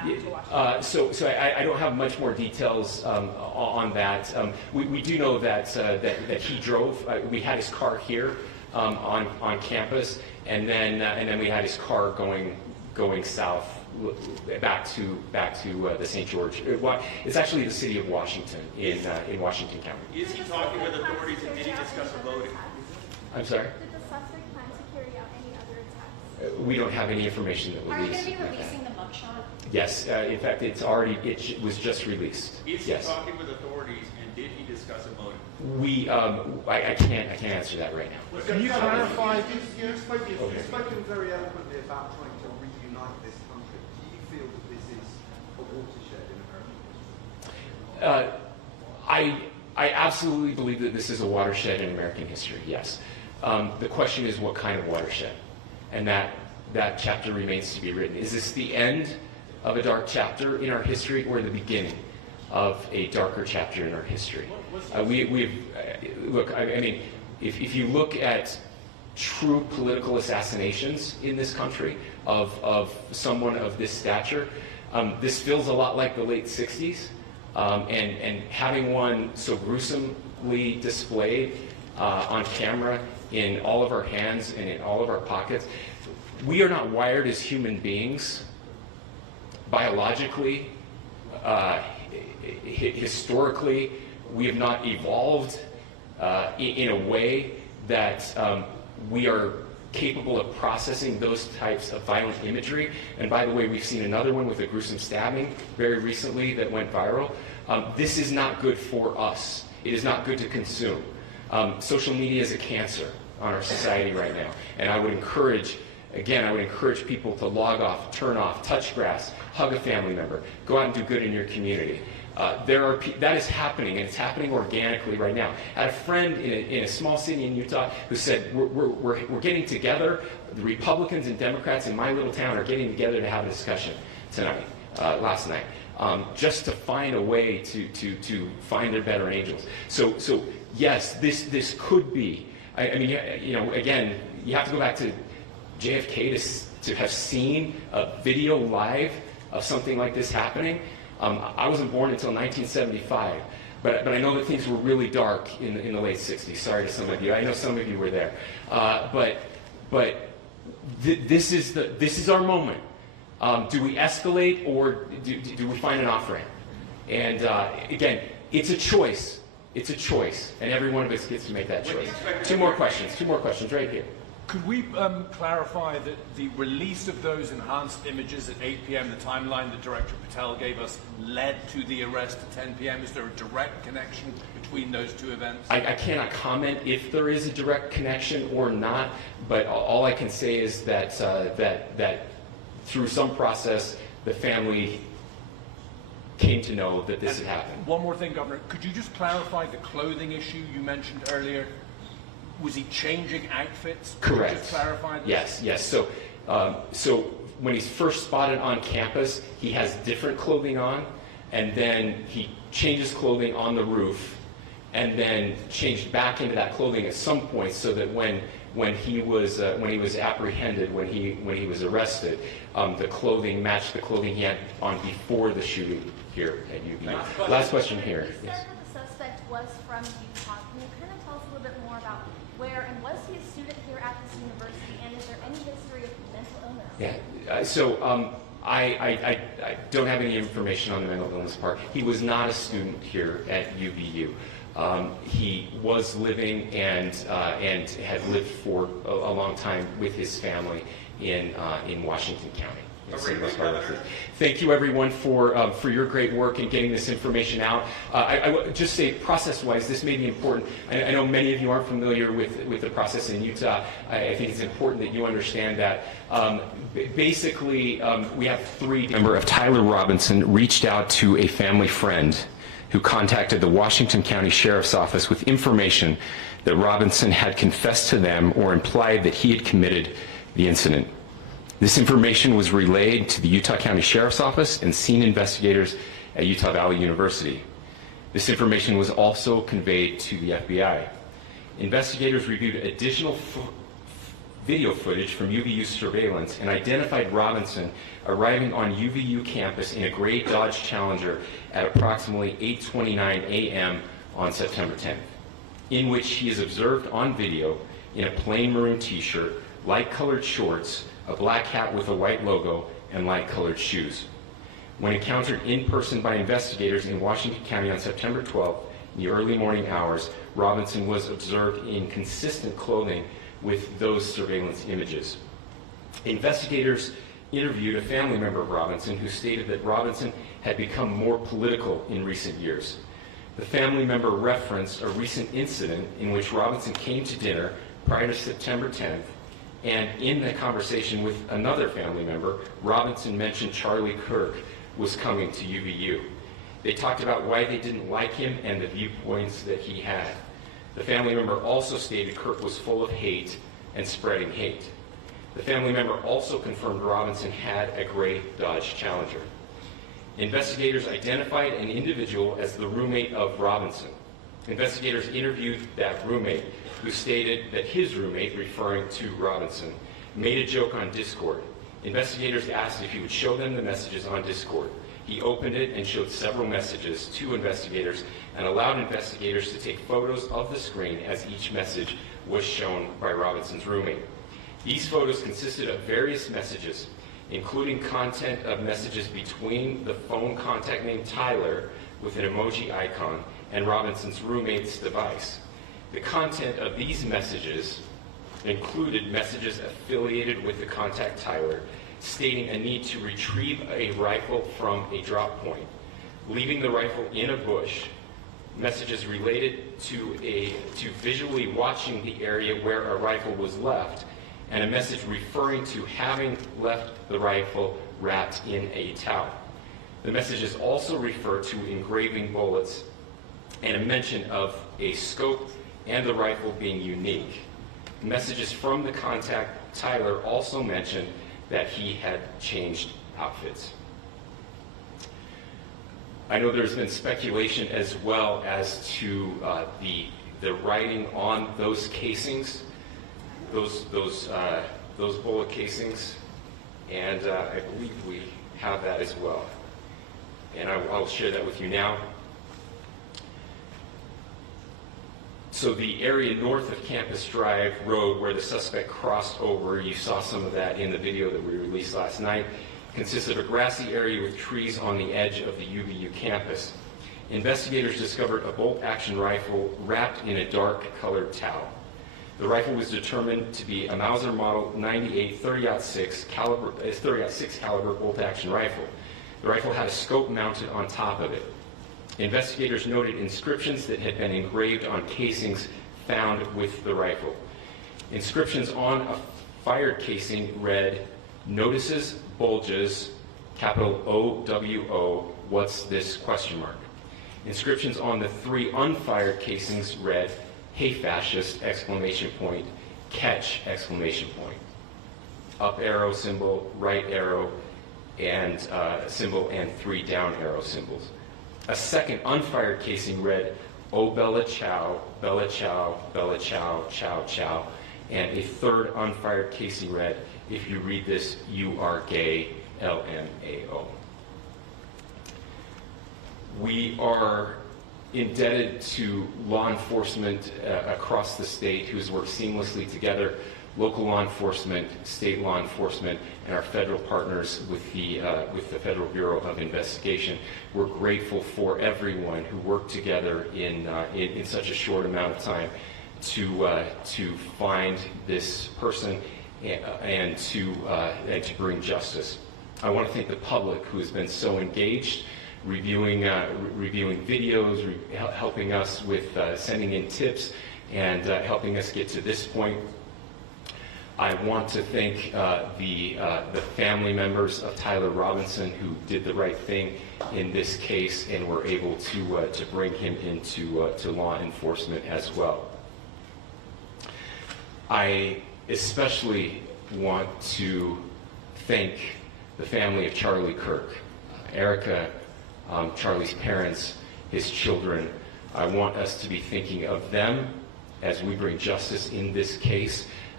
back to Washington? So I don't have much more details on that. We do know that he drove. We had his car here on campus, and then we had his car going south back to the St. George. It's actually the city of Washington in Washington County. Is he talking with authorities and did he discuss a voting? I'm sorry. Did the suspect plan to carry out any other attacks? We don't have any information that Are you released. going to be releasing the mugshot? Yes, in fact, it was just released. Is he Yes. talking with authorities and did he discuss a voting? I can't answer that right now. Can you clarify? You've spoken very eloquently about trying to reunite this country. Do you feel that this is a watershed in American history? I absolutely believe that this is a watershed in American history. Yes. The question is what kind of watershed, and that chapter remains to be written. Is this the end of a dark chapter in our history, or the beginning of a darker chapter in our history? Look. I mean, if you look at true political assassinations in this country of someone of this stature, this feels a lot like the late '60s, and having one so gruesomely displayed on camera in all of our hands and in all of our pockets. We are not wired as human beings biologically, historically. We have not evolved in a way that we are capable of processing those types of violent imagery. And by the way, we've seen another one with a gruesome stabbing very recently that went viral. This is not good for us. It is not good to consume. Social media is a cancer on our society right now. And I would encourage people to log off, turn off, touch grass, hug a family member, go out and do good in your community. That is happening, and it's happening organically right now. I had a friend in a small city in Utah who said, we're getting together, the Republicans and Democrats in my little town are getting together to have a discussion last night, just to find a way to find their better angels. So yes, this could be, I mean, again, you have to go back to JFK to have seen a video live of something like this happening. I wasn't born until 1975, but I know that things were really dark in the late 60s. Sorry to some of you. I know some of you were there. This is our moment. Do we escalate, or do we find an off-ramp? And again, it's a choice. It's a choice, and every one of us gets to make that choice. Two more questions right here. Could we clarify that the release of those enhanced images at 8 p.m., the timeline that Director Patel gave us, led to the arrest at 10 p.m.? Is there a direct connection between those two events? I cannot comment if there is a direct connection or not, but all I can say is that that through some process, the family came to know that this had happened. One more thing, Governor. Could you just clarify the clothing issue you mentioned earlier? Was he changing outfits? Could Correct. you just clarify this? Yes. So when he's first spotted on campus, he has different clothing on, and then he changes clothing on the roof, and then changed back into that clothing at some point, so that when he was apprehended, when he was arrested, the clothing matched the clothing he had on before the shooting here at UVU. Last question here. You said that the suspect was from Utah. Can you kind of tell us a little bit more about where, and was he a student here at this university, and is there any history of mental illness? Yeah. So I don't have any information on the mental illness part. He was not a student here at UVU. He was living and had lived for a long time with his family in Washington County. Thank you, everyone, for your great work in getting this information out. I would just say, process-wise, this may be important. I know many of you aren't familiar with the process in Utah. I think it's important that you understand that. Basically, we have three. Member of Tyler Robinson reached out to a family friend who contacted the Washington County Sheriff's Office with information that Robinson had confessed to them or implied that he had committed the incident. This information was relayed to the Utah County Sheriff's Office and scene investigators at Utah Valley University. This information was also conveyed to the FBI. Investigators reviewed additional video footage from UVU surveillance and identified Robinson arriving on UVU campus in a gray Dodge Challenger at approximately 8:29 a.m. on September 10th, in which he is observed on video in a plain maroon t-shirt, light-colored shorts, a black hat with a white logo, and light-colored shoes. When encountered in person by investigators in Washington County on September 12th, in the early morning hours, Robinson was observed in consistent clothing with those surveillance images. Investigators interviewed a family member of Robinson who stated that Robinson had become more political in recent years. The family member referenced a recent incident in which Robinson came to dinner prior to September 10th, and in the conversation with another family member, Robinson mentioned Charlie Kirk was coming to UVU. They talked about why they didn't like him and the viewpoints that he had. The family member also stated Kirk was full of hate and spreading hate. The family member also confirmed Robinson had a gray Dodge Challenger. Investigators identified an individual as the roommate of Robinson. Investigators interviewed that roommate, who stated that his roommate, referring to Robinson, made a joke on Discord. Investigators asked if he would show them the messages on Discord. He opened it and showed several messages to investigators and allowed investigators to take photos of the screen as each message was shown by Robinson's roommate. These photos consisted of various messages, including content of messages between the phone contact named Tyler with an emoji icon and Robinson's roommate's device. The content of these messages included messages affiliated with the contact Tyler, stating a need to retrieve a rifle from a drop point, leaving the rifle in a bush, messages related to visually watching the area where a rifle was left, and a message referring to having left the rifle wrapped in a towel. The messages also refer to engraving bullets and a mention of a scope and the rifle being unique. Messages from the contact Tyler also mentioned that he had changed outfits. I know there's been speculation as well as to the writing on those casings, those bullet casings, and I believe we have that as well. And I'll share that with you now. So the area north of Campus Drive Road where the suspect crossed over, you saw some of that in the video that we released last night, consists of a grassy area with trees on the edge of the UVU campus. Investigators discovered a bolt-action rifle wrapped in a dark-colored towel. The rifle was determined to be a Mauser Model 98 30-06 caliber bolt-action rifle. The rifle had a scope mounted on top of it. Investigators noted inscriptions that had been engraved on casings found with the rifle. Inscriptions on a fired casing read, "Notices, bulges, capital O-W-O, what's this, question mark." Inscriptions on the 3 unfired casings read, "Hey fascist, exclamation point, catch, exclamation point." Up arrow symbol, right arrow, and symbol, and 3 down arrow symbols. A second unfired casing read, "Oh Bella Chow, Bella Chow, Bella Chow, Chow Chow," and a third unfired casing read, "If you read this, you are gay, LMAO." We are indebted to law enforcement across the state who has worked seamlessly together, local law enforcement, state law enforcement, and our federal partners with the Federal Bureau of Investigation. We're grateful for everyone who worked together in such a short amount of time to find this person and to bring justice. I want to thank the public who has been so engaged, reviewing videos, helping us with sending in tips, and helping us get to this point. I want to thank the family members of Tyler Robinson who did the right thing in this case and were able to bring him into to law enforcement as well. I especially want to thank the family of Charlie Kirk, Erica, Charlie's parents, his children. I want us to be thinking of them as we bring justice in this case.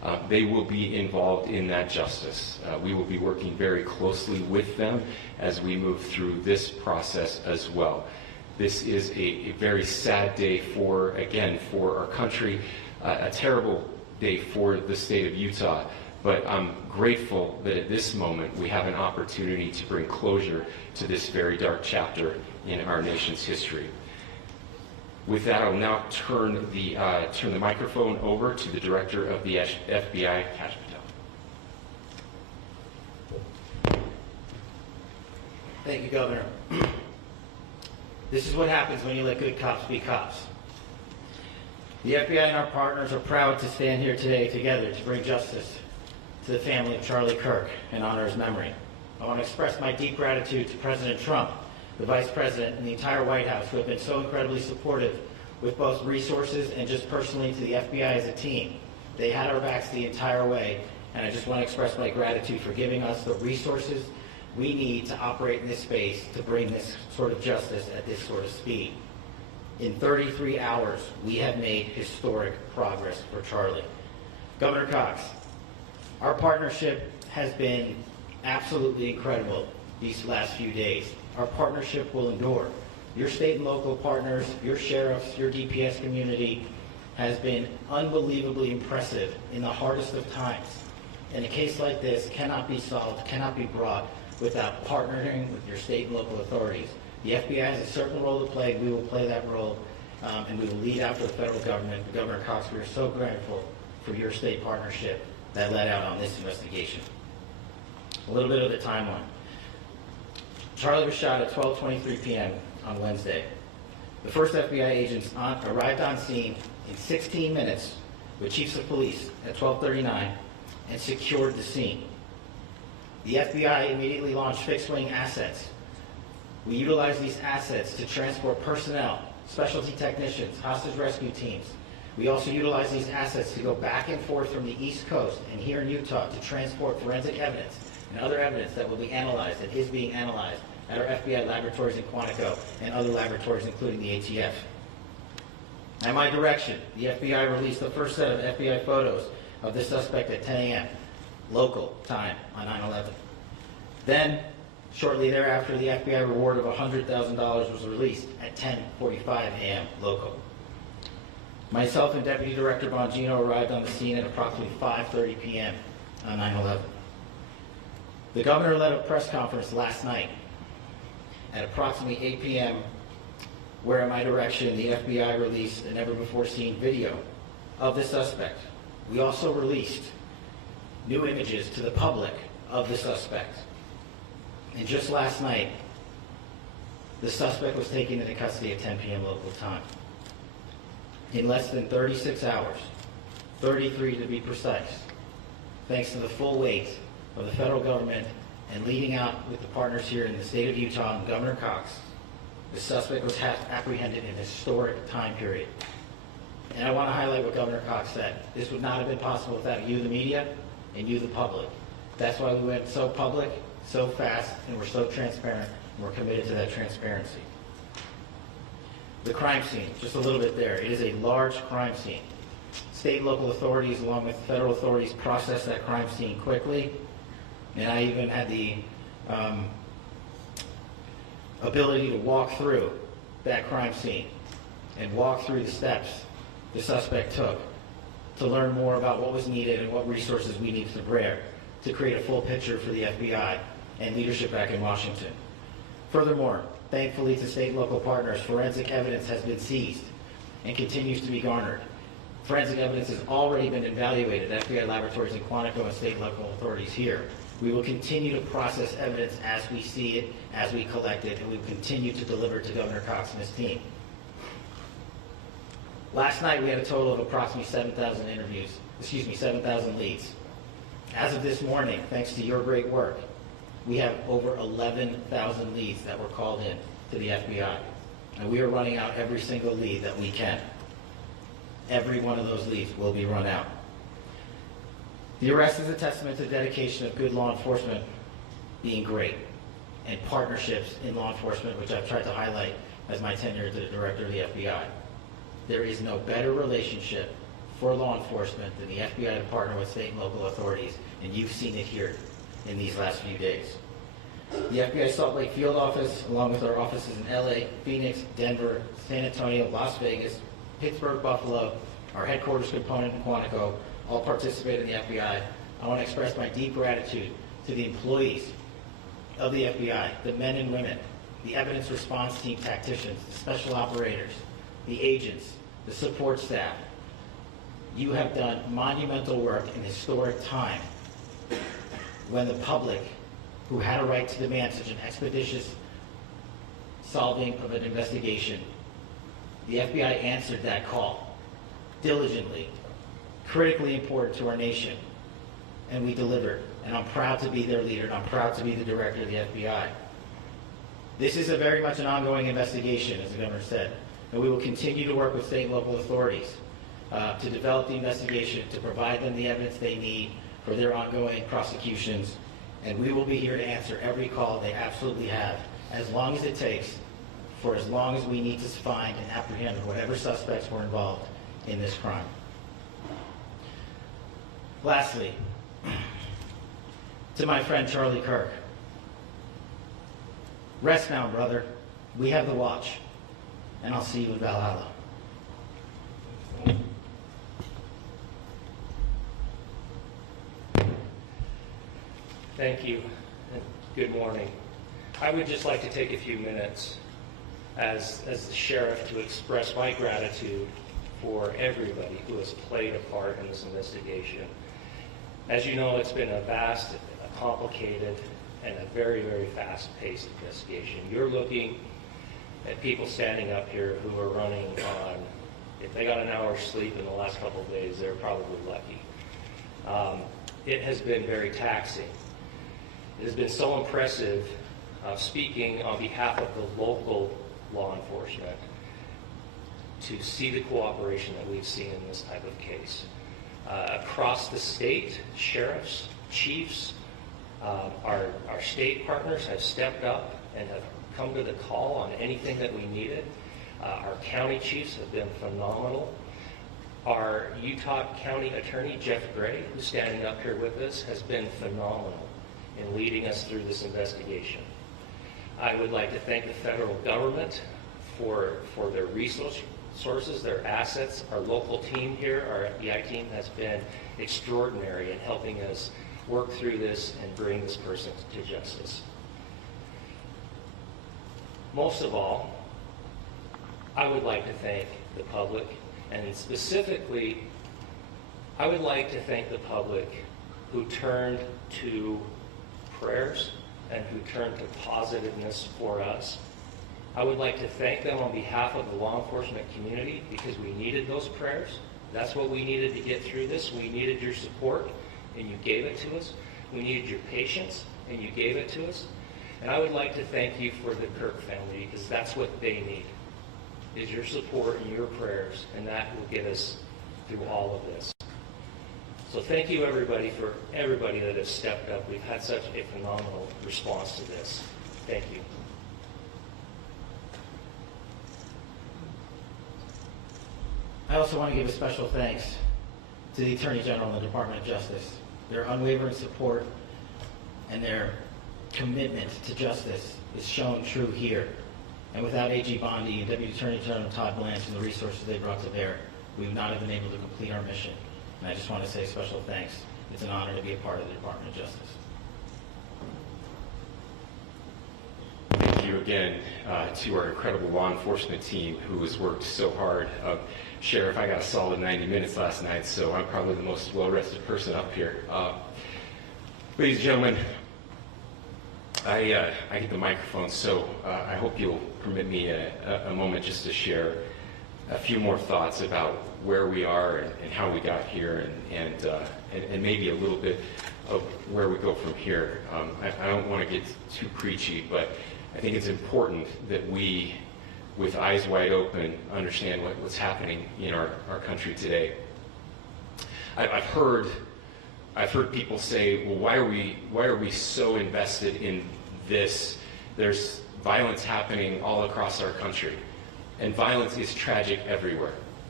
They will be involved in that justice. We will be working very closely with them as we move through this process as well. This is a very sad day for our country, a terrible day for the state of Utah, but I'm grateful that at this moment we have an opportunity to bring closure to this very dark chapter in our nation's history. With that, I'll now turn the microphone over to the Director of the FBI, Kash Patel. Thank you, Governor. This is what happens when you let good cops be cops. The FBI and our partners are proud to stand here today together to bring justice to the family of Charlie Kirk and honor his memory. I want to express my deep gratitude to President Trump, the Vice President, and the entire White House who have been so incredibly supportive with both resources and just personally to the FBI as a team. They had our backs the entire way, and I just want to express my gratitude for giving us the resources we need to operate in this space to bring this sort of justice at this sort of speed. In 33 hours, we have made historic progress for Charlie. Governor Cox, our partnership has been absolutely incredible these last few days. Our partnership will endure. Your state and local partners, your sheriffs, your DPS community has been unbelievably impressive in the hardest of times. And a case like this cannot be solved, cannot be brought without partnering with your state and local authorities. The FBI has a certain role to play. We will play that role, and we will lead after the federal government. Governor Cox, we are so grateful for your state partnership that led out on this investigation. A little bit of the timeline. Charlie was shot at 12:23 p.m. on Wednesday. The first FBI agents arrived on scene in 16 minutes with chiefs of police at 12:39 and secured the scene. The FBI immediately launched fixed-wing assets. We utilized these assets to transport personnel, specialty technicians, hostage rescue teams. We also utilized these assets to go back and forth from the East Coast and here in Utah to transport forensic evidence and other evidence that will be analyzed and is being analyzed at our FBI laboratories in Quantico and other laboratories, including the ATF. At my direction, the FBI released the first set of FBI photos of the suspect at 10 a.m. local time on 9/11. Then, shortly thereafter, the FBI reward of $100,000 was released at 10:45 a.m. local. Myself and Deputy Director Bongino arrived on the scene at approximately 5:30 p.m. on 9/11. The governor led a press conference last night at approximately 8 p.m., where at my direction, the FBI released a never-before-seen video of the suspect. We also released new images to the public of the suspect. And just last night, the suspect was taken into custody at 10 p.m. local time. In less than 36 hours, 33 to be precise, thanks to the full weight of the federal government and leading out with the partners here in the state of Utah and Governor Cox, the suspect was apprehended in a historic time period. And I want to highlight what Governor Cox said. This would not have been possible without you, the media, and you, the public. That's why we went so public, so fast, and we're so transparent, and we're committed to that transparency. The crime scene, just a little bit there. It is a large crime scene. State and local authorities, along with federal authorities, processed that crime scene quickly, and I even had the ability to walk through that crime scene and walk through the steps the suspect took to learn more about what was needed and what resources we needed to bear to create a full picture for the FBI and leadership back in Washington. Furthermore, thankfully to state and local partners, forensic evidence has been seized and continues to be garnered. Forensic evidence has already been evaluated at FBI laboratories in Quantico and state and local authorities here. We will continue to process evidence as we see it, as we collect it, and we will continue to deliver to Governor Cox and his team. Last night we had a total of approximately 7,000 leads. As of this morning, thanks to your great work, we have over 11,000 leads that were called in to the FBI. And we are running out every single lead that we can. Every one of those leads will be run out. The arrest is a testament to the dedication of good law enforcement being great and partnerships in law enforcement, which I've tried to highlight as my tenure as the director of the FBI. There is no better relationship for law enforcement and the FBI to partner with state and local authorities, and you've seen it here in these last few days. The FBI Salt Lake Field Office, along with our offices in LA, Phoenix, Denver, San Antonio, Las Vegas, Pittsburgh, Buffalo, our headquarters component in Quantico, all participate in the FBI. I want to express my deep gratitude to the employees of the FBI, the men and women, the evidence response team tacticians, the special operators, the agents, the support staff. You have done monumental work in historic time when the public, who had a right to demand such an expeditious solving of an investigation, the FBI answered that call diligently, critically important to our nation, and we delivered. And I'm proud to be their leader, and I'm proud to be the director of the FBI. This is very much an ongoing investigation, as the governor said, and we will continue to work with state and local authorities to develop the investigation, to provide them the evidence they need for their ongoing prosecutions, and we will be here to answer every call they absolutely have, as long as it takes, for as long as we need to find and apprehend whatever suspects were involved in this crime. Lastly, to my friend Charlie Kirk, rest now, brother. We have the watch, and I'll see you in Valhalla. Thank you, and good morning. I would just like to take a few minutes as the sheriff to express my gratitude for everybody who has played a part in this investigation. As you know, it's been a vast, complicated, and a very, very fast-paced investigation. You're looking at people standing up here who are running on, if they got an hour's sleep in the last couple of days, they're probably lucky. It has been very taxing. It has been so impressive speaking on behalf of the local law enforcement to see the cooperation that we've seen in this type of case. Across the state, sheriffs, chiefs, our state partners have stepped up and have come to the call on anything that we needed. Our county chiefs have been phenomenal. Our Utah County Attorney, Jeff Gray, who's standing up here with us, has been phenomenal in leading us through this investigation. I would like to thank the federal government for their resources, their assets. Our local team here, our FBI team, has been extraordinary in helping us work through this and bring this person to justice. Most of all, I would like to thank the public, and specifically, I would like to thank the public who turned to prayers and who turned to positiveness for us. I would like to thank them on behalf of the law enforcement community, because we needed those prayers. That's what we needed to get through this. We needed your support, and you gave it to us. We needed your patience, and you gave it to us. And I would like to thank you for the Kirk family, because that's what they need, is your support and your prayers, and that will get us through all of this. So thank you, everybody, for everybody that has stepped up. We've had such a phenomenal response to this. Thank you. I also want to give a special thanks to the Attorney General and the Department of Justice. Their unwavering support and their commitment to justice is shown true here. And without AG Bondi and Deputy Attorney General Todd Blanche and the resources they brought to bear, we would not have been able to complete our mission. And I just want to say special thanks. It's an honor to be a part of the Department of Justice. Thank you again to our incredible law enforcement team who has worked so hard. Sheriff, I got a solid 90 minutes last night, so I'm probably the most well-rested person up here. Ladies and gentlemen, I get the microphone, so I hope you'll permit me a moment just to share a few more thoughts about where we are and how we got here, and maybe a little bit of where we go from here. I don't want to get too preachy, but I think it's important that we, with eyes wide open, understand what's happening in our country today. I've heard people say, well, why are we so invested in this? There's violence happening all across our country, and violence is tragic everywhere.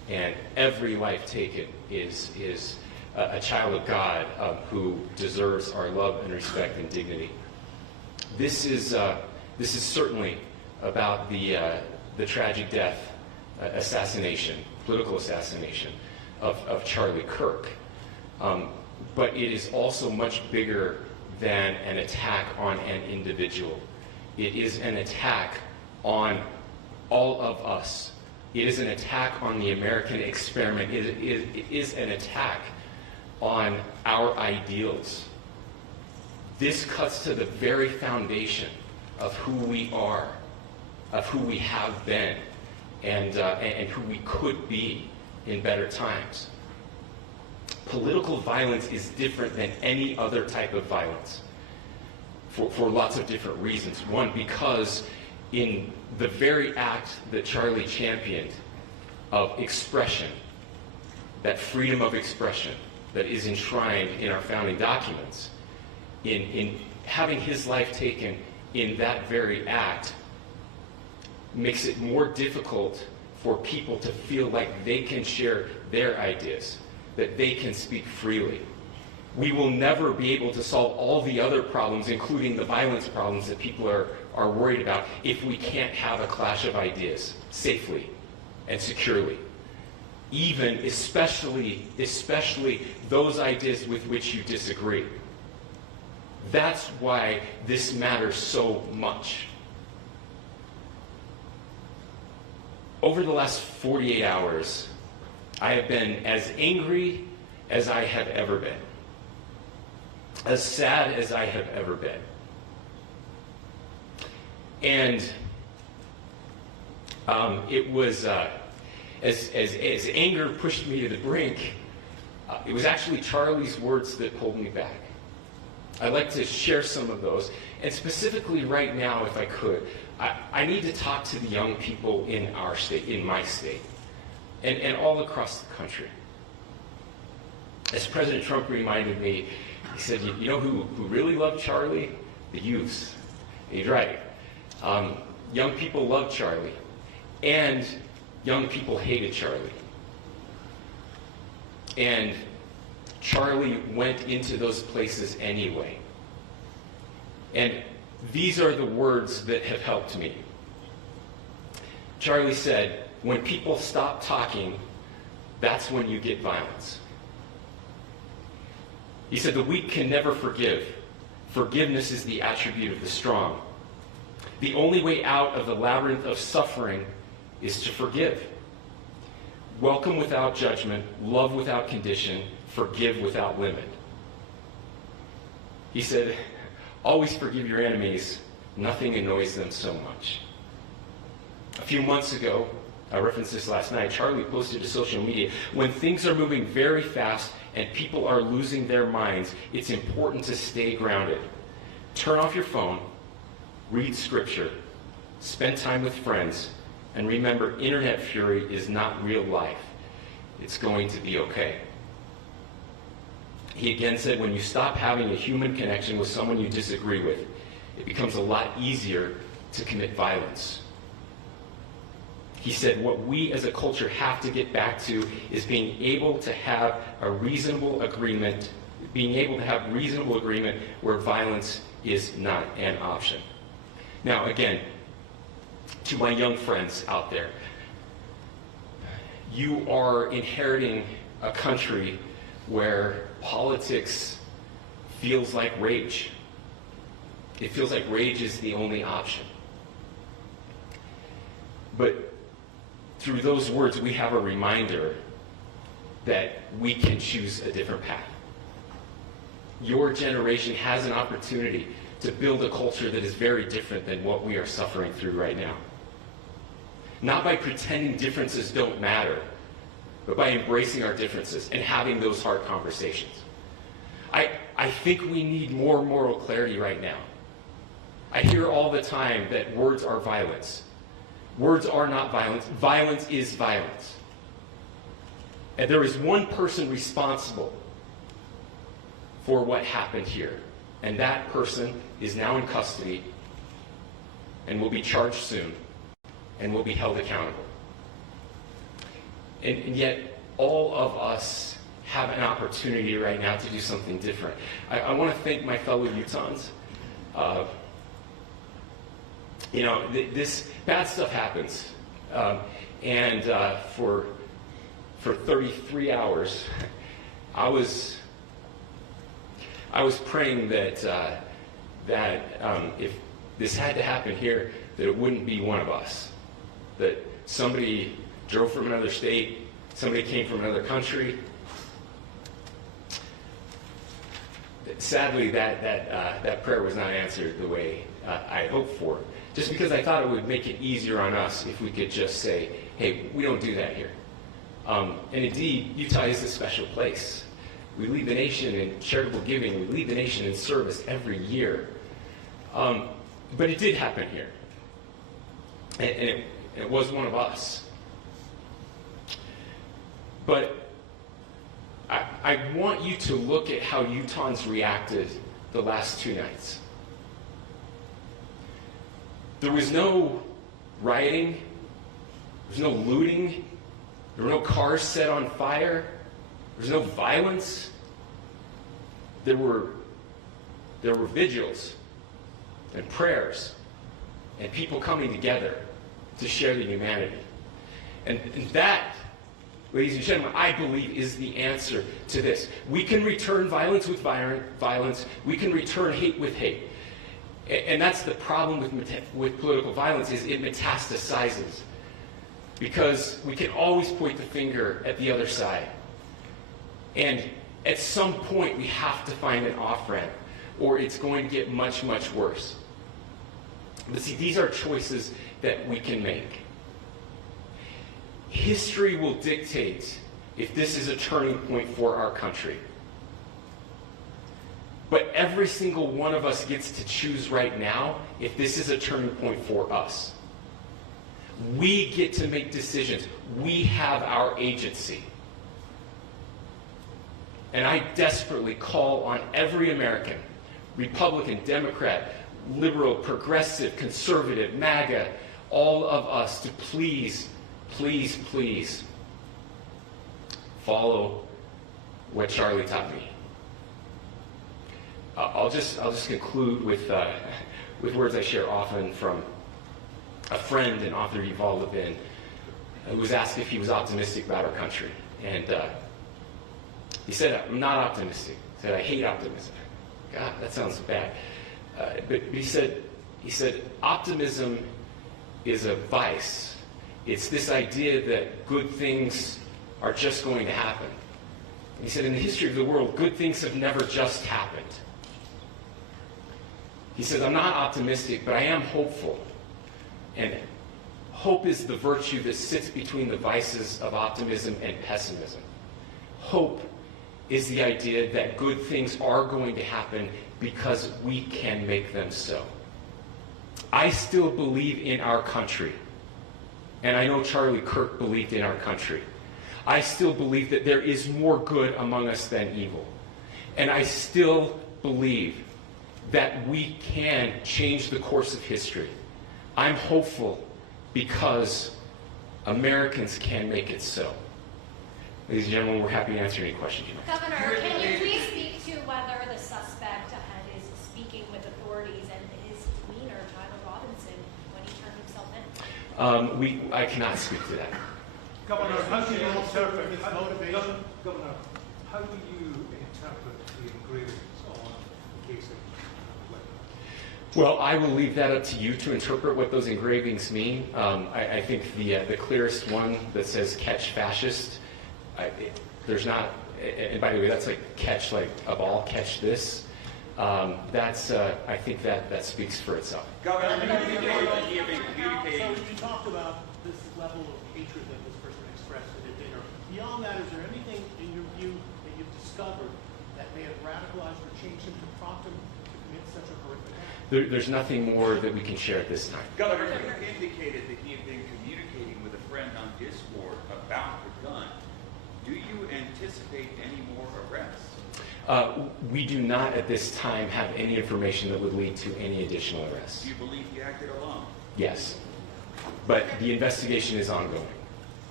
And every life taken is a child of God who deserves our love and respect and dignity. This is certainly about the tragic death, political assassination of Charlie Kirk. But it is also much bigger than an attack on an individual. It is an attack on all of us. It is an attack on the American experiment. It is an attack on our ideals. This cuts to the very foundation of who we are, of who we have been, and who we could be in better times. Political violence is different than any other type of violence for lots of different reasons. One, because in the very act that Charlie championed of expression, that freedom of expression that is enshrined in our founding documents, in having his life taken in that very act, makes it more difficult for people to feel like they can share their ideas, that they can speak freely. We will never be able to solve all the other problems, including the violence problems that people are worried about, if we can't have a clash of ideas safely and securely. Even, especially those ideas with which you disagree. That's why this matters so much. Over the last 48 hours, I have been as angry as I have ever been, as sad as I have ever been. And it was, as anger pushed me to the brink, it was actually Charlie's words that pulled me back. I'd like to share some of those. And specifically right now, if I could, I need to talk to the young people in our state, in my state, and all across the country. As President Trump reminded me, he said, you know who really loved Charlie? The youths. And he's right. Young people loved Charlie, and young people hated Charlie. And Charlie went into those places anyway. And these are the words that have helped me. Charlie said, when people stop talking, that's when you get violence. He said, the weak can never forgive. Forgiveness is the attribute of the strong. The only way out of the labyrinth of suffering is to forgive. Welcome without judgment, love without condition, forgive without limit. He said, always forgive your enemies. Nothing annoys them so much. A few months ago, I referenced this last night, Charlie posted to social media, when things are moving very fast and people are losing their minds, it's important to stay grounded. Turn off your phone, read scripture, spend time with friends, and remember, internet fury is not real life. It's going to be okay. He again said, when you stop having a human connection with someone you disagree with, it becomes a lot easier to commit violence. He said, what we as a culture have to get back to is being able to have a reasonable agreement, where violence is not an option. Now, again, to my young friends out there, you are inheriting a country where politics feels like rage. It feels like rage is the only option. But through those words, we have a reminder that we can choose a different path. Your generation has an opportunity to build a culture that is very different than what we are suffering through right now. Not by pretending differences don't matter, but by embracing our differences and having those hard conversations. I think we need more moral clarity right now. I hear all the time that words are violence. Words are not violence. Violence is violence. And there is one person responsible for what happened here. And that person is now in custody and will be charged soon and will be held accountable. And yet, all of us have an opportunity right now to do something different. I want to thank my fellow Utahns. This bad stuff happens. For 33 hours, I was praying that if this had to happen here, that it wouldn't be one of us. That somebody drove from another state, somebody came from another country. Sadly, that prayer was not answered the way I hoped for. Just because I thought it would make it easier on us if we could just say, hey, we don't do that here. And indeed, Utah is a special place. We lead the nation in charitable giving. We lead the nation in service every year. But it did happen here. And it was one of us. But I want you to look at how Utahns reacted the last 2 nights. There was no rioting. There was no looting. There were no cars set on fire. There was no violence. There were vigils and prayers and people coming together to share the humanity. And that, ladies and gentlemen, I believe is the answer to this. We can return violence with violence. We can return hate with hate. And that's the problem with political violence, is it metastasizes. Because we can always point the finger at the other side. And at some point, we have to find an off-ramp, or it's going to get much, much worse. But see, these are choices that we can make. History will dictate if this is a turning point for our country. But every single one of us gets to choose right now if this is a turning point for us. We get to make decisions. We have our agency. And I desperately call on every American, Republican, Democrat, liberal, progressive, conservative, MAGA, all of us to please, please, please follow what Charlie taught me. I'll just conclude with words I share often from a friend and author, Yuval Levin, who was asked if he was optimistic about our country. And he said, I'm not optimistic. He said, I hate optimism. God, that sounds bad. But he said, optimism is a vice. It's this idea that good things are just going to happen. And he said, in the history of the world, good things have never just happened. He says, I'm not optimistic, but I am hopeful. And hope is the virtue that sits between the vices of optimism and pessimism. Hope is the idea that good things are going to happen because we can make them so. I still believe in our country. And I know Charlie Kirk believed in our country. I still believe that there is more good among us than evil. And I still believe that we can change the course of history. I'm hopeful because Americans can make it so. Ladies and gentlemen, we're happy to answer any questions you have. Governor, can you please speak to whether the suspect ahead is speaking with authorities and his demeanor, Tyler Robinson, when he turned himself in? I cannot speak to that. Governor, how do you interpret his motivation? Governor, how do you interpret the engravings on the case of Well, I will leave that up to you to interpret what those engravings mean. I think the clearest one that says "catch fascist," there's not, and by the way, that's like catch like a ball, catch this. I think that speaks for itself. Governor, So you talked about this level of hatred that this person expressed at a dinner. Beyond that, is there anything in your view that you've discovered that may have radicalized or changed him to prompt him to commit such a horrific act? There's nothing more that we can share at this time. Governor, you indicated that he had been communicating with a friend on Discord about the gun. Do you anticipate any more arrests? We do not at this time have any information that would lead to any additional arrests. Do you believe he acted alone? Yes. But the investigation is ongoing.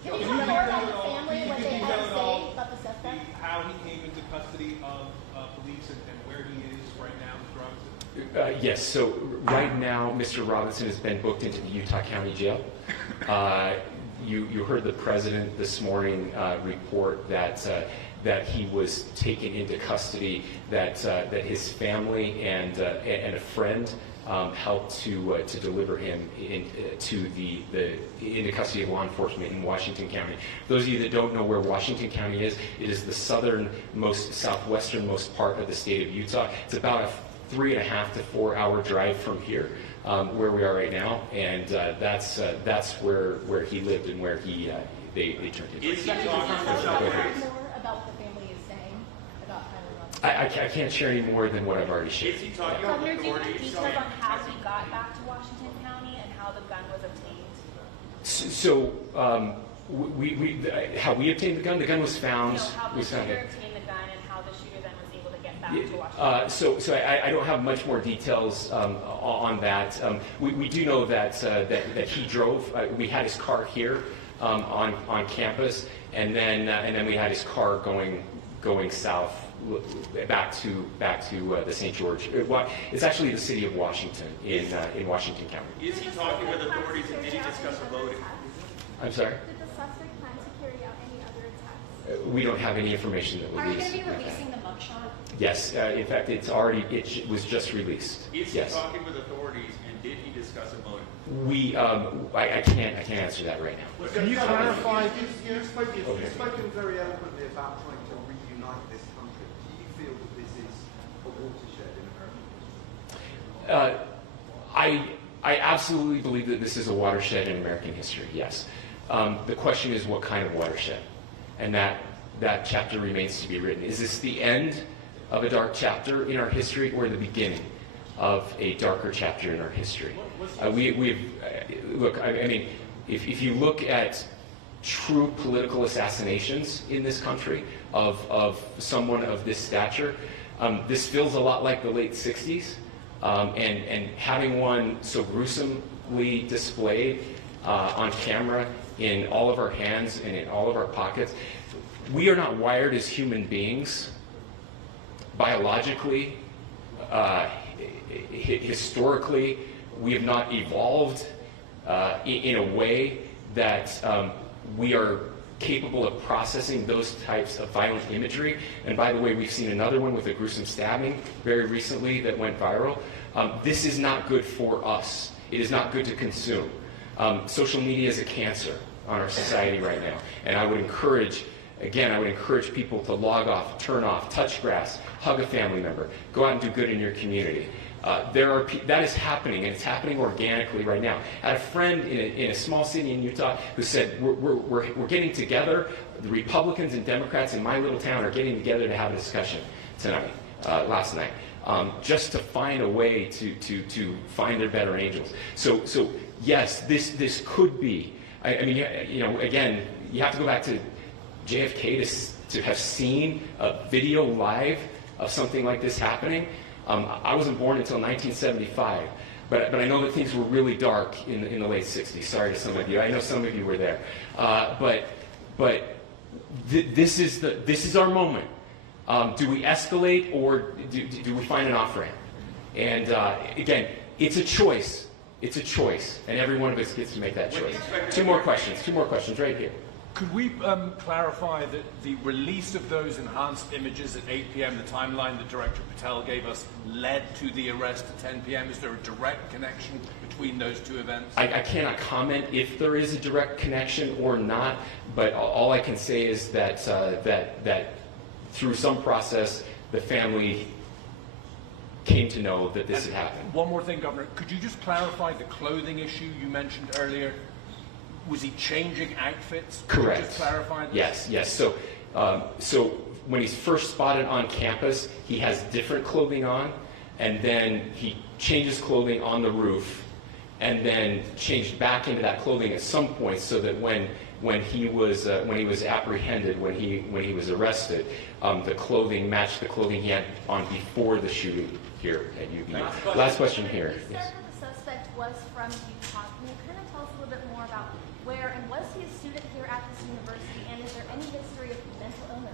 Can you talk more about the family and what they had to say about the suspect? How he came into custody of police and where he is right now with drugs? Yes, so right now, Mr. Robinson has been booked into the Utah County Jail. You heard the president this morning report that he was taken into custody, that his family and a friend helped to deliver him into custody of law enforcement in Washington County. Those of you that don't know where Washington County is, it is the southwesternmost part of the state of Utah. It's about a 3.5 to 4 hour drive from here, where we are right now, and that's where he lived and where they turned him. Is he talking More about about what the family is saying about Tyler Robinson. I can't share any more than what I've already shared. Is he talking Governor, about do you have authorities? details on how he got back to Washington County and how the gun was obtained? So, how we obtained the gun? The gun was found. No, how the was found. shooter obtained the gun and how the shooter then was able to get back to Washington. So I don't have much more details on that. We do know that he drove. We had his car here on campus, and then we had his car going south back to the St. George. It's actually the city of Washington in Washington County. Is he talking with authorities and did he discuss a loading? I'm sorry. Did the suspect plan to carry out any other attacks? We don't have any information that Are you released. going to be releasing the mugshot? Yes. In fact, it was just released. Is he Yes. talking with authorities and did he discuss a motive? I can't answer that right now. Can you clarify? You've spoken very eloquently about trying to reunite this country. Do you feel that this is a watershed in American history? I absolutely believe that this is a watershed in American history, yes. The question is what kind of watershed? And that chapter remains to be written. Is this the end of a dark chapter in our history or the beginning of a darker chapter in our history? Look, I mean, if you look at true political assassinations in this country of someone of this stature, this feels a lot like the late 60s. And having one so gruesomely displayed on camera in all of our hands and in all of our pockets, we are not wired as human beings, biologically, historically. We have not evolved in a way that we are capable of processing those types of violent imagery. And by the way, we've seen another one with a gruesome stabbing very recently that went viral. This is not good for us. It is not good to consume. Social media is a cancer on our society right now. And I would encourage people to log off, turn off, touch grass, hug a family member, go out and do good in your community. That is happening, and it's happening organically right now. I had a friend in a small city in Utah who said, we're getting together, the Republicans and Democrats in my little town are getting together to have a discussion tonight, last night, just to find a way to find their better angels. So yes, this could be, I mean, again, you have to go back to JFK to have seen a video live of something like this happening. I wasn't born until 1975, but I know that things were really dark in the late 60s. Sorry to some of you. I know some of you were there. This is our moment. Do we escalate or do we find an off-ramp? And again, it's a choice. It's a choice, and every one of us gets to make that choice. Two more questions right here. Could we clarify that the release of those enhanced images at 8 p.m., the timeline that Director Patel gave us, led to the arrest at 10 p.m.? Is there a direct connection between those two events? I cannot comment if there is a direct connection or not, but all I can say is that that through some process, the family came to know that this had happened. One more thing, Governor. Could you just clarify the clothing issue you mentioned earlier? Was he changing outfits? Correct. Could you just clarify this? Yes. So when he's first spotted on campus, he has different clothing on, and then he changes clothing on the roof, and then changed back into that clothing at some point, so that when he was apprehended, when he was arrested, the clothing matched the clothing he had on before the shooting here at UVU. Last question here. You said that the suspect was from Utah. Can you kind of tell us a little bit more about where and was he a student here at the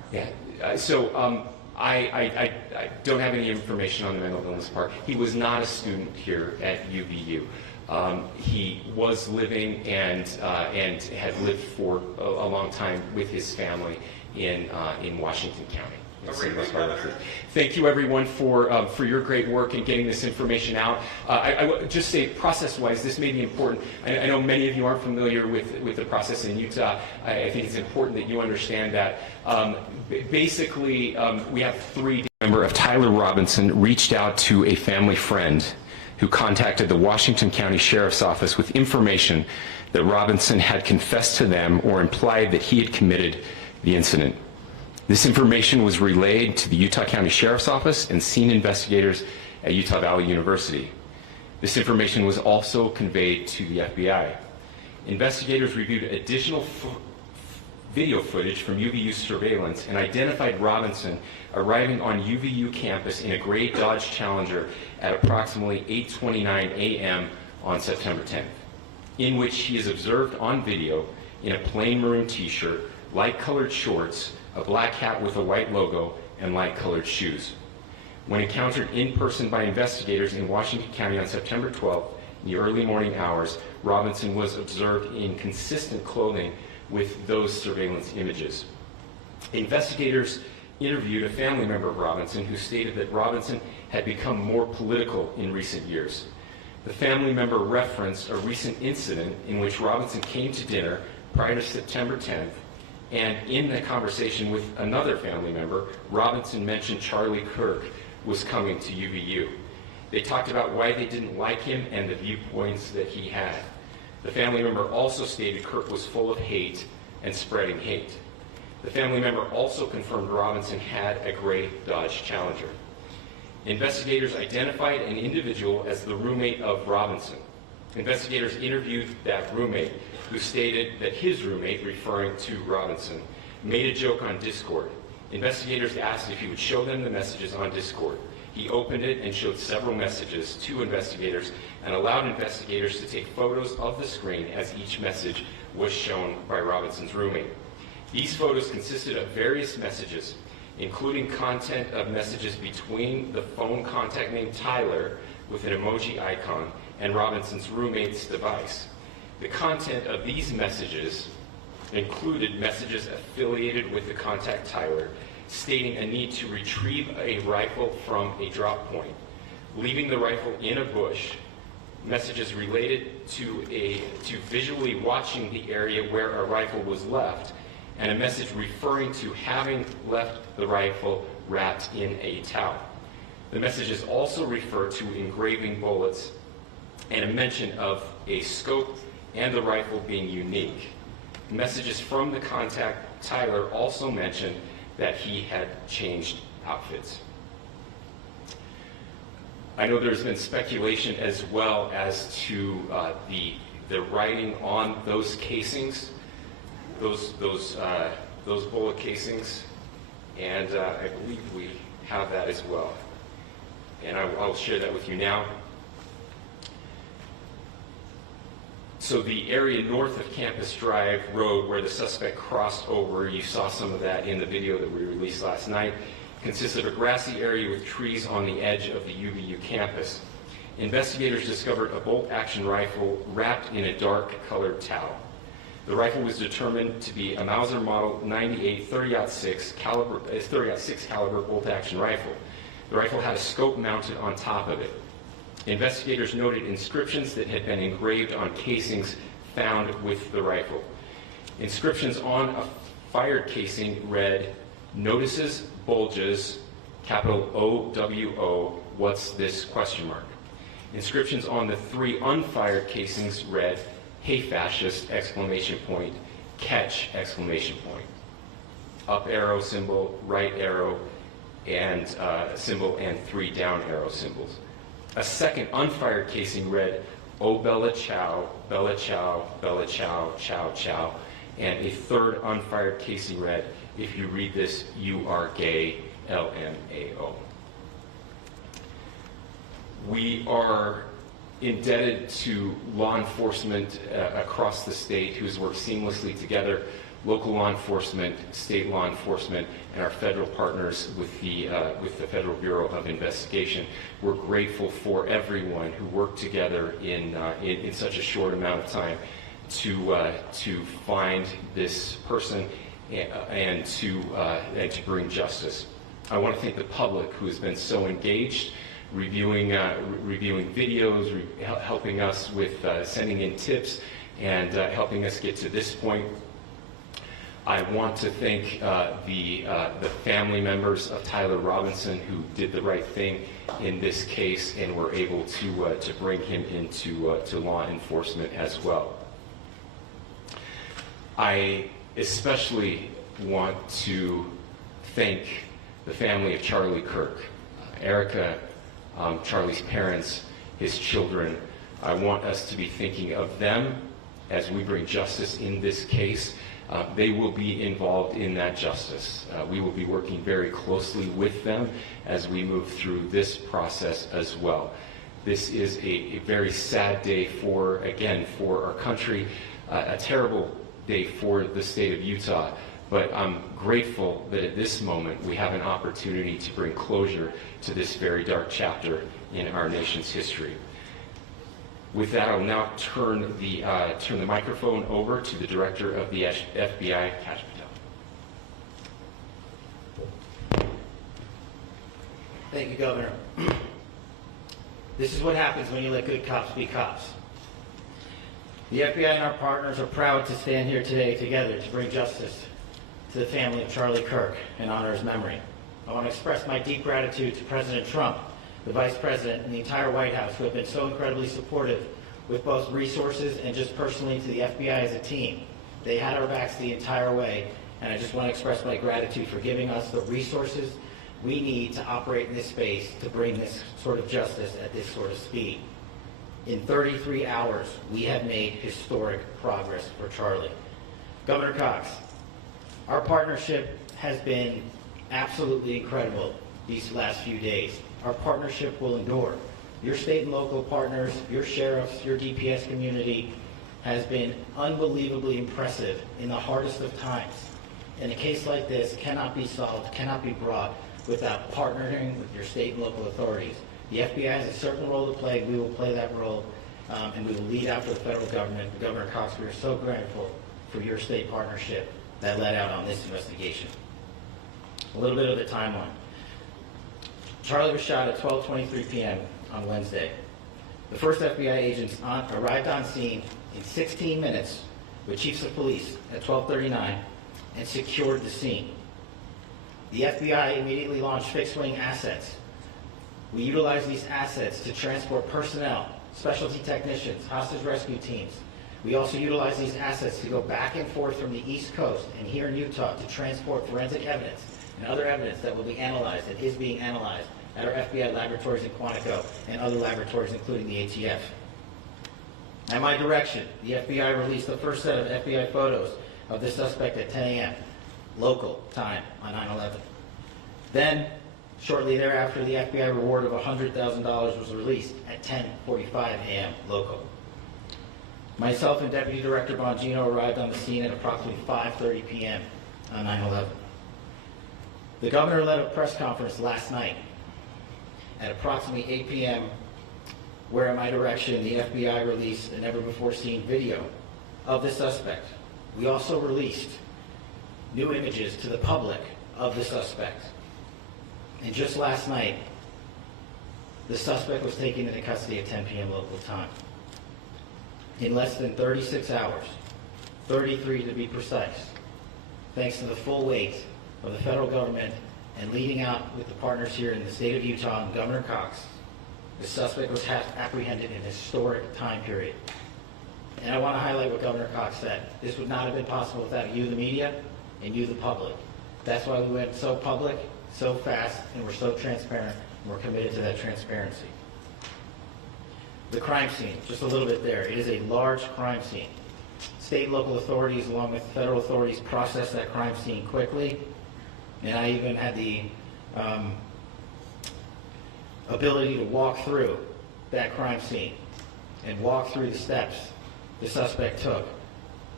Yeah. I don't have any information on the mental illness part. He was not a student here at UVU. He was living and had lived for a long time with his family in Washington County. Thank you, everyone, for your great work in getting this information out. I would just say, process-wise, this may be important. I know many of you aren't familiar with the process in Utah. I think it's important that you understand that. Basically, we have three. Member of Tyler Robinson reached out to a family friend who contacted the Washington County Sheriff's Office with information that Robinson had confessed to them or implied that he had committed the incident. This information was relayed to the Utah County Sheriff's Office and scene investigators at Utah Valley University. This information was also conveyed to the FBI. Investigators reviewed additional video footage from UVU surveillance and identified Robinson arriving on UVU campus in a gray Dodge Challenger at approximately 8:29 a.m. on September 10th, in which he is observed on video in a plain maroon t-shirt, light-colored shorts, a black hat with a white logo, and light-colored shoes. When encountered in person by investigators in Washington County on September 12th, in the early morning hours, Robinson was observed in consistent clothing with those surveillance images. Investigators interviewed a family member of Robinson who stated that Robinson had become more political in recent years. The family member referenced a recent incident in which Robinson came to dinner prior to September 10th, and in the conversation with another family member, Robinson mentioned Charlie Kirk was coming to UVU. They talked about why they didn't like him and the viewpoints that he had. The family member also stated Kirk was full of hate and spreading hate. The family member also confirmed Robinson had a gray Dodge Challenger. Investigators identified an individual as the roommate of Robinson. Investigators interviewed that roommate, who stated that his roommate, referring to Robinson, made a joke on Discord. Investigators asked if he would show them the messages on Discord. He opened it and showed several messages to investigators and allowed investigators to take photos of the screen as each message was shown by Robinson's roommate. These photos consisted of various messages, including content of messages between the phone contact named Tyler with an emoji icon and Robinson's roommate's device. The content of these messages included messages affiliated with the contact Tyler, stating a need to retrieve a rifle from a drop point, leaving the rifle in a bush, messages related to visually watching the area where a rifle was left, and a message referring to having left the rifle wrapped in a towel. The messages also refer to engraving bullets and a mention of a scope and the rifle being unique. Messages from the contact Tyler also mentioned that he had changed outfits. I know there's been speculation as well as to the writing on those casings, those bullet casings, and I believe we have that as well. And I'll share that with you now. So the area north of Campus Drive Road where the suspect crossed over, you saw some of that in the video that we released last night, consists of a grassy area with trees on the edge of the UVU campus. Investigators discovered a bolt-action rifle wrapped in a dark-colored towel. The rifle was determined to be a Mauser Model 98 30-06 caliber bolt-action rifle. The rifle had a scope mounted on top of it. Investigators noted inscriptions that had been engraved on casings found with the rifle. Inscriptions on a fired casing read, "Notices, bulges, capital O-W-O, what's this, question mark." Inscriptions on the 3 unfired casings read, "Hey fascist, exclamation point, catch, exclamation point." Up arrow symbol, right arrow, and symbol, and 3 down arrow symbols. A second unfired casing read, "Oh Bella Chow, Bella Chow, Bella Chow, Chow Chow," and a third unfired casing read, "If you read this, you are gay, LMAO." We are indebted to law enforcement across the state who's worked seamlessly together local law enforcement, state law enforcement, and our federal partners with the Federal Bureau of Investigation. We're grateful for everyone who worked together in such a short amount of time to find this person and to bring justice. I want to thank the public who has been so engaged, reviewing videos, helping us with sending in tips, and helping us get to this point. I want to thank the family members of Tyler Robinson who did the right thing in this case and were able to bring him into to law enforcement as well. I especially want to thank the family of Charlie Kirk, Erica, Charlie's parents, his children. I want us to be thinking of them as we bring justice in this case. They will be involved in that justice. We will be working very closely with them as we move through this process as well. This is a very sad day for our country, a terrible day for the state of Utah, but I'm grateful that at this moment we have an opportunity to bring closure to this very dark chapter in our nation's history. With that, I'll now turn the microphone over to the Director of the FBI, Kash Patel. Thank you, Governor. This is what happens when you let good cops be cops. The FBI and our partners are proud to stand here today together to bring justice to the family of Charlie Kirk and honor his memory. I want to express my deep gratitude to President Trump, the Vice President, and the entire White House who have been so incredibly supportive with both resources and just personally to the FBI as a team. They had our backs the entire way, and I just want to express my gratitude for giving us the resources we need to operate in this space to bring this sort of justice at this sort of speed. In 33 hours, we have made historic progress for Charlie. Governor Cox, our partnership has been absolutely incredible these last few days. Our partnership will endure. Your state and local partners, your sheriffs, your DPS community has been unbelievably impressive in the hardest of times. And a case like this cannot be solved, cannot be brought without partnering with your state and local authorities. The FBI has a certain role to play. We will play that role, and we will lead after the federal government. Governor Cox, we are so grateful for your state partnership that led out on this investigation. A little bit of the timeline. Charlie was shot at 12:23 p.m. on Wednesday. The first FBI agents arrived on scene in 16 minutes with chiefs of police at 12:39 and secured the scene. The FBI immediately launched fixed-wing assets. We utilized these assets to transport personnel, specialty technicians, hostage rescue teams. We also utilized these assets to go back and forth from the East Coast and here in Utah to transport forensic evidence and other evidence that will be analyzed and is being analyzed at our FBI laboratories in Quantico and other laboratories, including the ATF. At my direction, the FBI released the first set of FBI photos of the suspect at 10 a.m. local time on 9/11. Then, shortly thereafter, the FBI reward of $100,000 was released at 10:45 a.m. local. Myself and Deputy Director Bongino arrived on the scene at approximately 5:30 p.m. on 9/11. The governor led a press conference last night at approximately 8 p.m., where at my direction, the FBI released a never-before-seen video of the suspect. We also released new images to the public of the suspect. And just last night, the suspect was taken into custody at 10 p.m. local time. In less than 36 hours, 33 to be precise, thanks to the full weight of the federal government and leading out with the partners here in the state of Utah and Governor Cox, the suspect was apprehended in a historic time period. And I want to highlight what Governor Cox said. This would not have been possible without you, the media, and you, the public. That's why we went so public, so fast, and we're so transparent, and we're committed to that transparency. The crime scene, just a little bit there. It is a large crime scene. State and local authorities, along with federal authorities, processed that crime scene quickly, and I even had the ability to walk through that crime scene and walk through the steps the suspect took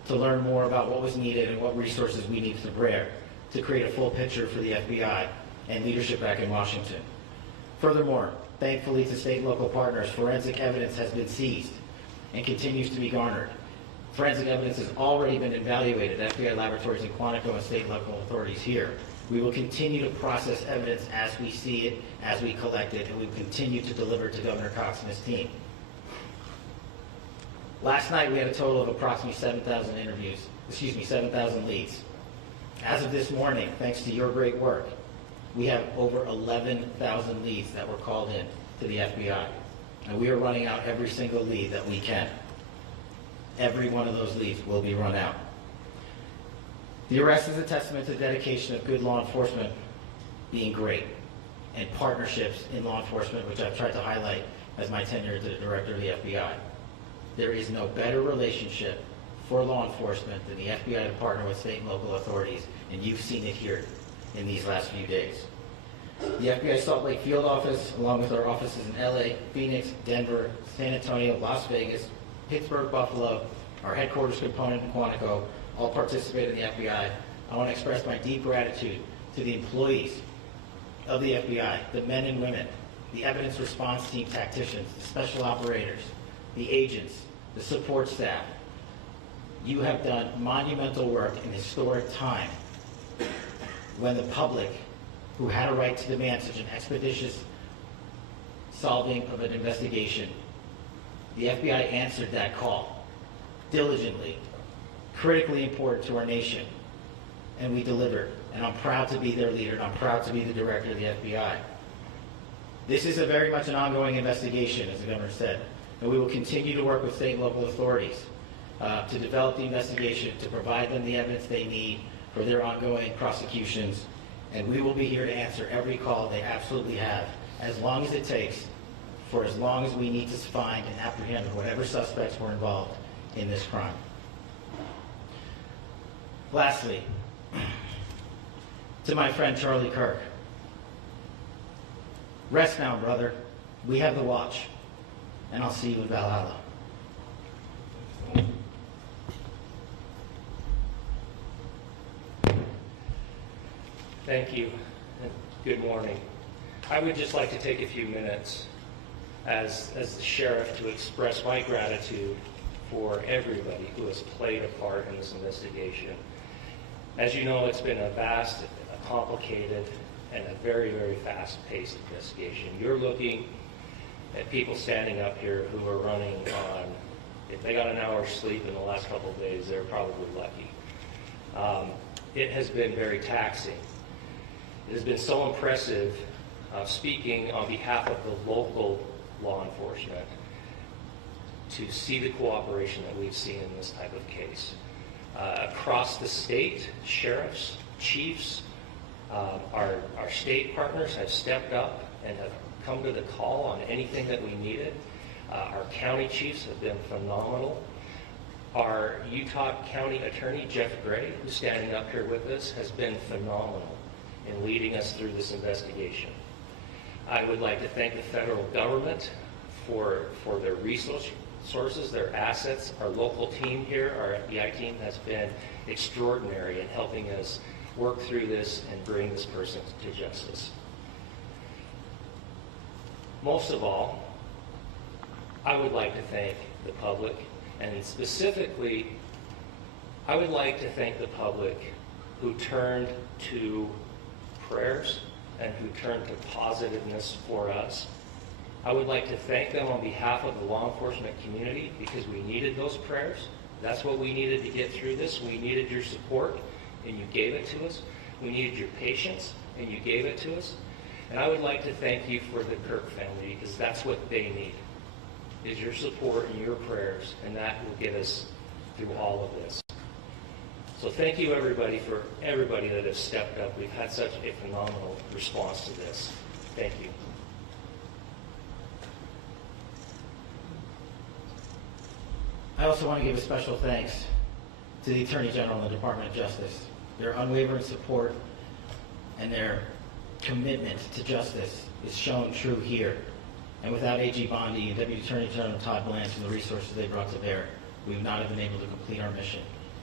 to learn more about what was needed and what resources we needed to bear to create a full picture for the FBI and leadership back in Washington. Furthermore, thankfully to state and local partners, forensic evidence has been seized and continues to be garnered. Forensic evidence has already been evaluated at FBI laboratories in Quantico and state and local authorities here. We will continue to process evidence as we see it, as we collect it, and we will continue to deliver to Governor Cox and his team. Last night, we had a total of approximately 7,000 leads. As of this morning, thanks to your great work, we have over 11,000 leads that were called in to the FBI. And we are running out every single lead that we can. Every one of those leads will be run out. The arrest is a testament to the dedication of good law enforcement being great, and partnerships in law enforcement, which I've tried to highlight as my tenure as the director of the FBI. There is no better relationship for law enforcement than the FBI to partner with state and local authorities, and you've seen it here in these last few days. The FBI Salt Lake Field Office, along with our offices in LA, Phoenix, Denver, San Antonio, Las Vegas, Pittsburgh, Buffalo, our headquarters component in Quantico, all participate in the FBI. I want to express my deep gratitude to the employees of the FBI, the men and women, the evidence response team tacticians, the special operators, the agents, the support staff. You have done monumental work in historic time when the public, who had a right to demand such an expeditious solving of an investigation, the FBI answered that call diligently, critically important to our nation, and we delivered. And I'm proud to be their leader, and I'm proud to be the director of the FBI. This is very much an ongoing investigation, as the governor said, and we will continue to work with state and local authorities to develop the investigation, to provide them the evidence they need for their ongoing prosecutions, and we will be here to answer every call they absolutely have, as long as it takes, for as long as we need to find and apprehend whatever suspects were involved in this crime. Lastly, to my friend Charlie Kirk, rest now, brother. We have the watch, and I'll see you in Valhalla. Thank you, and good morning. I would just like to take a few minutes as the sheriff to express my gratitude for everybody who has played a part in this investigation. As you know, it's been a vast, a complicated, and a very, very fast-paced investigation. You're looking at people standing up here who are running on, if they got an hour's sleep in the last couple of days, they're probably lucky. It has been very taxing. It has been so impressive speaking on behalf of the local law enforcement to see the cooperation that we've seen in this type of case. Across the state, sheriffs, chiefs, our state partners have stepped up and have come to the call on anything that we needed. Our county chiefs have been phenomenal. Our Utah County Attorney, Jeff Gray, who's standing up here with us, has been phenomenal in leading us through this investigation. I would like to thank the federal government for their resources, their assets. Our local team here, our FBI team, has been extraordinary in helping us work through this and bring this person to justice. Most of all, I would like to thank the public, and specifically, I would like to thank the public who turned to prayers and who turned to positiveness for us. I would like to thank them on behalf of the law enforcement community, because we needed those prayers. That's what we needed to get through this. We needed your support, and you gave it to us. We needed your patience, and you gave it to us. And I would like to thank you for the Kirk family, because that's what they need, is your support and your prayers, and that will get us through all of this. So thank you, everybody, for everybody that has stepped up. We've had such a phenomenal response to this. Thank you. I also want to give a special thanks to the Attorney General and the Department of Justice. Their unwavering support and their commitment to justice is shown true here. And without AG Bondi and Deputy Attorney General Todd Blanche and the resources they brought to bear, we would not have been able to complete our mission.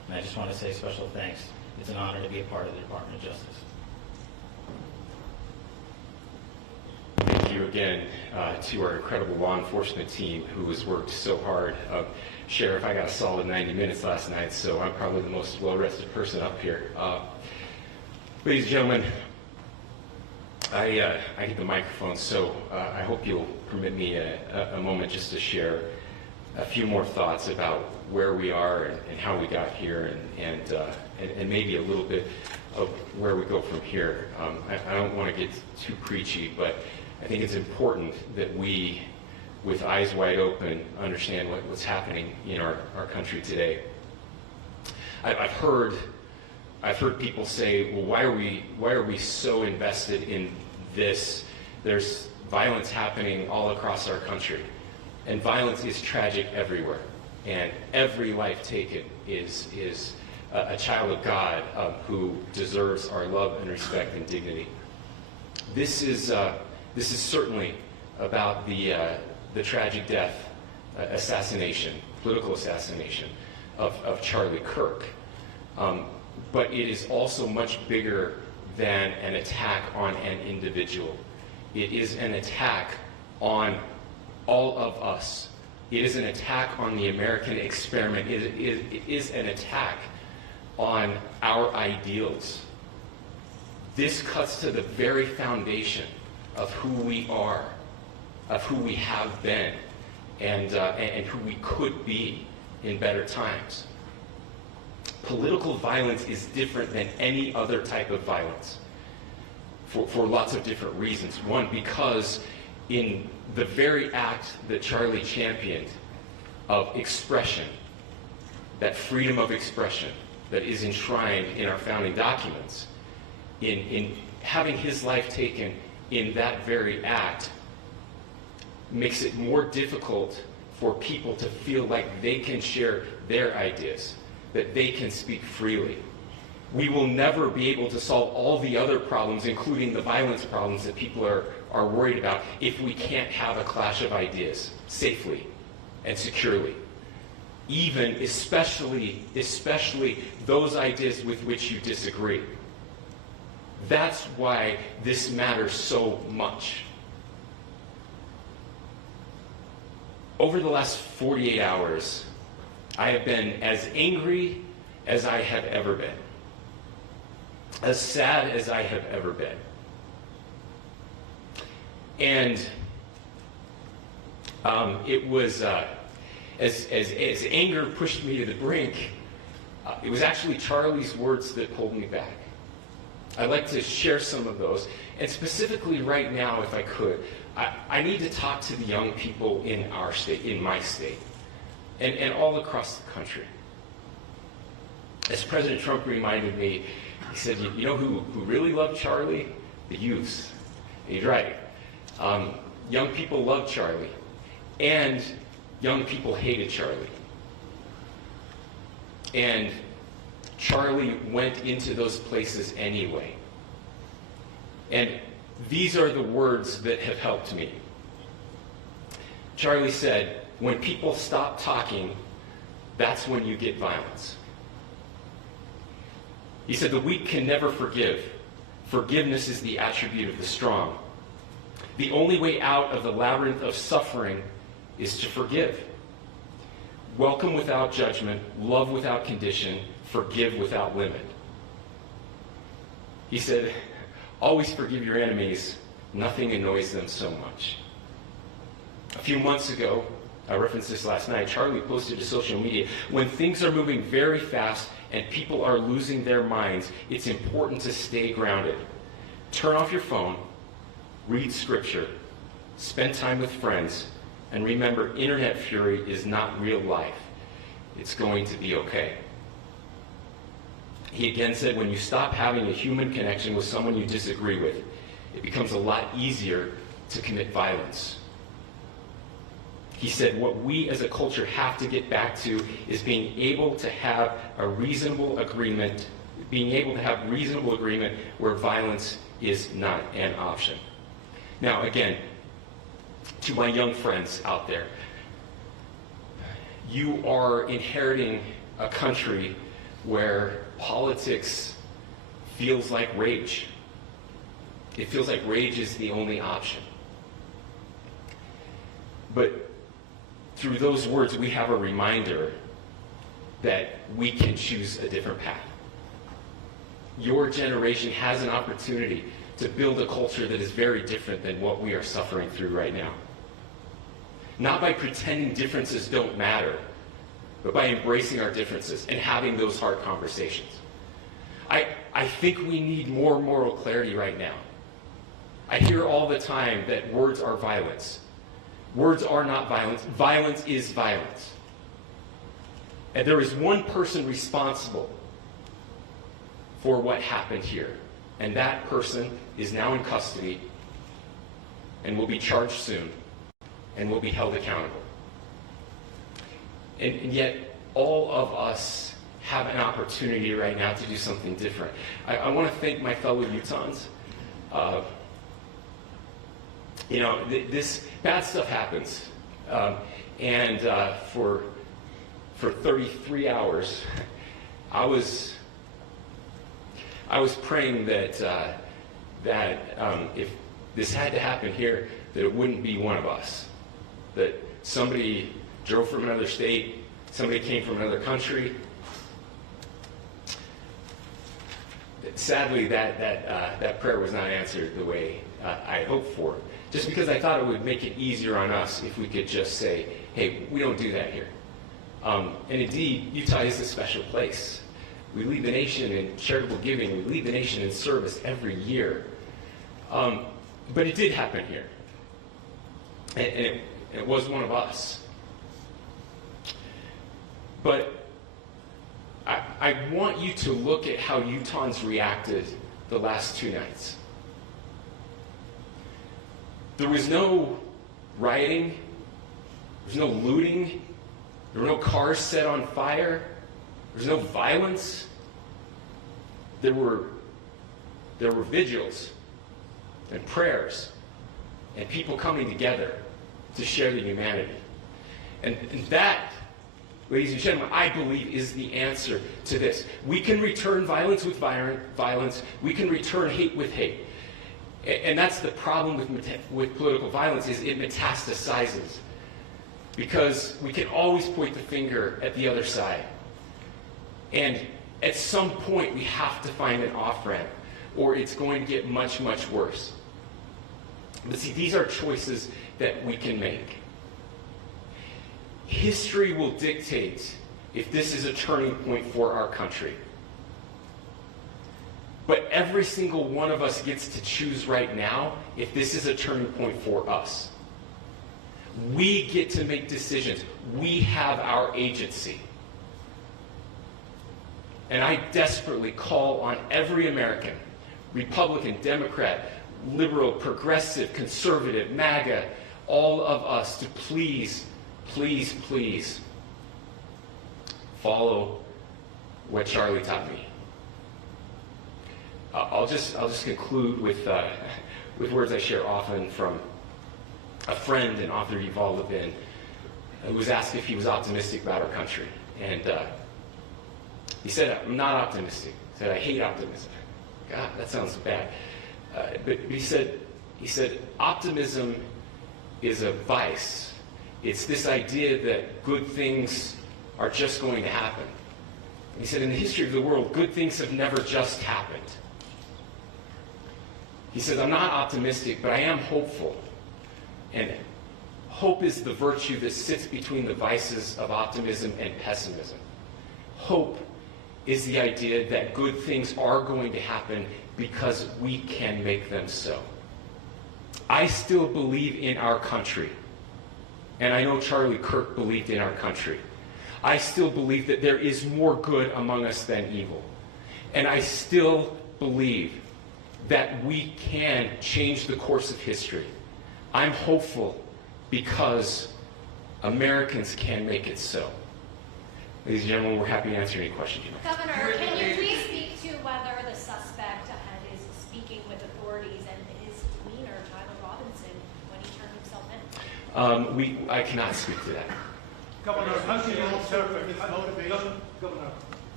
And I just want to say special thanks. It's an honor to be a part of the Department of Justice. Thank you again to our incredible law enforcement team who has worked so hard. Sheriff, I got a solid 90 minutes last night, so I'm probably the most well-rested person up here. Ladies and gentlemen, I get the microphone, so I hope you'll permit me a moment just to share a few more thoughts about where we are and how we got here, and maybe a little bit of where we go from here. I don't want to get too preachy, but I think it's important that we, with eyes wide open, understand what's happening in our country today. I've heard people say, well, why are we so invested in this? There's violence happening all across our country, and violence is tragic everywhere, and every life taken is a child of God who deserves our love and respect and dignity. This is certainly about the tragic death, political assassination of Charlie Kirk. But it is also much bigger than an attack on an individual. It is an attack on all of us. It is an attack on the American experiment. It is an attack on our ideals. This cuts to the very foundation of who we are, of who we have been, and who we could be in better times. Political violence is different than any other type of violence for lots of different reasons. One, because in the very act that Charlie championed of expression, that freedom of expression that is enshrined in our founding documents, in having his life taken in that very act, makes it more difficult for people to feel like they can share their ideas, that they can speak freely. We will never be able to solve all the other problems, including the violence problems that people are worried about, if we can't have a clash of ideas safely and securely. Even, especially those ideas with which you disagree. That's why this matters so much. Over the last 48 hours, I have been as angry as I have ever been, as sad as I have ever been. And it was, as anger pushed me to the brink, it was actually Charlie's words that pulled me back. I'd like to share some of those. And specifically right now, if I could, I need to talk to the young people in our state, in my state, and all across the country. As President Trump reminded me, he said, you know who really loved Charlie? The youths. And he's right. Young people loved Charlie, and young people hated Charlie. And Charlie went into those places anyway. And these are the words that have helped me. Charlie said, when people stop talking, that's when you get violence. He said, the weak can never forgive. Forgiveness is the attribute of the strong. The only way out of the labyrinth of suffering is to forgive. Welcome without judgment, love without condition, forgive without limit. He said, always forgive your enemies. Nothing annoys them so much. A few months ago, I referenced this last night, Charlie posted to social media, when things are moving very fast and people are losing their minds, it's important to stay grounded. Turn off your phone, read scripture, spend time with friends, and remember, internet fury is not real life. It's going to be okay. He again said, when you stop having a human connection with someone you disagree with, it becomes a lot easier to commit violence. He said, what we as a culture have to get back to is being able to have a reasonable agreement, where violence is not an option. Now, again, to my young friends out there, you are inheriting a country where politics feels like rage. It feels like rage is the only option. But through those words, we have a reminder that we can choose a different path. Your generation has an opportunity to build a culture that is very different than what we are suffering through right now. Not by pretending differences don't matter, but by embracing our differences and having those hard conversations. I think we need more moral clarity right now. I hear all the time that words are violence. Words are not violence. Violence is violence. And there is one person responsible for what happened here. And that person is now in custody and will be charged soon and will be held accountable. And yet, all of us have an opportunity right now to do something different. I want to thank my fellow Utahns. This bad stuff happens. For 33 hours, I was praying that if this had to happen here, that it wouldn't be one of us. That somebody drove from another state, somebody came from another country. Sadly, that prayer was not answered the way I hoped for. Just because I thought it would make it easier on us if we could just say, hey, we don't do that here. And indeed, Utah is a special place. We lead the nation in charitable giving. We lead the nation in service every year. But it did happen here. And it was one of us. But I want you to look at how Utahns reacted the last 2 nights. There was no rioting. There was no looting. There were no cars set on fire. There was no violence. There were vigils and prayers and people coming together to share the humanity. And that, ladies and gentlemen, I believe is the answer to this. We can return violence with violence. We can return hate with hate. And that's the problem with political violence, is it metastasizes. Because we can always point the finger at the other side. And at some point, we have to find an off-ramp, or it's going to get much, much worse. But see, these are choices that we can make. History will dictate if this is a turning point for our country. But every single one of us gets to choose right now if this is a turning point for us. We get to make decisions. We have our agency. And I desperately call on every American, Republican, Democrat, liberal, progressive, conservative, MAGA, all of us to please, please, please follow what Charlie taught me. I'll just conclude with words I share often from a friend and author, Yuval Levin, who was asked if he was optimistic about our country. And he said, I'm not optimistic. He said, I hate optimism. God, that sounds bad. But he said, optimism is a vice. It's this idea that good things are just going to happen. And he said, in the history of the world, good things have never just happened. He said, I'm not optimistic, but I am hopeful. And hope is the virtue that sits between the vices of optimism and pessimism. Hope is the idea that good things are going to happen because we can make them so. I still believe in our country. And I know Charlie Kirk believed in our country. I still believe that there is more good among us than evil. And I still believe that we can change the course of history. I'm hopeful because Americans can make it so. Ladies and gentlemen, we're happy to answer any questions you have. Governor, can you please speak to whether the suspect ahead is speaking with authorities and his demeanor, Tyler Robinson, when he turned himself in? I cannot speak to that. Governor, how do you interpret his motivation? Governor,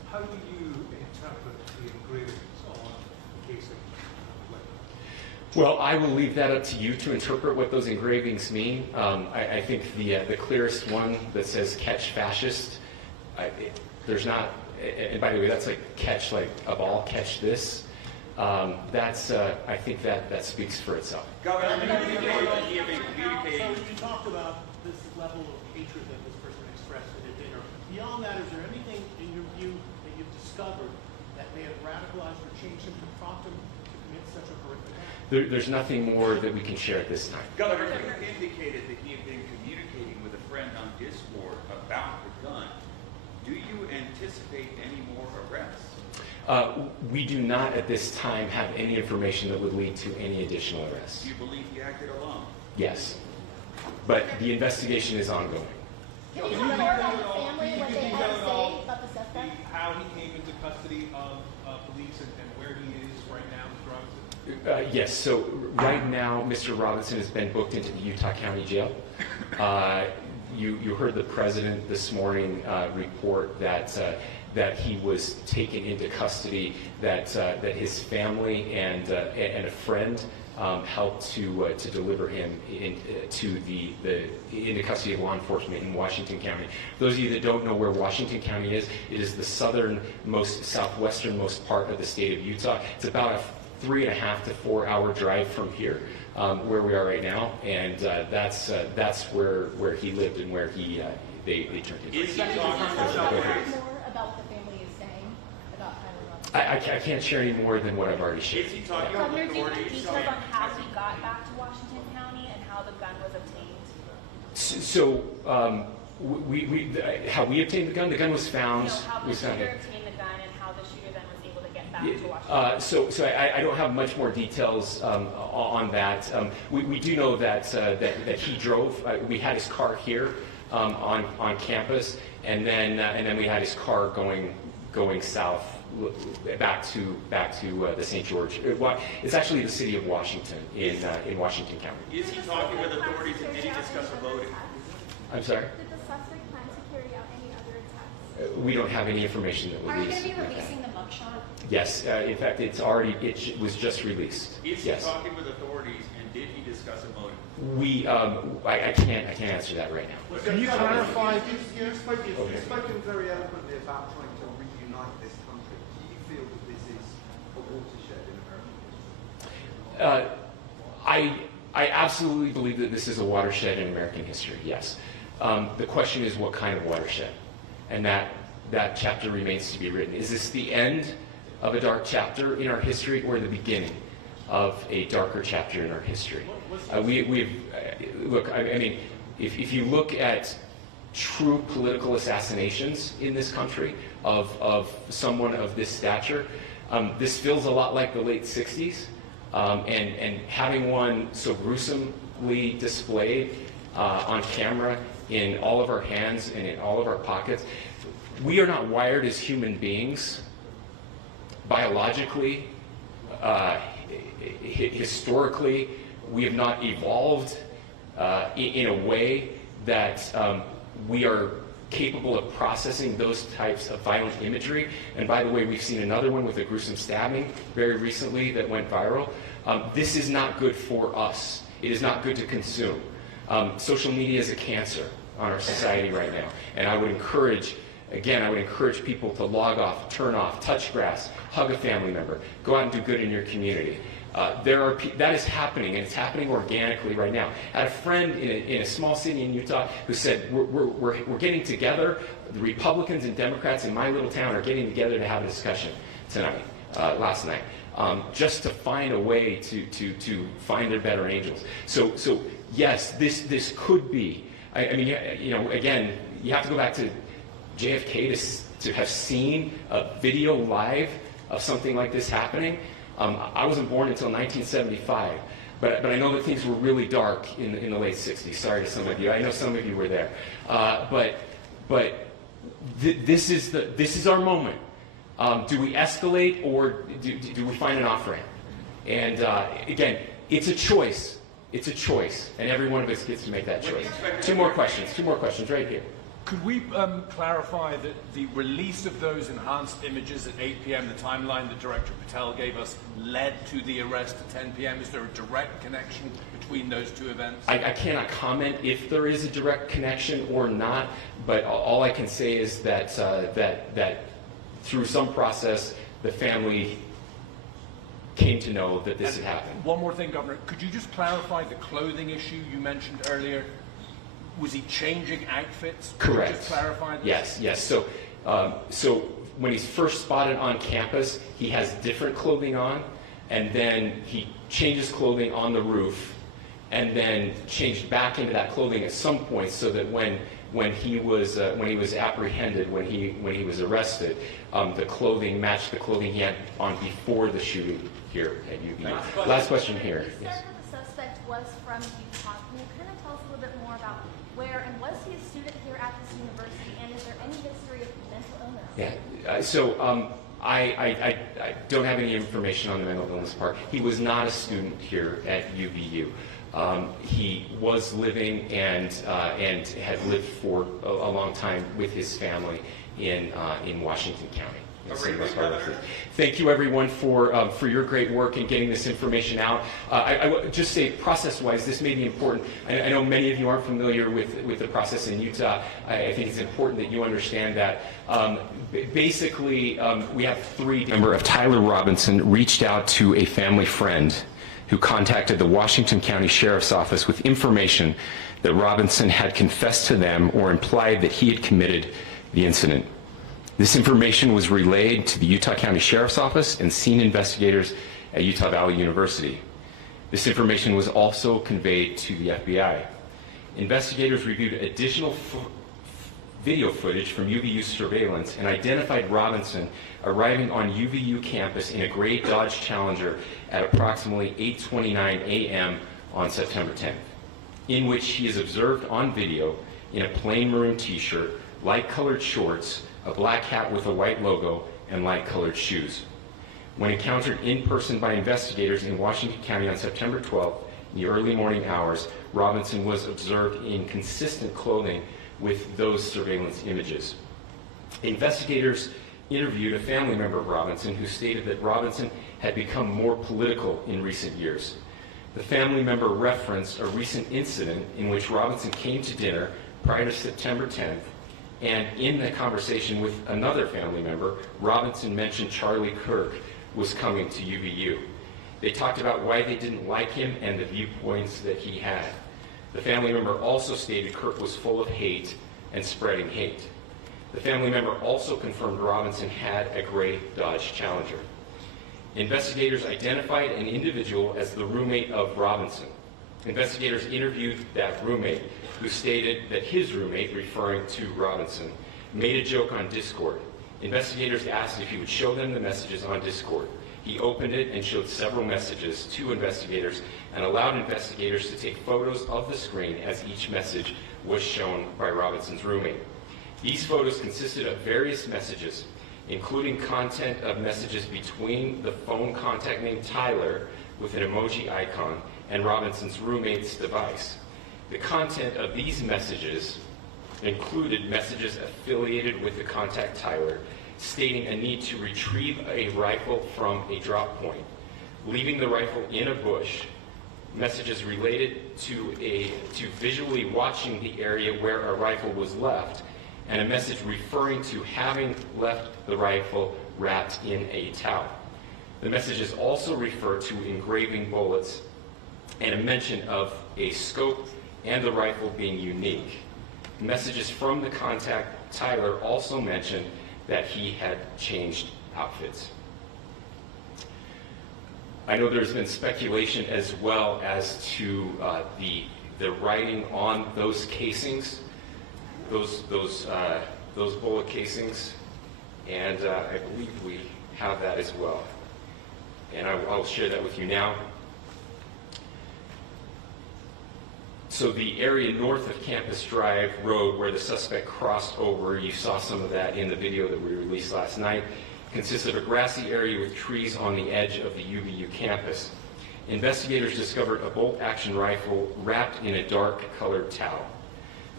How do you interpret the engravings on the casing? Well, I will leave that up to you to interpret what those engravings mean. I think the clearest one that says "catch fascist," there's not. And by the way, that's like catch like a ball, catch this. That's I think that speaks for itself. Governor, So you talked about this level of hatred that this person expressed at a dinner. Beyond that, is there anything in your view that you've discovered that may have radicalized or changed him to prompt him to commit such a horrific act? There's nothing more that we can share at this time. Governor, you indicated that he had been communicating with a friend on Discord about the gun. Do you anticipate any more arrests? We do not at this time have any information that would lead to any additional arrests. Do you believe he acted alone? Yes. But the investigation is ongoing. Can you talk more about the family, what they had to say about the suspect? How he came into custody of police and where he is right now with drugs? Yes, so right now, Mr. Robinson has been booked into the Utah County Jail. You heard the president this morning report that he was taken into custody, that his family and a friend helped to deliver him into custody of law enforcement in Washington County. Those of you that don't know where Washington County is, it is the southernmost, southwesternmost part of the state of Utah. It's about a 3.5 to 4 hour drive from here, where we are right now, and that's where he lived and where they turned him. Is he talking More about what the family is saying about Tyler Robinson. I can't share any more than what I've already shared. Is he talking with Governor, do you have authorities? details on how he got back to Washington County and how the gun was obtained? So, how we obtained the gun was found. No, how the was found shooter obtained the gun and how the shooter then was able to get back to Washington. So I don't have much more details on that. We do know that he drove. We had his car here on campus, and then we had his car going south back to the St. George. It's actually the city of Washington in Washington County. Is he talking with authorities and did he discuss a motive? I'm sorry. Did the suspect plan to carry out any other attacks? We don't have any information that Are you would going lead to be us. releasing the mugshot? Yes, in fact, it was just released. Is he Yes. talking with authorities and did he discuss a motive? I can't answer that right now. Can you clarify? You've spoken very eloquently about trying to reunite this country. Do you feel that this is a watershed in American history? I absolutely believe that this is a watershed in American history, yes. The question is what kind of watershed? And that chapter remains to be written. Is this the end of a dark chapter in our history or the beginning of a darker chapter in our history? Look, I mean, if you look at true political assassinations in this country of someone of this stature, this feels a lot like the late 60s. And having one so gruesomely displayed on camera in all of our hands and in all of our pockets, we are not wired as human beings biologically, historically. We have not evolved in a way that we are capable of processing those types of violent imagery. And by the way, we've seen another one with a gruesome stabbing very recently that went viral. This is not good for us. It is not good to consume. Social media is a cancer on our society right now. And I would encourage people to log off, turn off, touch grass, hug a family member, go out and do good in your community. That is happening, and it's happening organically right now. I had a friend in a small city in Utah who said, we're getting together, the Republicans and Democrats in my little town are getting together to have a discussion last night, just to find a way to find their better angels. So yes, this could be, I mean, again, you have to go back to JFK to have seen a video live of something like this happening. I wasn't born until 1975, but I know that things were really dark in the late 60s. Sorry to some of you. I know some of you were there. This is our moment. Do we escalate or do we find an off-ramp? And again, it's a choice. It's a choice, and every one of us gets to make that choice. Two more questions right here. Could we clarify that the release of those enhanced images at 8 p.m., the timeline that Director Patel gave us, led to the arrest at 10 p.m.? Is there a direct connection between those two events? I cannot comment if there is a direct connection or not, but all I can say is that, that through some process, the family came to know that this had happened. One more thing, Governor. Could you just clarify the clothing issue you mentioned earlier? Was he changing outfits? Could Correct. you just clarify this? Yes, yes. So, so when he's first spotted on campus, he has different clothing on, and then he changes clothing on the roof, and then changed back into that clothing at some point, so that when he was apprehended, when he was arrested, the clothing matched the clothing he had on before the shooting here at UVU. Last question here. You said Yes. that the suspect was from Utah. Can you kind of tell us a little bit more about where, and was he a student here at this university, and is there any history of mental illness? Yeah. So I don't have any information on the mental illness part. He was not a student here at UVU. He was living and had lived for a long time with his family in Washington County. Thank you, everyone, for your great work in getting this information out. I would just say, process-wise, this may be important. I know many of you aren't familiar with the process in Utah. I think it's important that you understand that. Basically, we have three. Member of Tyler Robinson reached out to a family friend who contacted the Washington County Sheriff's Office with information that Robinson had confessed to them or implied that he had committed the incident. This information was relayed to the Utah County Sheriff's Office and scene investigators at Utah Valley University. This information was also conveyed to the FBI. Investigators reviewed additional video footage from UVU surveillance and identified Robinson arriving on UVU campus in a gray Dodge Challenger at approximately 8:29 a.m. on September 10th, in which he is observed on video in a plain maroon t-shirt, light-colored shorts, a black hat with a white logo, and light-colored shoes. When encountered in person by investigators in Washington County on September 12th, in the early morning hours, Robinson was observed in consistent clothing with those surveillance images. Investigators interviewed a family member of Robinson who stated that Robinson had become more political in recent years. The family member referenced a recent incident in which Robinson came to dinner prior to September 10th, and in the conversation with another family member, Robinson mentioned Charlie Kirk was coming to UVU. They talked about why they didn't like him and the viewpoints that he had. The family member also stated Kirk was full of hate and spreading hate. The family member also confirmed Robinson had a gray Dodge Challenger. Investigators identified an individual as the roommate of Robinson. Investigators interviewed that roommate, who stated that his roommate, referring to Robinson, made a joke on Discord. Investigators asked if he would show them the messages on Discord. He opened it and showed several messages to investigators and allowed investigators to take photos of the screen as each message was shown by Robinson's roommate. These photos consisted of various messages, including content of messages between the phone contact named Tyler with an emoji icon and Robinson's roommate's device. The content of these messages included messages affiliated with the contact Tyler, stating a need to retrieve a rifle from a drop point, leaving the rifle in a bush, messages related to visually watching the area where a rifle was left, and a message referring to having left the rifle wrapped in a towel. The messages also refer to engraving bullets and a mention of a scope and the rifle being unique. Messages from the contact Tyler also mentioned that he had changed outfits. I know there's been speculation as well as to the writing on those casings, those bullet casings, and I believe we have that as well. And I'll share that with you now. So the area north of Campus Drive Road where the suspect crossed over, you saw some of that in the video that we released last night, consists of a grassy area with trees on the edge of the UVU campus. Investigators discovered a bolt-action rifle wrapped in a dark-colored towel.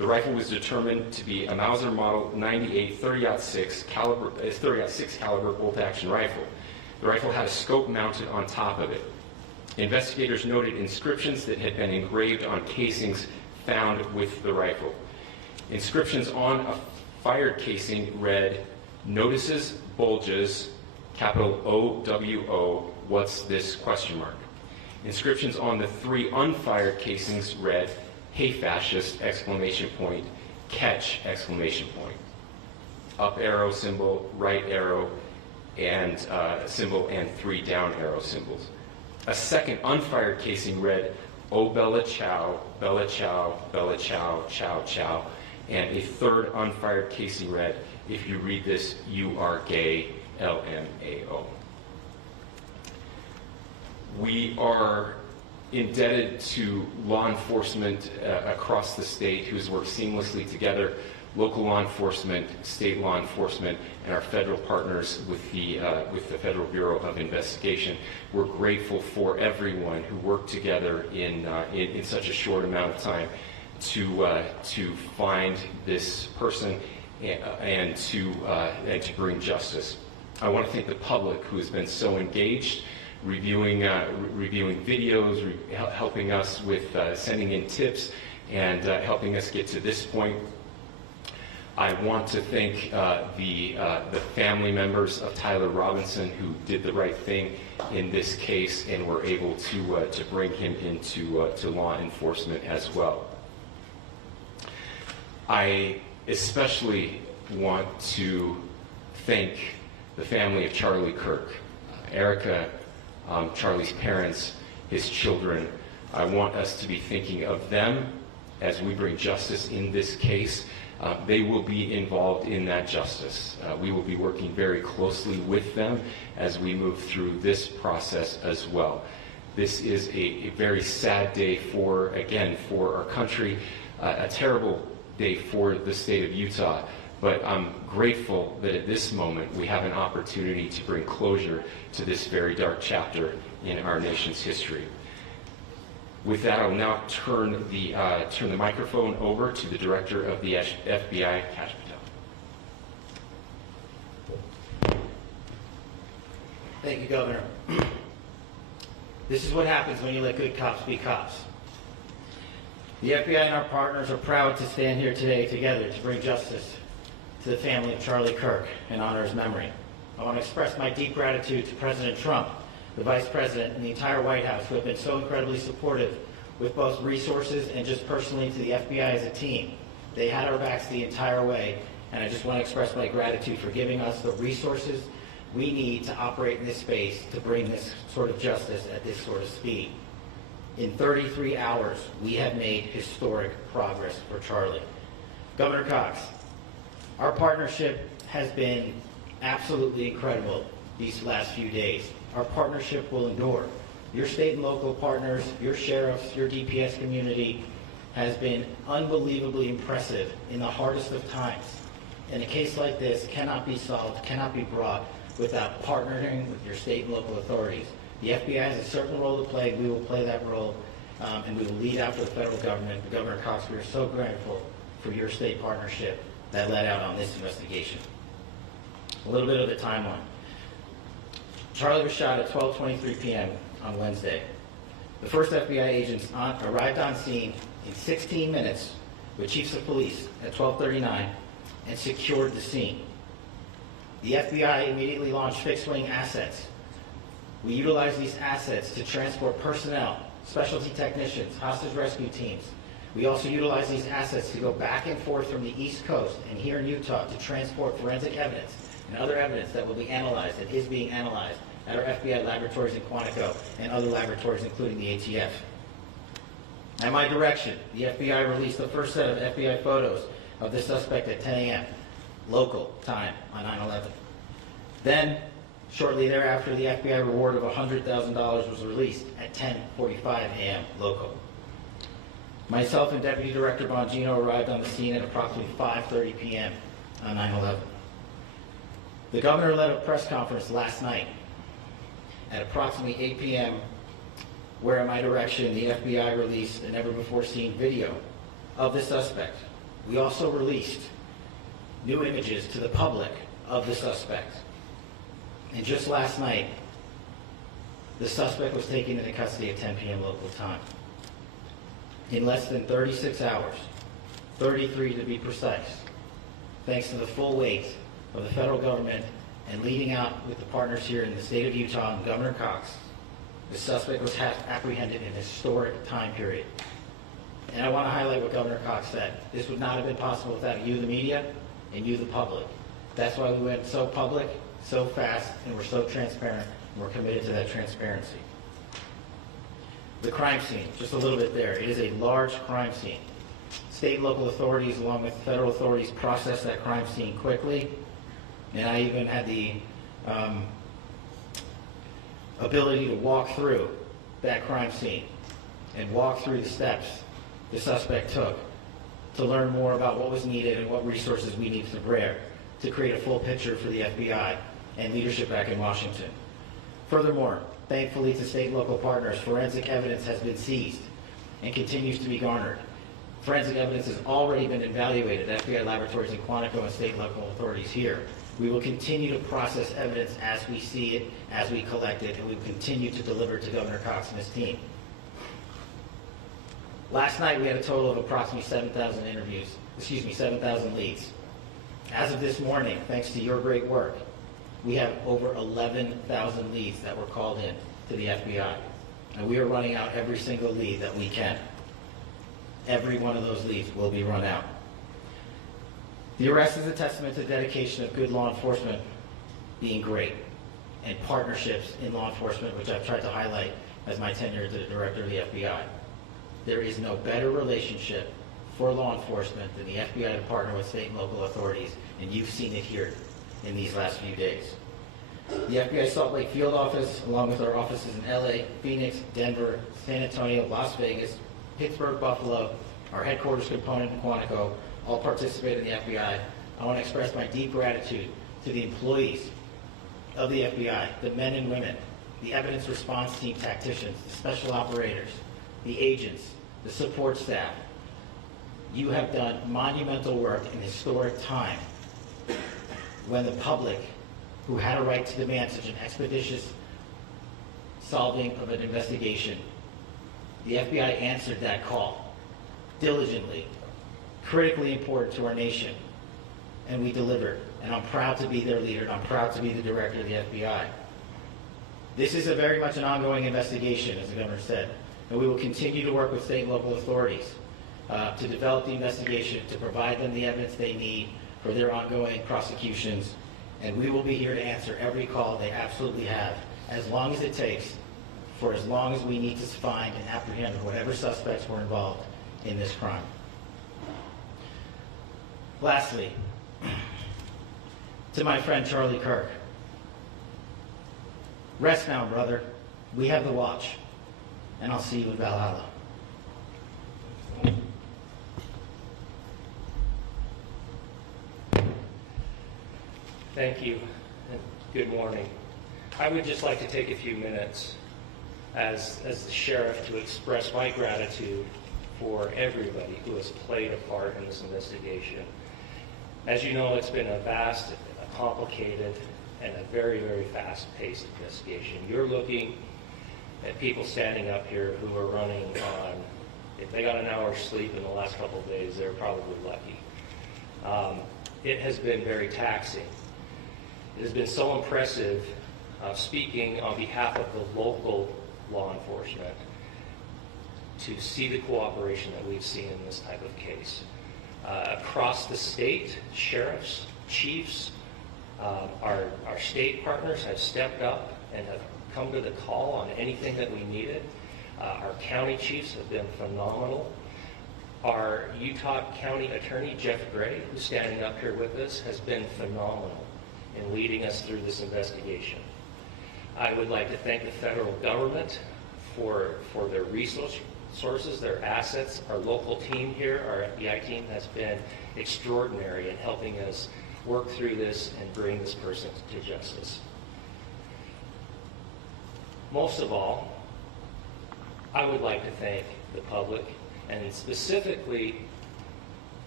The rifle was determined to be a Mauser Model 98 30-06 caliber bolt-action rifle. The rifle had a scope mounted on top of it. Investigators noted inscriptions that had been engraved on casings found with the rifle. Inscriptions on a fired casing read, "Notices, bulges, capital O-W-O, what's this, question mark." Inscriptions on the 3 unfired casings read, "Hey fascist, exclamation point, catch, exclamation point." Up arrow symbol, right arrow, and symbol, and 3 down arrow symbols. A second unfired casing read, "Oh Bella Chow, Bella Chow, Bella Chow, Chow Chow," and a third unfired casing read, "If you read this, you are gay, LMAO." We are indebted to law enforcement across the state who has worked seamlessly together, local law enforcement, state law enforcement, and our federal partners with the Federal Bureau of Investigation. We're grateful for everyone who worked together in such a short amount of time to find this person and to bring justice. I want to thank the public who has been so engaged, reviewing videos, helping us with sending in tips, and helping us get to this point. I want to thank the family members of Tyler Robinson who did the right thing in this case and were able to bring him into to law enforcement as well. I especially want to thank the family of Charlie Kirk, Erica, Charlie's parents, his children. I want us to be thinking of them as we bring justice in this case. They will be involved in that justice. We will be working very closely with them as we move through this process as well. This is a very sad day for our country, a terrible day for the state of Utah, but I'm grateful that at this moment we have an opportunity to bring closure to this very dark chapter in our nation's history. With that, I'll now turn the microphone over to the Director of the FBI, Kash Patel. Thank you, Governor. This is what happens when you let good cops be cops. The FBI and our partners are proud to stand here today together to bring justice to the family of Charlie Kirk and honor his memory. I want to express my deep gratitude to President Trump, the Vice President, and the entire White House who have been so incredibly supportive with both resources and just personally to the FBI as a team. They had our backs the entire way, and I just want to express my gratitude for giving us the resources we need to operate in this space to bring this sort of justice at this sort of speed. In 33 hours, we have made historic progress for Charlie. Governor Cox, our partnership has been absolutely incredible these last few days. Our partnership will endure. Your state and local partners, your sheriffs, your DPS community has been unbelievably impressive in the hardest of times. And a case like this cannot be solved, cannot be brought without partnering with your state and local authorities. The FBI has a certain role to play. We will play that role, and we will lead out for the federal government. Governor Cox, we are so grateful for your state partnership that led out on this investigation. A little bit of the timeline. Charlie was shot at 12:23 p.m. on Wednesday. The first FBI agents arrived on scene in 16 minutes with chiefs of police at 12:39 and secured the scene. The FBI immediately launched fixed-wing assets. We utilized these assets to transport personnel, specialty technicians, hostage rescue teams. We also utilized these assets to go back and forth from the East Coast and here in Utah to transport forensic evidence and other evidence that will be analyzed and is being analyzed at our FBI laboratories in Quantico and other laboratories, including the ATF. At my direction, the FBI released the first set of FBI photos of the suspect at 10 a.m. local time on 9/11. Then, shortly thereafter, the FBI reward of $100,000 was released at 10:45 a.m. local. Myself and Deputy Director Bongino arrived on the scene at approximately 5:30 p.m. on 9/11. The governor led a press conference last night at approximately 8 p.m., where at my direction, the FBI released a never-before-seen video of the suspect We also released new images to the public of the suspect. And just last night, the suspect was taken into custody at 10 p.m. local time. In less than 36 hours, 33 to be precise, thanks to the full weight of the federal government and leading out with the partners here in the state of Utah and Governor Cox, the suspect was apprehended in a historic time period. And I want to highlight what Governor Cox said. This would not have been possible without you, the media, and you, the public. That's why we went so public, so fast, and we're so transparent, and we're committed to that transparency. The crime scene, just a little bit there. It is a large crime scene. State and local authorities, along with federal authorities, processed that crime scene quickly, and I even had the ability to walk through that crime scene and walk through the steps the suspect took to learn more about what was needed and what resources we needed to bear to create a full picture for the FBI and leadership back in Washington. Furthermore, thankfully to state and local partners, forensic evidence has been seized and continues to be garnered. Forensic evidence has already been evaluated at FBI laboratories in Quantico and state and local authorities here. We will continue to process evidence as we see it, as we collect it, and we will continue to deliver to Governor Cox and his team. Last night we had a total of approximately 7,000 leads. As of this morning, thanks to your great work, we have over 11,000 leads that were called in to the FBI. And we are running out every single lead that we can. Every one of those leads will be run out. The arrest is a testament to the dedication of good law enforcement being great, and partnerships in law enforcement, which I've tried to highlight as my tenure as the director of the FBI. There is no better relationship for law enforcement than the FBI to partner with state and local authorities, and you've seen it here in these last few days. The FBI Salt Lake field office, along with our offices in LA, Phoenix, Denver, San Antonio, Las Vegas, Pittsburgh, Buffalo, our headquarters component in Quantico, all participate in the FBI. I want to express my deep gratitude to the employees of the FBI, the men and women, the evidence response team tacticians, the special operators, the agents, the support staff. You have done monumental work in historic time when the public, who had a right to demand such an expeditious solving of an investigation, the FBI answered that call diligently, critically important to our nation, and we delivered. And I'm proud to be their leader, and I'm proud to be the director of the FBI. This is very much an ongoing investigation, as the governor said, and we will continue to work with state and local authorities to develop the investigation, to provide them the evidence they need for their ongoing prosecutions, and we will be here to answer every call they absolutely have, as long as it takes, for as long as we need to find and apprehend whatever suspects were involved in this crime. Lastly, to my friend Charlie Kirk, rest now, brother. We have the watch, and I'll see you in Valhalla. Thank you, and good morning. I would just like to take a few minutes as the sheriff to express my gratitude for everybody who has played a part in this investigation. As you know, it's been a vast, complicated, and a very, very fast-paced investigation. You're looking at people standing up here who are running on, if they got an hour's sleep in the last couple of days, they're probably lucky. It has been very taxing. It has been so impressive speaking on behalf of the local law enforcement to see the cooperation that we've seen in this type of case. Across the state, sheriffs, chiefs, our state partners have stepped up and have come to the call on anything that we needed. Our county chiefs have been phenomenal. Our Utah County Attorney, Jeff Gray, who's standing up here with us, has been phenomenal in leading us through this investigation. I would like to thank the federal government for their resources, their assets. Our local team here, our FBI team, has been extraordinary in helping us work through this and bring this person to justice. Most of all, I would like to thank the public, and specifically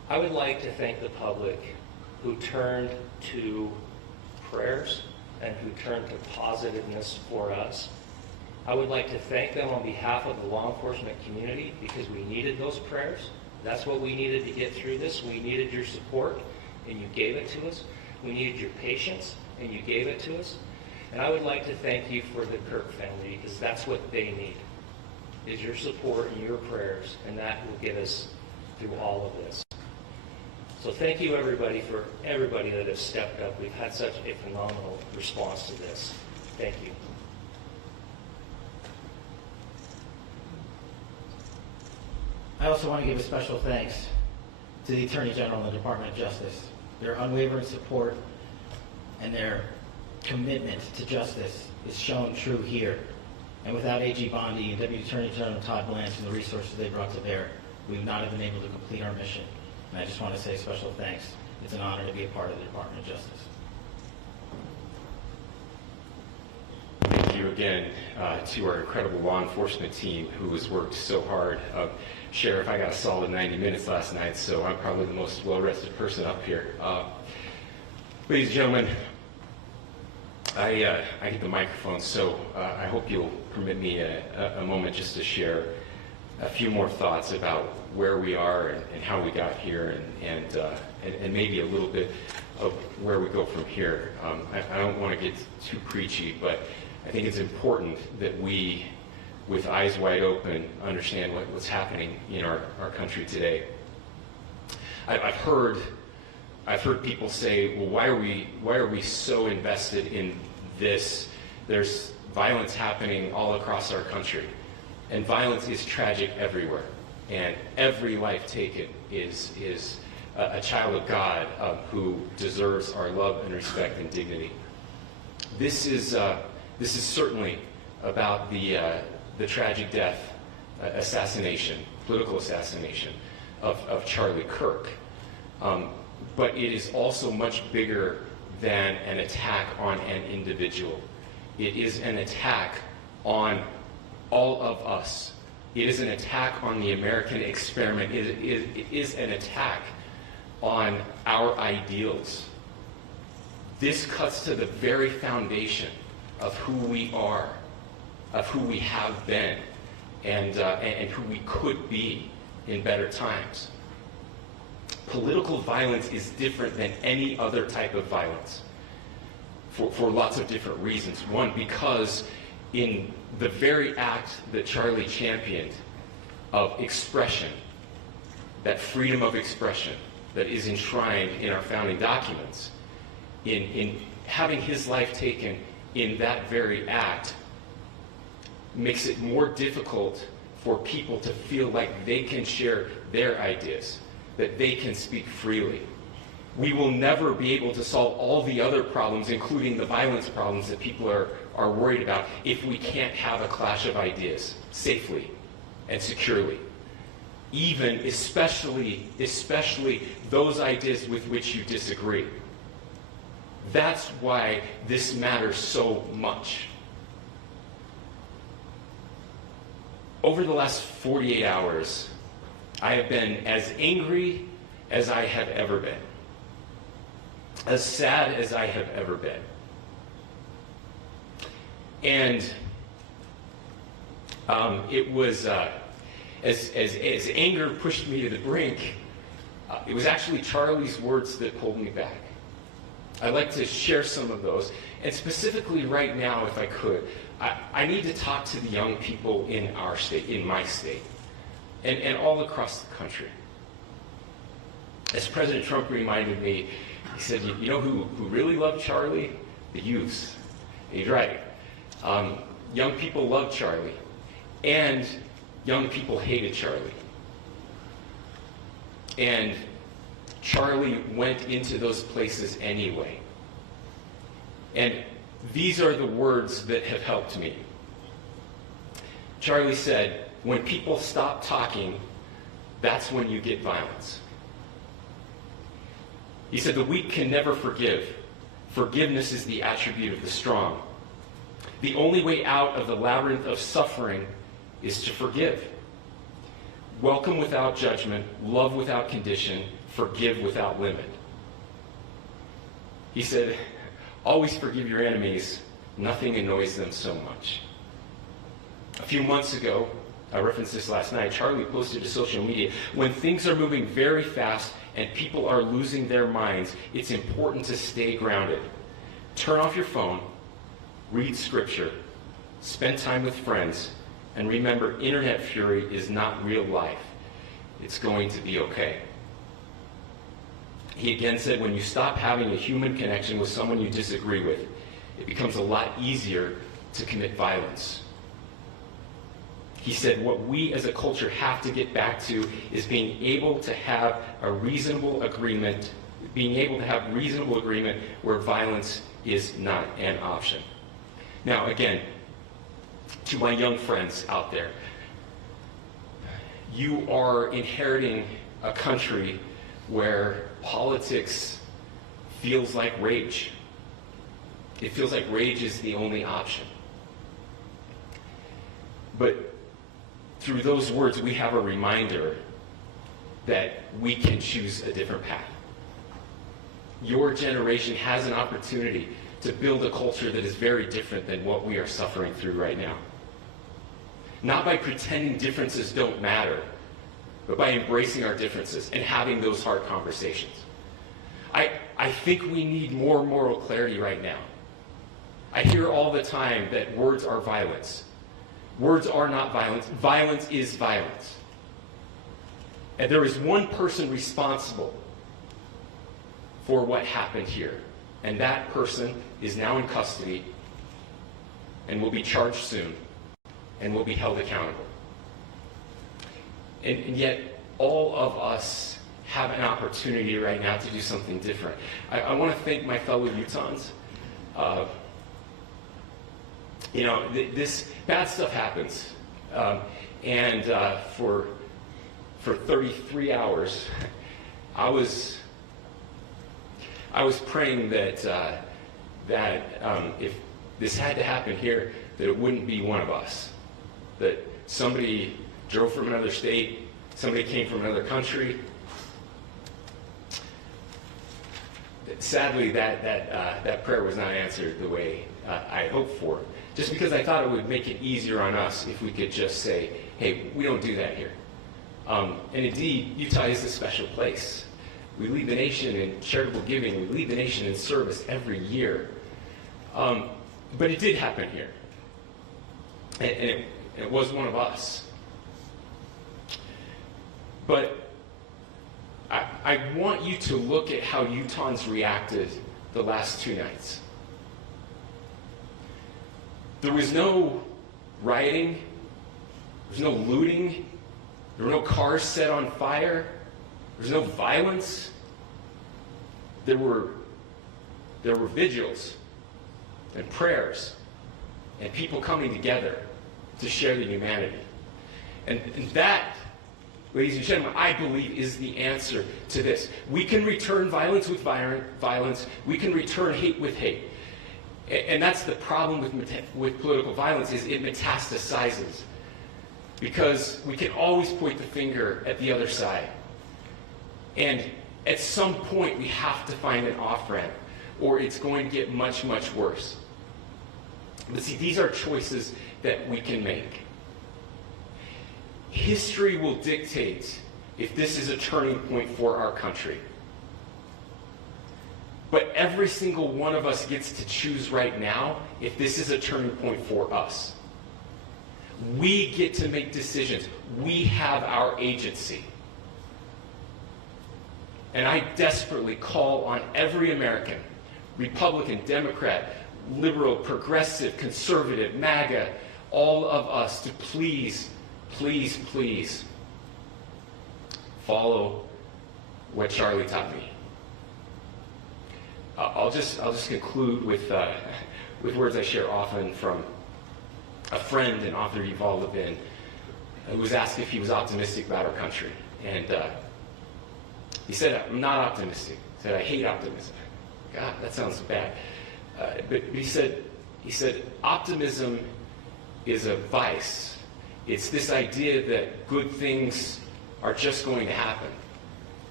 I would like to thank the public who turned to prayers and who turned to positiveness for us. I would like to thank them on behalf of the law enforcement community because we needed those prayers. That's what we needed to get through this. We needed your support, and you gave it to us. We needed your patience, and you gave it to us. And I would like to thank you for the Kirk family because that's what they need, is your support and your prayers, and that will get us through all of this. So thank you, everybody, for everybody that has stepped up. We've had such a phenomenal response to this. Thank you. I also want to give a special thanks to the Attorney General and the Department of Justice. Their unwavering support and their commitment to justice is shown true here. And without AG Bondi and Deputy Attorney General Todd Blanche and the resources they brought to bear, we would not have been able to complete our mission. And I just want to say special thanks. It's an honor to be a part of the Department of Justice. Thank you again to our incredible law enforcement team who has worked so hard. Sheriff, I got a solid 90 minutes last night, so I'm probably the most well-rested person up here. Ladies and gentlemen, I get the microphone, so I hope you'll permit me a moment just to share a few more thoughts about where we are and how we got here and maybe a little bit of where we go from here. I don't want to get too preachy, but I think it's important that we, with eyes wide open, understand what's happening in our country today. I've heard people say, well, why are we so invested in this? There's violence happening all across our country, and violence is tragic everywhere, and every life taken is a child of God who deserves our love and respect and dignity. This is certainly about the tragic death, political assassination of Charlie Kirk. But it is also much bigger than an attack on an individual. It is an attack on all of us. It is an attack on the American experiment. It is an attack on our ideals. This cuts to the very foundation of who we are, of who we have been, and who we could be in better times. Political violence is different than any other type of violence for lots of different reasons. One, because in the very act that Charlie championed of expression, that freedom of expression that is enshrined in our founding documents, in having his life taken in that very act, makes it more difficult for people to feel like they can share their ideas, that they can speak freely. We will never be able to solve all the other problems, including the violence problems that people are worried about, if we can't have a clash of ideas safely and securely. Even, especially those ideas with which you disagree. That's why this matters so much. Over the last 48 hours, I have been as angry as I have ever been, as sad as I have ever been. And it was, as anger pushed me to the brink, it was actually Charlie's words that pulled me back. I'd like to share some of those. And specifically right now, if I could, I need to talk to the young people in our state, in my state, and all across the country. As President Trump reminded me, he said, you know who really loved Charlie? The youths. And he's right. Young people loved Charlie, and young people hated Charlie. And Charlie went into those places anyway. And these are the words that have helped me. Charlie said, when people stop talking, that's when you get violence. He said, the weak can never forgive. Forgiveness is the attribute of the strong. The only way out of the labyrinth of suffering is to forgive. Welcome without judgment, love without condition, forgive without limit. He said, always forgive your enemies. Nothing annoys them so much. A few months ago, I referenced this last night, Charlie posted to social media, when things are moving very fast and people are losing their minds, it's important to stay grounded. Turn off your phone, read scripture, spend time with friends, and remember, internet fury is not real life. It's going to be okay. He again said, when you stop having a human connection with someone you disagree with, it becomes a lot easier to commit violence. He said, what we as a culture have to get back to is being able to have a reasonable agreement, where violence is not an option. Now, again, to my young friends out there, you are inheriting a country where politics feels like rage. It feels like rage is the only option. But through those words, we have a reminder that we can choose a different path. Your generation has an opportunity to build a culture that is very different than what we are suffering through right now. Not by pretending differences don't matter, but by embracing our differences and having those hard conversations. I think we need more moral clarity right now. I hear all the time that words are violence. Words are not violence. Violence is violence. And there is one person responsible for what happened here. And that person is now in custody and will be charged soon and will be held accountable. And yet, all of us have an opportunity right now to do something different. I want to thank my fellow Utahns. This bad stuff happens. For 33 hours, I was praying that if this had to happen here, that it wouldn't be one of us. That somebody drove from another state, somebody came from another country. Sadly, that prayer was not answered the way I hoped for. Just because I thought it would make it easier on us if we could just say, hey, we don't do that here. And indeed, Utah is a special place. We lead the nation in charitable giving. We lead the nation in service every year. But it did happen here. And it was one of us. But I want you to look at how Utahns reacted the last 2 nights. There was no rioting. There was no looting. There were no cars set on fire. There was no violence. There were vigils and prayers and people coming together to share the humanity. And that, ladies and gentlemen, I believe is the answer to this. We can return violence with violence. We can return hate with hate. And that's the problem with political violence, is it metastasizes. Because we can always point the finger at the other side. And at some point, we have to find an off-ramp, or it's going to get much, much worse. But see, these are choices that we can make. History will dictate if this is a turning point for our country. But every single one of us gets to choose right now if this is a turning point for us. We get to make decisions. We have our agency. And I desperately call on every American, Republican, Democrat, liberal, progressive, conservative, MAGA, all of us to please, please, please follow what Charlie taught me. I'll just conclude with words I share often from a friend and author, Yuval Levin, who was asked if he was optimistic about our country. And he said, I'm not optimistic. He said, I hate optimism. God, that sounds bad. But he said, optimism is a vice. It's this idea that good things are just going to happen.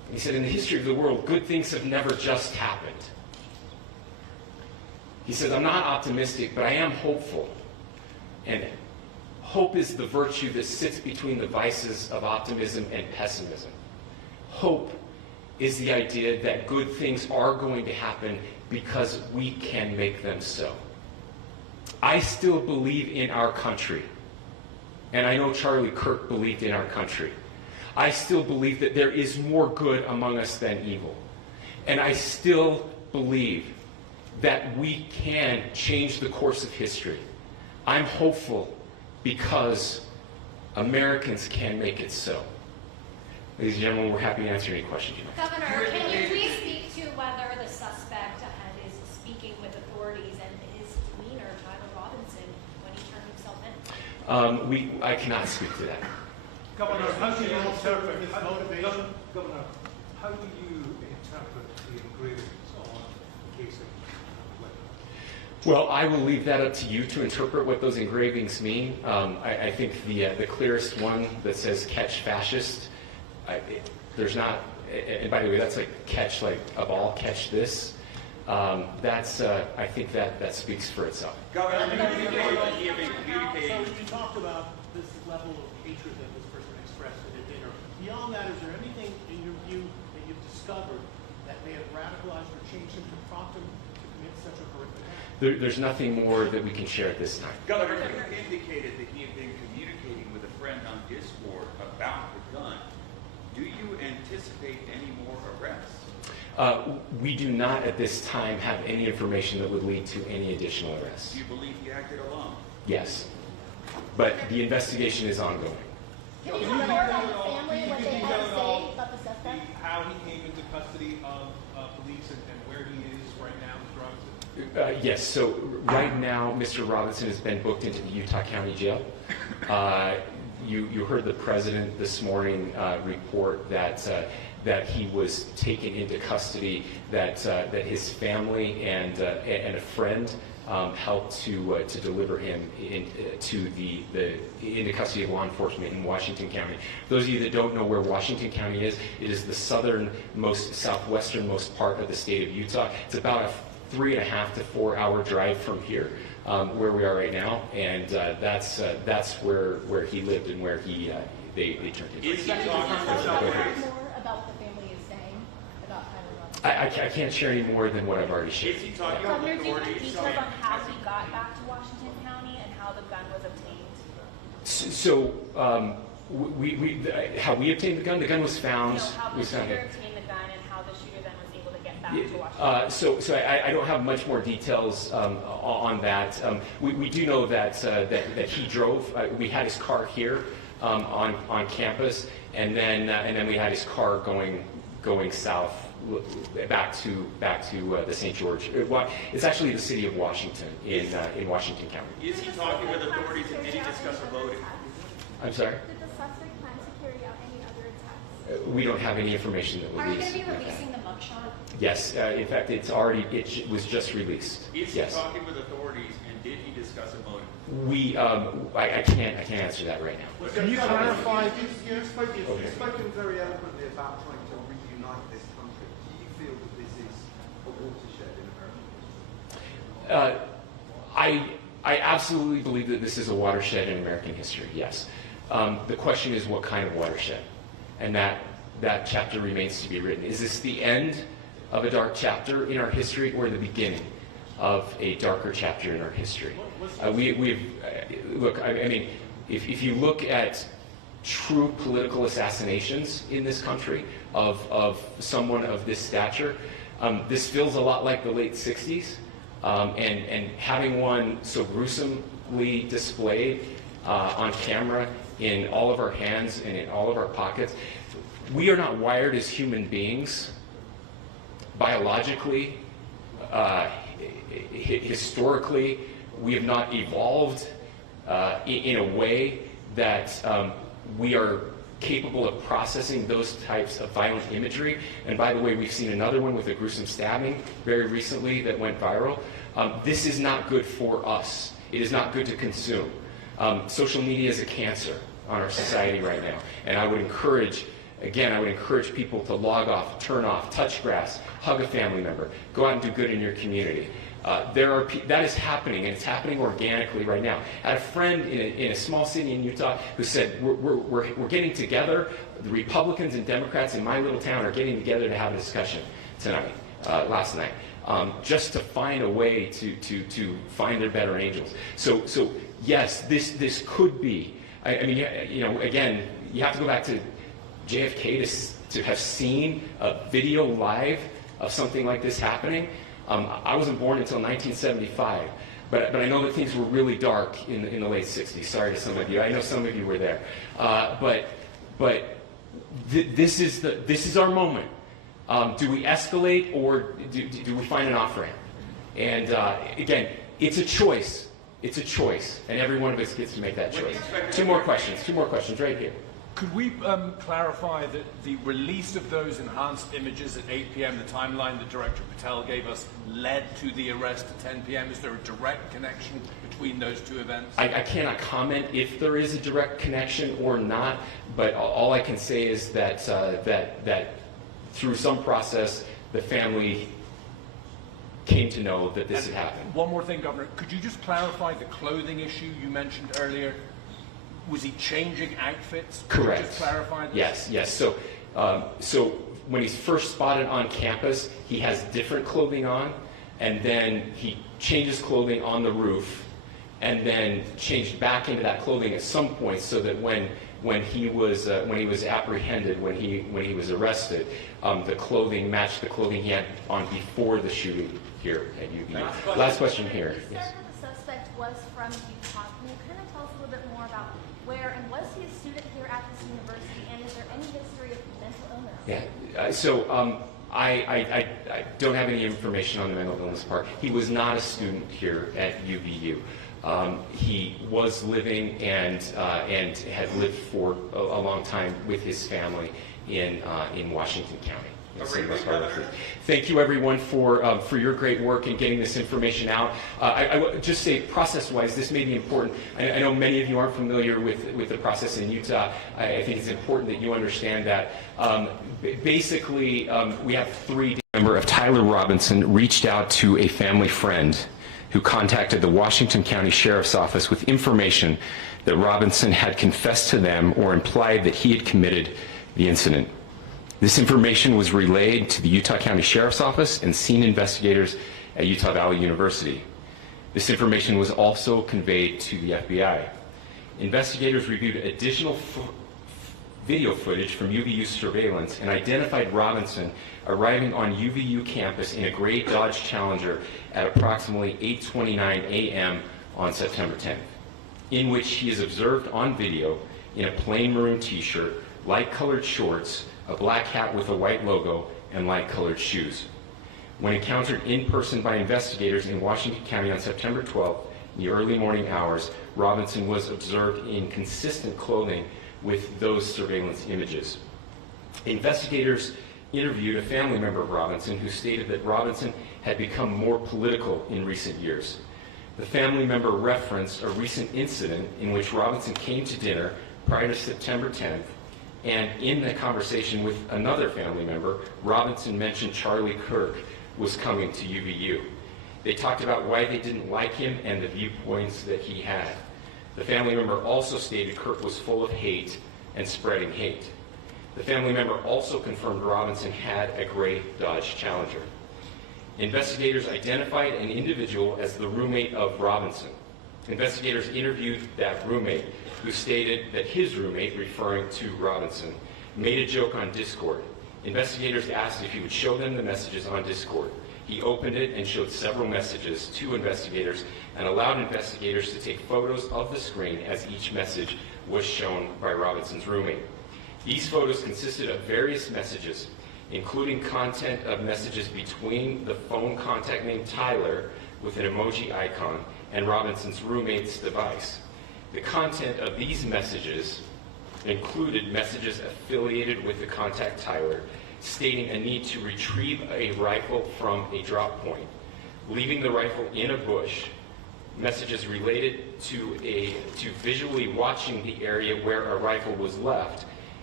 He said, in the history of the world, good things have never just happened. He says, I'm not optimistic, but I am hopeful. And hope is the virtue that sits between the vices of optimism and pessimism. Hope is the idea that good things are going to happen because we can make them so. I still believe in our country. And I know Charlie Kirk believed in our country. I still believe that there is more good among us than evil. And I still believe that we can change the course of history. I'm hopeful because Americans can make it so. Ladies and gentlemen, we're happy to answer any questions you have. Governor, can you please speak to whether the suspect ahead is speaking with authorities and his demeanor, Tyler Robinson, when he turned himself in? I cannot speak to that. Governor, how do you interpret his motivation? Governor, how do you interpret the engravings on the casing? Well, I will leave that up to you to interpret what those engravings mean. I think the clearest one that says "catch fascist," there's not, and by the way, that's like catch like a ball, catch this. I think that speaks for itself. Governor, So communicating. you talked about this level of hatred that this person expressed at a dinner. Beyond that, is there anything in your view that you've discovered that may have radicalized or changed him to prompt him to commit such a horrific act? There's nothing more that we can share at this time. Governor, you indicated that he had been communicating with a friend on Discord about the gun. Do you anticipate any more arrests? We do not at this time have any information that would lead to any additional arrests. Do you believe he acted alone? Yes. But the investigation is ongoing. Can you talk more about the family, what they had to say about the suspect? How he came into custody of police and where he is right now with drugs? Yes, so right now, Mr. Robinson has been booked into the Utah County Jail. You heard the president this morning report that he was taken into custody, that his family and a friend helped to deliver him into custody of law enforcement in Washington County. Those of you that don't know where Washington County is, it is the southernmost, southwesternmost part of the state of Utah. It's about a 3.5 to 4 hour drive from here, where we are right now, and that's where he lived and where they turned him. Is he Can you talking talk to more somebody? about what the family is saying about Tyler Robinson? I can't share any more than what I've already shared. Is he talking with Governor, do you have authorities? details on how he got back to Washington County and how the gun was obtained? So, how we obtained the gun? The gun was found. No, how the was found. shooter obtained the gun and how the shooter then was able to get back to Washington. So I don't have much more details on that. We do know that he drove. We had his car here on campus, and then we had his car going south back to the St. George. It's actually the city of Washington in Washington County. Is he talking with authorities and did he discuss a voting? I'm sorry. Did the suspect plan to carry out any other attacks? We don't have any information that Are you release. going to be releasing the mugshot? Yes. In fact, it was just released. Is he Yes. talking with authorities and did he discuss a motive? I can't answer that right now. Can you clarify? You've spoken very eloquently about trying to reunite this country. Do you feel that this is a watershed in American history? I absolutely believe that this is a watershed in American history, yes. The question is what kind of watershed? And that chapter remains to be written. Is this the end of a dark chapter in our history or the beginning of a darker chapter in our history? Look, I mean, if you look at true political assassinations in this country of someone of this stature, this feels a lot like the late 60s. And having one so gruesomely displayed on camera in all of our hands and in all of our pockets, we are not wired as human beings biologically, historically. We have not evolved in a way that we are capable of processing those types of violent imagery. And by the way, we've seen another one with a gruesome stabbing very recently that went viral. This is not good for us. It is not good to consume. Social media is a cancer on our society right now. And I would encourage Again, I would encourage people to log off, turn off, touch grass, hug a family member, go out and do good in your community. That is happening, and it's happening organically right now. I had a friend in a small city in Utah who said, we're getting together, the Republicans and Democrats in my little town are getting together to have a discussion tonight, last night, just to find a way to find their better angels. So yes, this could be, I mean, you know, again, you have to go back to JFK to have seen a video live of something like this happening. I wasn't born until 1975, but I know that things were really dark in the late 60s. Sorry to some of you. I know some of you were there. This is our moment. Do we escalate, or do we find an off-ramp? And again, it's a choice. It's a choice, and every one of us gets to make that choice. Two more questions right here. Could we clarify that the release of those enhanced images at 8 p.m., the timeline that Director Patel gave us, led to the arrest at 10 p.m.? Is there a direct connection between those two events? I cannot comment if there is a direct connection or not, but all I can say is that that through some process, the family came to know that this had happened. One more thing, Governor. Could you just clarify the clothing issue you mentioned earlier? Was he changing outfits? Correct. Could you just clarify this? Yes. So when he's first spotted on campus, he has different clothing on, and then he changes clothing on the roof, and then changed back into that clothing at some point, so that when he was apprehended, when he was arrested, the clothing matched the clothing he had on before the shooting here at UVU. Last question here. You said that the suspect was from Utah. Can you kind of tell us a little bit more about where, and was he a student here at this university, and is there any history of mental illness? Yeah. So I don't have any information on the mental illness part. He was not a student here at UVU. He was living and had lived for a long time with his family in Washington County. Thank you, everyone, for your great work in getting this information out. I will just say, process-wise, this may be important. I know many of you aren't familiar with the process in Utah. I think it's important that you understand that. Basically, we have three. A member of Tyler Robinson reached out to a family friend who contacted the Washington County Sheriff's Office with information that Robinson had confessed to them or implied that he had committed the incident. This information was relayed to the Utah County Sheriff's Office and scene investigators at Utah Valley University. This information was also conveyed to the FBI. Investigators reviewed additional video footage from UVU surveillance and identified Robinson arriving on UVU campus in a gray Dodge Challenger at approximately 8:29 a.m. on September 10th, in which he is observed on video in a plain maroon t-shirt, light-colored shorts, a black hat with a white logo, and light-colored shoes. When encountered in person by investigators in Washington County on September 12th, in the early morning hours, Robinson was observed in consistent clothing with those surveillance images. Investigators interviewed a family member of Robinson who stated that Robinson had become more political in recent years. The family member referenced a recent incident in which Robinson came to dinner prior to September 10th, and in the conversation with another family member, Robinson mentioned Charlie Kirk was coming to UVU. They talked about why they didn't like him and the viewpoints that he had. The family member also stated Kirk was full of hate and spreading hate. The family member also confirmed Robinson had a gray Dodge Challenger. Investigators identified an individual as the roommate of Robinson. Investigators interviewed that roommate, who stated that his roommate, referring to Robinson, made a joke on Discord. Investigators asked if he would show them the messages on Discord. He opened it and showed several messages to investigators and allowed investigators to take photos of the screen as each message was shown by Robinson's roommate. These photos consisted of various messages, including content of messages between the phone contact named Tyler with an emoji icon and Robinson's roommate's device. The content of these messages included messages affiliated with the contact Tyler, stating a need to retrieve a rifle from a drop point, leaving the rifle in a bush, messages related to visually watching the area where a rifle was left,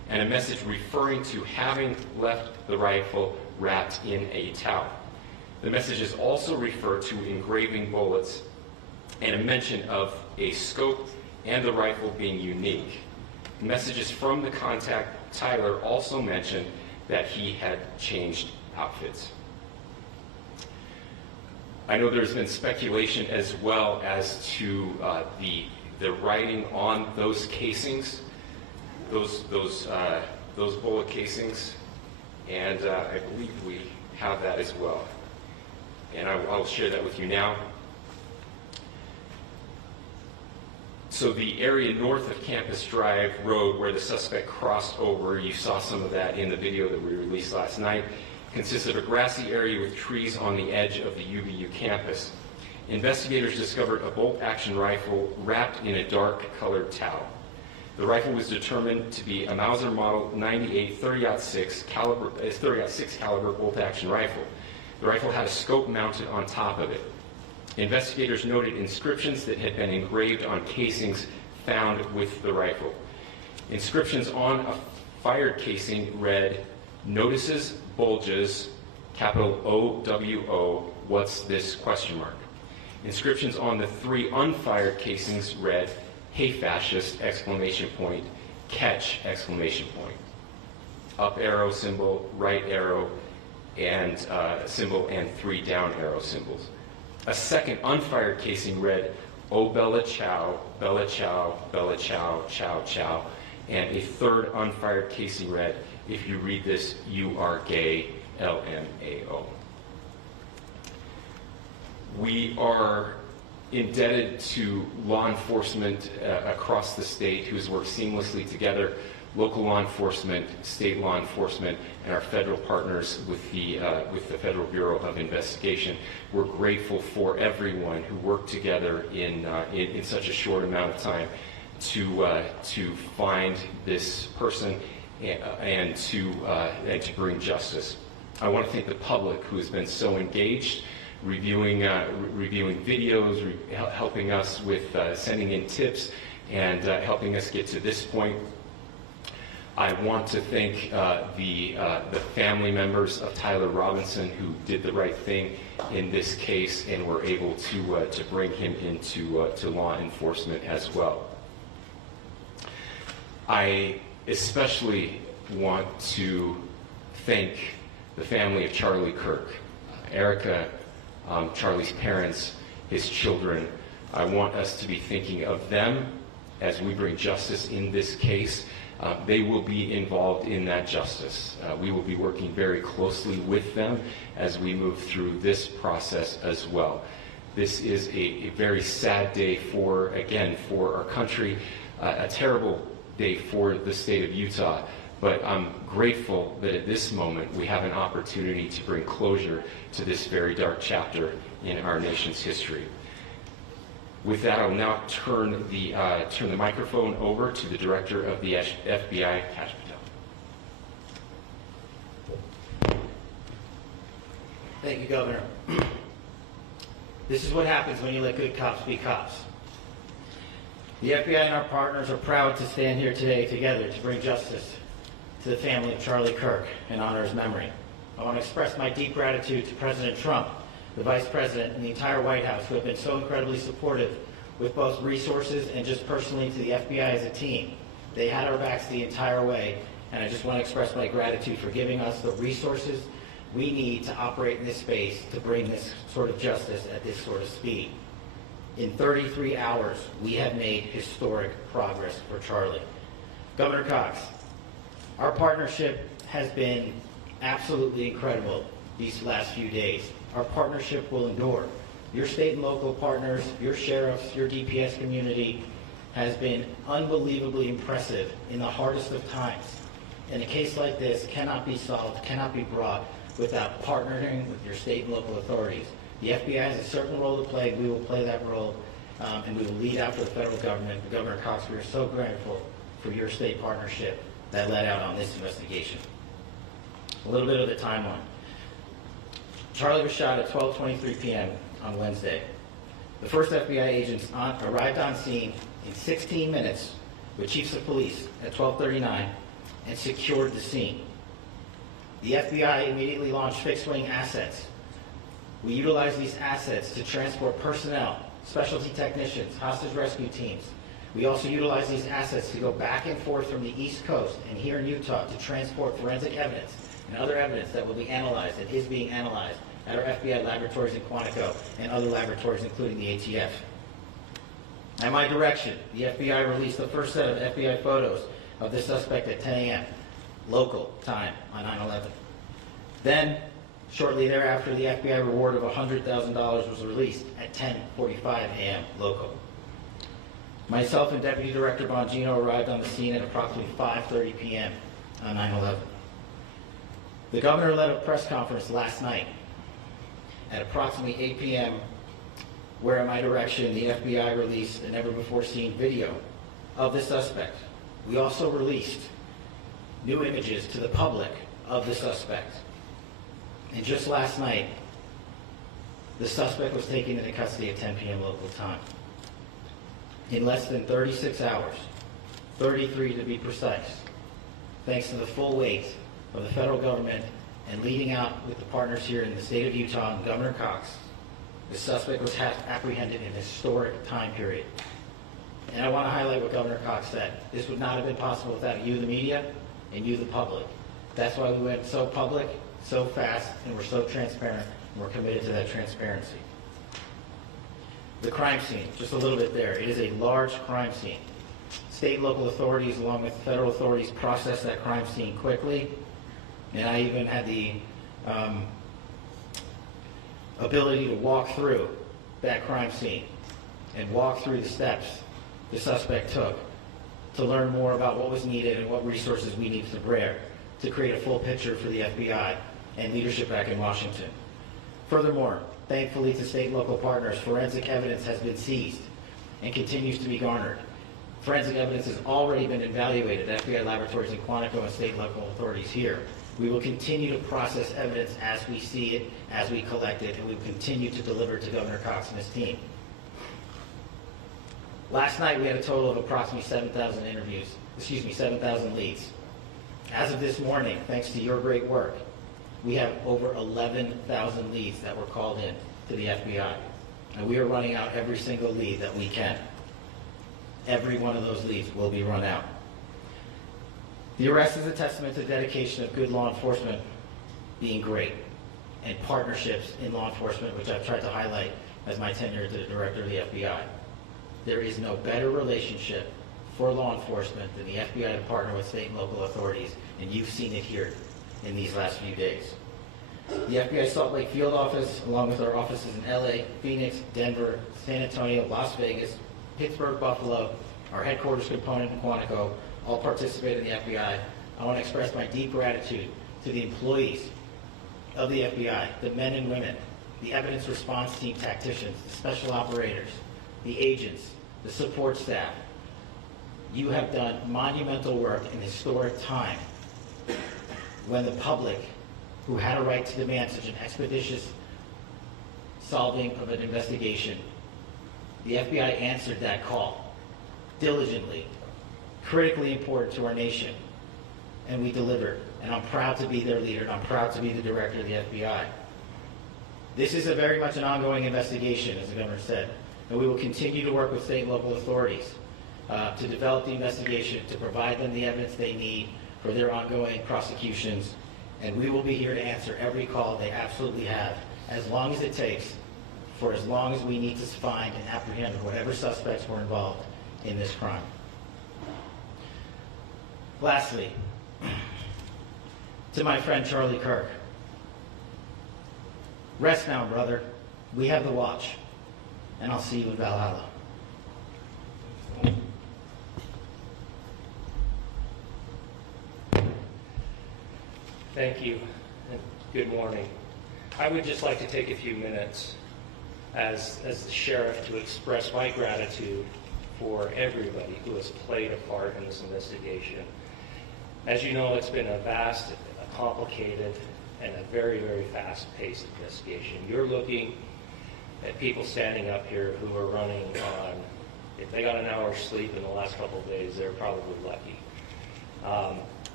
and a message referring to having left the rifle wrapped in a towel. The messages also refer to engraving bullets and a mention of a scope and the rifle being unique. Messages from the contact, Tyler, also mentioned that he had changed outfits. I know there's been speculation as well as to the writing on those casings, those bullet casings, and I believe we have that as well. And I'll share that with you now. So the area north of Campus Drive Road where the suspect crossed over, you saw some of that in the video that we released last night, consists of a grassy area with trees on the edge of the UVU campus. Investigators discovered a bolt-action rifle wrapped in a dark-colored towel. The rifle was determined to be a Mauser Model 98 30-06 caliber bolt-action rifle. The rifle had a scope mounted on top of it. Investigators noted inscriptions that had been engraved on casings found with the rifle. Inscriptions on a fired casing read, "Notices, bulges, capital OWO, what's this?" ? Inscriptions on the 3 unfired casings read, "Hey fascist!" ! Catch! ! Up arrow symbol, right arrow, and symbol, and 3 down arrow symbols. A second unfired casing read, "Oh Bella Chow, Bella Chow, Bella Chow, Chow Chow," and a third unfired casing read, "If you read this, you are gay, LMAO." We are indebted to law enforcement across the state who has worked seamlessly together, local law enforcement, state law enforcement, and our federal partners with the Federal Bureau of Investigation. We're grateful for everyone who worked together in such a short amount of time to find this person and to bring justice. I want to thank the public who has been so engaged, reviewing videos, helping us with sending in tips, and helping us get to this point. I want to thank the family members of Tyler Robinson who did the right thing in this case and were able to bring him into to law enforcement as well. I especially want to thank the family of Charlie Kirk, Erica, Charlie's parents, his children. I want us to be thinking of them as we bring justice in this case. They will be involved in that justice. We will be working very closely with them as we move through this process as well. This is a very sad day for our country, a terrible day for the state of Utah, but I'm grateful that at this moment we have an opportunity to bring closure to this very dark chapter in our nation's history. With that, I'll now turn the microphone over to the Director of the FBI, Kash Patel. Thank you, Governor. This is what happens when you let good cops be cops. The FBI and our partners are proud to stand here today together to bring justice to the family of Charlie Kirk and honor his memory. I want to express my deep gratitude to President Trump, the Vice President, and the entire White House who have been so incredibly supportive with both resources and just personally to the FBI as a team. They had our backs the entire way, and I just want to express my gratitude for giving us the resources we need to operate in this space to bring this sort of justice at this sort of speed. In 33 hours, we have made historic progress for Charlie. Governor Cox, our partnership has been absolutely incredible these last few days. Our partnership will endure. Your state and local partners, your sheriffs, your DPS community has been unbelievably impressive in the hardest of times. And a case like this cannot be solved, cannot be brought without partnering with your state and local authorities. The FBI has a certain role to play. We will play that role, and we will lead after the federal government. Governor Cox, we are so grateful for your state partnership that led out on this investigation. A little bit of the timeline. Charlie was shot at 12:23 p.m. on Wednesday. The first FBI agents arrived on scene in 16 minutes with chiefs of police at 12:39, and secured the scene. The FBI immediately launched fixed-wing assets. We utilized these assets to transport personnel, specialty technicians, hostage rescue teams. We also utilized these assets to go back and forth from the East Coast and here in Utah to transport forensic evidence and other evidence that will be analyzed and is being analyzed at our FBI laboratories in Quantico and other laboratories, including the ATF. At my direction, the FBI released the first set of FBI photos of the suspect at 10 a.m. local time on 9/11. Then, shortly thereafter, the FBI reward of $100,000 was released at 10:45 a.m. local. Myself and Deputy Director Bongino arrived on the scene at approximately 5:30 p.m. on 9/11. The governor led a press conference last night at approximately 8 p.m., where at my direction, the FBI released a never-before-seen video of the suspect. We also released new images to the public of the suspect. And just last night, the suspect was taken into custody at 10 p.m. local time. In less than 36 hours, 33 to be precise, thanks to the full weight of the federal government and leading out with the partners here in the state of Utah and Governor Cox, the suspect was apprehended in a historic time period. And I want to highlight what Governor Cox said. This would not have been possible without you, the media, and you, the public. That's why we went so public, so fast, and we're so transparent, and we're committed to that transparency. The crime scene, just a little bit there. It is a large crime scene. State and local authorities, along with federal authorities, processed that crime scene quickly, and I even had the ability to walk through that crime scene and walk through the steps the suspect took to learn more about what was needed and what resources we needed to bear to create a full picture for the FBI and leadership back in Washington. Furthermore, thankfully to state and local partners, forensic evidence has been seized and continues to be garnered. Forensic evidence has already been evaluated at FBI laboratories in Quantico and state and local authorities here. We will continue to process evidence as we see it, as we collect it, and we will continue to deliver to Governor Cox and his team. Last night, we had a total of approximately 7,000 leads. As of this morning, thanks to your great work, we have over 11,000 leads that were called in to the FBI. And we are running out every single lead that we can. Every one of those leads will be run out. The arrest is a testament to the dedication of good law enforcement being great, and partnerships in law enforcement, which I've tried to highlight as my tenure as the director of the FBI. There is no better relationship for law enforcement than the FBI to partner with state and local authorities, and you've seen it here in these last few days. The FBI Salt Lake field office, along with our offices in LA, Phoenix, Denver, San Antonio, Las Vegas, Pittsburgh, Buffalo, our headquarters component in Quantico, all participate in the FBI. I want to express my deep gratitude to the employees of the FBI, the men and women, the evidence response team tacticians, the special operators, the agents, the support staff. You have done monumental work in historic time when the public, who had a right to demand such an expeditious solving of an investigation, the FBI answered that call diligently, critically important to our nation, and we delivered. And I'm proud to be their leader, and I'm proud to be the director of the FBI. This is very much an ongoing investigation, as the governor said, and we will continue to work with state and local authorities to develop the investigation, to provide them the evidence they need for their ongoing prosecutions, and we will be here to answer every call they absolutely have, as long as it takes, for as long as we need to find and apprehend whatever suspects were involved in this crime. Lastly, to my friend Charlie Kirk, rest now, brother. We have the watch, and I'll see you in Valhalla. Thank you, and good morning. I would just like to take a few minutes as the sheriff to express my gratitude for everybody who has played a part in this investigation. As you know, it's been a vast, a complicated, and a very, very fast-paced investigation. You're looking at people standing up here who are running on, if they got an hour's sleep in the last couple of days, they're probably lucky.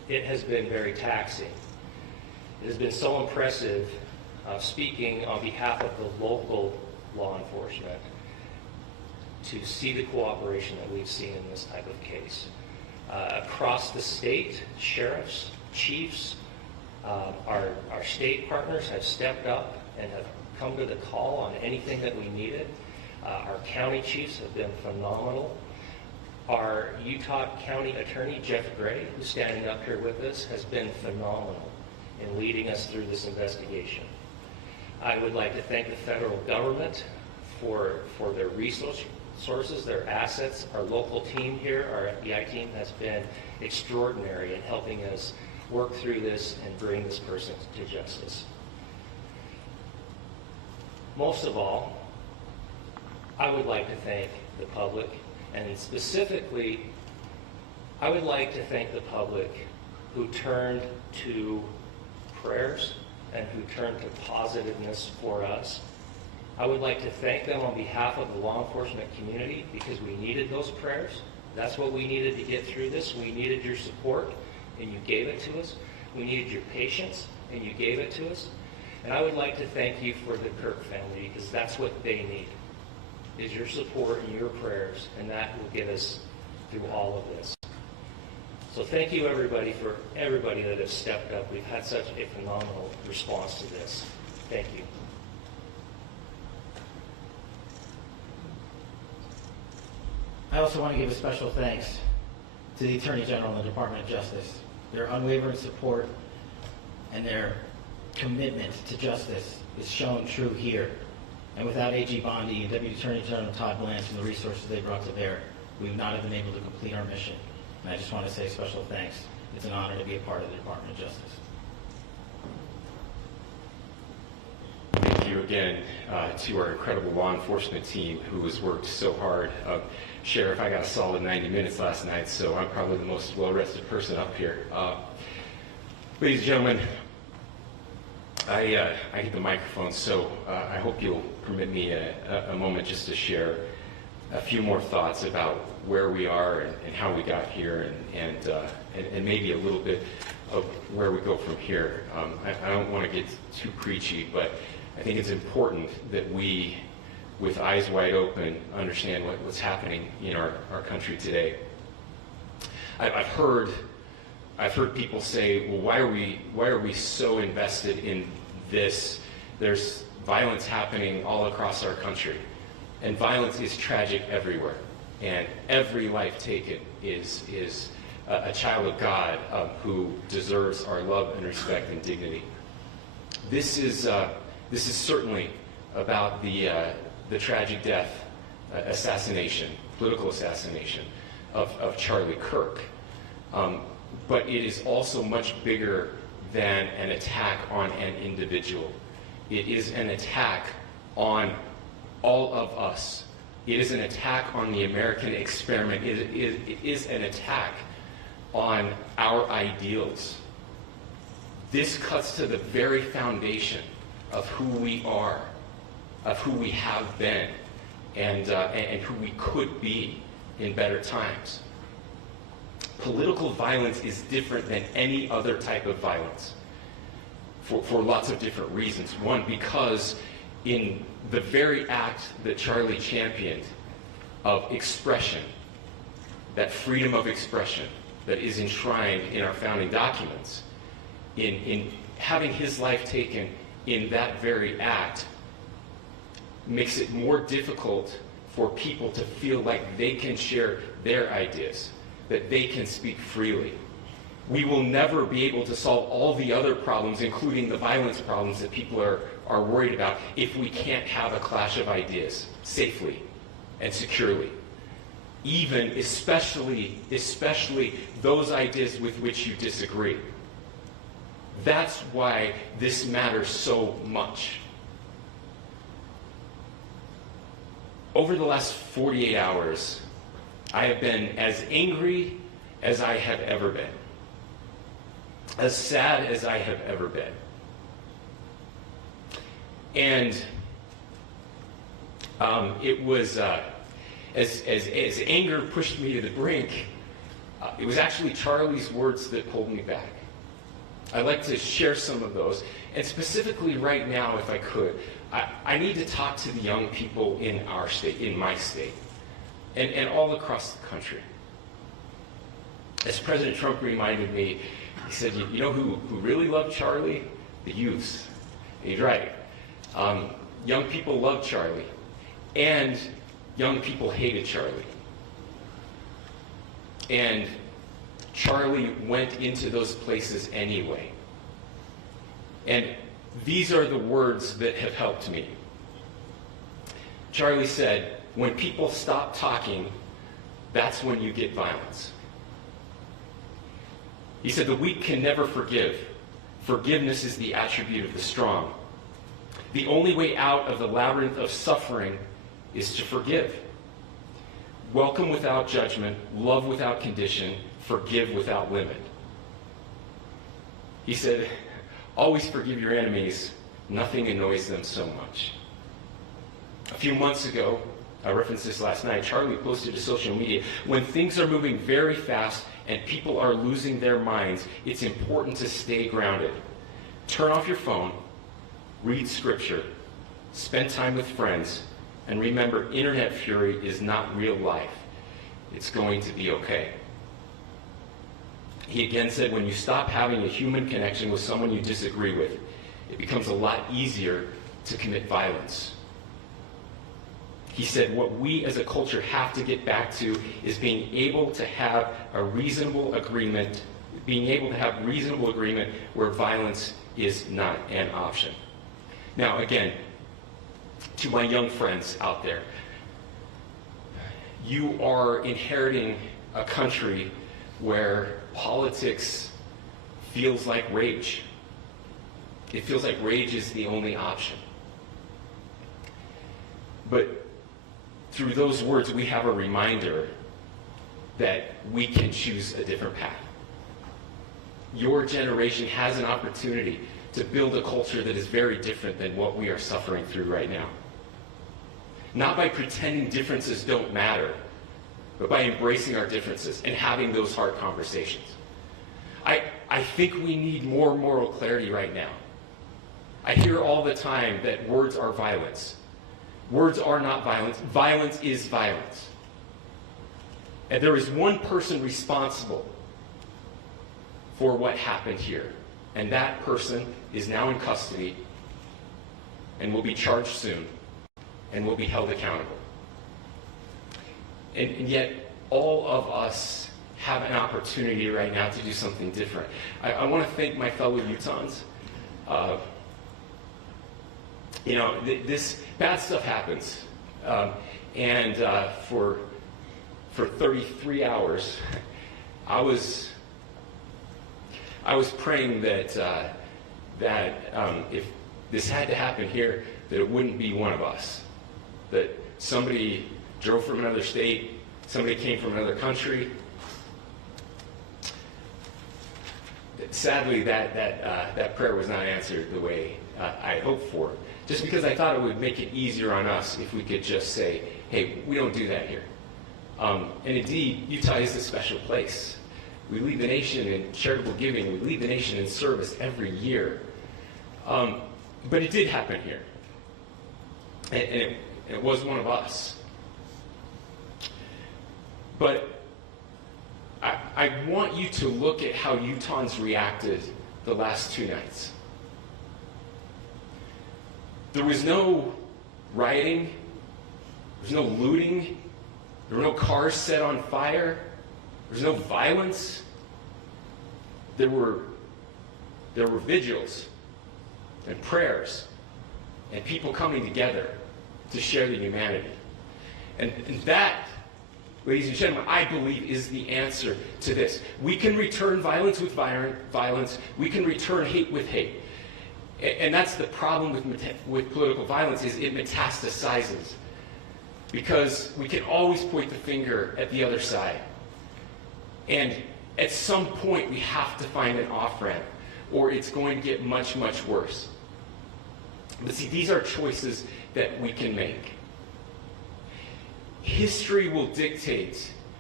it has been very taxing. It has been so impressive speaking on behalf of the local law enforcement to see the cooperation that we've seen in this type of case. Across the state, sheriffs, chiefs, our state partners have stepped up and have come to the call on anything that we needed. Our county chiefs have been phenomenal. Our Utah County Attorney, Jeff Gray, who's standing up here with us, has been phenomenal in leading us through this investigation. I would like to thank the federal government for their resources, their assets. Our local team here, our FBI team, has been extraordinary in helping us work through this and bring this person to justice. Most of all, I would like to thank the public, and specifically, I would like to thank the public who turned to prayers and who turned to positiveness for us. I would like to thank them on behalf of the law enforcement community because we needed those prayers. That's what we needed to get through this. We needed your support, and you gave it to us. We needed your patience, and you gave it to us. And I would like to thank you for the Kirk family because that's what they need, is your support and your prayers, and that will get us through all of this. So thank you everybody for everybody that has stepped up. We've had such a phenomenal response to this. Thank you. I also want to give a special thanks to the Attorney General and the Department of Justice. Their unwavering support and their commitment to justice is shown true here. And without AG Bondi and Deputy Attorney General Todd Blanche and the resources they brought to bear, we would not have been able to complete our mission. And I just want to say special thanks. It's an honor to be a part of the Department of Justice. Thank you again to our incredible law enforcement team who has worked so hard. Sheriff, I got a solid 90 minutes last night, so I'm probably the most well-rested person up here. Ladies and gentlemen, I get the microphone, so I hope you'll permit me a moment just to share a few more thoughts about where we are and how we got here and maybe a little bit of where we go from here. I don't want to get too preachy, but I think it's important that we, with eyes wide open, understand what's happening in our country today. I've heard people say, well, why are we so invested in this? There's violence happening all across our country, and violence is tragic everywhere, and every life taken is a child of God who deserves our love and respect and dignity. This is certainly about the tragic death, political assassination of Charlie Kirk. But it is also much bigger than an attack on an individual. It is an attack on all of us. It is an attack on the American experiment. It is an attack on our ideals. This cuts to the very foundation of who we are, of who we have been, and who we could be in better times. Political violence is different than any other type of violence for lots of different reasons. One, because in the very act that Charlie championed of expression, that freedom of expression that is enshrined in our founding documents, in having his life taken in that very act, makes it more difficult for people to feel like they can share their ideas, that they can speak freely. We will never be able to solve all the other problems, including the violence problems that people are worried about, if we can't have a clash of ideas safely and securely. Even, especially those ideas with which you disagree. That's why this matters so much. Over the last 48 hours, I have been as angry as I have ever been, as sad as I have ever been. And it was, as anger pushed me to the brink, It was actually Charlie's words that pulled me back. I'd like to share some of those. And specifically right now, if I could, I need to talk to the young people in our state, in my state, and all across the country. As President Trump reminded me, he said, you know who really loved Charlie? The youths. And he's right. Young people loved Charlie, and young people hated Charlie. And Charlie went into those places anyway. And these are the words that have helped me. Charlie said, when people stop talking, that's when you get violence. He said, the weak can never forgive. Forgiveness is the attribute of the strong. The only way out of the labyrinth of suffering is to forgive. Welcome without judgment, love without condition, forgive without limit. He said, always forgive your enemies. Nothing annoys them so much. A few months ago, I referenced this last night, Charlie posted to social media, when things are moving very fast and people are losing their minds, it's important to stay grounded. Turn off your phone, read scripture, spend time with friends, and remember, internet fury is not real life. It's going to be okay. He again said, when you stop having a human connection with someone you disagree with, it becomes a lot easier to commit violence. He said, what we as a culture have to get back to is being able to have a reasonable agreement, where violence is not an option. Now, again, to my young friends out there, you are inheriting a country where politics feels like rage. It feels like rage is the only option. But through those words, we have a reminder that we can choose a different path. Your generation has an opportunity to build a culture that is very different than what we are suffering through right now. Not by pretending differences don't matter, but by embracing our differences and having those hard conversations. I think we need more moral clarity right now. I hear all the time that words are violence. Words are not violence. Violence is violence. And there is one person responsible for what happened here. And that person is now in custody and will be charged soon and will be held accountable. And yet, all of us have an opportunity right now to do something different. I want to thank my fellow Utahns. This bad stuff happens. For 33 hours, I was praying that if this had to happen here, that it wouldn't be one of us. That somebody drove from another state, somebody came from another country. Sadly, that prayer was not answered the way I hoped for. Just because I thought it would make it easier on us if we could just say, hey, we don't do that here. And indeed, Utah is a special place. We lead the nation in charitable giving. We lead the nation in service every year. But it did happen here. And it was one of us. But I want you to look at how Utahns reacted the last 2 nights. There was no rioting. There was no looting. There were no cars set on fire. There was no violence. There were vigils and prayers and people coming together to share the humanity. And that, ladies and gentlemen, I believe is the answer to this. We can return violence with violence. We can return hate with hate. And that's the problem with political violence, is it metastasizes. Because we can always point the finger at the other side. And at some point, we have to find an off-ramp, or it's going to get much, much worse. But see, these are choices that we can make. History will dictate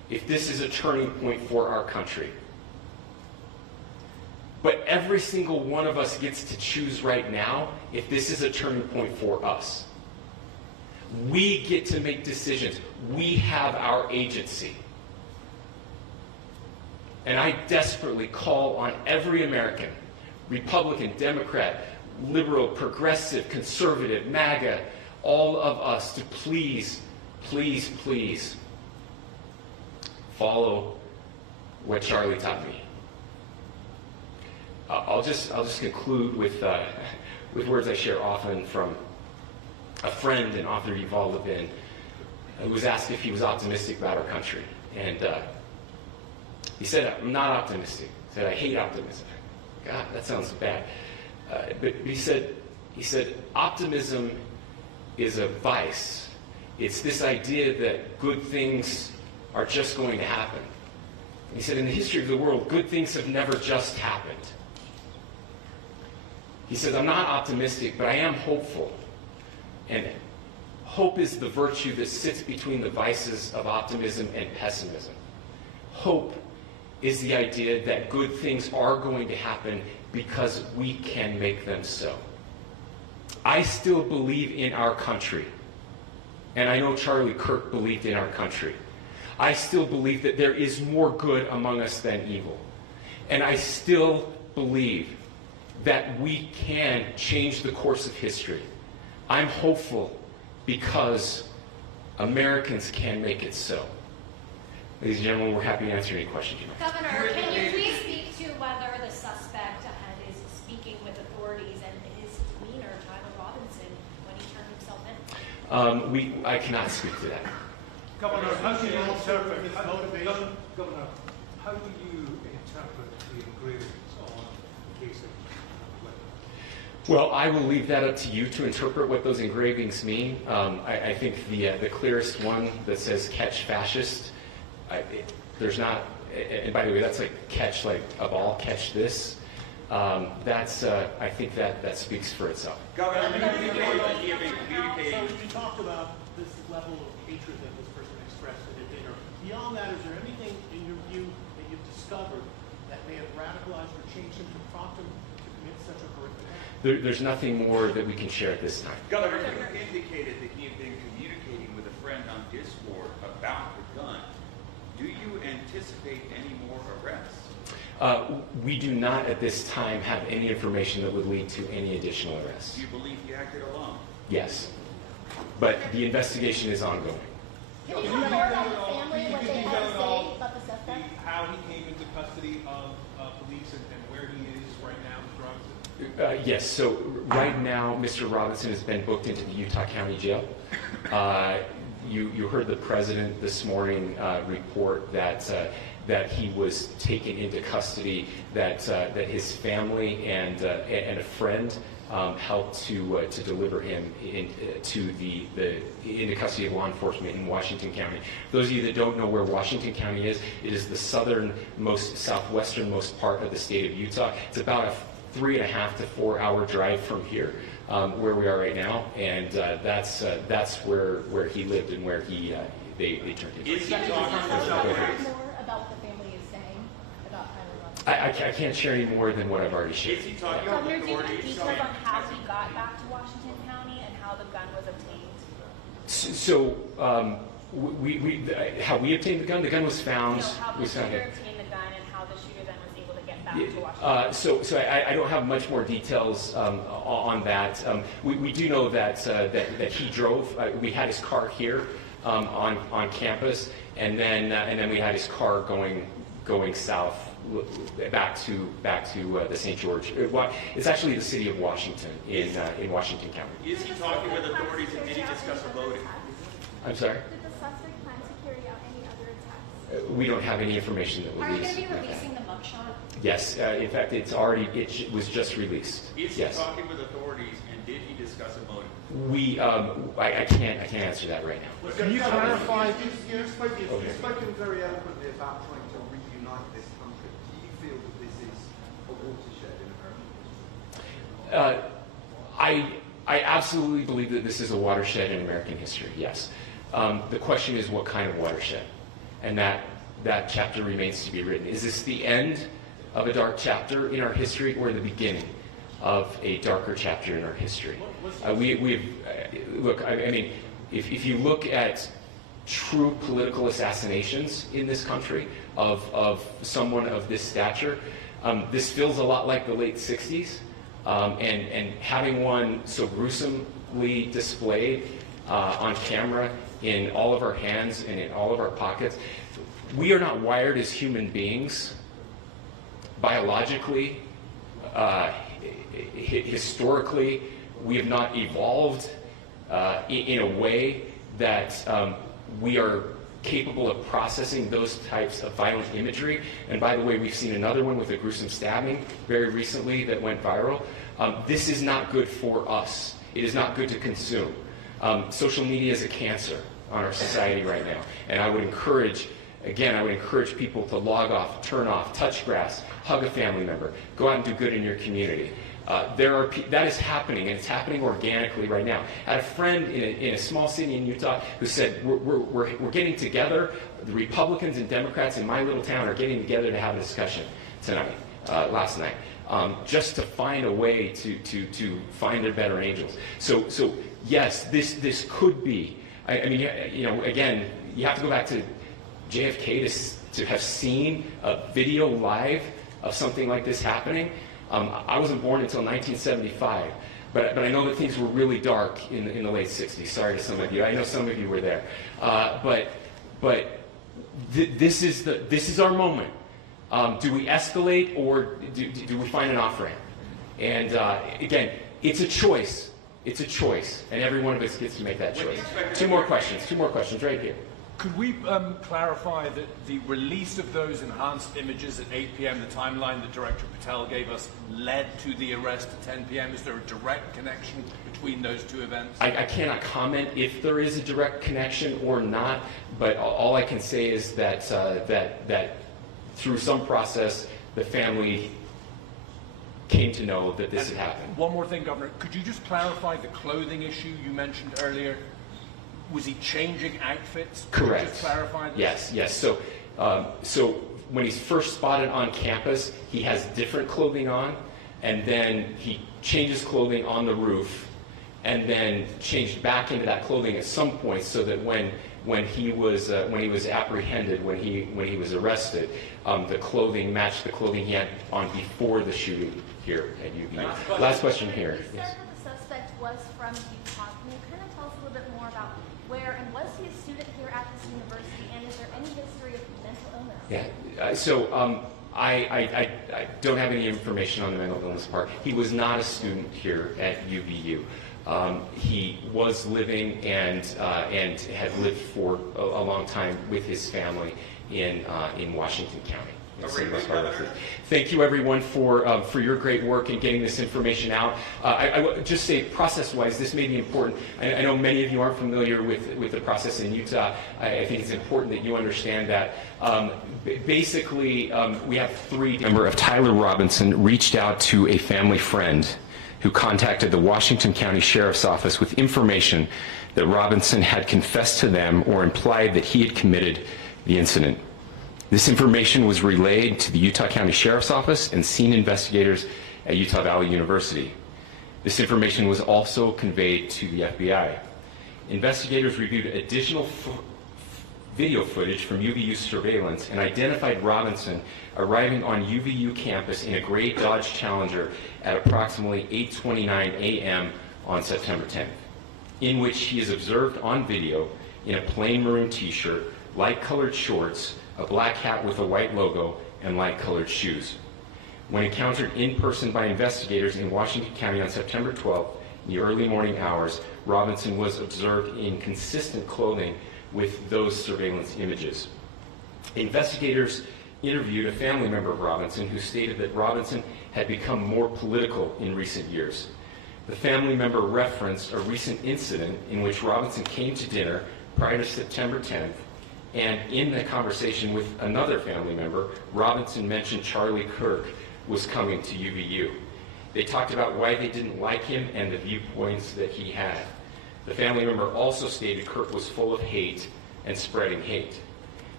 if this is a turning point for our country. But every single one of us gets to choose right now if this is a turning point for us. We get to make decisions. We have our agency. And I desperately call on every American, Republican, Democrat, liberal, progressive, conservative, MAGA, all of us to please, please, please follow what Charlie taught me. I'll just conclude with words I share often from a friend and author, Yuval Levin, who was asked if he was optimistic about our country. And he said, I'm not optimistic. He said, I hate optimism. God, that sounds bad. But he said, optimism is a vice. It's this idea that good things are just going to happen. He said, in the history of the world, good things have never just happened. He says, I'm not optimistic, but I am hopeful. And hope is the virtue that sits between the vices of optimism and pessimism. Hope is the idea that good things are going to happen because we can make them so. I still believe in our country. And I know Charlie Kirk believed in our country. I still believe that there is more good among us than evil. And I still believe that we can change the course of history. I'm hopeful because Americans can make it so. Ladies and gentlemen, we're happy to answer any questions you have. Governor, can you please speak to whether the suspect ahead is speaking with authorities and his demeanor, Tyler Robinson, when he turned himself in? I cannot speak to that. Governor, how do you interpret his motivation? Governor, how do you interpret the engravings on the case of Well, I will leave that up to you to interpret what those engravings mean. I think the clearest one that says "catch fascist," there's not. And by the way, that's like catch like a ball, catch this. I think that speaks for itself. Governor, So communicating. you talked about this level of hatred that this person expressed at a dinner. Beyond that, is there anything in your view that you've discovered that may have radicalized or changed him to prompt him to commit such a horrific act? There's nothing more that we can share at this time. Governor, you indicated that he had been communicating with a friend on Discord about the gun. Do you anticipate any more arrests? We do not at this time have any information that would lead to any additional arrests. Do you believe he acted alone? Yes. But the investigation is ongoing. Can you talk more about the family, what they had to say about the suspect? how he came into custody of police and where he is right now with drugs? Yes, so right now, Mr. Robinson has been booked into the Utah County Jail. You heard the president this morning report that he was taken into custody, that his family and a friend helped to deliver him into custody of law enforcement in Washington County. Those of you that don't know where Washington County is, it is the southwesternmost part of the state of Utah. It's about a 3.5 to 4 hour drive from here, where we are right now, and that's where he lived and where they turned him. Is he Can you talking talk to somebody? more about what the family is saying about Tyler Robinson? I can't share any more than what I've already shared. Is he talking with Governor, do you have authorities? details on how he got back to Washington County and how the gun was obtained? So, how we obtained the gun? The gun was found. How the was found shooter at- obtained the gun and how the shooter then was able to get back to Washington. So I don't have much more details on that. We do know that he drove. We had his car here on campus, and then we had his car going south back to the St. George. It's actually the city of Washington in Washington County. Is he talking with authorities and did he discuss a voting? I'm sorry. Did the suspect plan to carry out any other attacks? We don't have any information that Are you would going to lead. be releasing the mugshot? Yes. In fact, it was just released. Is he Yes. talking with authorities and did he discuss a motive? I can't answer that right now. Can you clarify? You've spoken very eloquently about trying to reunite this country. Do you feel that this is a watershed in American history? I absolutely believe that this is a watershed in American history, yes. The question is what kind of watershed? And that that chapter remains to be written. Is this the end of a dark chapter in our history, or the beginning of a darker chapter in our history? Look, I mean, if you look at true political assassinations in this country of someone of this stature, this feels a lot like the late 60s, and having one so gruesomely displayed on camera in all of our hands and in all of our pockets. We are not wired as human beings biologically, historically. We have not evolved in a way that we are capable of processing those types of violent imagery. And by the way, we've seen another one with a gruesome stabbing very recently that went viral. This is not good for us. It is not good to consume. Social media is a cancer on our society right now. And I would encourage, again, I would encourage people to log off, turn off, touch grass, hug a family member, go out and do good in your community. That is happening, and it's happening organically right now. I had a friend in a small city in Utah who said, we're getting together, the Republicans and Democrats in my little town are getting together to have a discussion tonight, last night, just to find a way to find their better angels. So yes, this could be, I mean, you know, again, you have to go back to JFK to have seen a video live of something like this happening. I wasn't born until 1975, but I know that things were really dark in the late 60s. Sorry to some of you. I know some of you were there. This is our moment. Do we escalate, or do we find an off-ramp? And again, it's a choice. It's a choice, and every one of us gets to make that choice. Two more questions right here. Could we clarify that the release of those enhanced images at 8 p.m., the timeline that Director Patel gave us, led to the arrest at 10 p.m.? Is there a direct connection between those two events? I cannot comment if there is a direct connection or not, but all I can say is that that through some process, the family came to know that this had happened. One more thing, Governor. Could you just clarify the clothing issue you mentioned earlier? Was he changing outfits? Correct. Could you just clarify this? Yes. So when he's first spotted on campus, he has different clothing on, and then he changes clothing on the roof, and then changed back into that clothing at some point, so that when he was apprehended, when he was arrested, the clothing matched the clothing he had on before the shooting here at UVU. Last question here. You said that the suspect was from Utah. Can you kind of tell us a little bit more about where, and was he a student here at this university, and is there any history of mental illness? Yeah, so I don't have any information on the mental illness part. He was not a student here at UVU. He was living and had lived for a long time with his family in Washington County. Thank you, everyone, for your great work in getting this information out. I will just say, process-wise, this may be important. I know many of you aren't familiar with the process in Utah. I think it's important that you understand that. Basically, we have three. Member of Tyler Robinson reached out to a family friend who contacted the Washington County Sheriff's Office with information that Robinson had confessed to them or implied that he had committed the incident. This information was relayed to the Utah County Sheriff's Office and scene investigators at Utah Valley University. This information was also conveyed to the FBI. Investigators reviewed additional video footage from UVU surveillance and identified Robinson arriving on UVU campus in a gray Dodge Challenger at approximately 8:29 a.m. on September 10th, in which he is observed on video in a plain maroon t-shirt, light-colored shorts, a black hat with a white logo, and light-colored shoes. When encountered in person by investigators in Washington County on September 12th, in the early morning hours, Robinson was observed in consistent clothing with those surveillance images. Investigators interviewed a family member of Robinson who stated that Robinson had become more political in recent years. The family member referenced a recent incident in which Robinson came to dinner prior to September 10th, and in the conversation with another family member, Robinson mentioned Charlie Kirk was coming to UVU. They talked about why they didn't like him and the viewpoints that he had. The family member also stated Kirk was full of hate and spreading hate.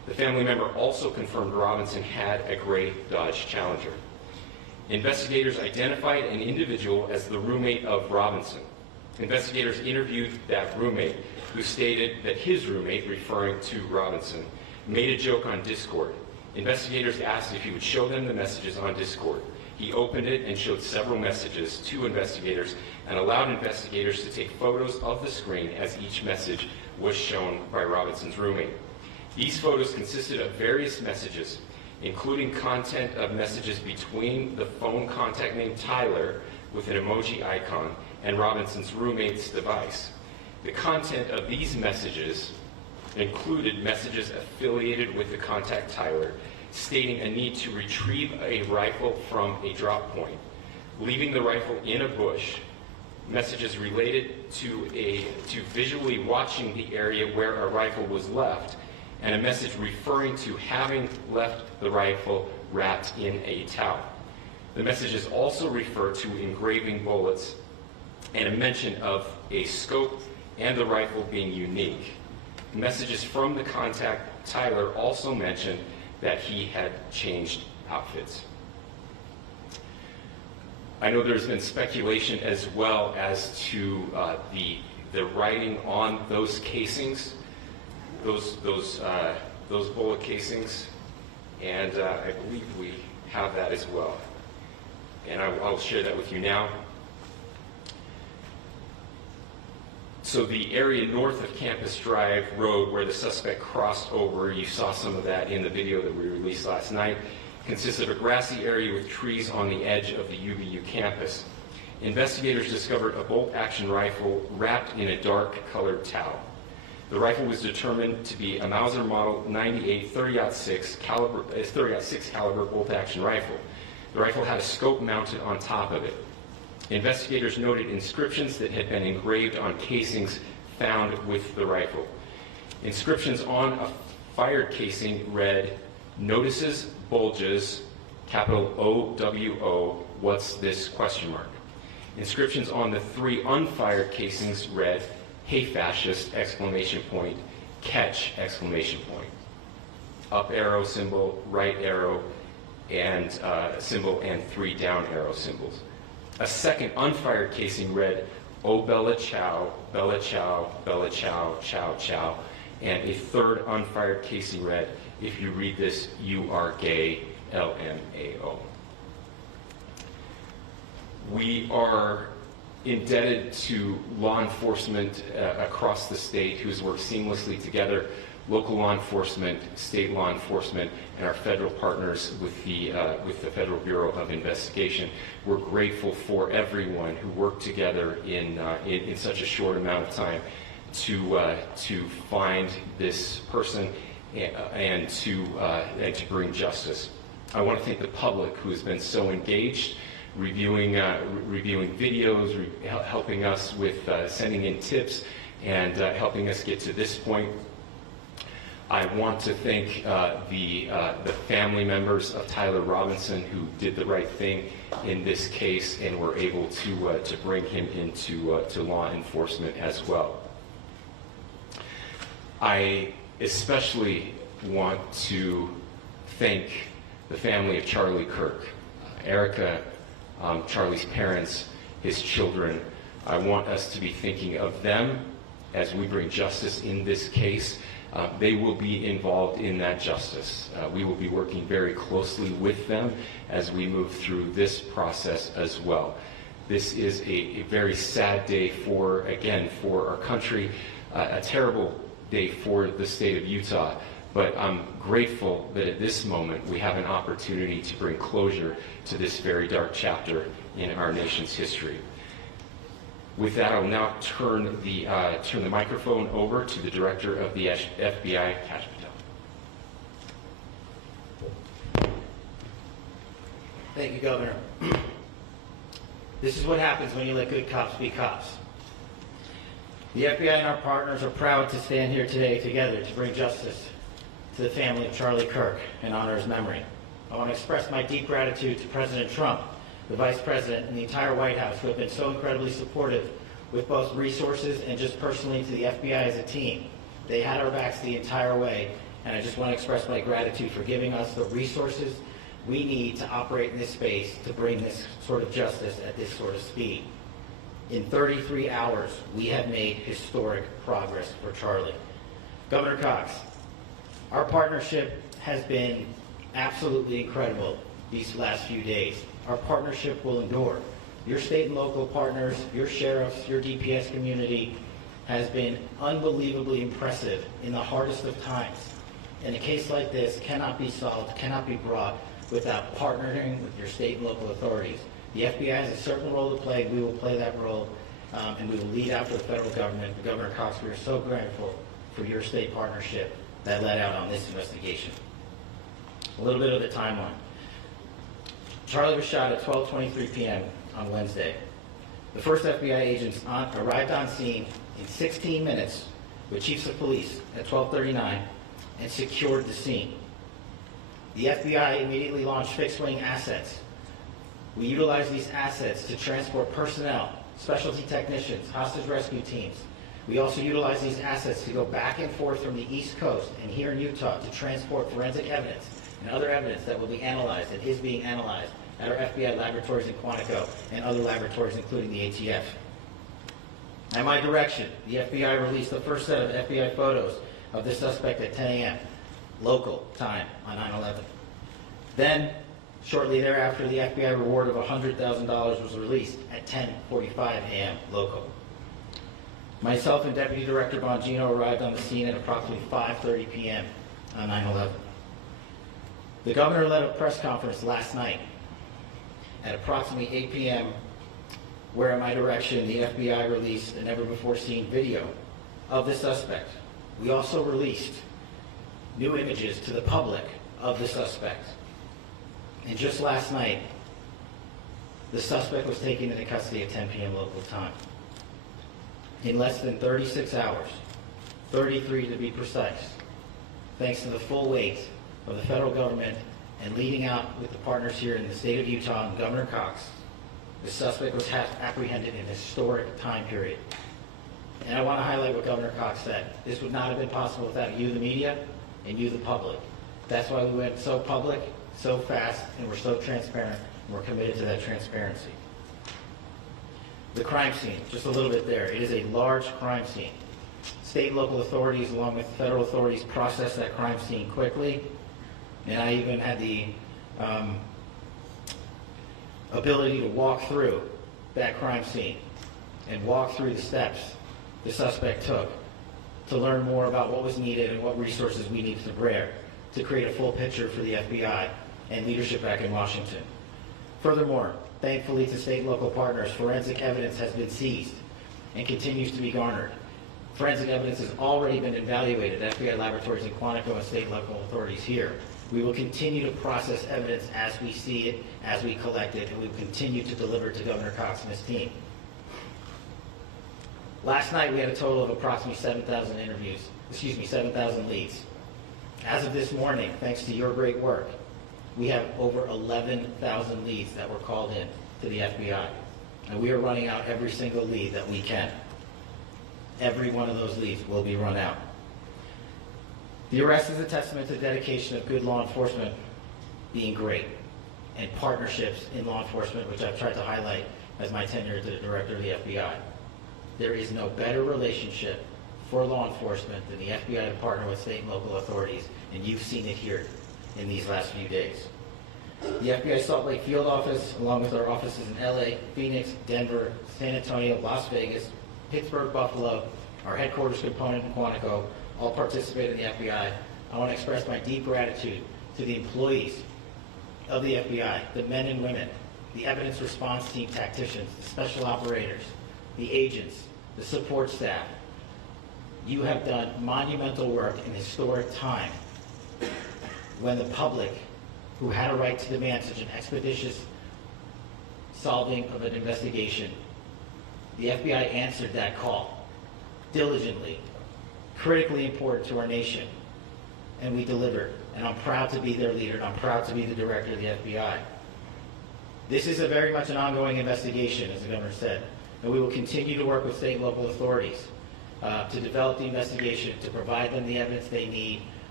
The family member also confirmed Robinson had a gray Dodge Challenger. Investigators identified an individual as the roommate of Robinson. Investigators interviewed that roommate, who stated that his roommate, referring to Robinson, made a joke on Discord. Investigators asked if he would show them the messages on Discord. He opened it and showed several messages to investigators and allowed investigators to take photos of the screen as each message was shown by Robinson's roommate. These photos consisted of various messages, including content of messages between the phone contact named Tyler with an emoji icon and Robinson's roommate's device. The content of these messages included messages affiliated with the contact Tyler, stating a need to retrieve a rifle from a drop point, leaving the rifle in a bush, messages related to visually watching the area where a rifle was left, and a message referring to having left the rifle wrapped in a towel. The messages also refer to engraving bullets and a mention of a scope and the rifle being unique. Messages from the contact Tyler also mentioned that he had changed outfits. I know there's been speculation as well as to the writing on those casings, those bullet casings, and I believe we have that as well. And I'll share that with you now. So the area north of Campus Drive Road where the suspect crossed over, you saw some of that in the video that we released last night, consists of a grassy area with trees on the edge of the UVU campus. Investigators discovered a bolt-action rifle wrapped in a dark-colored towel. The rifle was determined to be a Mauser Model 98 30-06 caliber bolt-action rifle. The rifle had a scope mounted on top of it. Investigators noted inscriptions that had been engraved on casings found with the rifle. Inscriptions on a fired casing read, "Notices, bulges, capital OWO, what's this?" ? Inscriptions on the 3 unfired casings read, "Hey fascist!" ! Catch! ! Up arrow symbol, right arrow, and symbol, and 3 down arrow symbols. A second unfired casing read, "Oh Bella Chow, Bella Chow, Bella Chow, Chow Chow," and a third unfired casing read, "If you read this, you are gay, LMAO." We are indebted to law enforcement across the state who's worked seamlessly together, local law enforcement, state law enforcement, and our federal partners with the Federal Bureau of Investigation. We're grateful for everyone who worked together in such a short amount of time to find this person and to bring justice. I want to thank the public who has been so engaged, reviewing videos, helping us with sending in tips, and helping us get to this point. I want to thank the family members of Tyler Robinson who did the right thing in this case and were able to bring him into to law enforcement as well. I especially want to thank the family of Charlie Kirk, Erica, Charlie's parents, his children. I want us to be thinking of them as we bring justice in this case. They will be involved in that justice. We will be working very closely with them as we move through this process as well. This is a very sad day for our country, a terrible day for the state of Utah, but I'm grateful that at this moment we have an opportunity to bring closure to this very dark chapter in our nation's history. With that, I will now turn the microphone over to the Director of the FBI, Kash Patel. Thank you, Governor. This is what happens when you let good cops be cops. The FBI and our partners are proud to stand here today together to bring justice to the family of Charlie Kirk and honor his memory. I want to express my deep gratitude to President Trump, the Vice President, and the entire White House who have been so incredibly supportive with both resources and just personally to the FBI as a team. They had our backs the entire way, and I just want to express my gratitude for giving us the resources we need to operate in this space to bring this sort of justice at this sort of speed. In 33 hours, we have made historic progress for Charlie. Governor Cox, our partnership has been absolutely incredible these last few days. Our partnership will endure. Your state and local partners, your sheriffs, your DPS community has been unbelievably impressive in the hardest of times. And a case like this cannot be solved, cannot be brought without partnering with your state and local authorities. The FBI has a certain role to play. We will play that role, and we will lead after the federal government. Governor Cox, we are so grateful for your state partnership that led out on this investigation. A little bit of the timeline. Charlie was shot at 12:23 p.m. on Wednesday. The first FBI agents arrived on scene in 16 minutes with chiefs of police at 12:39 and secured the scene. The FBI immediately launched fixed-wing assets. We utilized these assets to transport personnel, specialty technicians, hostage rescue teams. We also utilized these assets to go back and forth from the East Coast and here in Utah to transport forensic evidence and other evidence that will be analyzed and is being analyzed at our FBI laboratories in Quantico and other laboratories, including the ATF. At my direction, the FBI released the first set of FBI photos of the suspect at 10 a.m. local time on 9/11. Then, shortly thereafter, the FBI reward of $100,000 was released at 10:45 a.m. local. Myself and Deputy Director Bongino arrived on the scene at approximately 5:30 p.m. on 9/11. The governor led a press conference last night at approximately 8 p.m. where, at my direction, the FBI released a never-before-seen video of the suspect. We also released new images to the public of the suspect. And just last night, the suspect was taken into custody at 10 p.m. local time. In less than 36 hours, 33 to be precise, thanks to the full weight of the federal government and leading out with the partners here in the state of Utah and Governor Cox, the suspect was apprehended in a historic time period. And I want to highlight what Governor Cox said. This would not have been possible without you, the media, and you, the public. That's why we went so public, so fast, and we're so transparent, and we're committed to that transparency. The crime scene, just a little bit there. It is a large crime scene. State and local authorities, along with federal authorities, processed that crime scene quickly, and I even had the ability to walk through that crime scene and walk through the steps the suspect took to learn more about what was needed and what resources we needed to bear to create a full picture for the FBI and leadership back in Washington. Furthermore, thankfully to state and local partners, forensic evidence has been seized and continues to be garnered. Forensic evidence has already been evaluated at FBI laboratories in Quantico and state and local authorities here. We will continue to process evidence as we see it, as we collect it, and we will continue to deliver to Governor Cox and his team. Last night, we had a total of approximately 7,000 leads. As of this morning, thanks to your great work, we have over 11,000 leads that were called in to the FBI. And we are running out every single lead that we can. Every one of those leads will be run out. The arrest is a testament to the dedication of good law enforcement being great, and partnerships in law enforcement, which I've tried to highlight as my tenure as the director of the FBI. There is no better relationship for law enforcement than the FBI to partner with state and local authorities, and you've seen it here in these last few days. The FBI Salt Lake field office, along with our offices in LA, Phoenix, Denver, San Antonio, Las Vegas, Pittsburgh, Buffalo, our headquarters component in Quantico, all participate in the FBI. I want to express my deep gratitude to the employees of the FBI, the men and women, the evidence response team tacticians, the special operators, the agents, the support staff. You have done monumental work in historic time when the public, who had a right to demand such an expeditious solving of an investigation, the FBI answered that call diligently, critically important to our nation, and we delivered. And I'm proud to be their leader, and I'm proud to be the director of the FBI. This is a very much an ongoing investigation, as the governor said, and we will continue to work with state and local authorities to develop the investigation, to provide them the evidence they need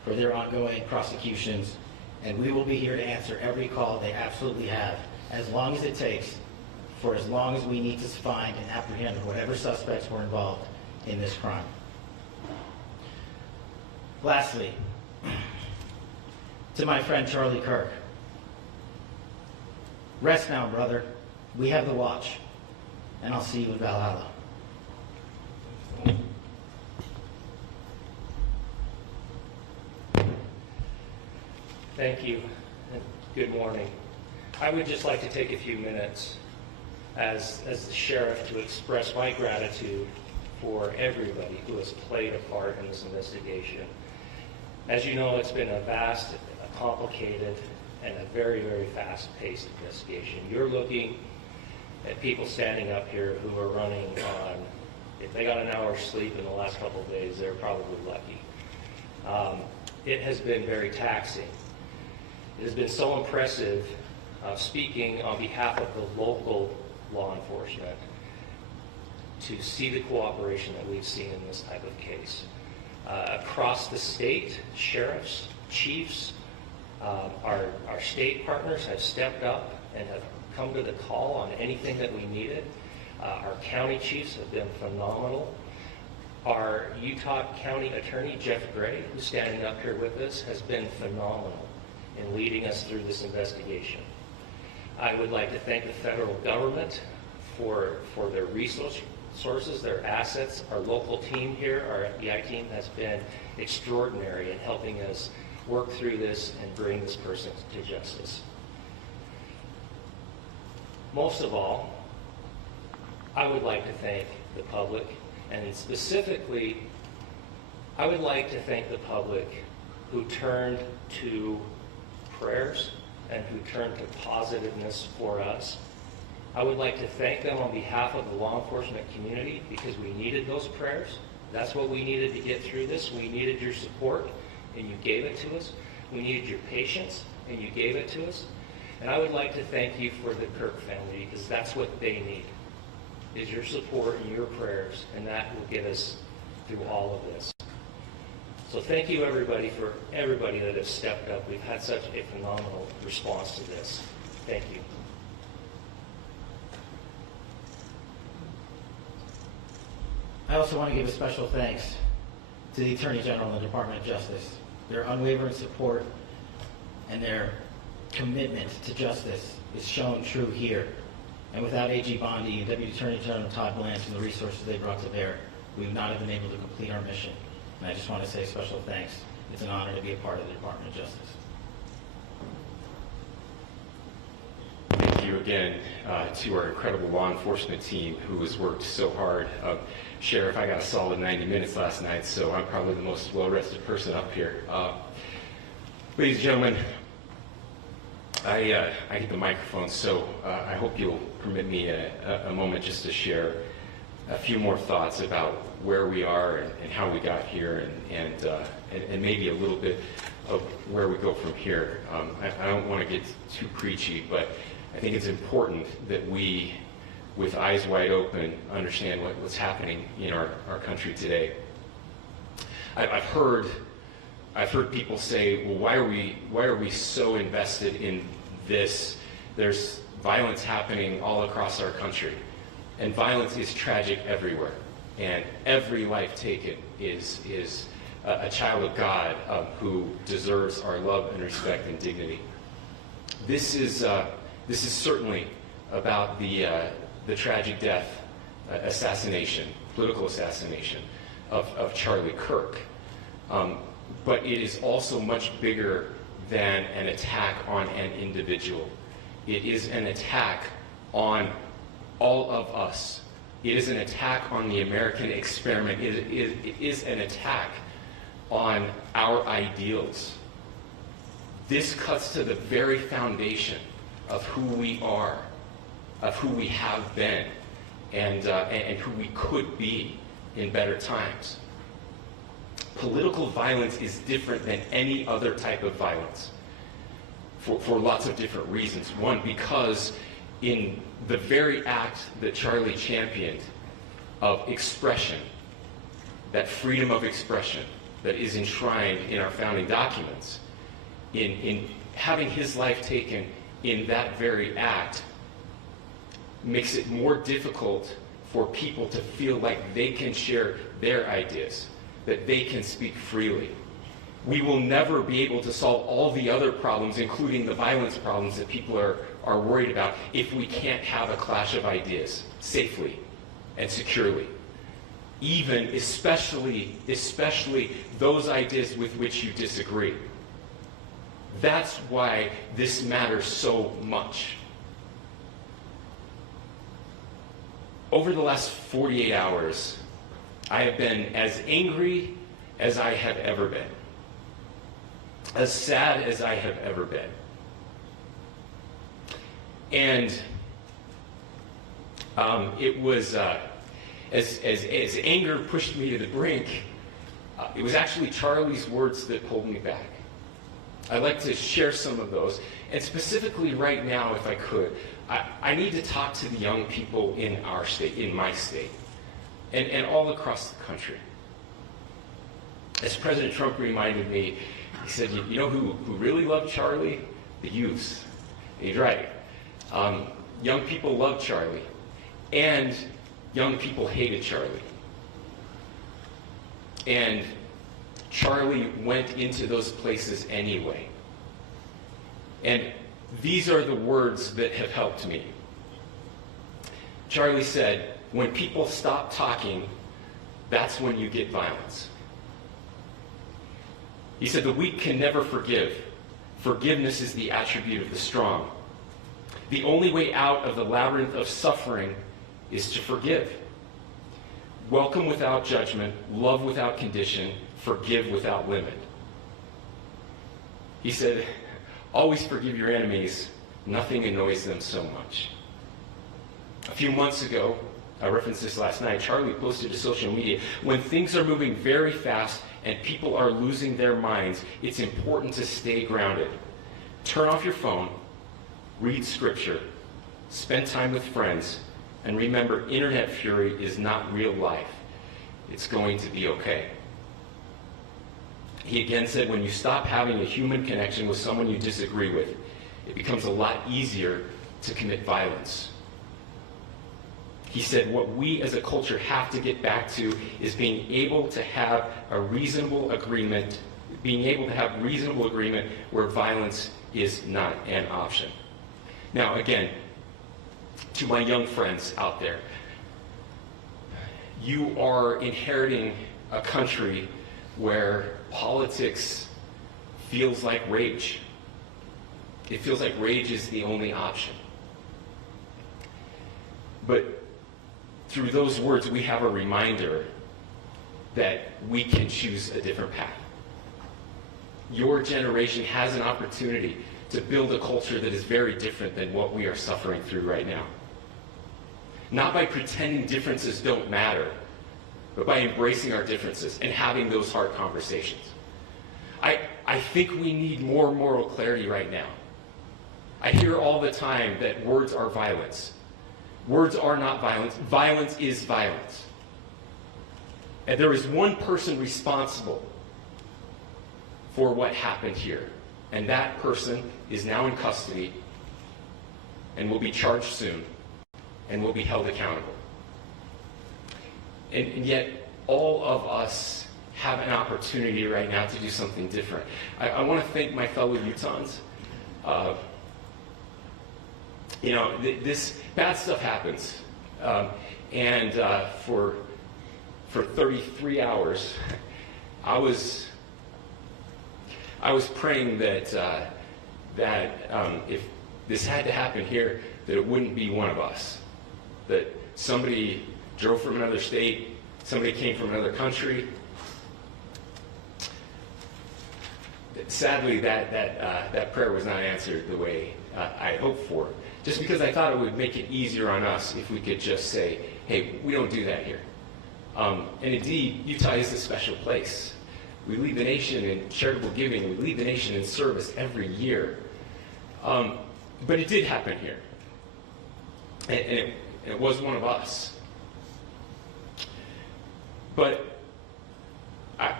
for their ongoing prosecutions, and we will be here to answer every call they absolutely have, as long as it takes, for as long as we need to find and apprehend whatever suspects were involved in this crime. Lastly, to my friend Charlie Kirk, rest now, brother. We have the watch, and I'll see you in Valhalla. Thank you, and good morning. I would just like to take a few minutes as the sheriff to express my gratitude for everybody who has played a part in this investigation. As you know, it's been a vast, complicated, and a very, very fast-paced investigation. You're looking at people standing up here who are running on, if they got an hour's sleep in the last couple of days, they're probably lucky. It has been very taxing. It has been so impressive speaking on behalf of the local law enforcement to see the cooperation that we've seen in this type of case. Across the state, sheriffs, chiefs, our state partners have stepped up and have come to the call on anything that we needed. Our county chiefs have been phenomenal. Our Utah County Attorney, Jeff Gray, who's standing up here with us, has been phenomenal in leading us through this investigation. I would like to thank the federal government for their resources, their assets. Our local team here, our FBI team, has been extraordinary in helping us work through this and bring this person to justice. Most of all, I would like to thank the public, and specifically, I would like to thank the public who turned to prayers and who turned to positiveness for us. I would like to thank them on behalf of the law enforcement community because we needed those prayers. That's what we needed to get through this. We needed your support, and you gave it to us. We needed your patience, and you gave it to us. And I would like to thank you for the Kirk family because that's what they need, is your support and your prayers, and that will get us through all of this. So thank you, everybody, for everybody that has stepped up. We've had such a phenomenal response to this. Thank you. I also want to give a special thanks to the Attorney General and the Department of Justice. Their unwavering support and their commitment to justice is shown true here. And without AG Bondi and Deputy Attorney General Todd Blanche and the resources they brought to bear, we would not have been able to complete our mission. And I just want to say special thanks. It's an honor to be a part of the Department of Justice. Thank you again to our incredible law enforcement team who has worked so hard. Sheriff, I got a solid 90 minutes last night, so I'm probably the most well-rested person up here. Ladies and gentlemen, I get the microphone, so I hope you'll permit me a moment just to share a few more thoughts about where we are and how we got here, and maybe a little bit of where we go from here. I don't want to get too preachy, but I think it's important that we, with eyes wide open, understand what's happening in our country today. I've heard people say, well, why are we so invested in this? There's violence happening all across our country, and violence is tragic everywhere, and every life taken is a child of God who deserves our love and respect and dignity. This is certainly about the tragic death, political assassination of Charlie Kirk. But it is also much bigger than an attack on an individual. It is an attack on all of us. It is an attack on the American experiment. It is an attack on our ideals. This cuts to the very foundation of who we are, of who we have been, and who we could be in better times. Political violence is different than any other type of violence for lots of different reasons. One, because in the very act that Charlie championed of expression, that freedom of expression, that is enshrined in our founding documents, in having his life taken in that very act, makes it more difficult for people to feel like they can share their ideas, that they can speak freely. We will never be able to solve all the other problems, including the violence problems that people are worried about, if we can't have a clash of ideas safely and securely. Even, especially those ideas with which you disagree. That's why this matters so much. Over the last 48 hours, I have been as angry as I have ever been. As sad as I have ever been. And it was, as anger pushed me to the brink, it was actually Charlie's words that pulled me back. I'd like to share some of those. And specifically right now, if I could, I need to talk to the young people in our state, in my state, and all across the country. As President Trump reminded me, he said, you know who really loved Charlie? The youths. And he's right. Young people loved Charlie, and young people hated Charlie. And Charlie went into those places anyway. And these are the words that have helped me. Charlie said, when people stop talking, that's when you get violence. He said, the weak can never forgive. Forgiveness is the attribute of the strong. The only way out of the labyrinth of suffering is to forgive. Welcome without judgment, love without condition, forgive without limit. He said, always forgive your enemies. Nothing annoys them so much. A few months ago, I referenced this last night, Charlie posted to social media, when things are moving very fast and people are losing their minds, it's important to stay grounded. Turn off your phone, read scripture, spend time with friends, and remember, internet fury is not real life. It's going to be okay. He again said, when you stop having a human connection with someone you disagree with, it becomes a lot easier to commit violence. He said, what we as a culture have to get back to is being able to have a reasonable agreement, where violence is not an option. Now, again, to my young friends out there, you are inheriting a country where politics feels like rage. It feels like rage is the only option. But through those words, we have a reminder that we can choose a different path. Your generation has an opportunity to build a culture that is very different than what we are suffering through right now. Not by pretending differences don't matter, but by embracing our differences and having those hard conversations. I think we need more moral clarity right now. I hear all the time that words are violence. Words are not violence. Violence is violence. And there is one person responsible for what happened here. And that person is now in custody and will be charged soon and will be held accountable. And yet, all of us have an opportunity right now to do something different. I want to thank my fellow Utahns. This bad stuff happens. For 33 hours, I was praying that if this had to happen here, that it wouldn't be one of us. That somebody drove from another state, somebody came from another country. Sadly, that prayer was not answered the way I hoped for. Just because I thought it would make it easier on us if we could just say, hey, we don't do that here. And indeed, Utah is a special place. We lead the nation in charitable giving. We lead the nation in service every year. But it did happen here. And it was one of us. But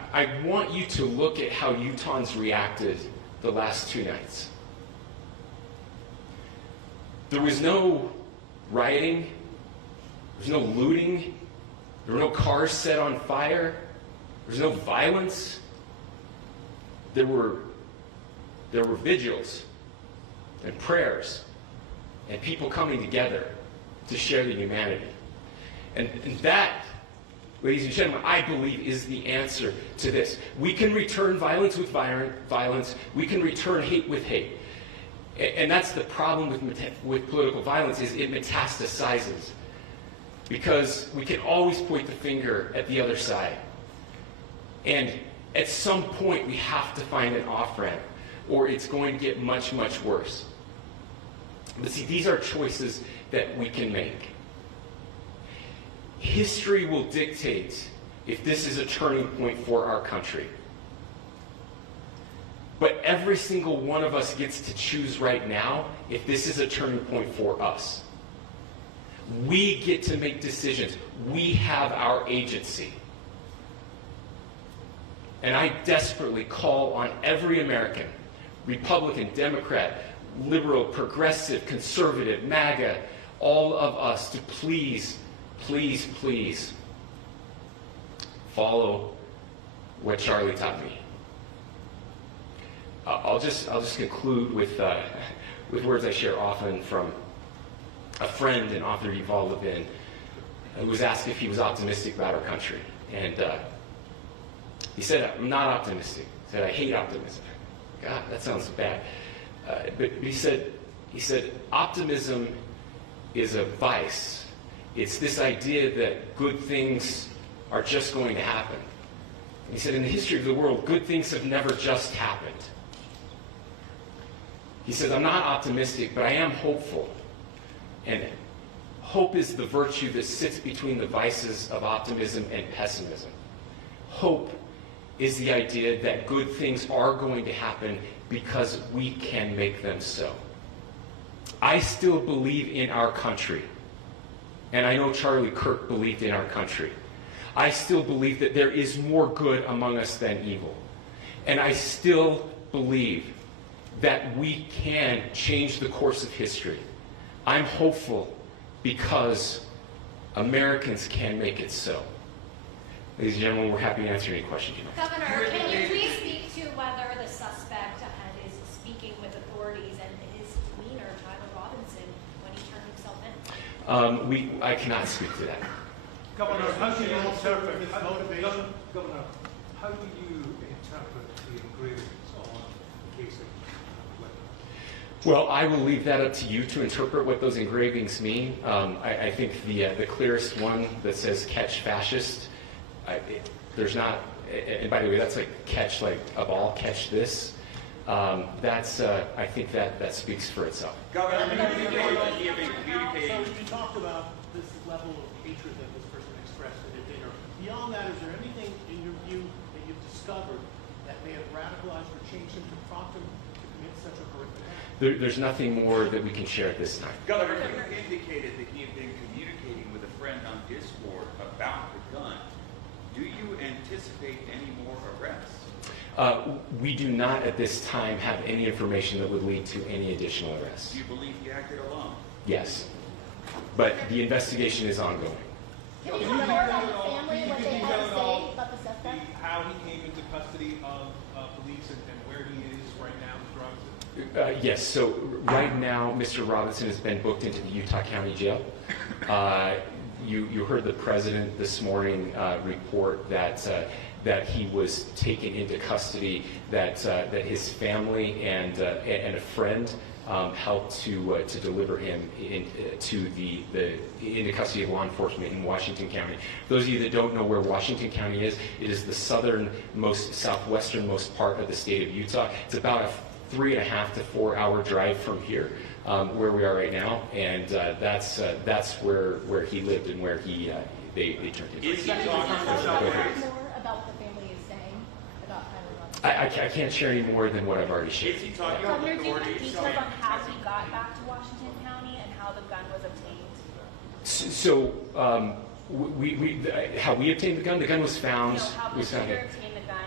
I want you to look at how Utahns reacted the last 2 nights. There was no rioting, there was no looting, there were no cars set on fire, there was no violence. There were vigils and prayers and people coming together to share the humanity. And that, ladies and gentlemen, I believe is the answer to this. We can return violence with violence. We can return hate with hate. And that's the problem with political violence, is it metastasizes. Because we can always point the finger at the other side. And at some point, we have to find an off-ramp, or it's going to get much, much worse. But see, these are choices that we can make. History will dictate if this is a turning point for our country. But every single one of us gets to choose right now if this is a turning point for us. We get to make decisions. We have our agency. And I desperately call on every American, Republican, Democrat, liberal, progressive, conservative, MAGA, all of us to please, please, please follow what Charlie taught me. I'll just conclude with words I share often from a friend and author, Yuval Levin, who was asked if he was optimistic about our country. And he said, I'm not optimistic. He said, I hate optimism. God, that sounds bad. But he said, optimism is a vice. It's this idea that good things are just going to happen. And he said, in the history of the world, good things have never just happened. He says, I'm not optimistic, but I am hopeful. And hope is the virtue that sits between the vices of optimism and pessimism. Hope is the idea that good things are going to happen because we can make them so. I still believe in our country. And I know Charlie Kirk believed in our country. I still believe that there is more good among us than evil. And I still believe that we can change the course of history. I'm hopeful because Americans can make it so. Ladies and gentlemen, we're happy to answer any questions you have. Governor, can you please speak to whether the suspect ahead is speaking with authorities and his demeanor, Tyler Robinson, when he turned himself in? I cannot speak to that. Governor, how do you interpret his motivation? Governor, how do you interpret the engravings on the case of Well, I will leave that up to you to interpret what those engravings mean. I think the clearest one that says "catch fascist," there's not, and by the way, that's like catch like a ball, catch this. I think that speaks for itself. Governor, So you talked about this level of hatred that this person expressed at a dinner. Beyond that, is there anything in your view that you've discovered that may have radicalized or changed him to prompt him to commit such a horrific act? There's nothing more that we can share at this time. Governor, you indicated that he had been communicating with a friend on Discord about the gun. Do you anticipate any more arrests? We do not at this time have any information that would lead to any additional arrests. Do you believe he acted alone? Yes, but the investigation is ongoing. Can you tell more about the family and what they had to say about the suspect? How he came into custody of police and where he is right now with drugs? Yes, so right now, Mr. Robinson has been booked into the Utah County Jail. You heard the president this morning report that he was taken into custody, that his family and a friend helped to deliver him into custody of law enforcement in Washington County. For those of you that don't know where Washington County is, it is the southwesternmost part of the state of Utah. It's about a 3.5 to 4 hour drive from here, where we are right now, and that's where he lived and where they turned him. Is he Can you talking tell us about more about what the family is saying about Tyler Robinson? I can't share any more than what I've already shared. Is he talking about Governor, do you have authorities? details on how he got back to Washington County and how the gun was obtained? So how we obtained the gun was found. How the shooter obtained the gun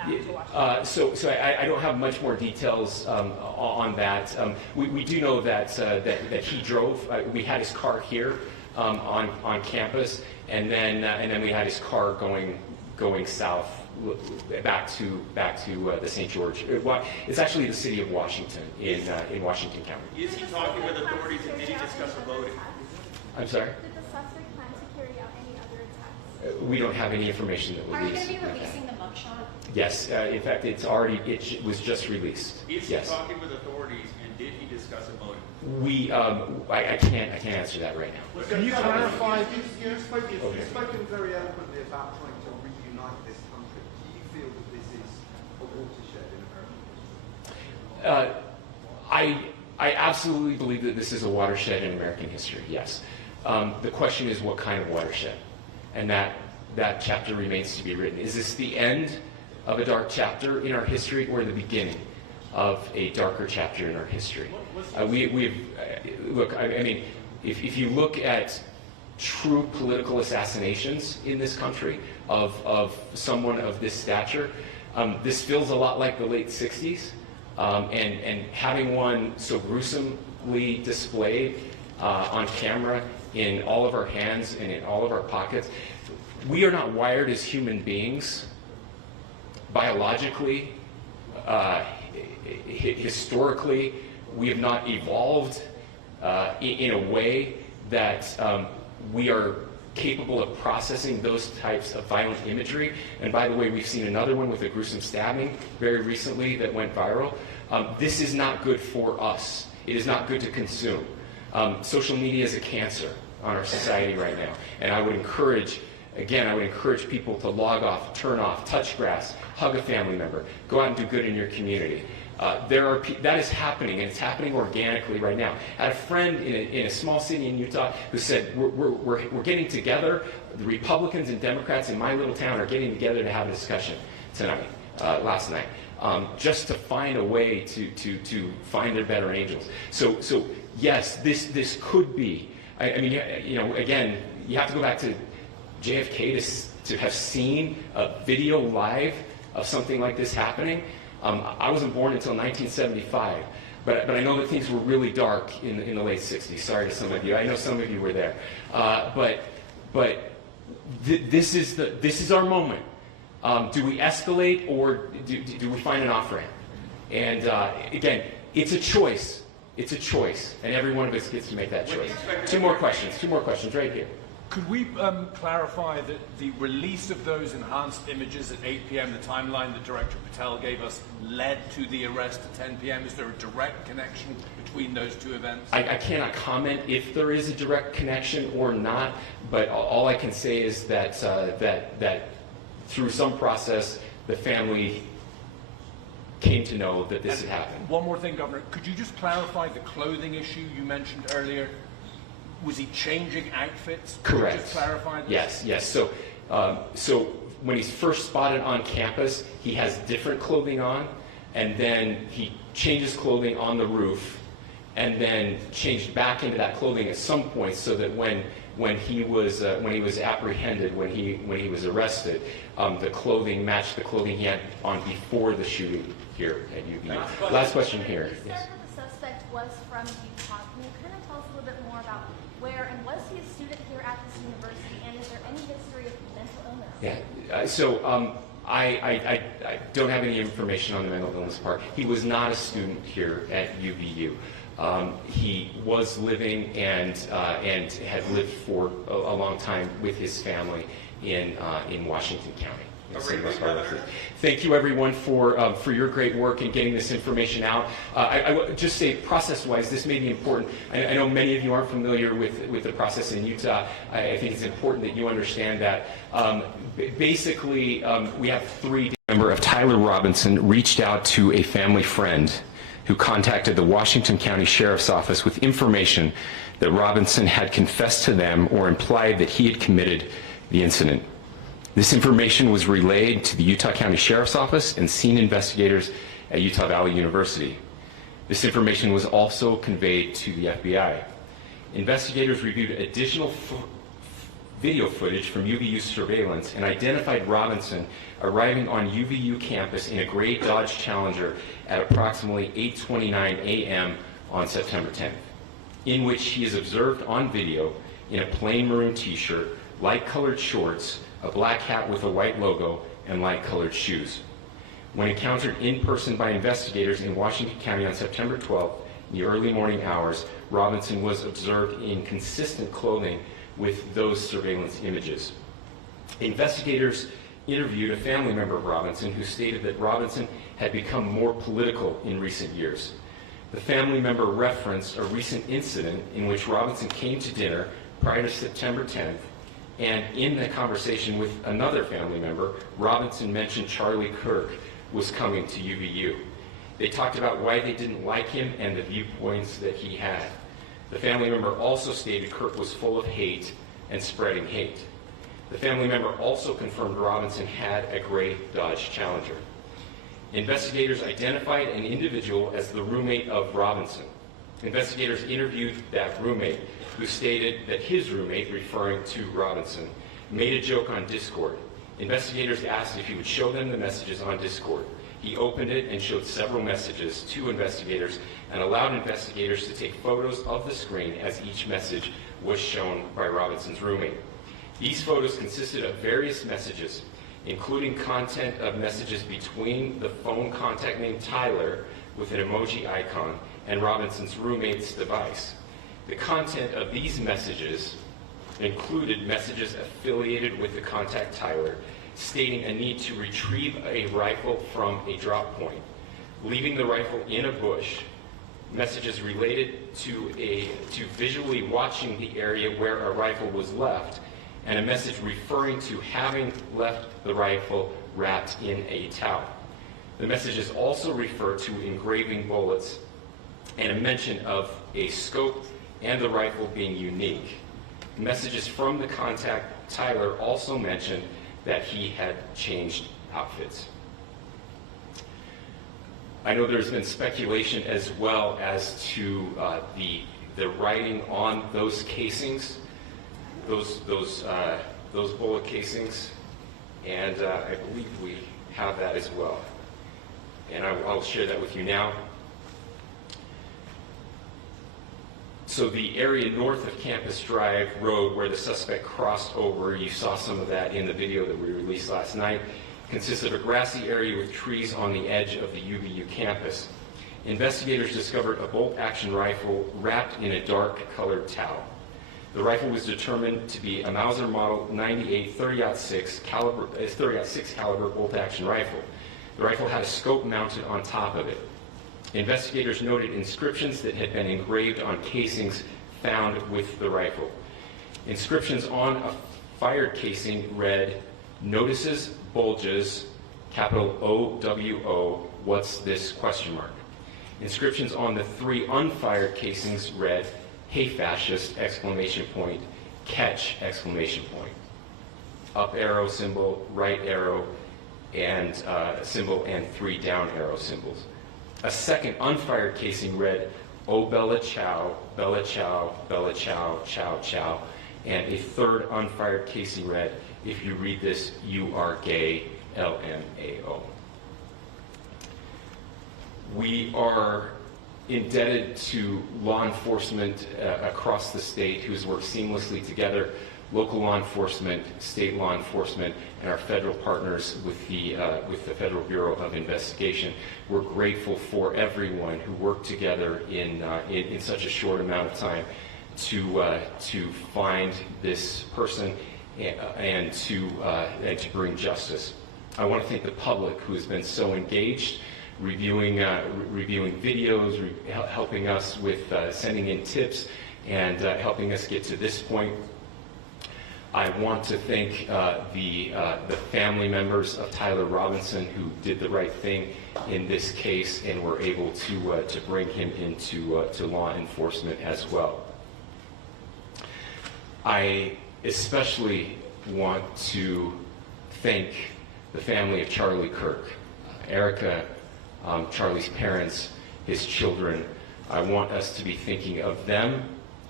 back to Washington? So I don't have much more details on that. We do know that he drove. We had his car here on campus, and then we had his car going south back to the St. George. It's actually the city of Washington in Washington County. Is he talking with authorities and did he discuss a voting? I'm sorry? Did the suspect plan to carry out any other attacks? We don't have any information that Are you released. going to be releasing the mugshot? Yes, in fact, it was just released. Is he Yes. talking with authorities and did he discuss a voting? I can't answer that right now. Can you clarify? You've spoken very eloquently about trying to reunite this country. Do you feel that this is a watershed in American history? I absolutely believe that this is a watershed in American history, yes. The question is what kind of watershed? And that chapter remains to be written. Is this the end of a dark chapter in our history or the beginning of a darker chapter in our history? Look, I mean, if you look at true political assassinations in this country of someone of this stature, this feels a lot like the late 60s. And having one so gruesomely displayed on camera in all of our hands and in all of our pockets, we are not wired as human beings biologically, historically. We have not evolved in a way that we are capable of processing those types of violent imagery. And by the way, we've seen another one with a gruesome stabbing very recently that went viral. This is not good for us. It is not good to consume. Social media is a cancer on our society right now. And I would encourage people to log off, turn off, touch grass, hug a family member, go out and do good in your community. That is happening, and it's happening organically right now. I had a friend in a small city in Utah who said, we're getting together, the Republicans and Democrats in my little town are getting together to have a discussion tonight, last night, just to find a way to find their better angels. So yes, this could be, I mean, again, you have to go back to JFK to have seen a video live of something like this happening. I wasn't born until 1975, but I know that things were really dark in the late 60s. Sorry to some of you. I know some of you were there. But this is our moment. Do we escalate or do we find an off-ramp? And again, it's a choice. It's a choice, and every one of us gets to make that choice. Two more questions right here. Could we clarify that the release of those enhanced images at 8 p.m., the timeline that Director Patel gave us, led to the arrest at 10 p.m.? Is there a direct connection between those two events? I cannot comment if there is a direct connection or not, but all I can say is that that through some process, the family came to know that this had happened. One more thing, Governor. Could you just clarify the clothing issue you mentioned earlier? Was he changing outfits? Correct. Could you just clarify this? Yes. So when he's first spotted on campus, he has different clothing on, and then he changes clothing on the roof, and then changed back into that clothing at some point, so that when he was apprehended, when he was arrested, the clothing matched the clothing he had on before the shooting here at UVU. Last question here. You said that the suspect was from Utah. Can you kind of tell us a little bit more about where, and was he a student here at this university, and is there any history of mental illness? Yeah. So I don't have any information on the mental illness part. He was not a student here at UVU. He was living and had lived for a long time with his family in Washington County. Thank you, everyone, for your great work in getting this information out. I would just say, process-wise, this may be important. I know many of you aren't familiar with the process in Utah. I think it's important that you understand that. Basically, we have three. Member of Tyler Robinson reached out to a family friend who contacted the Washington County Sheriff's Office with information that Robinson had confessed to them or implied that he had committed the incident. This information was relayed to the Utah County Sheriff's Office and scene investigators at Utah Valley University. This information was also conveyed to the FBI. Investigators reviewed additional video footage from UVU surveillance and identified Robinson arriving on UVU campus in a gray Dodge Challenger at approximately 8:29 a.m. on September 10th, in which he is observed on video in a plain maroon t-shirt, light-colored shorts, a black hat with a white logo, and light-colored shoes. When encountered in person by investigators in Washington County on September 12th, in the early morning hours, Robinson was observed in consistent clothing with those surveillance images. Investigators interviewed a family member of Robinson who stated that Robinson had become more political in recent years. The family member referenced a recent incident in which Robinson came to dinner prior to September 10th, and in the conversation with another family member, Robinson mentioned Charlie Kirk was coming to UVU. They talked about why they didn't like him and the viewpoints that he had. The family member also stated Kirk was full of hate and spreading hate. The family member also confirmed Robinson had a gray Dodge Challenger. Investigators identified an individual as the roommate of Robinson. Investigators interviewed that roommate, who stated that his roommate, referring to Robinson, made a joke on Discord. Investigators asked if he would show them the messages on Discord. He opened it and showed several messages to investigators and allowed investigators to take photos of the screen as each message was shown by Robinson's roommate. These photos consisted of various messages, including content of messages between the phone contact name Tyler with an emoji icon and Robinson's roommate's device. The content of these messages included messages affiliated with the contact Tyler, stating a need to retrieve a rifle from a drop point, leaving the rifle in a bush, messages related to visually watching the area where a rifle was left, and a message referring to having left the rifle wrapped in a towel. The messages also refer to engraving bullets and a mention of a scope and the rifle being unique. Messages from the contact Tyler also mentioned that he had changed outfits. I know there's been speculation as well as to the writing on those casings, those bullet casings, and I believe we have that as well. And I'll share that with you now. So the area north of Campus Drive Road where the suspect crossed over, you saw some of that in the video that we released last night, consists of a grassy area with trees on the edge of the UVU campus. Investigators discovered a bolt-action rifle wrapped in a dark-colored towel. The rifle was determined to be a Mauser Model 98 30-06 caliber bolt-action rifle. The rifle had a scope mounted on top of it. Investigators noted inscriptions that had been engraved on casings found with the rifle. Inscriptions on a fired casing read, "Notices, bulges, capital OWO, what's this?" ? Inscriptions on the 3 unfired casings read, "Hey fascist!" ! Catch! ! Up arrow symbol, right arrow, and symbol, and 3 down arrow symbols. A second unfired casing read, "Oh Bella Chow, Bella Chow, Bella Chow, Chow Chow," and a third unfired casing read, "If you read this, you are gay, LMAO." We are indebted to law enforcement across the state who's worked seamlessly together, local law enforcement, state law enforcement, and our federal partners with the Federal Bureau of Investigation. We're grateful for everyone who worked together in such a short amount of time to find this person and to bring justice. I want to thank the public who has been so engaged, reviewing videos, helping us with sending in tips, and helping us get to this point. I want to thank the family members of Tyler Robinson who did the right thing in this case and were able to bring him into to law enforcement as well. I especially want to thank the family of Charlie Kirk, Erica, Charlie's parents, his children. I want us to be thinking of them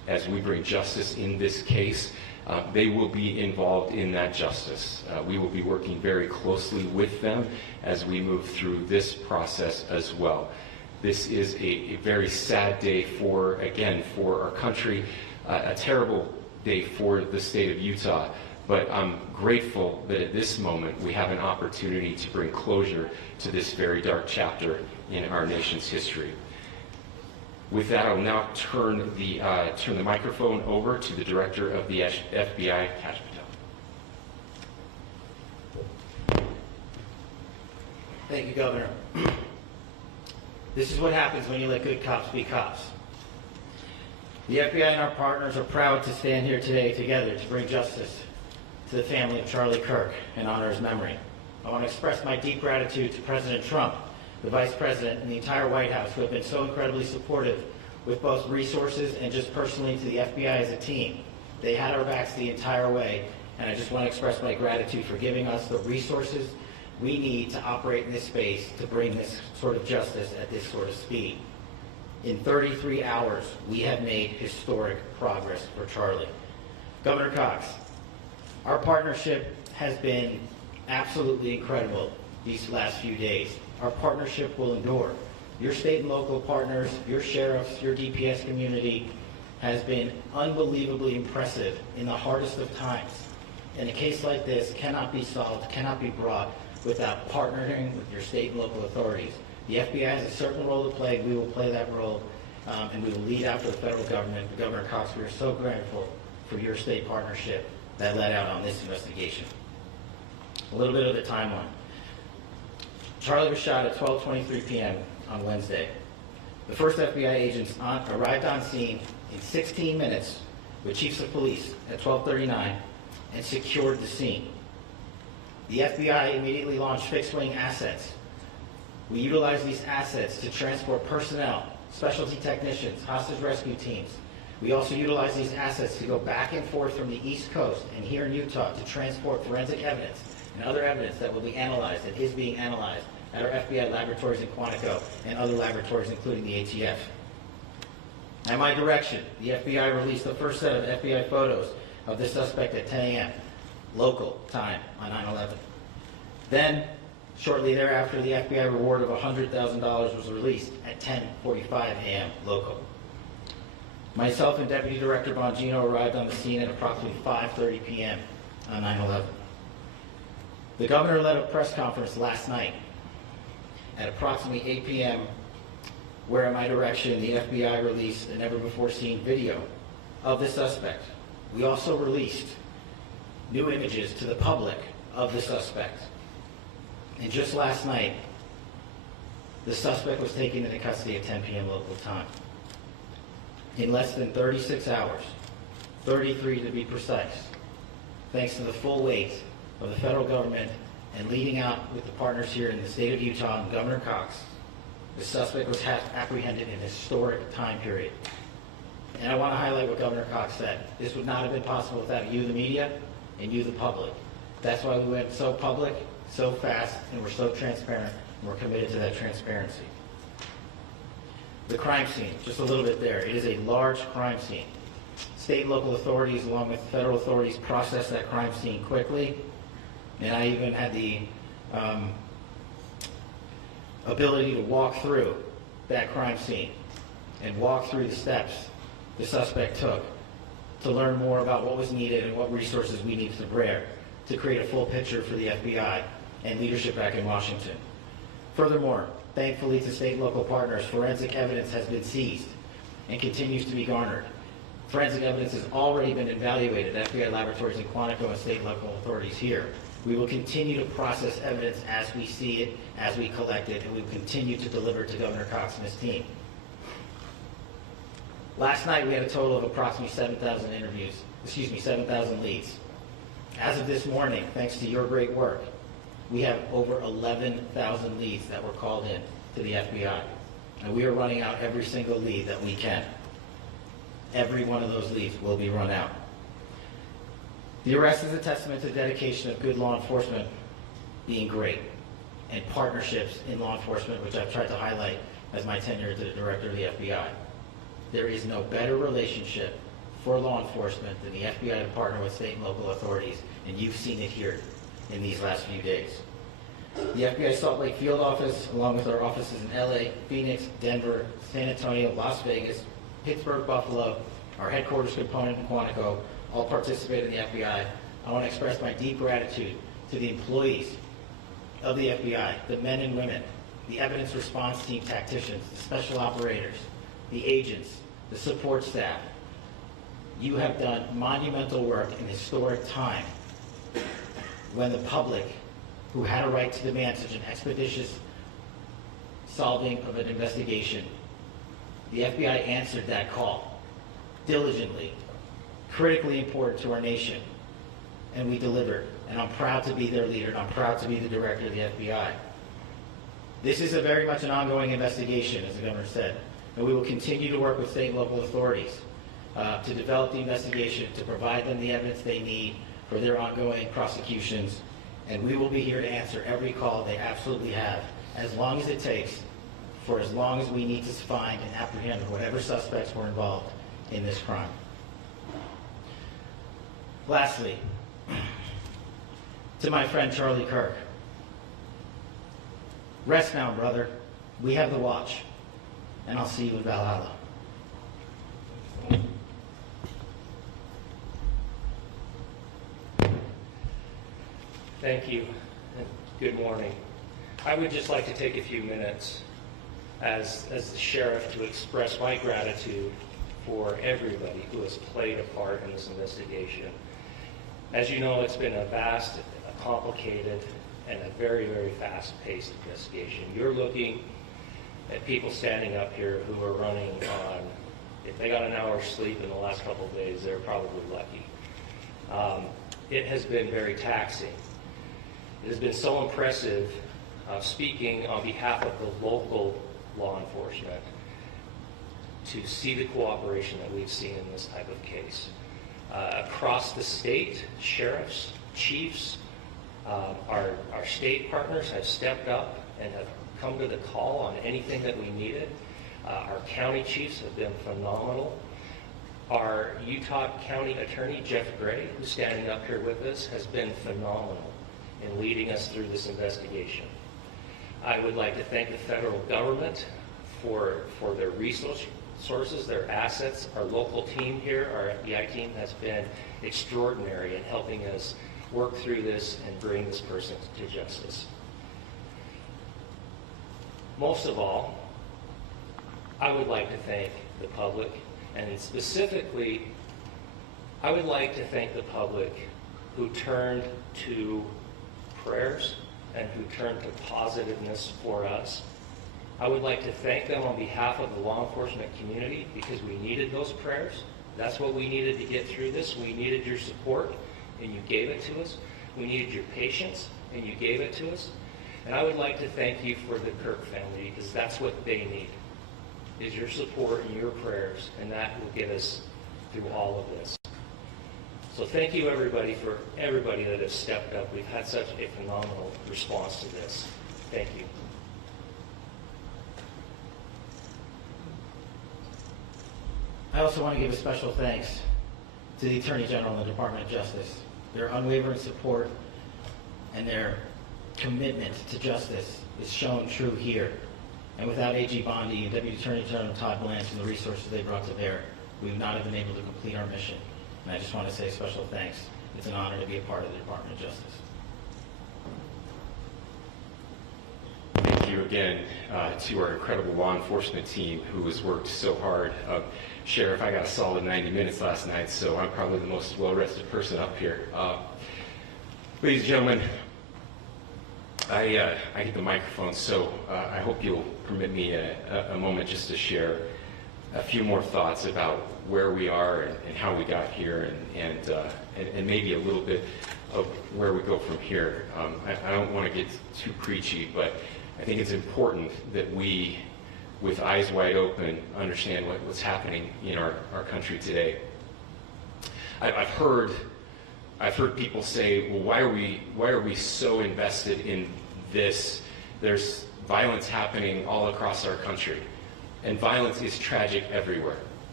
as we bring justice in this case, they will be involved in that justice. We will be working very closely with them as we move through this process as well. This is a very sad day for our country, a terrible day for the state of Utah, but I'm grateful that at this moment we have an opportunity to bring closure to this very dark chapter in our nation's history. With that, I will now turn the microphone over to the Director of the FBI, Kash Patel. Thank you, Governor. This is what happens when you let good cops be cops. The FBI and our partners are proud to stand here today together to bring justice to the family of Charlie Kirk and honor his memory. I want to express my deep gratitude to President Trump, the Vice President, and the entire White House who have been so incredibly supportive with both resources and just personally to the FBI as a team. They had our backs the entire way, and I just want to express my gratitude for giving us the resources we need to operate in this space to bring this sort of justice at this sort of speed. In 33 hours, we have made historic progress for Charlie. Governor Cox, our partnership has been absolutely incredible these last few days. Our partnership will endure. Your state and local partners, your sheriffs, your DPS community has been unbelievably impressive in the hardest of times. And a case like this cannot be solved, cannot be brought without partnering with your state and local authorities. The FBI has a certain role to play. We will play that role, and we will lead after the federal government. Governor Cox, we are so grateful for your state partnership that led out on this investigation. A little bit of the timeline. Charlie was shot at 12:23 p.m. on Wednesday. The first FBI agents arrived on scene in 16 minutes with chiefs of police at 12:39 and secured the scene. The FBI immediately launched fixed-wing assets. We utilized these assets to transport personnel, specialty technicians, hostage rescue teams. We also utilized these assets to go back and forth from the East Coast and here in Utah to transport forensic evidence and other evidence that will be analyzed and is being analyzed at our FBI laboratories in Quantico and other laboratories, including the ATF. At my direction, the FBI released the first set of FBI photos of the suspect at 10 a.m. local time on 9/11. Then, shortly thereafter, the FBI reward of $100,000 was released at 10:45 a.m. local. Myself and Deputy Director Bongino arrived on the scene at approximately 5:30 p.m. on 9/11. The governor led a press conference last night at approximately 8 p.m. where, at my direction, the FBI released a never-before-seen video of the suspect. We also released new images to the public of the suspect. And just last night, the suspect was taken into custody at 10 p.m. local time. In less than 36 hours, 33 to be precise, thanks to the full weight of the federal government and leading out with the partners here in the state of Utah and Governor Cox, the suspect was apprehended in a historic time period. And I want to highlight what Governor Cox said. This would not have been possible without you, the media, and you, the public. That's why we went so public, so fast, and we're so transparent, and we're committed to that transparency. The crime scene, just a little bit there. It is a large crime scene. State and local authorities, along with federal authorities, processed that crime scene quickly. And I even had the ability to walk through that crime scene and walk through the steps the suspect took to learn more about what was needed and what resources we needed to bear to create a full picture for the FBI and leadership back in Washington. Furthermore, thankfully to state and local partners, forensic evidence has been seized and continues to be garnered. Forensic evidence has already been evaluated at FBI laboratories in Quantico and state and local authorities here. We will continue to process evidence as we see it, as we collect it, and we will continue to deliver to Governor Cox and his team. Last night we had a total of approximately 7,000 leads. As of this morning, thanks to your great work, we have over 11,000 leads that were called in to the FBI. And we are running out every single lead that we can. Every one of those leads will be run out. The arrest is a testament to the dedication of good law enforcement being great, and partnerships in law enforcement, which I've tried to highlight as my tenure as the director of the FBI. There is no better relationship for law enforcement and the FBI to partner with state and local authorities, and you've seen it here in these last few days. The FBI Salt Lake field office, along with our offices in LA, Phoenix, Denver, San Antonio, Las Vegas, Pittsburgh, Buffalo, our headquarters component in Quantico, all participate in the FBI. I want to express my deep gratitude to the employees of the FBI, the men and women, the evidence response team tacticians, the special operators, the agents, the support staff. You have done monumental work in historic time when the public, who had a right to demand such an expeditious solving of an investigation, the FBI answered that call diligently, critically important to our nation, and we delivered. And I'm proud to be their leader, and I'm proud to be the director of the FBI. This is a very much an ongoing investigation, as the governor said, and we will continue to work with state and local authorities to develop the investigation, to provide them the evidence they need for their ongoing prosecutions, and we will be here to answer every call they absolutely have, as long as it takes, for as long as we need to find and apprehend whatever suspects were involved in this crime. Lastly, to my friend Charlie Kirk, rest now, brother. We have the watch, and I'll see you in Valhalla. Thank you, and good morning. I would just like to take a few minutes as the sheriff to express my gratitude for everybody who has played a part in this investigation. As you know, it's been a vast, complicated, and a very, very fast-paced investigation. You're looking at people standing up here who are running on, if they got an hour's sleep in the last couple of days, they're probably lucky. It has been very taxing. It has been so impressive speaking on behalf of the local law enforcement to see the cooperation that we've seen in this type of case. Across the state, sheriffs, chiefs, our state partners have stepped up and have come to the call on anything that we needed. Our county chiefs have been phenomenal. Our Utah County Attorney, Jeff Gray, who's standing up here with us, has been phenomenal in leading us through this investigation. I would like to thank the federal government for their resources, their assets. Our local team here, our FBI team, has been extraordinary in helping us work through this and bring this person to justice. Most of all, I would like to thank the public, and specifically, I would like to thank the public who turned to prayers and who turned to positiveness for us. I would like to thank them on behalf of the law enforcement community because we needed those prayers. That's what we needed to get through this. We needed your support, and you gave it to us. We needed your patience, and you gave it to us. And I would like to thank you for the Kirk family because that's what they need, is your support and your prayers, and that will get us through all of this. So thank you, everybody, for everybody that has stepped up. We've had such a phenomenal response to this. Thank you. I also want to give a special thanks to the Attorney General and the Department of Justice. Their unwavering support and their commitment to justice is shown true here. And without AG Bondi and Deputy Attorney General Todd Blanche and the resources they brought to bear, we would not have been able to complete our mission. And I just want to say special thanks. It's an honor to be a part of the Department of Justice. Thank you again to our incredible law enforcement team who has worked so hard. Sheriff, I got a solid 90 minutes last night, so I'm probably the most well-rested person up here. Ladies and gentlemen, I get the microphone, so I hope you'll permit me a moment just to share a few more thoughts about where we are and how we got here, and maybe a little bit of where we go from here. I don't want to get too preachy, but I think it's important that we, with eyes wide open, understand what's happening in our country today. I've heard people say, well, why are we so invested in this? There's violence happening all across our country, and violence is tragic everywhere.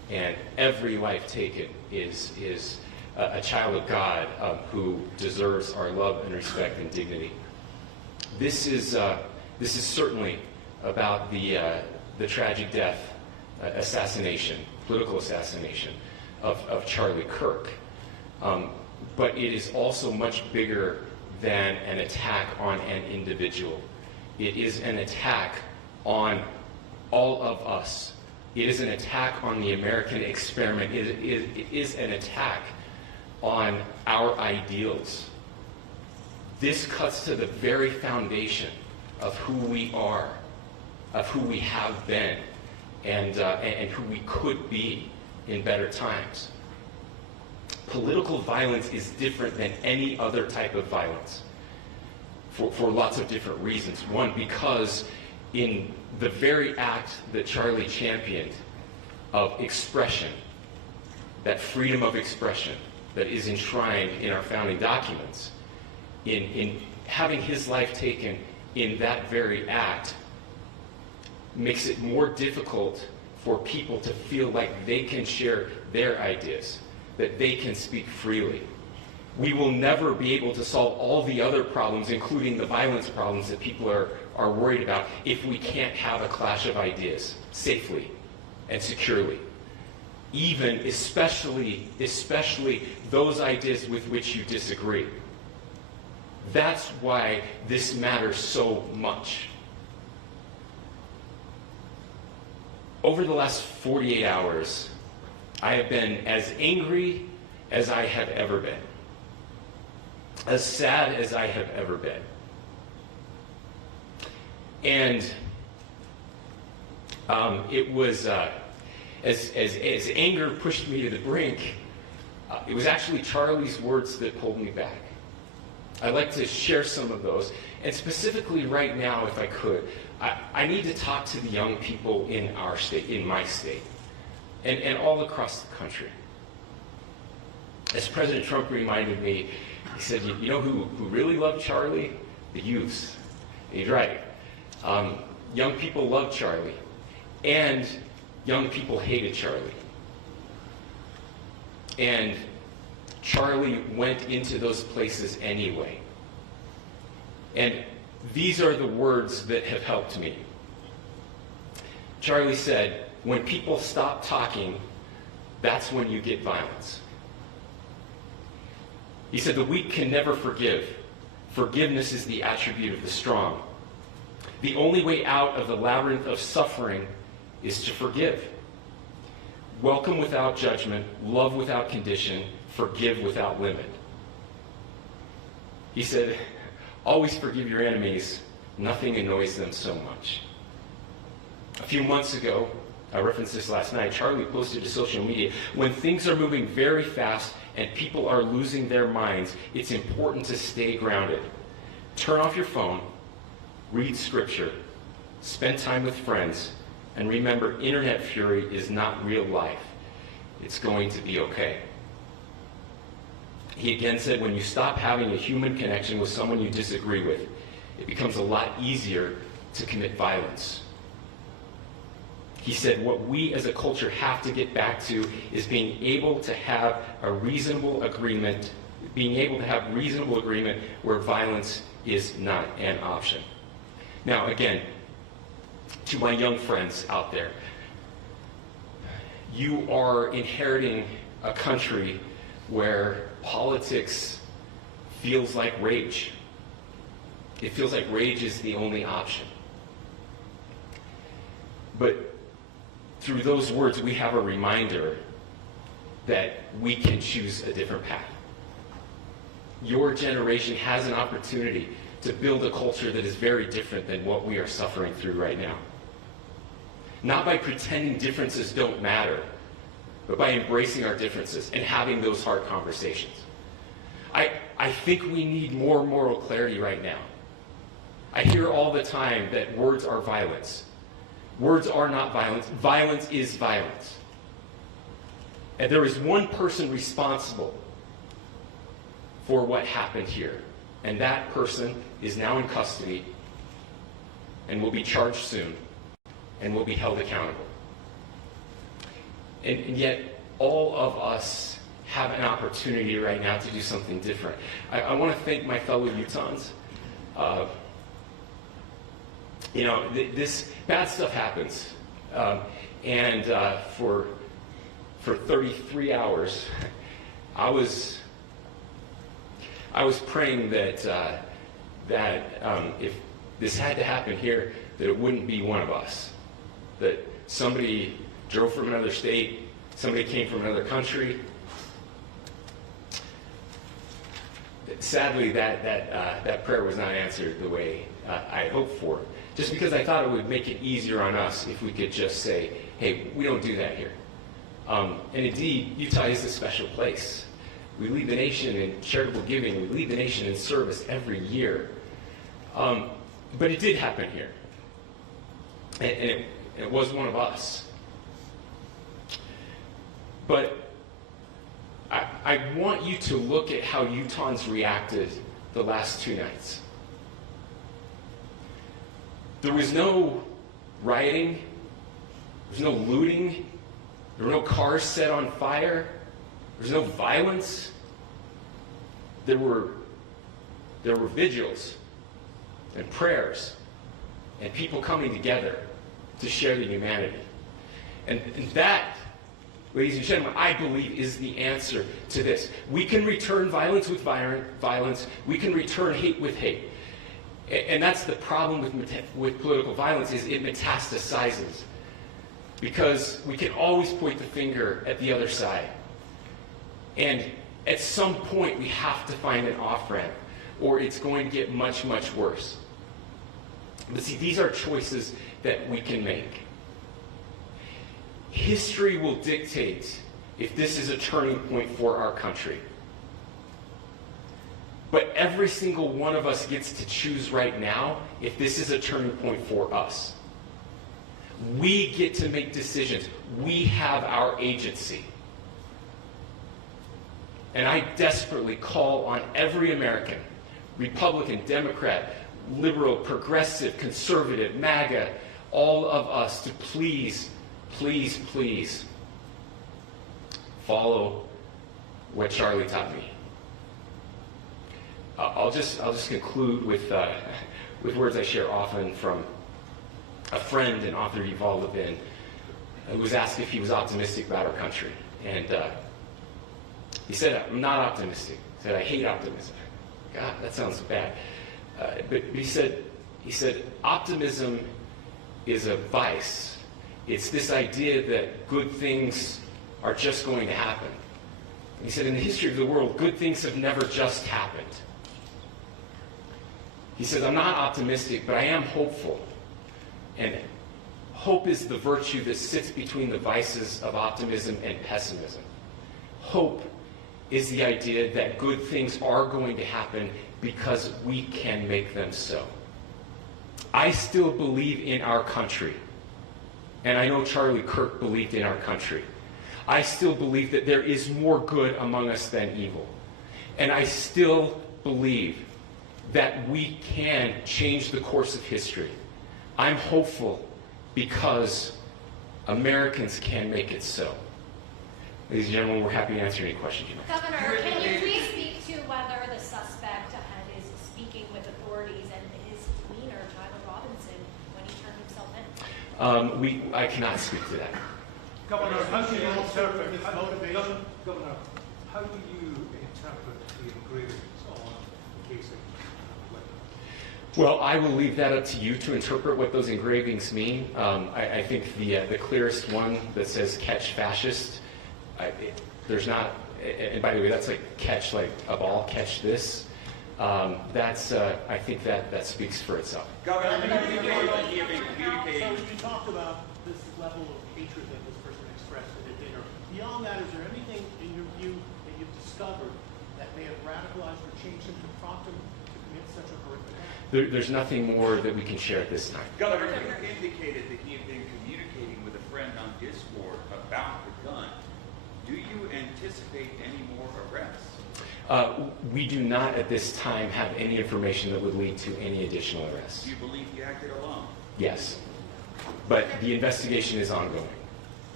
And every life taken is a child of God who deserves our love and respect and dignity. This is certainly about the tragic death, assassination, political assassination of Charlie Kirk. But it is also much bigger than an attack on an individual. It is an attack on all of us. It is an attack on the American experiment. It is an attack on our ideals. This cuts to the very foundation of who we are, of who we have been, and who we could be in better times. Political violence is different than any other type of violence for lots of different reasons. One, because in the very act that Charlie championed of expression, that freedom of expression that is enshrined in our founding documents, in having his life taken in that very act, makes it more difficult for people to feel like they can share their ideas, that they can speak freely. We will never be able to solve all the other problems, including the violence problems that people are worried about, if we can't have a clash of ideas safely and securely. Even, especially those ideas with which you disagree. That's why this matters so much. Over the last 48 hours, I have been as angry as I have ever been, as sad as I have ever been. And it was, as anger pushed me to the brink, it was actually Charlie's words that pulled me back. I'd like to share some of those. And specifically right now, if I could, I need to talk to the young people in our state, in my state, and all across the country. As President Trump reminded me, he said, you know who really loved Charlie? The youths. And he's right. Young people loved Charlie, and young people hated Charlie. And Charlie went into those places anyway. And these are the words that have helped me. Charlie said, when people stop talking, that's when you get violence. He said, the weak can never forgive. Forgiveness is the attribute of the strong. The only way out of the labyrinth of suffering is to forgive. Welcome without judgment, love without condition, forgive without limit. He said, always forgive your enemies. Nothing annoys them so much. A few months ago, I referenced this last night, Charlie posted to social media, when things are moving very fast and people are losing their minds, it's important to stay grounded. Turn off your phone, read scripture, spend time with friends, and remember, internet fury is not real life. It's going to be okay. He again said, when you stop having a human connection with someone you disagree with, it becomes a lot easier to commit violence. He said, what we as a culture have to get back to is being able to have a reasonable agreement, where violence is not an option. Now, again, to my young friends out there, you are inheriting a country where politics feels like rage. It feels like rage is the only option. But through those words, we have a reminder that we can choose a different path. Your generation has an opportunity to build a culture that is very different than what we are suffering through right now. Not by pretending differences don't matter, but by embracing our differences and having those hard conversations. I think we need more moral clarity right now. I hear all the time that words are violence. Words are not violence. Violence is violence. And there is one person responsible for what happened here. And that person is now in custody and will be charged soon and will be held accountable. And yet, all of us have an opportunity right now to do something different. I want to thank my fellow Utahns. This bad stuff happens. And for 33 hours, I was praying that if this had to happen here, that it wouldn't be one of us. That somebody drove from another state, somebody came from another country. Sadly, that prayer was not answered the way I hoped for. Just because I thought it would make it easier on us if we could just say, hey, we don't do that here. And indeed, Utah is a special place. We lead the nation in charitable giving. We lead the nation in service every year. But it did happen here. And it was one of us. But I want you to look at how Utahns reacted the last 2 nights. There was no rioting. There was no looting. There were no cars set on fire. There was no violence. There were vigils and prayers and people coming together to share the humanity. And that, ladies and gentlemen, I believe is the answer to this. We can return violence with violence. We can return hate with hate. And that's the problem with political violence, is it metastasizes. Because we can always point the finger at the other side. And at some point, we have to find an off-ramp, or it's going to get much, much worse. But see, these are choices that we can make. History will dictate if this is a turning point for our country. But every single one of us gets to choose right now if this is a turning point for us. We get to make decisions. We have our agency. And I desperately call on every American, Republican, Democrat, liberal, progressive, conservative, MAGA, all of us to please, please, please follow what Charlie taught me. I'll just conclude with words I share often from a friend and author, Yuval Levin, who was asked if he was optimistic about our country. And he said, I'm not optimistic. He said, I hate optimism. God, that sounds bad. But he said, optimism is a vice. It's this idea that good things are just going to happen. And he said, in the history of the world, good things have never just happened. He says, I'm not optimistic, but I am hopeful. And hope is the virtue that sits between the vices of optimism and pessimism. Hope is the idea that good things are going to happen because we can make them so. I still believe in our country. And I know Charlie Kirk believed in our country. I still believe that there is more good among us than evil. And I still believe that we can change the course of history. I'm hopeful because Americans can make it so. Ladies and gentlemen, we're happy to answer any questions you may have. Governor, can you please speak to whether the suspect is speaking with authorities and his demeanor, Tyler Robinson, when he turned himself in? I cannot speak to that. Governor, how do you interpret his motivation? Governor, how do you interpret the engravings on the case of Well, I will leave that up to you to interpret what those engravings mean. I think the clearest one that says "catch fascist," there's not, and by the way, that's like catch like a ball, catch this. I think that speaks for itself. Governor, So you talked about this level of hatred that this person expressed at a dinner. Beyond that, is there anything in your view that you've discovered that may have radicalized or changed him to prompt him to commit such a horrific act? There's nothing more that we can share at this time. Governor, you indicated that he had been communicating with a friend on Discord about the gun. Do you anticipate any more arrests? We do not at this time have any information that would lead to any additional arrests. Do you believe he acted alone? Yes. But the investigation is ongoing.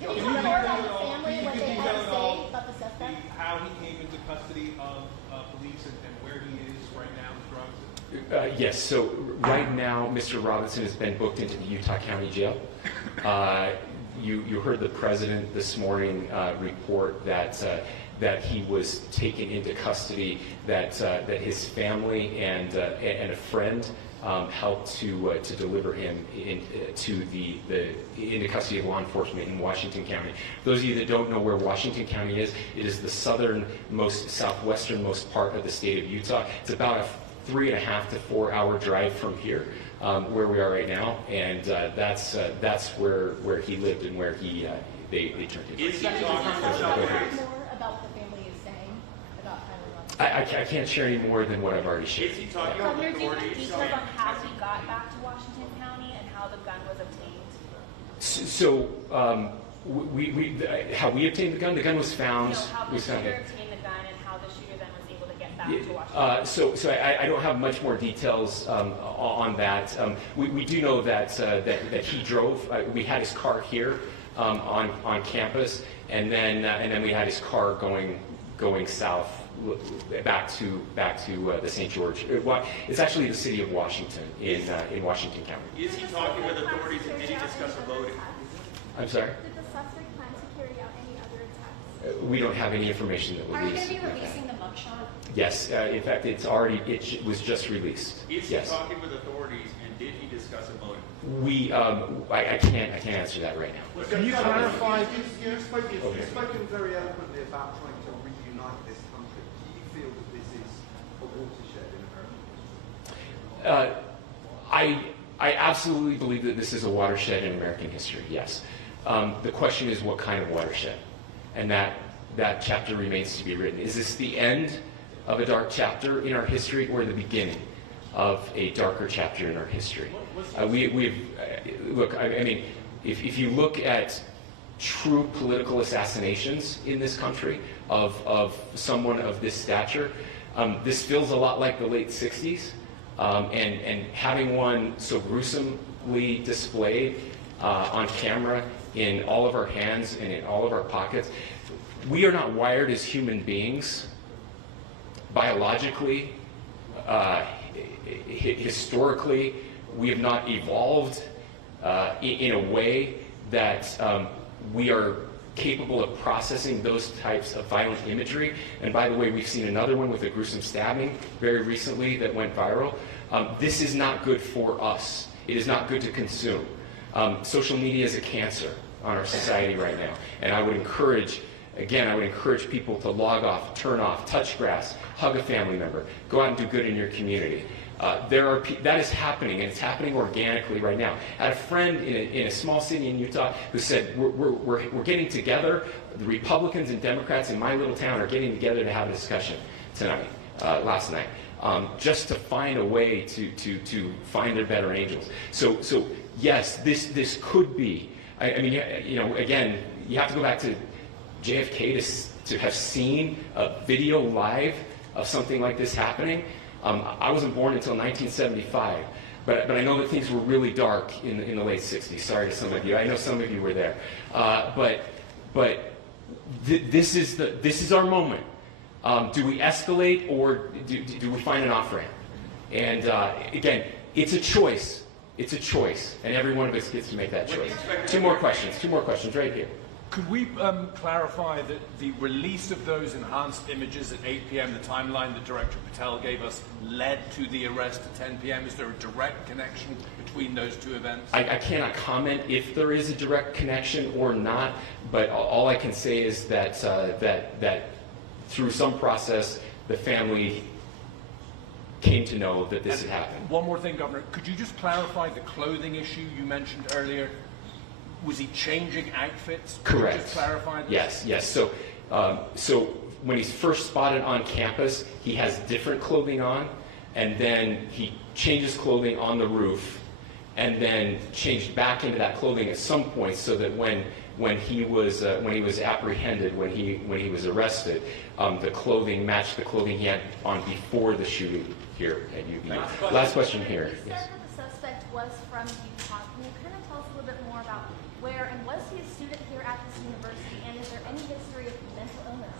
Can you tell me more about the family and what they had to say about the suspect? How he came into custody of police and where he is right now with drugs? Yes, so right now, Mr. Robinson has been booked into the Utah County Jail. You heard the president this morning report that he was taken into custody, that his family and a friend helped to deliver him into custody of law enforcement in Washington County. For those of you that don't know where Washington County is, it is the southwesternmost part of the state of Utah. It's about a 3.5 to 4 hour drive from here, where we are right now, and that's where he lived and where they turned him. Is he Can you talking tell us about more about what the family is saying about Tyler Robinson? I can't share any more than what I've already shared. Is he talking about Governor, do you have authorities? details on how he got back to Washington County and how the gun was obtained? So how we obtained the gun? The gun was found. No, how the was found shooter here. obtained the gun and how the shooter then was able to get back to Washington. So I don't have much more details on that. We do know that he drove. We had his car here on campus, and then we had his car going south back to the St. George. It's actually the city of Washington in Washington County. Is he talking with authorities and did he discuss a voting? I'm sorry. Did the suspect plan to carry out any other attacks? We don't have any information that Are you released. going to be releasing the mugshot? Yes, in fact, it was just released. Is he Yes. talking with authorities and did he discuss a voting? I can't answer that right now. Can you clarify? You've spoken very eloquently about trying to reunite this country. Do you feel that this is a watershed in American history? I absolutely believe that this is a watershed in American history, yes. The question is what kind of watershed? And that chapter remains to be written. Is this the end of a dark chapter in our history or the beginning of a darker chapter in our history? Look, I mean, if you look at true political assassinations in this country of someone of this stature, this feels a lot like the late 60s. And having one so gruesomely displayed on camera in all of our hands and in all of our pockets, we are not wired as human beings biologically, historically. We have not evolved in a way that we are capable of processing those types of violent imagery. And by the way, we've seen another one with a gruesome stabbing very recently that went viral. This is not good for us. It is not good to consume. Social media is a cancer on our society right now. And I would encourage people to log off, turn off, touch grass, hug a family member, go out and do good in your community. That is happening, and it's happening organically right now. I had a friend in a small city in Utah who said, we're getting together, the Republicans and Democrats in my little town are getting together to have a discussion last night, just to find a way to find their better angels. So yes, this could be, I mean, again, you have to go back to JFK to have seen a video live of something like this happening. I wasn't born until 1975, but I know that things were really dark in the late 60s. Sorry to some of you. I know some of you were there. This is our moment. Do we escalate or do we find an off-ramp? And again, it's a choice. It's a choice, and every one of us gets to make that choice. Two more questions right here. Could we clarify that the release of those enhanced images at 8 p.m., the timeline that Director Patel gave us, led to the arrest at 10 p.m.? Is there a direct connection between those two events? I cannot comment if there is a direct connection or not, but all I can say is that through some process, the family came to know that this had happened. One more thing, Governor. Could you just clarify the clothing issue you mentioned earlier? Was he changing outfits? Could Correct. you just clarify this? Yes. So when he's first spotted on campus, he has different clothing on, and then he changes clothing on the roof, and then changed back into that clothing at some point, so that when he was apprehended, when he was arrested, the clothing matched the clothing he had on before the shooting here at UVU. Last question here. You said that the suspect was from Utah. Can you kind of tell us a little bit more about where, and was he a student here at this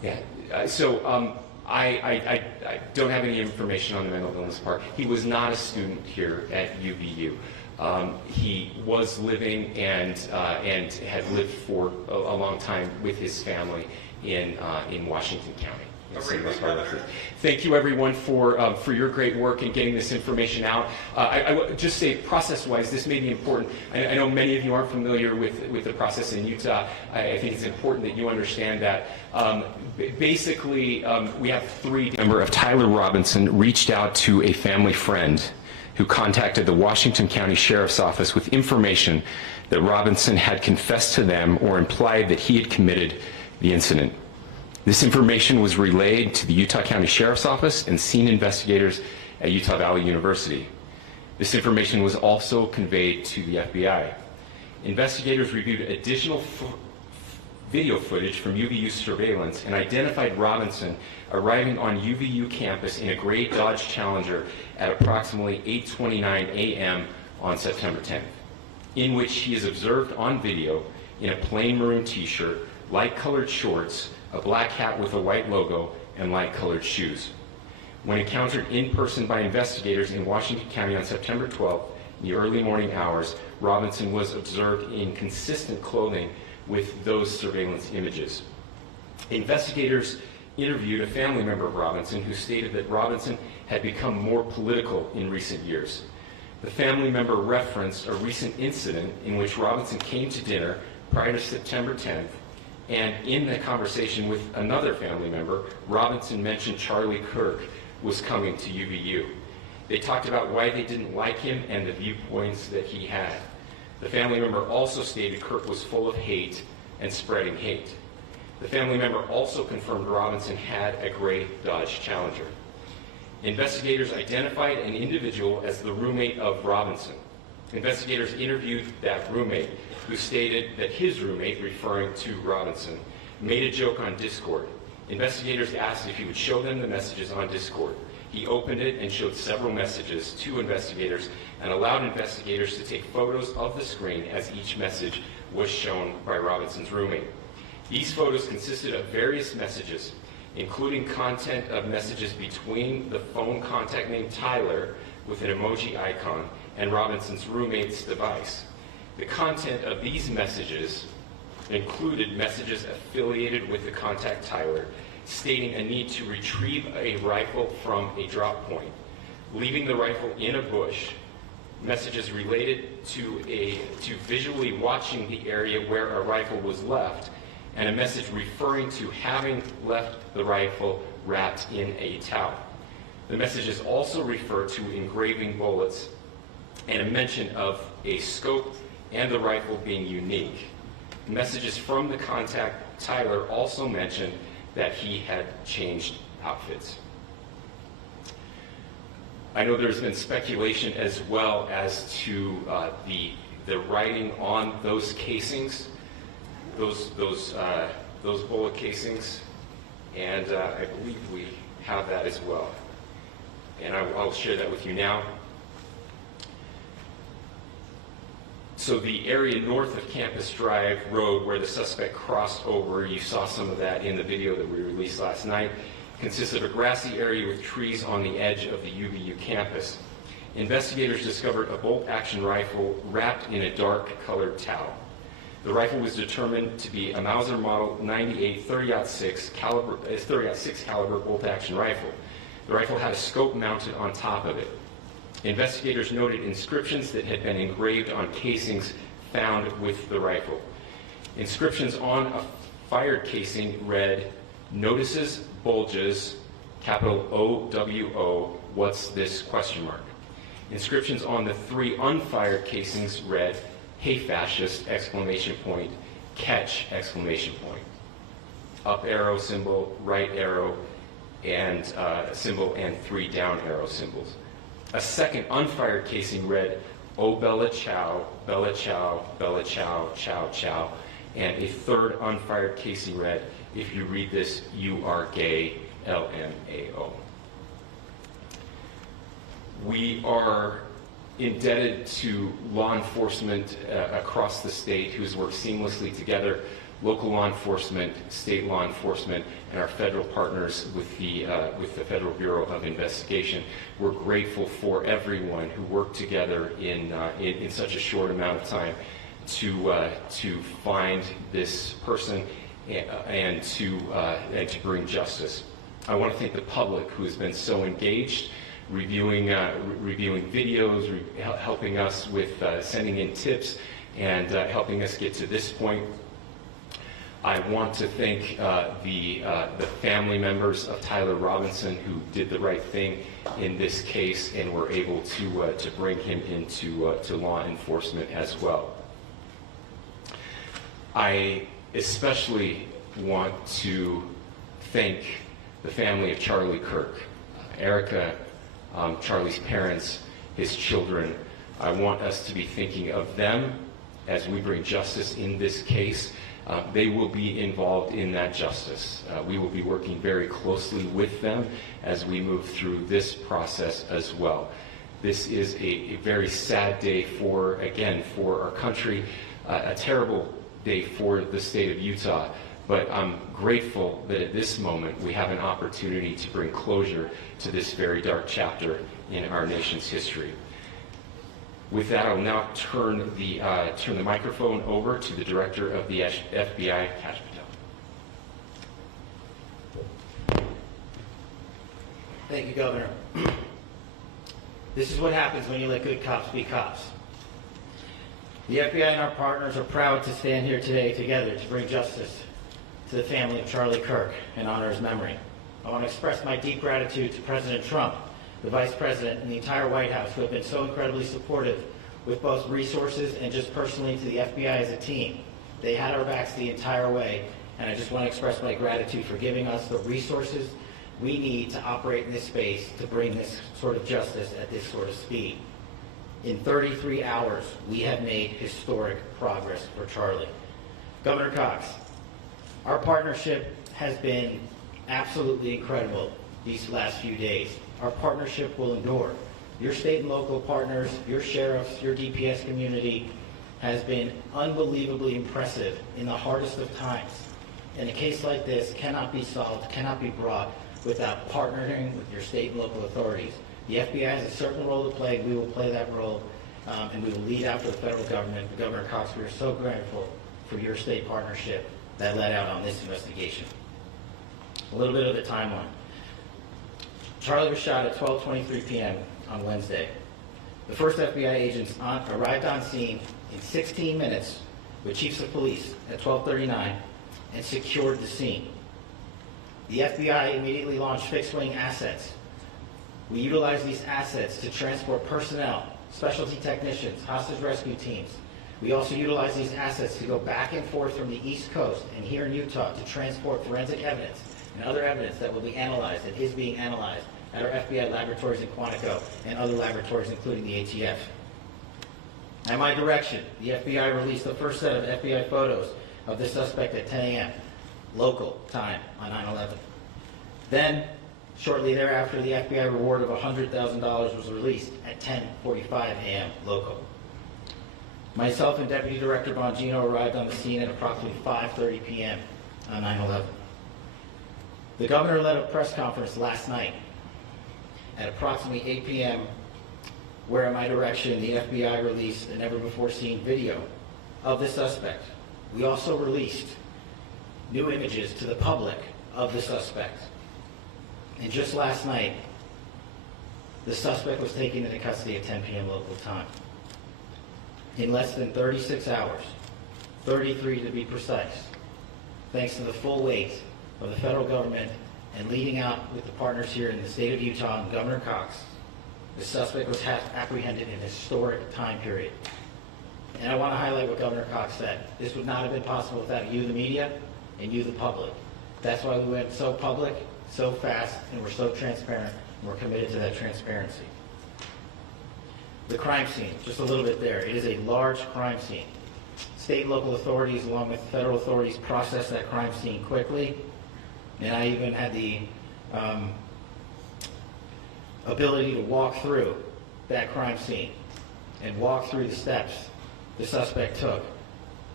Yeah. I don't have any information on the mental illness part. He was not a student here at UVU. He was living and had lived for a long time with his family in Washington County. Thank you, everyone, for your great work in getting this information out. I would just say, process-wise, this may be important. I know many of you aren't familiar with the process in Utah. I think it's important that you understand that. Basically, we have three. Member of Tyler Robinson reached out to a family friend who contacted the Washington County Sheriff's Office with information that Robinson had confessed to them or implied that he had committed the incident. This information was relayed to the Utah County Sheriff's Office and scene investigators at Utah Valley University. This information was also conveyed to the FBI. Investigators reviewed additional video footage from UVU surveillance and identified Robinson arriving on UVU campus in a gray Dodge Challenger at approximately 8:29 a.m. on September 10th, in which he is observed on video in a plain maroon t-shirt, light-colored shorts, a black hat with a white logo, and light-colored shoes. When encountered in person by investigators in Washington County on September 12th, in the early morning hours, Robinson was observed in consistent clothing with those surveillance images. Investigators interviewed a family member of Robinson who stated that Robinson had become more political in recent years. The family member referenced a recent incident in which Robinson came to dinner prior to September 10th, and in the conversation with another family member, Robinson mentioned Charlie Kirk was coming to UVU. They talked about why they didn't like him and the viewpoints that he had. The family member also stated Kirk was full of hate and spreading hate. The family member also confirmed Robinson had a gray Dodge Challenger. Investigators identified an individual as the roommate of Robinson. Investigators interviewed that roommate, who stated that his roommate, referring to Robinson, made a joke on Discord. Investigators asked if he would show them the messages on Discord. He opened it and showed several messages to investigators and allowed investigators to take photos of the screen as each message was shown by Robinson's roommate. These photos consisted of various messages, including content of messages between the phone contact named Tyler with an emoji icon and Robinson's roommate's device. The content of these messages included messages affiliated with the contact Tyler, stating a need to retrieve a rifle from a drop point, leaving the rifle in a bush, messages related to visually watching the area where a rifle was left, and a message referring to having left the rifle wrapped in a towel. The messages also refer to engraving bullets and a mention of a scope and the rifle being unique. Messages from the contact Tyler also mentioned that he had changed outfits. I know there's been speculation as well as to the writing on those casings, those bullet casings, and I believe we have that as well. And I'll share that with you now. So the area north of Campus Drive Road where the suspect crossed over, you saw some of that in the video that we released last night, consists of a grassy area with trees on the edge of the UVU campus. Investigators discovered a bolt-action rifle wrapped in a dark-colored towel. The rifle was determined to be a Mauser Model 98 30-06 caliber bolt-action rifle. The rifle had a scope mounted on top of it. Investigators noted inscriptions that had been engraved on casings found with the rifle. Inscriptions on a fired casing read, "Notices, bulges, capital O-W-O, what's this, question mark." Inscriptions on the 3 unfired casings read, "Hey fascist, exclamation point, catch, exclamation point." Up arrow symbol, right arrow, and symbol, and 3 down arrow symbols. A second unfired casing read, "Oh Bella Chow, Bella Chow, Bella Chow, Chow Chow," and a third unfired casing read, "If you read this, you are gay, LMAO." We are indebted to law enforcement across the state who's worked seamlessly together local law enforcement, state law enforcement, and our federal partners with the Federal Bureau of Investigation. We're grateful for everyone who worked together in such a short amount of time to find this person and to bring justice. I want to thank the public who has been so engaged, reviewing videos, helping us with sending in tips, and helping us get to this point. I want to thank the family members of Tyler Robinson who did the right thing in this case and were able to bring him into to law enforcement as well. I especially want to thank the family of Charlie Kirk, Erica, Charlie's parents, his children. I want us to be thinking of them as we bring justice in this case. They will be involved in that justice. We will be working very closely with them as we move through this process as well. This is a very sad day for our country, a terrible day for the state of Utah, but I'm grateful that at this moment we have an opportunity to bring closure to this very dark chapter in our nation's history. With that, I will now turn the microphone over to the Director of the FBI, Kash Patel. Thank you, Governor. This is what happens when you let good cops be cops. The FBI and our partners are proud to stand here today together to bring justice to the family of Charlie Kirk and honor his memory. I want to express my deep gratitude to President Trump, the Vice President, and the entire White House who have been so incredibly supportive with both resources and just personally to the FBI as a team. They had our backs the entire way, and I just want to express my gratitude for giving us the resources we need to operate in this space to bring this sort of justice at this sort of speed. In 33 hours, we have made historic progress for Charlie. Governor Cox, our partnership has been absolutely incredible these last few days. Our partnership will endure. Your state and local partners, your sheriffs, your DPS community has been unbelievably impressive in the hardest of times. And a case like this cannot be solved, cannot be brought without partnering with your state and local authorities. The FBI has a certain role to play. We will play that role, and we will lead after the federal government. Governor Cox, we are so grateful for your state partnership that led out on this investigation. A little bit of the timeline. Charlie was shot at 12:23 p.m. on Wednesday. The first FBI agents arrived on scene in 16 minutes with chiefs of police at 12:39 and secured the scene. The FBI immediately launched fixed-wing assets. We utilized these assets to transport personnel, specialty technicians, hostage rescue teams. We also utilized these assets to go back and forth from the East Coast and here in Utah to transport forensic evidence and other evidence that will be analyzed and is being analyzed at our FBI laboratories in Quantico and other laboratories, including the ATF. At my direction, the FBI released the first set of FBI photos of the suspect at 10 a.m. local time on 9/11. Then, shortly thereafter, the FBI reward of $100,000 was released at 10:45 a.m. local. Myself and Deputy Director Bongino arrived on the scene at approximately 5:30 p.m. on 9/11. The governor led a press conference last night at approximately 8 p.m. where, at my direction, the FBI released a never-before-seen video of the suspect. We also released new images to the public of the suspect. And just last night, the suspect was taken into custody at 10 p.m. local time. In less than 36 hours, 33 to be precise, thanks to the full weight of the federal government and leading out with the partners here in the state of Utah and Governor Cox, the suspect was apprehended in a historic time period. And I want to highlight what Governor Cox said. This would not have been possible without you, the media, and you, the public. That's why we went so public, so fast, and we're so transparent, and we're committed to that transparency. The crime scene, just a little bit there. It is a large crime scene. State and local authorities, along with federal authorities, processed that crime scene quickly. And I even had the ability to walk through that crime scene and walk through the steps the suspect took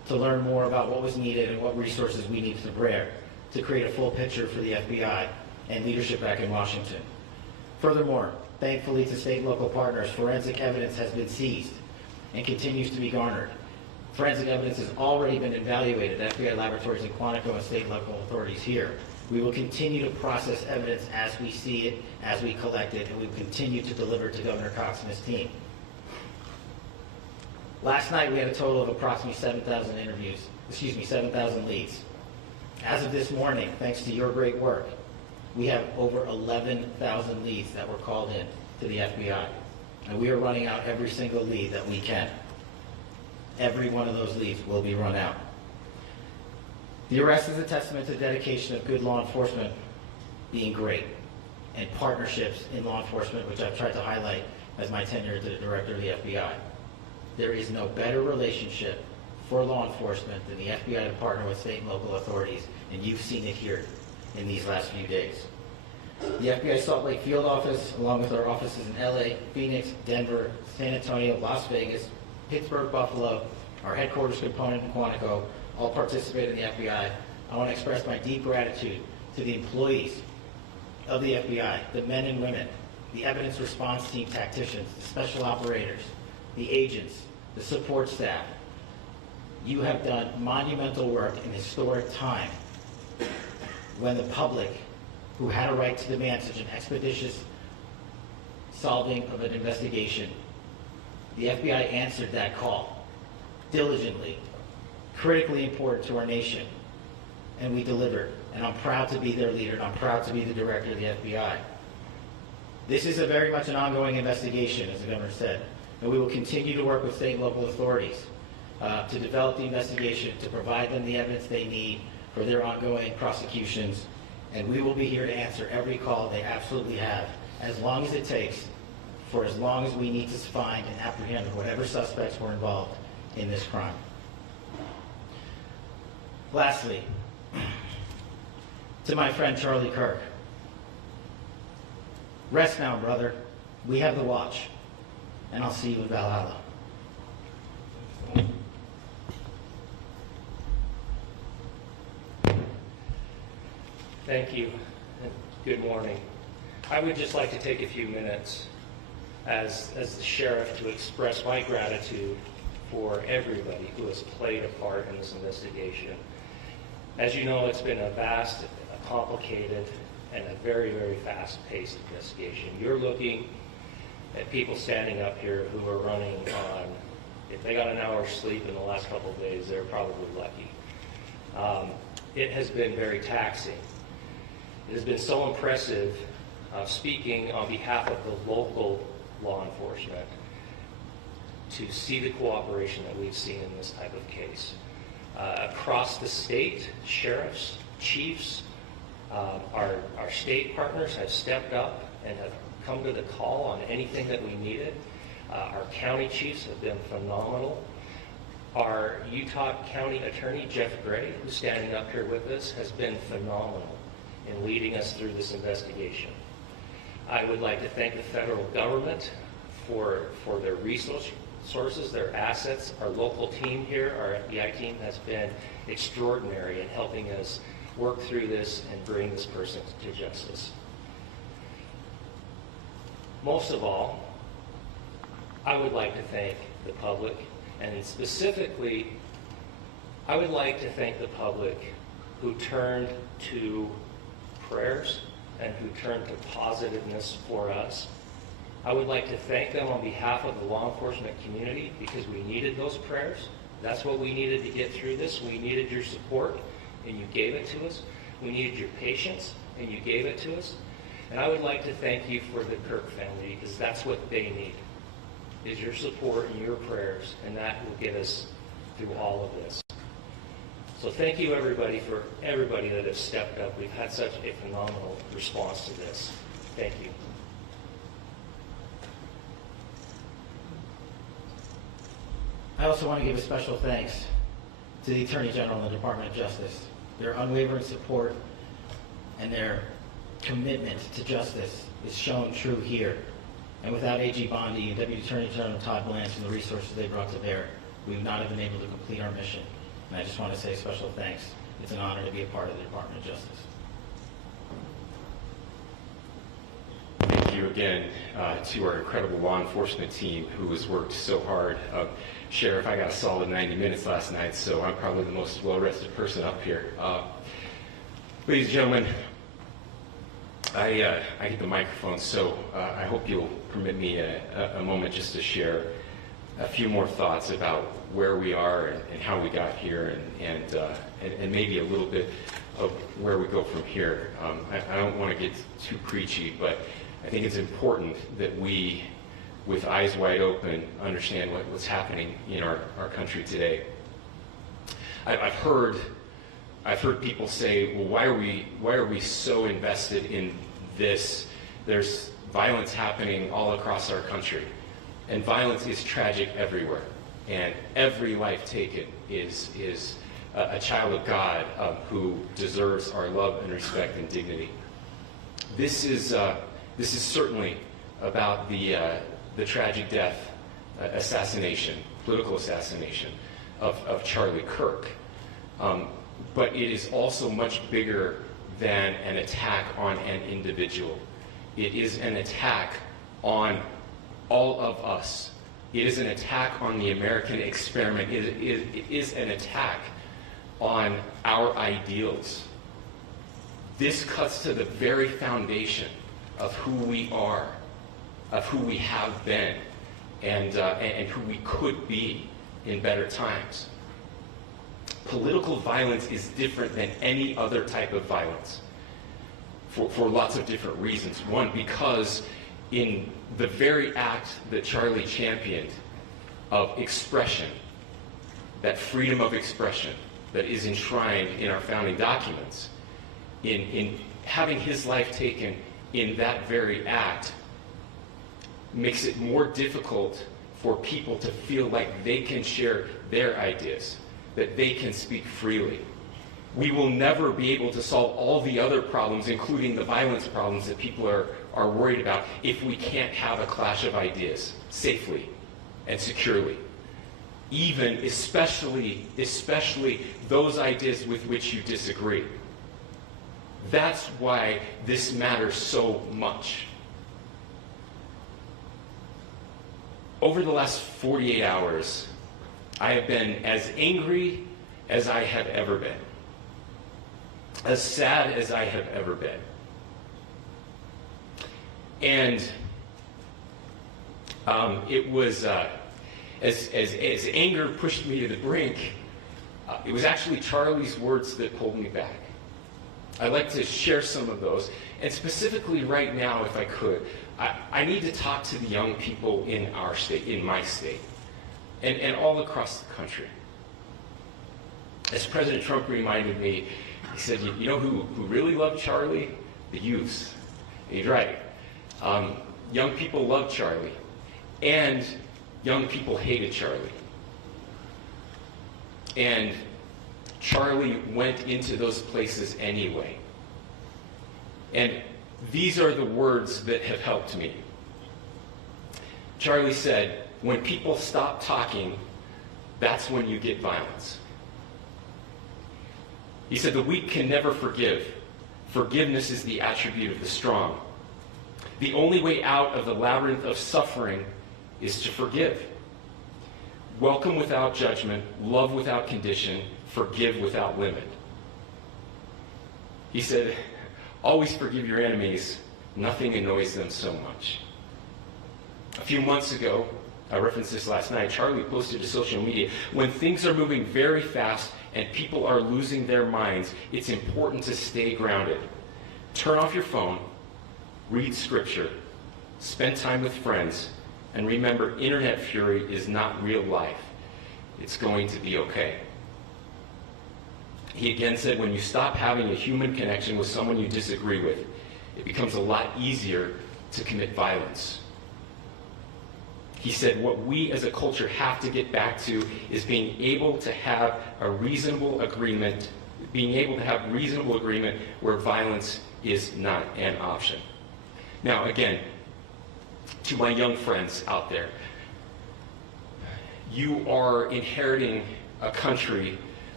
to learn more about what was needed and what resources we needed to prepare to create a full picture for the FBI and leadership back in Washington. Furthermore, thankfully to state and local partners, forensic evidence has been seized and continues to be garnered. Forensic evidence has already been evaluated at FBI laboratories in Quantico and state and local authorities here. We will continue to process evidence as we see it, as we collect it, and we will continue to deliver to Governor Cox and his team. Last night we had a total of approximately 7,000 leads. As of this morning, thanks to your great work, we have over 11,000 leads that were called in to the FBI. And we are running out every single lead that we can. Every one of those leads will be run out. The arrest is a testament to the dedication of good law enforcement being great, and partnerships in law enforcement, which I've tried to highlight as my tenure as the director of the FBI. There is no better relationship for law enforcement than the FBI to partner with state and local authorities, and you've seen it here in these last few days. The FBI Salt Lake field office, along with our offices in LA, Phoenix, Denver, San Antonio, Las Vegas, Pittsburgh, Buffalo, our headquarters component in Quantico, all participate in the FBI. I want to express my deep gratitude to the employees of the FBI, the men and women, the evidence response team tacticians, the special operators, the agents, the support staff. You have done monumental work in historic time when the public, who had a right to demand such an expeditious solving of an investigation, the FBI answered that call diligently, critically important to our nation, and we delivered. And I'm proud to be their leader, and I'm proud to be the director of the FBI. This is a very much an ongoing investigation, as the governor said, and we will continue to work with state and local authorities to develop the investigation, to provide them the evidence they need for their ongoing prosecutions, and we will be here to answer every call they absolutely have, as long as it takes, for as long as we need to find and apprehend whatever suspects were involved in this crime. Lastly, to my friend Charlie Kirk, rest now, brother. We have the watch, and I'll see you in Valhalla. Thank you, and good morning. I would just like to take a few minutes as the sheriff to express my gratitude for everybody who has played a part in this investigation. As you know, it's been a vast, a complicated, and a very, very fast-paced investigation. You're looking at people standing up here who are running on, if they got an hour's sleep in the last couple of days, they're probably lucky. It has been very taxing. It has been so impressive, speaking on behalf of the local law enforcement, to see the cooperation that we've seen in this type of case. Across the state, sheriffs, chiefs, our state partners have stepped up and have come to the call on anything that we needed. Our county chiefs have been phenomenal. Our Utah County Attorney, Jeff Gray, who's standing up here with us, has been phenomenal in leading us through this investigation. I would like to thank the federal government for their resources, their assets. Our local team here, our FBI team, has been extraordinary in helping us work through this and bring this person to justice. Most of all, I would like to thank the public, and specifically, I would like to thank the public who turned to prayers and who turned to positiveness for us. I would like to thank them on behalf of the law enforcement community, because we needed those prayers. That's what we needed to get through this. We needed your support, and you gave it to us. We needed your patience, and you gave it to us. And I would like to thank you for the Kirk family, because that's what they need, is your support and your prayers, and that will get us through all of this. So thank you, everybody, for everybody that has stepped up. We've had such a phenomenal response to this. Thank you. I also want to give a special thanks to the Attorney General and the Department of Justice. Their unwavering support and their commitment to justice is shown true here. And without AG Bondi and Deputy Attorney General Todd Blanche and the resources they brought to bear, we would not have been able to complete our mission. And I just want to say special thanks. It's an honor to be a part of the Department of Justice. Thank you again to our incredible law enforcement team who has worked so hard. Sheriff, I got a solid 90 minutes last night, so I'm probably the most well-rested person up here. Ladies and gentlemen, I get the microphone, so I hope you'll permit me a moment just to share a few more thoughts about where we are and how we got here, and maybe a little bit of where we go from here. I don't want to get too preachy, but I think it's important that we, with eyes wide open, understand what's happening in our country today. I've heard people say, well, why are we so invested in this? There's violence happening all across our country, and violence is tragic everywhere, and every life taken is a child of God who deserves our love and respect and dignity. This is certainly about the tragic death, political assassination of Charlie Kirk. But it is also much bigger than an attack on an individual. It is an attack on all of us. It is an attack on the American experiment. It is an attack on our ideals. This cuts to the very foundation of who we are, of who we have been, and who we could be in better times. Political violence is different than any other type of violence for lots of different reasons. One, because in the very act that Charlie championed of expression, that freedom of expression that is enshrined in our founding documents, in having his life taken in that very act, makes it more difficult for people to feel like they can share their ideas, that they can speak freely. We will never be able to solve all the other problems, including the violence problems that people are worried about, if we can't have a clash of ideas safely and securely. Especially those ideas with which you disagree. That's why this matters so much. Over the last 48 hours, I have been as angry as I have ever been, as sad as I have ever been. And it was, as anger pushed me to the brink, it was actually Charlie's words that pulled me back. I'd like to share some of those, and specifically right now, if I could, I need to talk to the young people in our state, in my state, and all across the country. As President Trump reminded me, he said, you know who really loved Charlie? The youths. And he's right. Young people loved Charlie, and young people hated Charlie. And Charlie went into those places anyway. And these are the words that have helped me. Charlie said, when people stop talking, that's when you get violence. He said, the weak can never forgive. Forgiveness is the attribute of the strong. The only way out of the labyrinth of suffering is to forgive. Welcome without judgment, love without condition, forgive without limit. He said, always forgive your enemies. Nothing annoys them so much. A few months ago, I referenced this last night, Charlie posted to social media, when things are moving very fast and people are losing their minds, it's important to stay grounded. Turn off your phone, read scripture, spend time with friends, and remember, internet fury is not real life. It's going to be okay. He again said, when you stop having a human connection with someone you disagree with, it becomes a lot easier to commit violence. He said, what we as a culture have to get back to is being able to have a reasonable agreement, where violence is not an option. Now, again, to my young friends out there, you are inheriting a country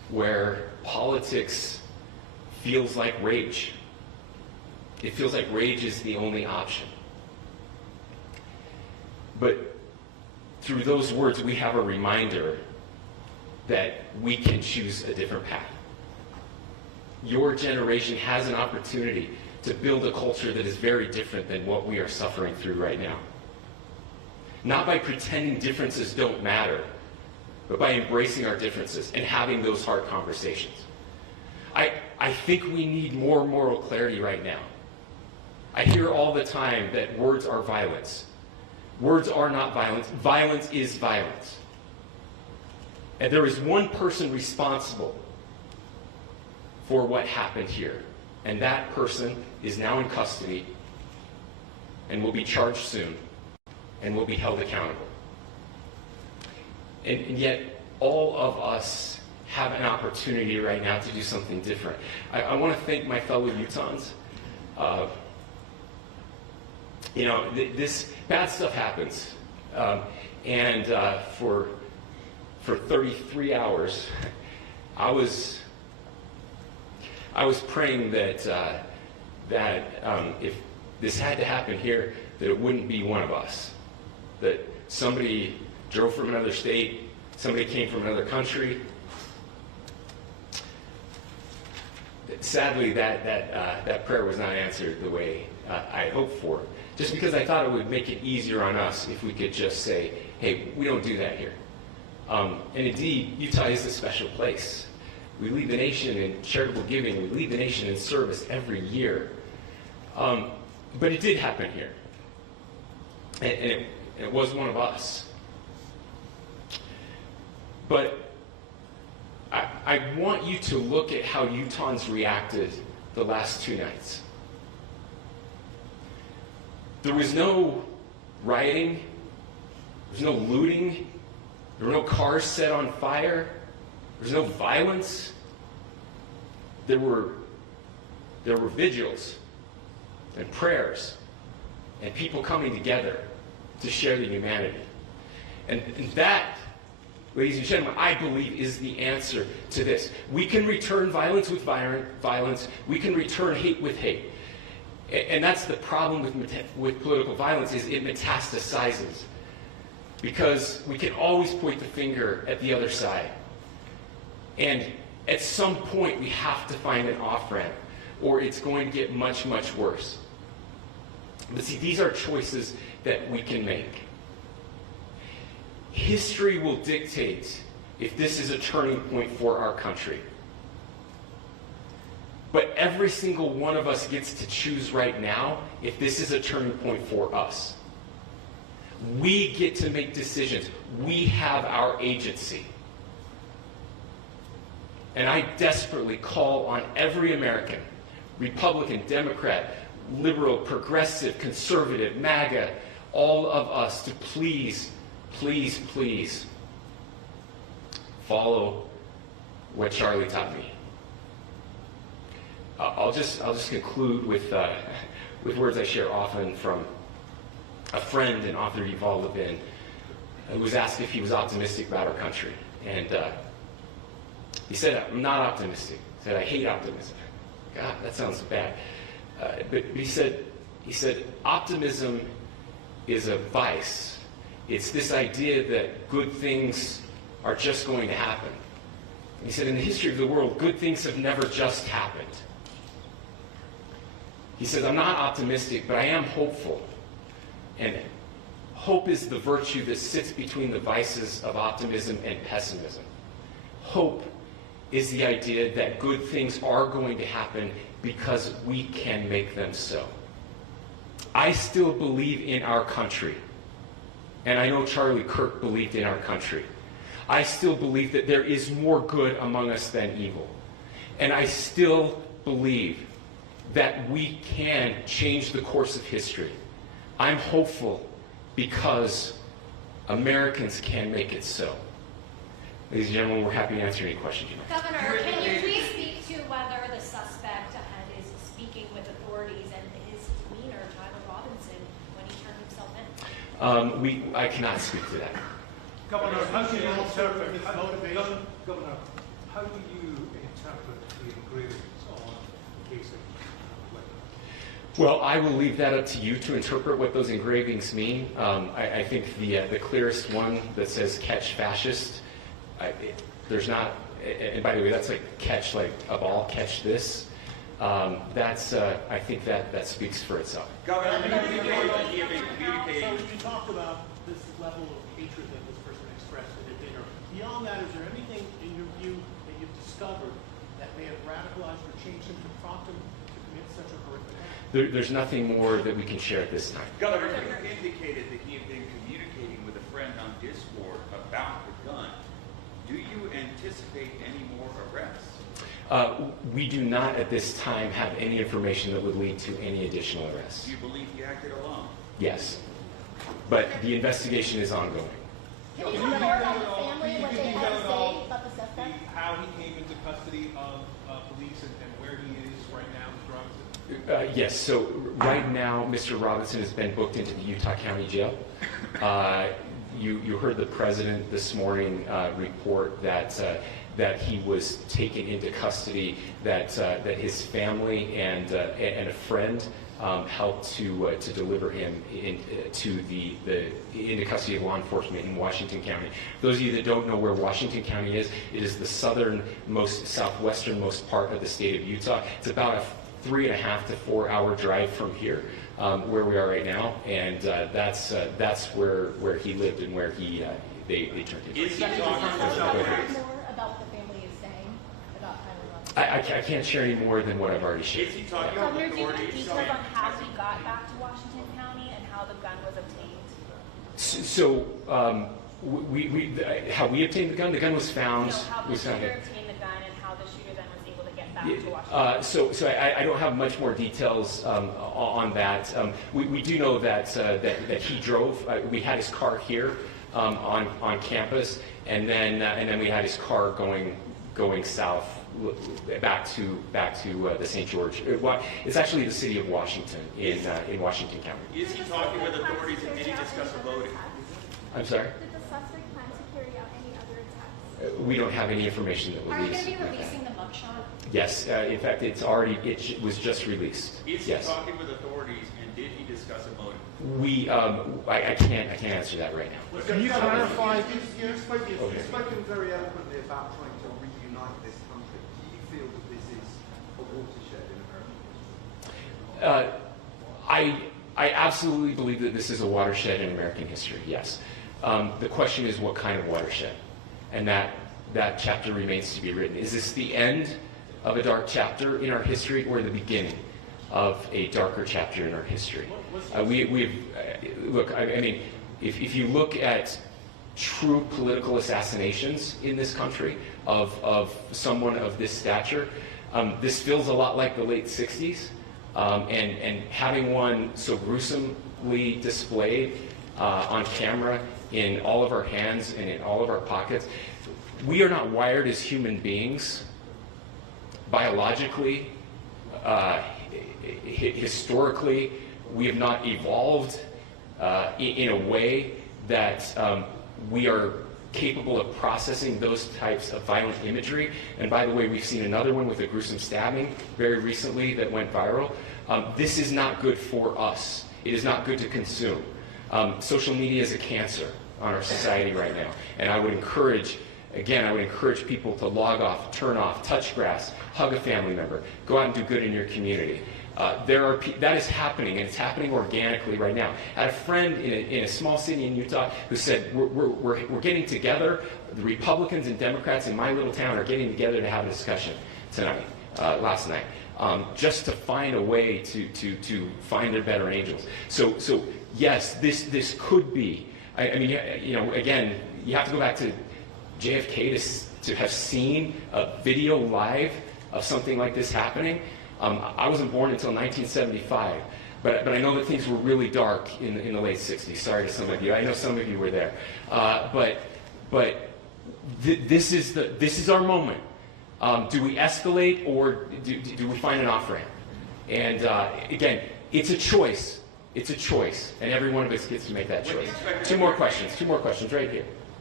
where politics feels like rage. It feels like rage is the only option. But through those words, we have a reminder that we can choose a different path. Your generation has an opportunity to build a culture that is very different than what we are suffering through right now. Not by pretending differences don't matter, but by embracing our differences and having those hard conversations. I think we need more moral clarity right now. I hear all the time that words are violence. Words are not violence. Violence is violence. And there is one person responsible for what happened here. And that person is now in custody and will be charged soon and will be held accountable. And yet, all of us have an opportunity right now to do something different. I want to thank my fellow Utahns. This bad stuff happens. For 33 hours, I was praying that if this had to happen here, that it wouldn't be one of us. That somebody drove from another state, somebody came from another country. Sadly, that prayer was not answered the way I hoped for. Just because I thought it would make it easier on us if we could just say, hey, we don't do that here. And indeed, Utah is a special place. We lead the nation in charitable giving. We lead the nation in service every year. But it did happen here. And it was one of us. But I want you to look at how Utahns reacted the last 2 nights. There was no rioting. There was no looting. There were no cars set on fire. There was no violence. There were vigils and prayers and people coming together to share the humanity. And that, ladies and gentlemen, I believe is the answer to this. We can return violence with violence. We can return hate with hate. And that's the problem with political violence, is it metastasizes. Because we can always point the finger at the other side. And at some point, we have to find an off-ramp, or it's going to get much, much worse. But see, these are choices that we can make. History will dictate if this is a turning point for our country. But every single one of us gets to choose right now if this is a turning point for us. We get to make decisions. We have our agency. And I desperately call on every American, Republican, Democrat, liberal, progressive, conservative, MAGA, all of us to please, please, please follow what Charlie taught me. I'll just conclude with words I share often from a friend and author, Yuval Levin, who was asked if he was optimistic about our country. And he said, I'm not optimistic. He said, I hate optimism. God, that sounds bad. But he said, optimism is a vice. It's this idea that good things are just going to happen. And he said, in the history of the world, good things have never just happened. He said, I'm not optimistic, but I am hopeful. And hope is the virtue that sits between the vices of optimism and pessimism. Hope is the idea that good things are going to happen because we can make them so. I still believe in our country. And I know Charlie Kirk believed in our country. I still believe that there is more good among us than evil. And I still believe that we can change the course of history. I'm hopeful because Americans can make it so. Ladies and gentlemen, we're happy to answer any questions you may have. Governor, can you please speak to whether the suspect ahead is speaking with authorities and his demeanor, Tyler Robinson, when he turned himself in? I cannot speak to that. Governor, how do you interpret his motivation? Governor, how how do you interpret the engravings on the case of Well, I will leave that up to you to interpret what those engravings mean. I think the clearest one that says "catch fascist," there's not, and by the way, that's like catch like a ball, catch this. That's I think that speaks for itself. Governor, So when you talk about this level of hatred that this person expressed at a dinner, beyond that, is there anything in your view that you've discovered that may have radicalized or changed him to prompt him to commit such a horrific act? There's nothing more that we can share at this time. Governor, you indicated that he had been communicating with a friend on Discord about the gun. Do you anticipate any more arrests? We do not at this time have any information that would lead to any additional arrests. Do you believe he acted alone? Yes, but the investigation is ongoing. Can you tell more about the family, what they had to say about the suspect? how he came into custody of police and where he is right now with drugs? Yes, so right now, Mr. Robinson has been booked into the Utah County Jail. You heard the president this morning report that he was taken into custody, that his family and a friend helped to deliver him into custody of law enforcement in Washington County. Those of you that don't know where Washington County is, it is the southernmost, southwesternmost part of the state of Utah. It's about a 3.5 to 4 hour drive from here, where we are right now, and that's where he lived and where they turned him. Is he Can you talking tell us about more about what the family is saying about Tyler Robinson? I can't share any more than what I've already shared. Is he talking Governor, with do you have authorities? details on how he got back to Washington County and how the gun was obtained? So how we obtained the gun? The gun was found. No, how the was found shooter in- obtained the gun and how the shooter then was able to get back to Washington. So I don't have much more details on that. We do know that he drove. We had his car here on campus, and then we had his car going south back to the St. George. It's actually the city of Washington in Washington County. Is he talking with authorities and did he discuss a loading? I'm sorry. Did the suspect plan to carry out any other attacks? We don't have any information that will Are you release. going to be releasing the mugshot? Yes, in fact, it was just released. Is he Yes. talking with authorities and did he discuss a motive? I can't answer that right now. Can you clarify? You've spoken very eloquently about trying to reunite this country. Do you feel that this is a watershed in American history? I absolutely believe that this is a watershed in American history, yes. The question is what kind of watershed? And that chapter remains to be written. Is this the end of a dark chapter in our history or the beginning of a darker chapter in our history? Look, I mean, if you look at true political assassinations in this country of someone of this stature, this feels a lot like the late 60s. And having one so gruesomely displayed on camera in all of our hands and in all of our pockets, we are not wired as human beings biologically, historically. We have not evolved in a way that we are capable of processing those types of violent imagery. And by the way, we've seen another one with a gruesome stabbing very recently that went viral. This is not good for us. It is not good to consume. Social media is a cancer on our society right now. And I would encourage people to log off, turn off, touch grass, hug a family member, go out and do good in your community. That is happening, and it's happening organically right now. I had a friend in a small city in Utah who said, we're getting together, the Republicans and Democrats in my little town are getting together to have a discussion last night, just to find a way to find their better angels. So yes, this could be, I mean, again, you have to go back to JFK to have seen a video live of something like this happening. I wasn't born until 1975, but I know that things were really dark in the late 60s. Sorry to some of you. I know some of you were there. This is our moment. Do we escalate or do we find an off-ramp? And again, it's a choice. It's a choice, and every one of us gets to make that choice. Two more questions right here.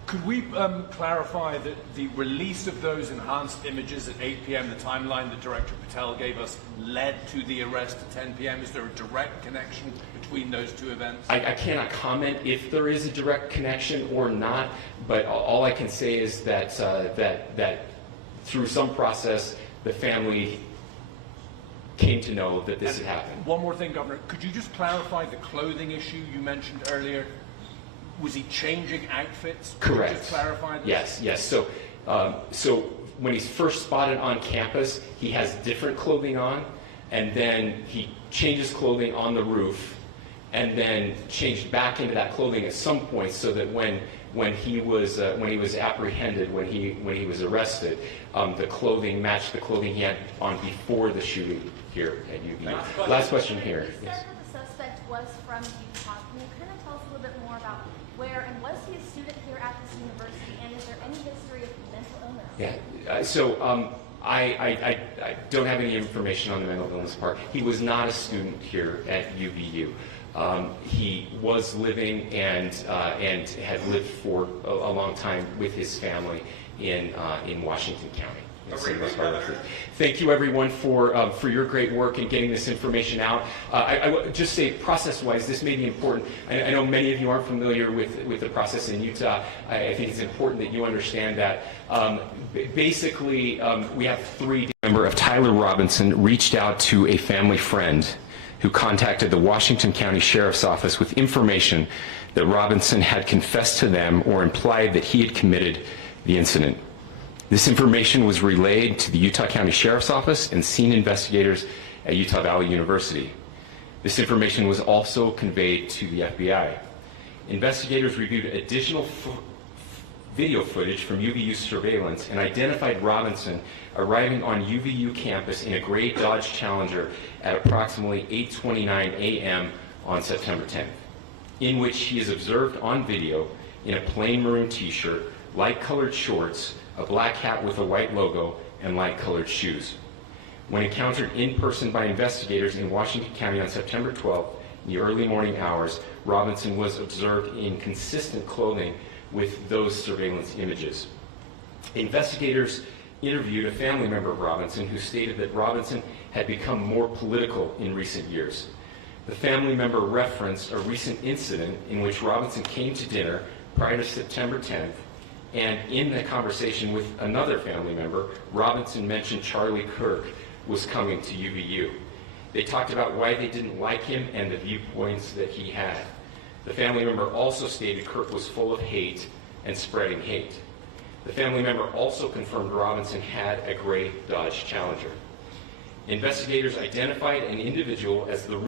Could we clarify that the release of those enhanced images at 8 p.m., the timeline that Director Patel gave us, led to the arrest at 10 p.m.? Is there a direct connection between those two events? I cannot comment if there is a direct connection or not, but all I can say is that, that through some process, the family came to know that this had happened. One more thing, Governor. Could you just clarify the clothing issue you mentioned earlier? Was he changing outfits? Could Correct. you just clarify this? Yes, yes. So, so when he's first spotted on campus, he has different clothing on, and then he changes clothing on the roof, and then changed back into that clothing at some point, so that when he was apprehended, when he was arrested, the clothing matched the clothing he had on before the shooting here at UVU. Last question here. You said Yes. that the suspect was from Utah. Can you kind of tell us a little bit more about where, and was he a student here at this university, and is there any history of mental illness? Yeah. So I don't have any information on the mental illness part. He was not a student here at UVU. He was living and had lived for a long time with his family in Washington County. Thank you, everyone, for your great work in getting this information out. I would just say, process-wise, this may be important. I know many of you aren't familiar with the process in Utah. I think it's important that you understand that. Basically, we have three. Member of Tyler Robinson reached out to a family friend who contacted the Washington County Sheriff's Office with information that Robinson had confessed to them or implied that he had committed the incident. This information was relayed to the Utah County Sheriff's Office and scene investigators at Utah Valley University. This information was also conveyed to the FBI. Investigators reviewed additional video footage from UVU surveillance and identified Robinson arriving on UVU campus in a gray Dodge Challenger at approximately 8:29 a.m. on September 10th, in which he is observed on video in a plain maroon t-shirt, light-colored shorts, a black hat with a white logo, and light-colored shoes. When encountered in person by investigators in Washington County on September 12th, in the early morning hours, Robinson was observed in consistent clothing with those surveillance images. Investigators interviewed a family member of Robinson who stated that Robinson had become more political in recent years. The family member referenced a recent incident in which Robinson came to dinner prior to September 10th, and in the conversation with another family member, Robinson mentioned Charlie Kirk was coming to UVU. They talked about why they didn't like him and the viewpoints that he had. The family member also stated Kirk was full of hate and spreading hate. The family member also confirmed Robinson had a gray Dodge Challenger. Investigators identified an individual as the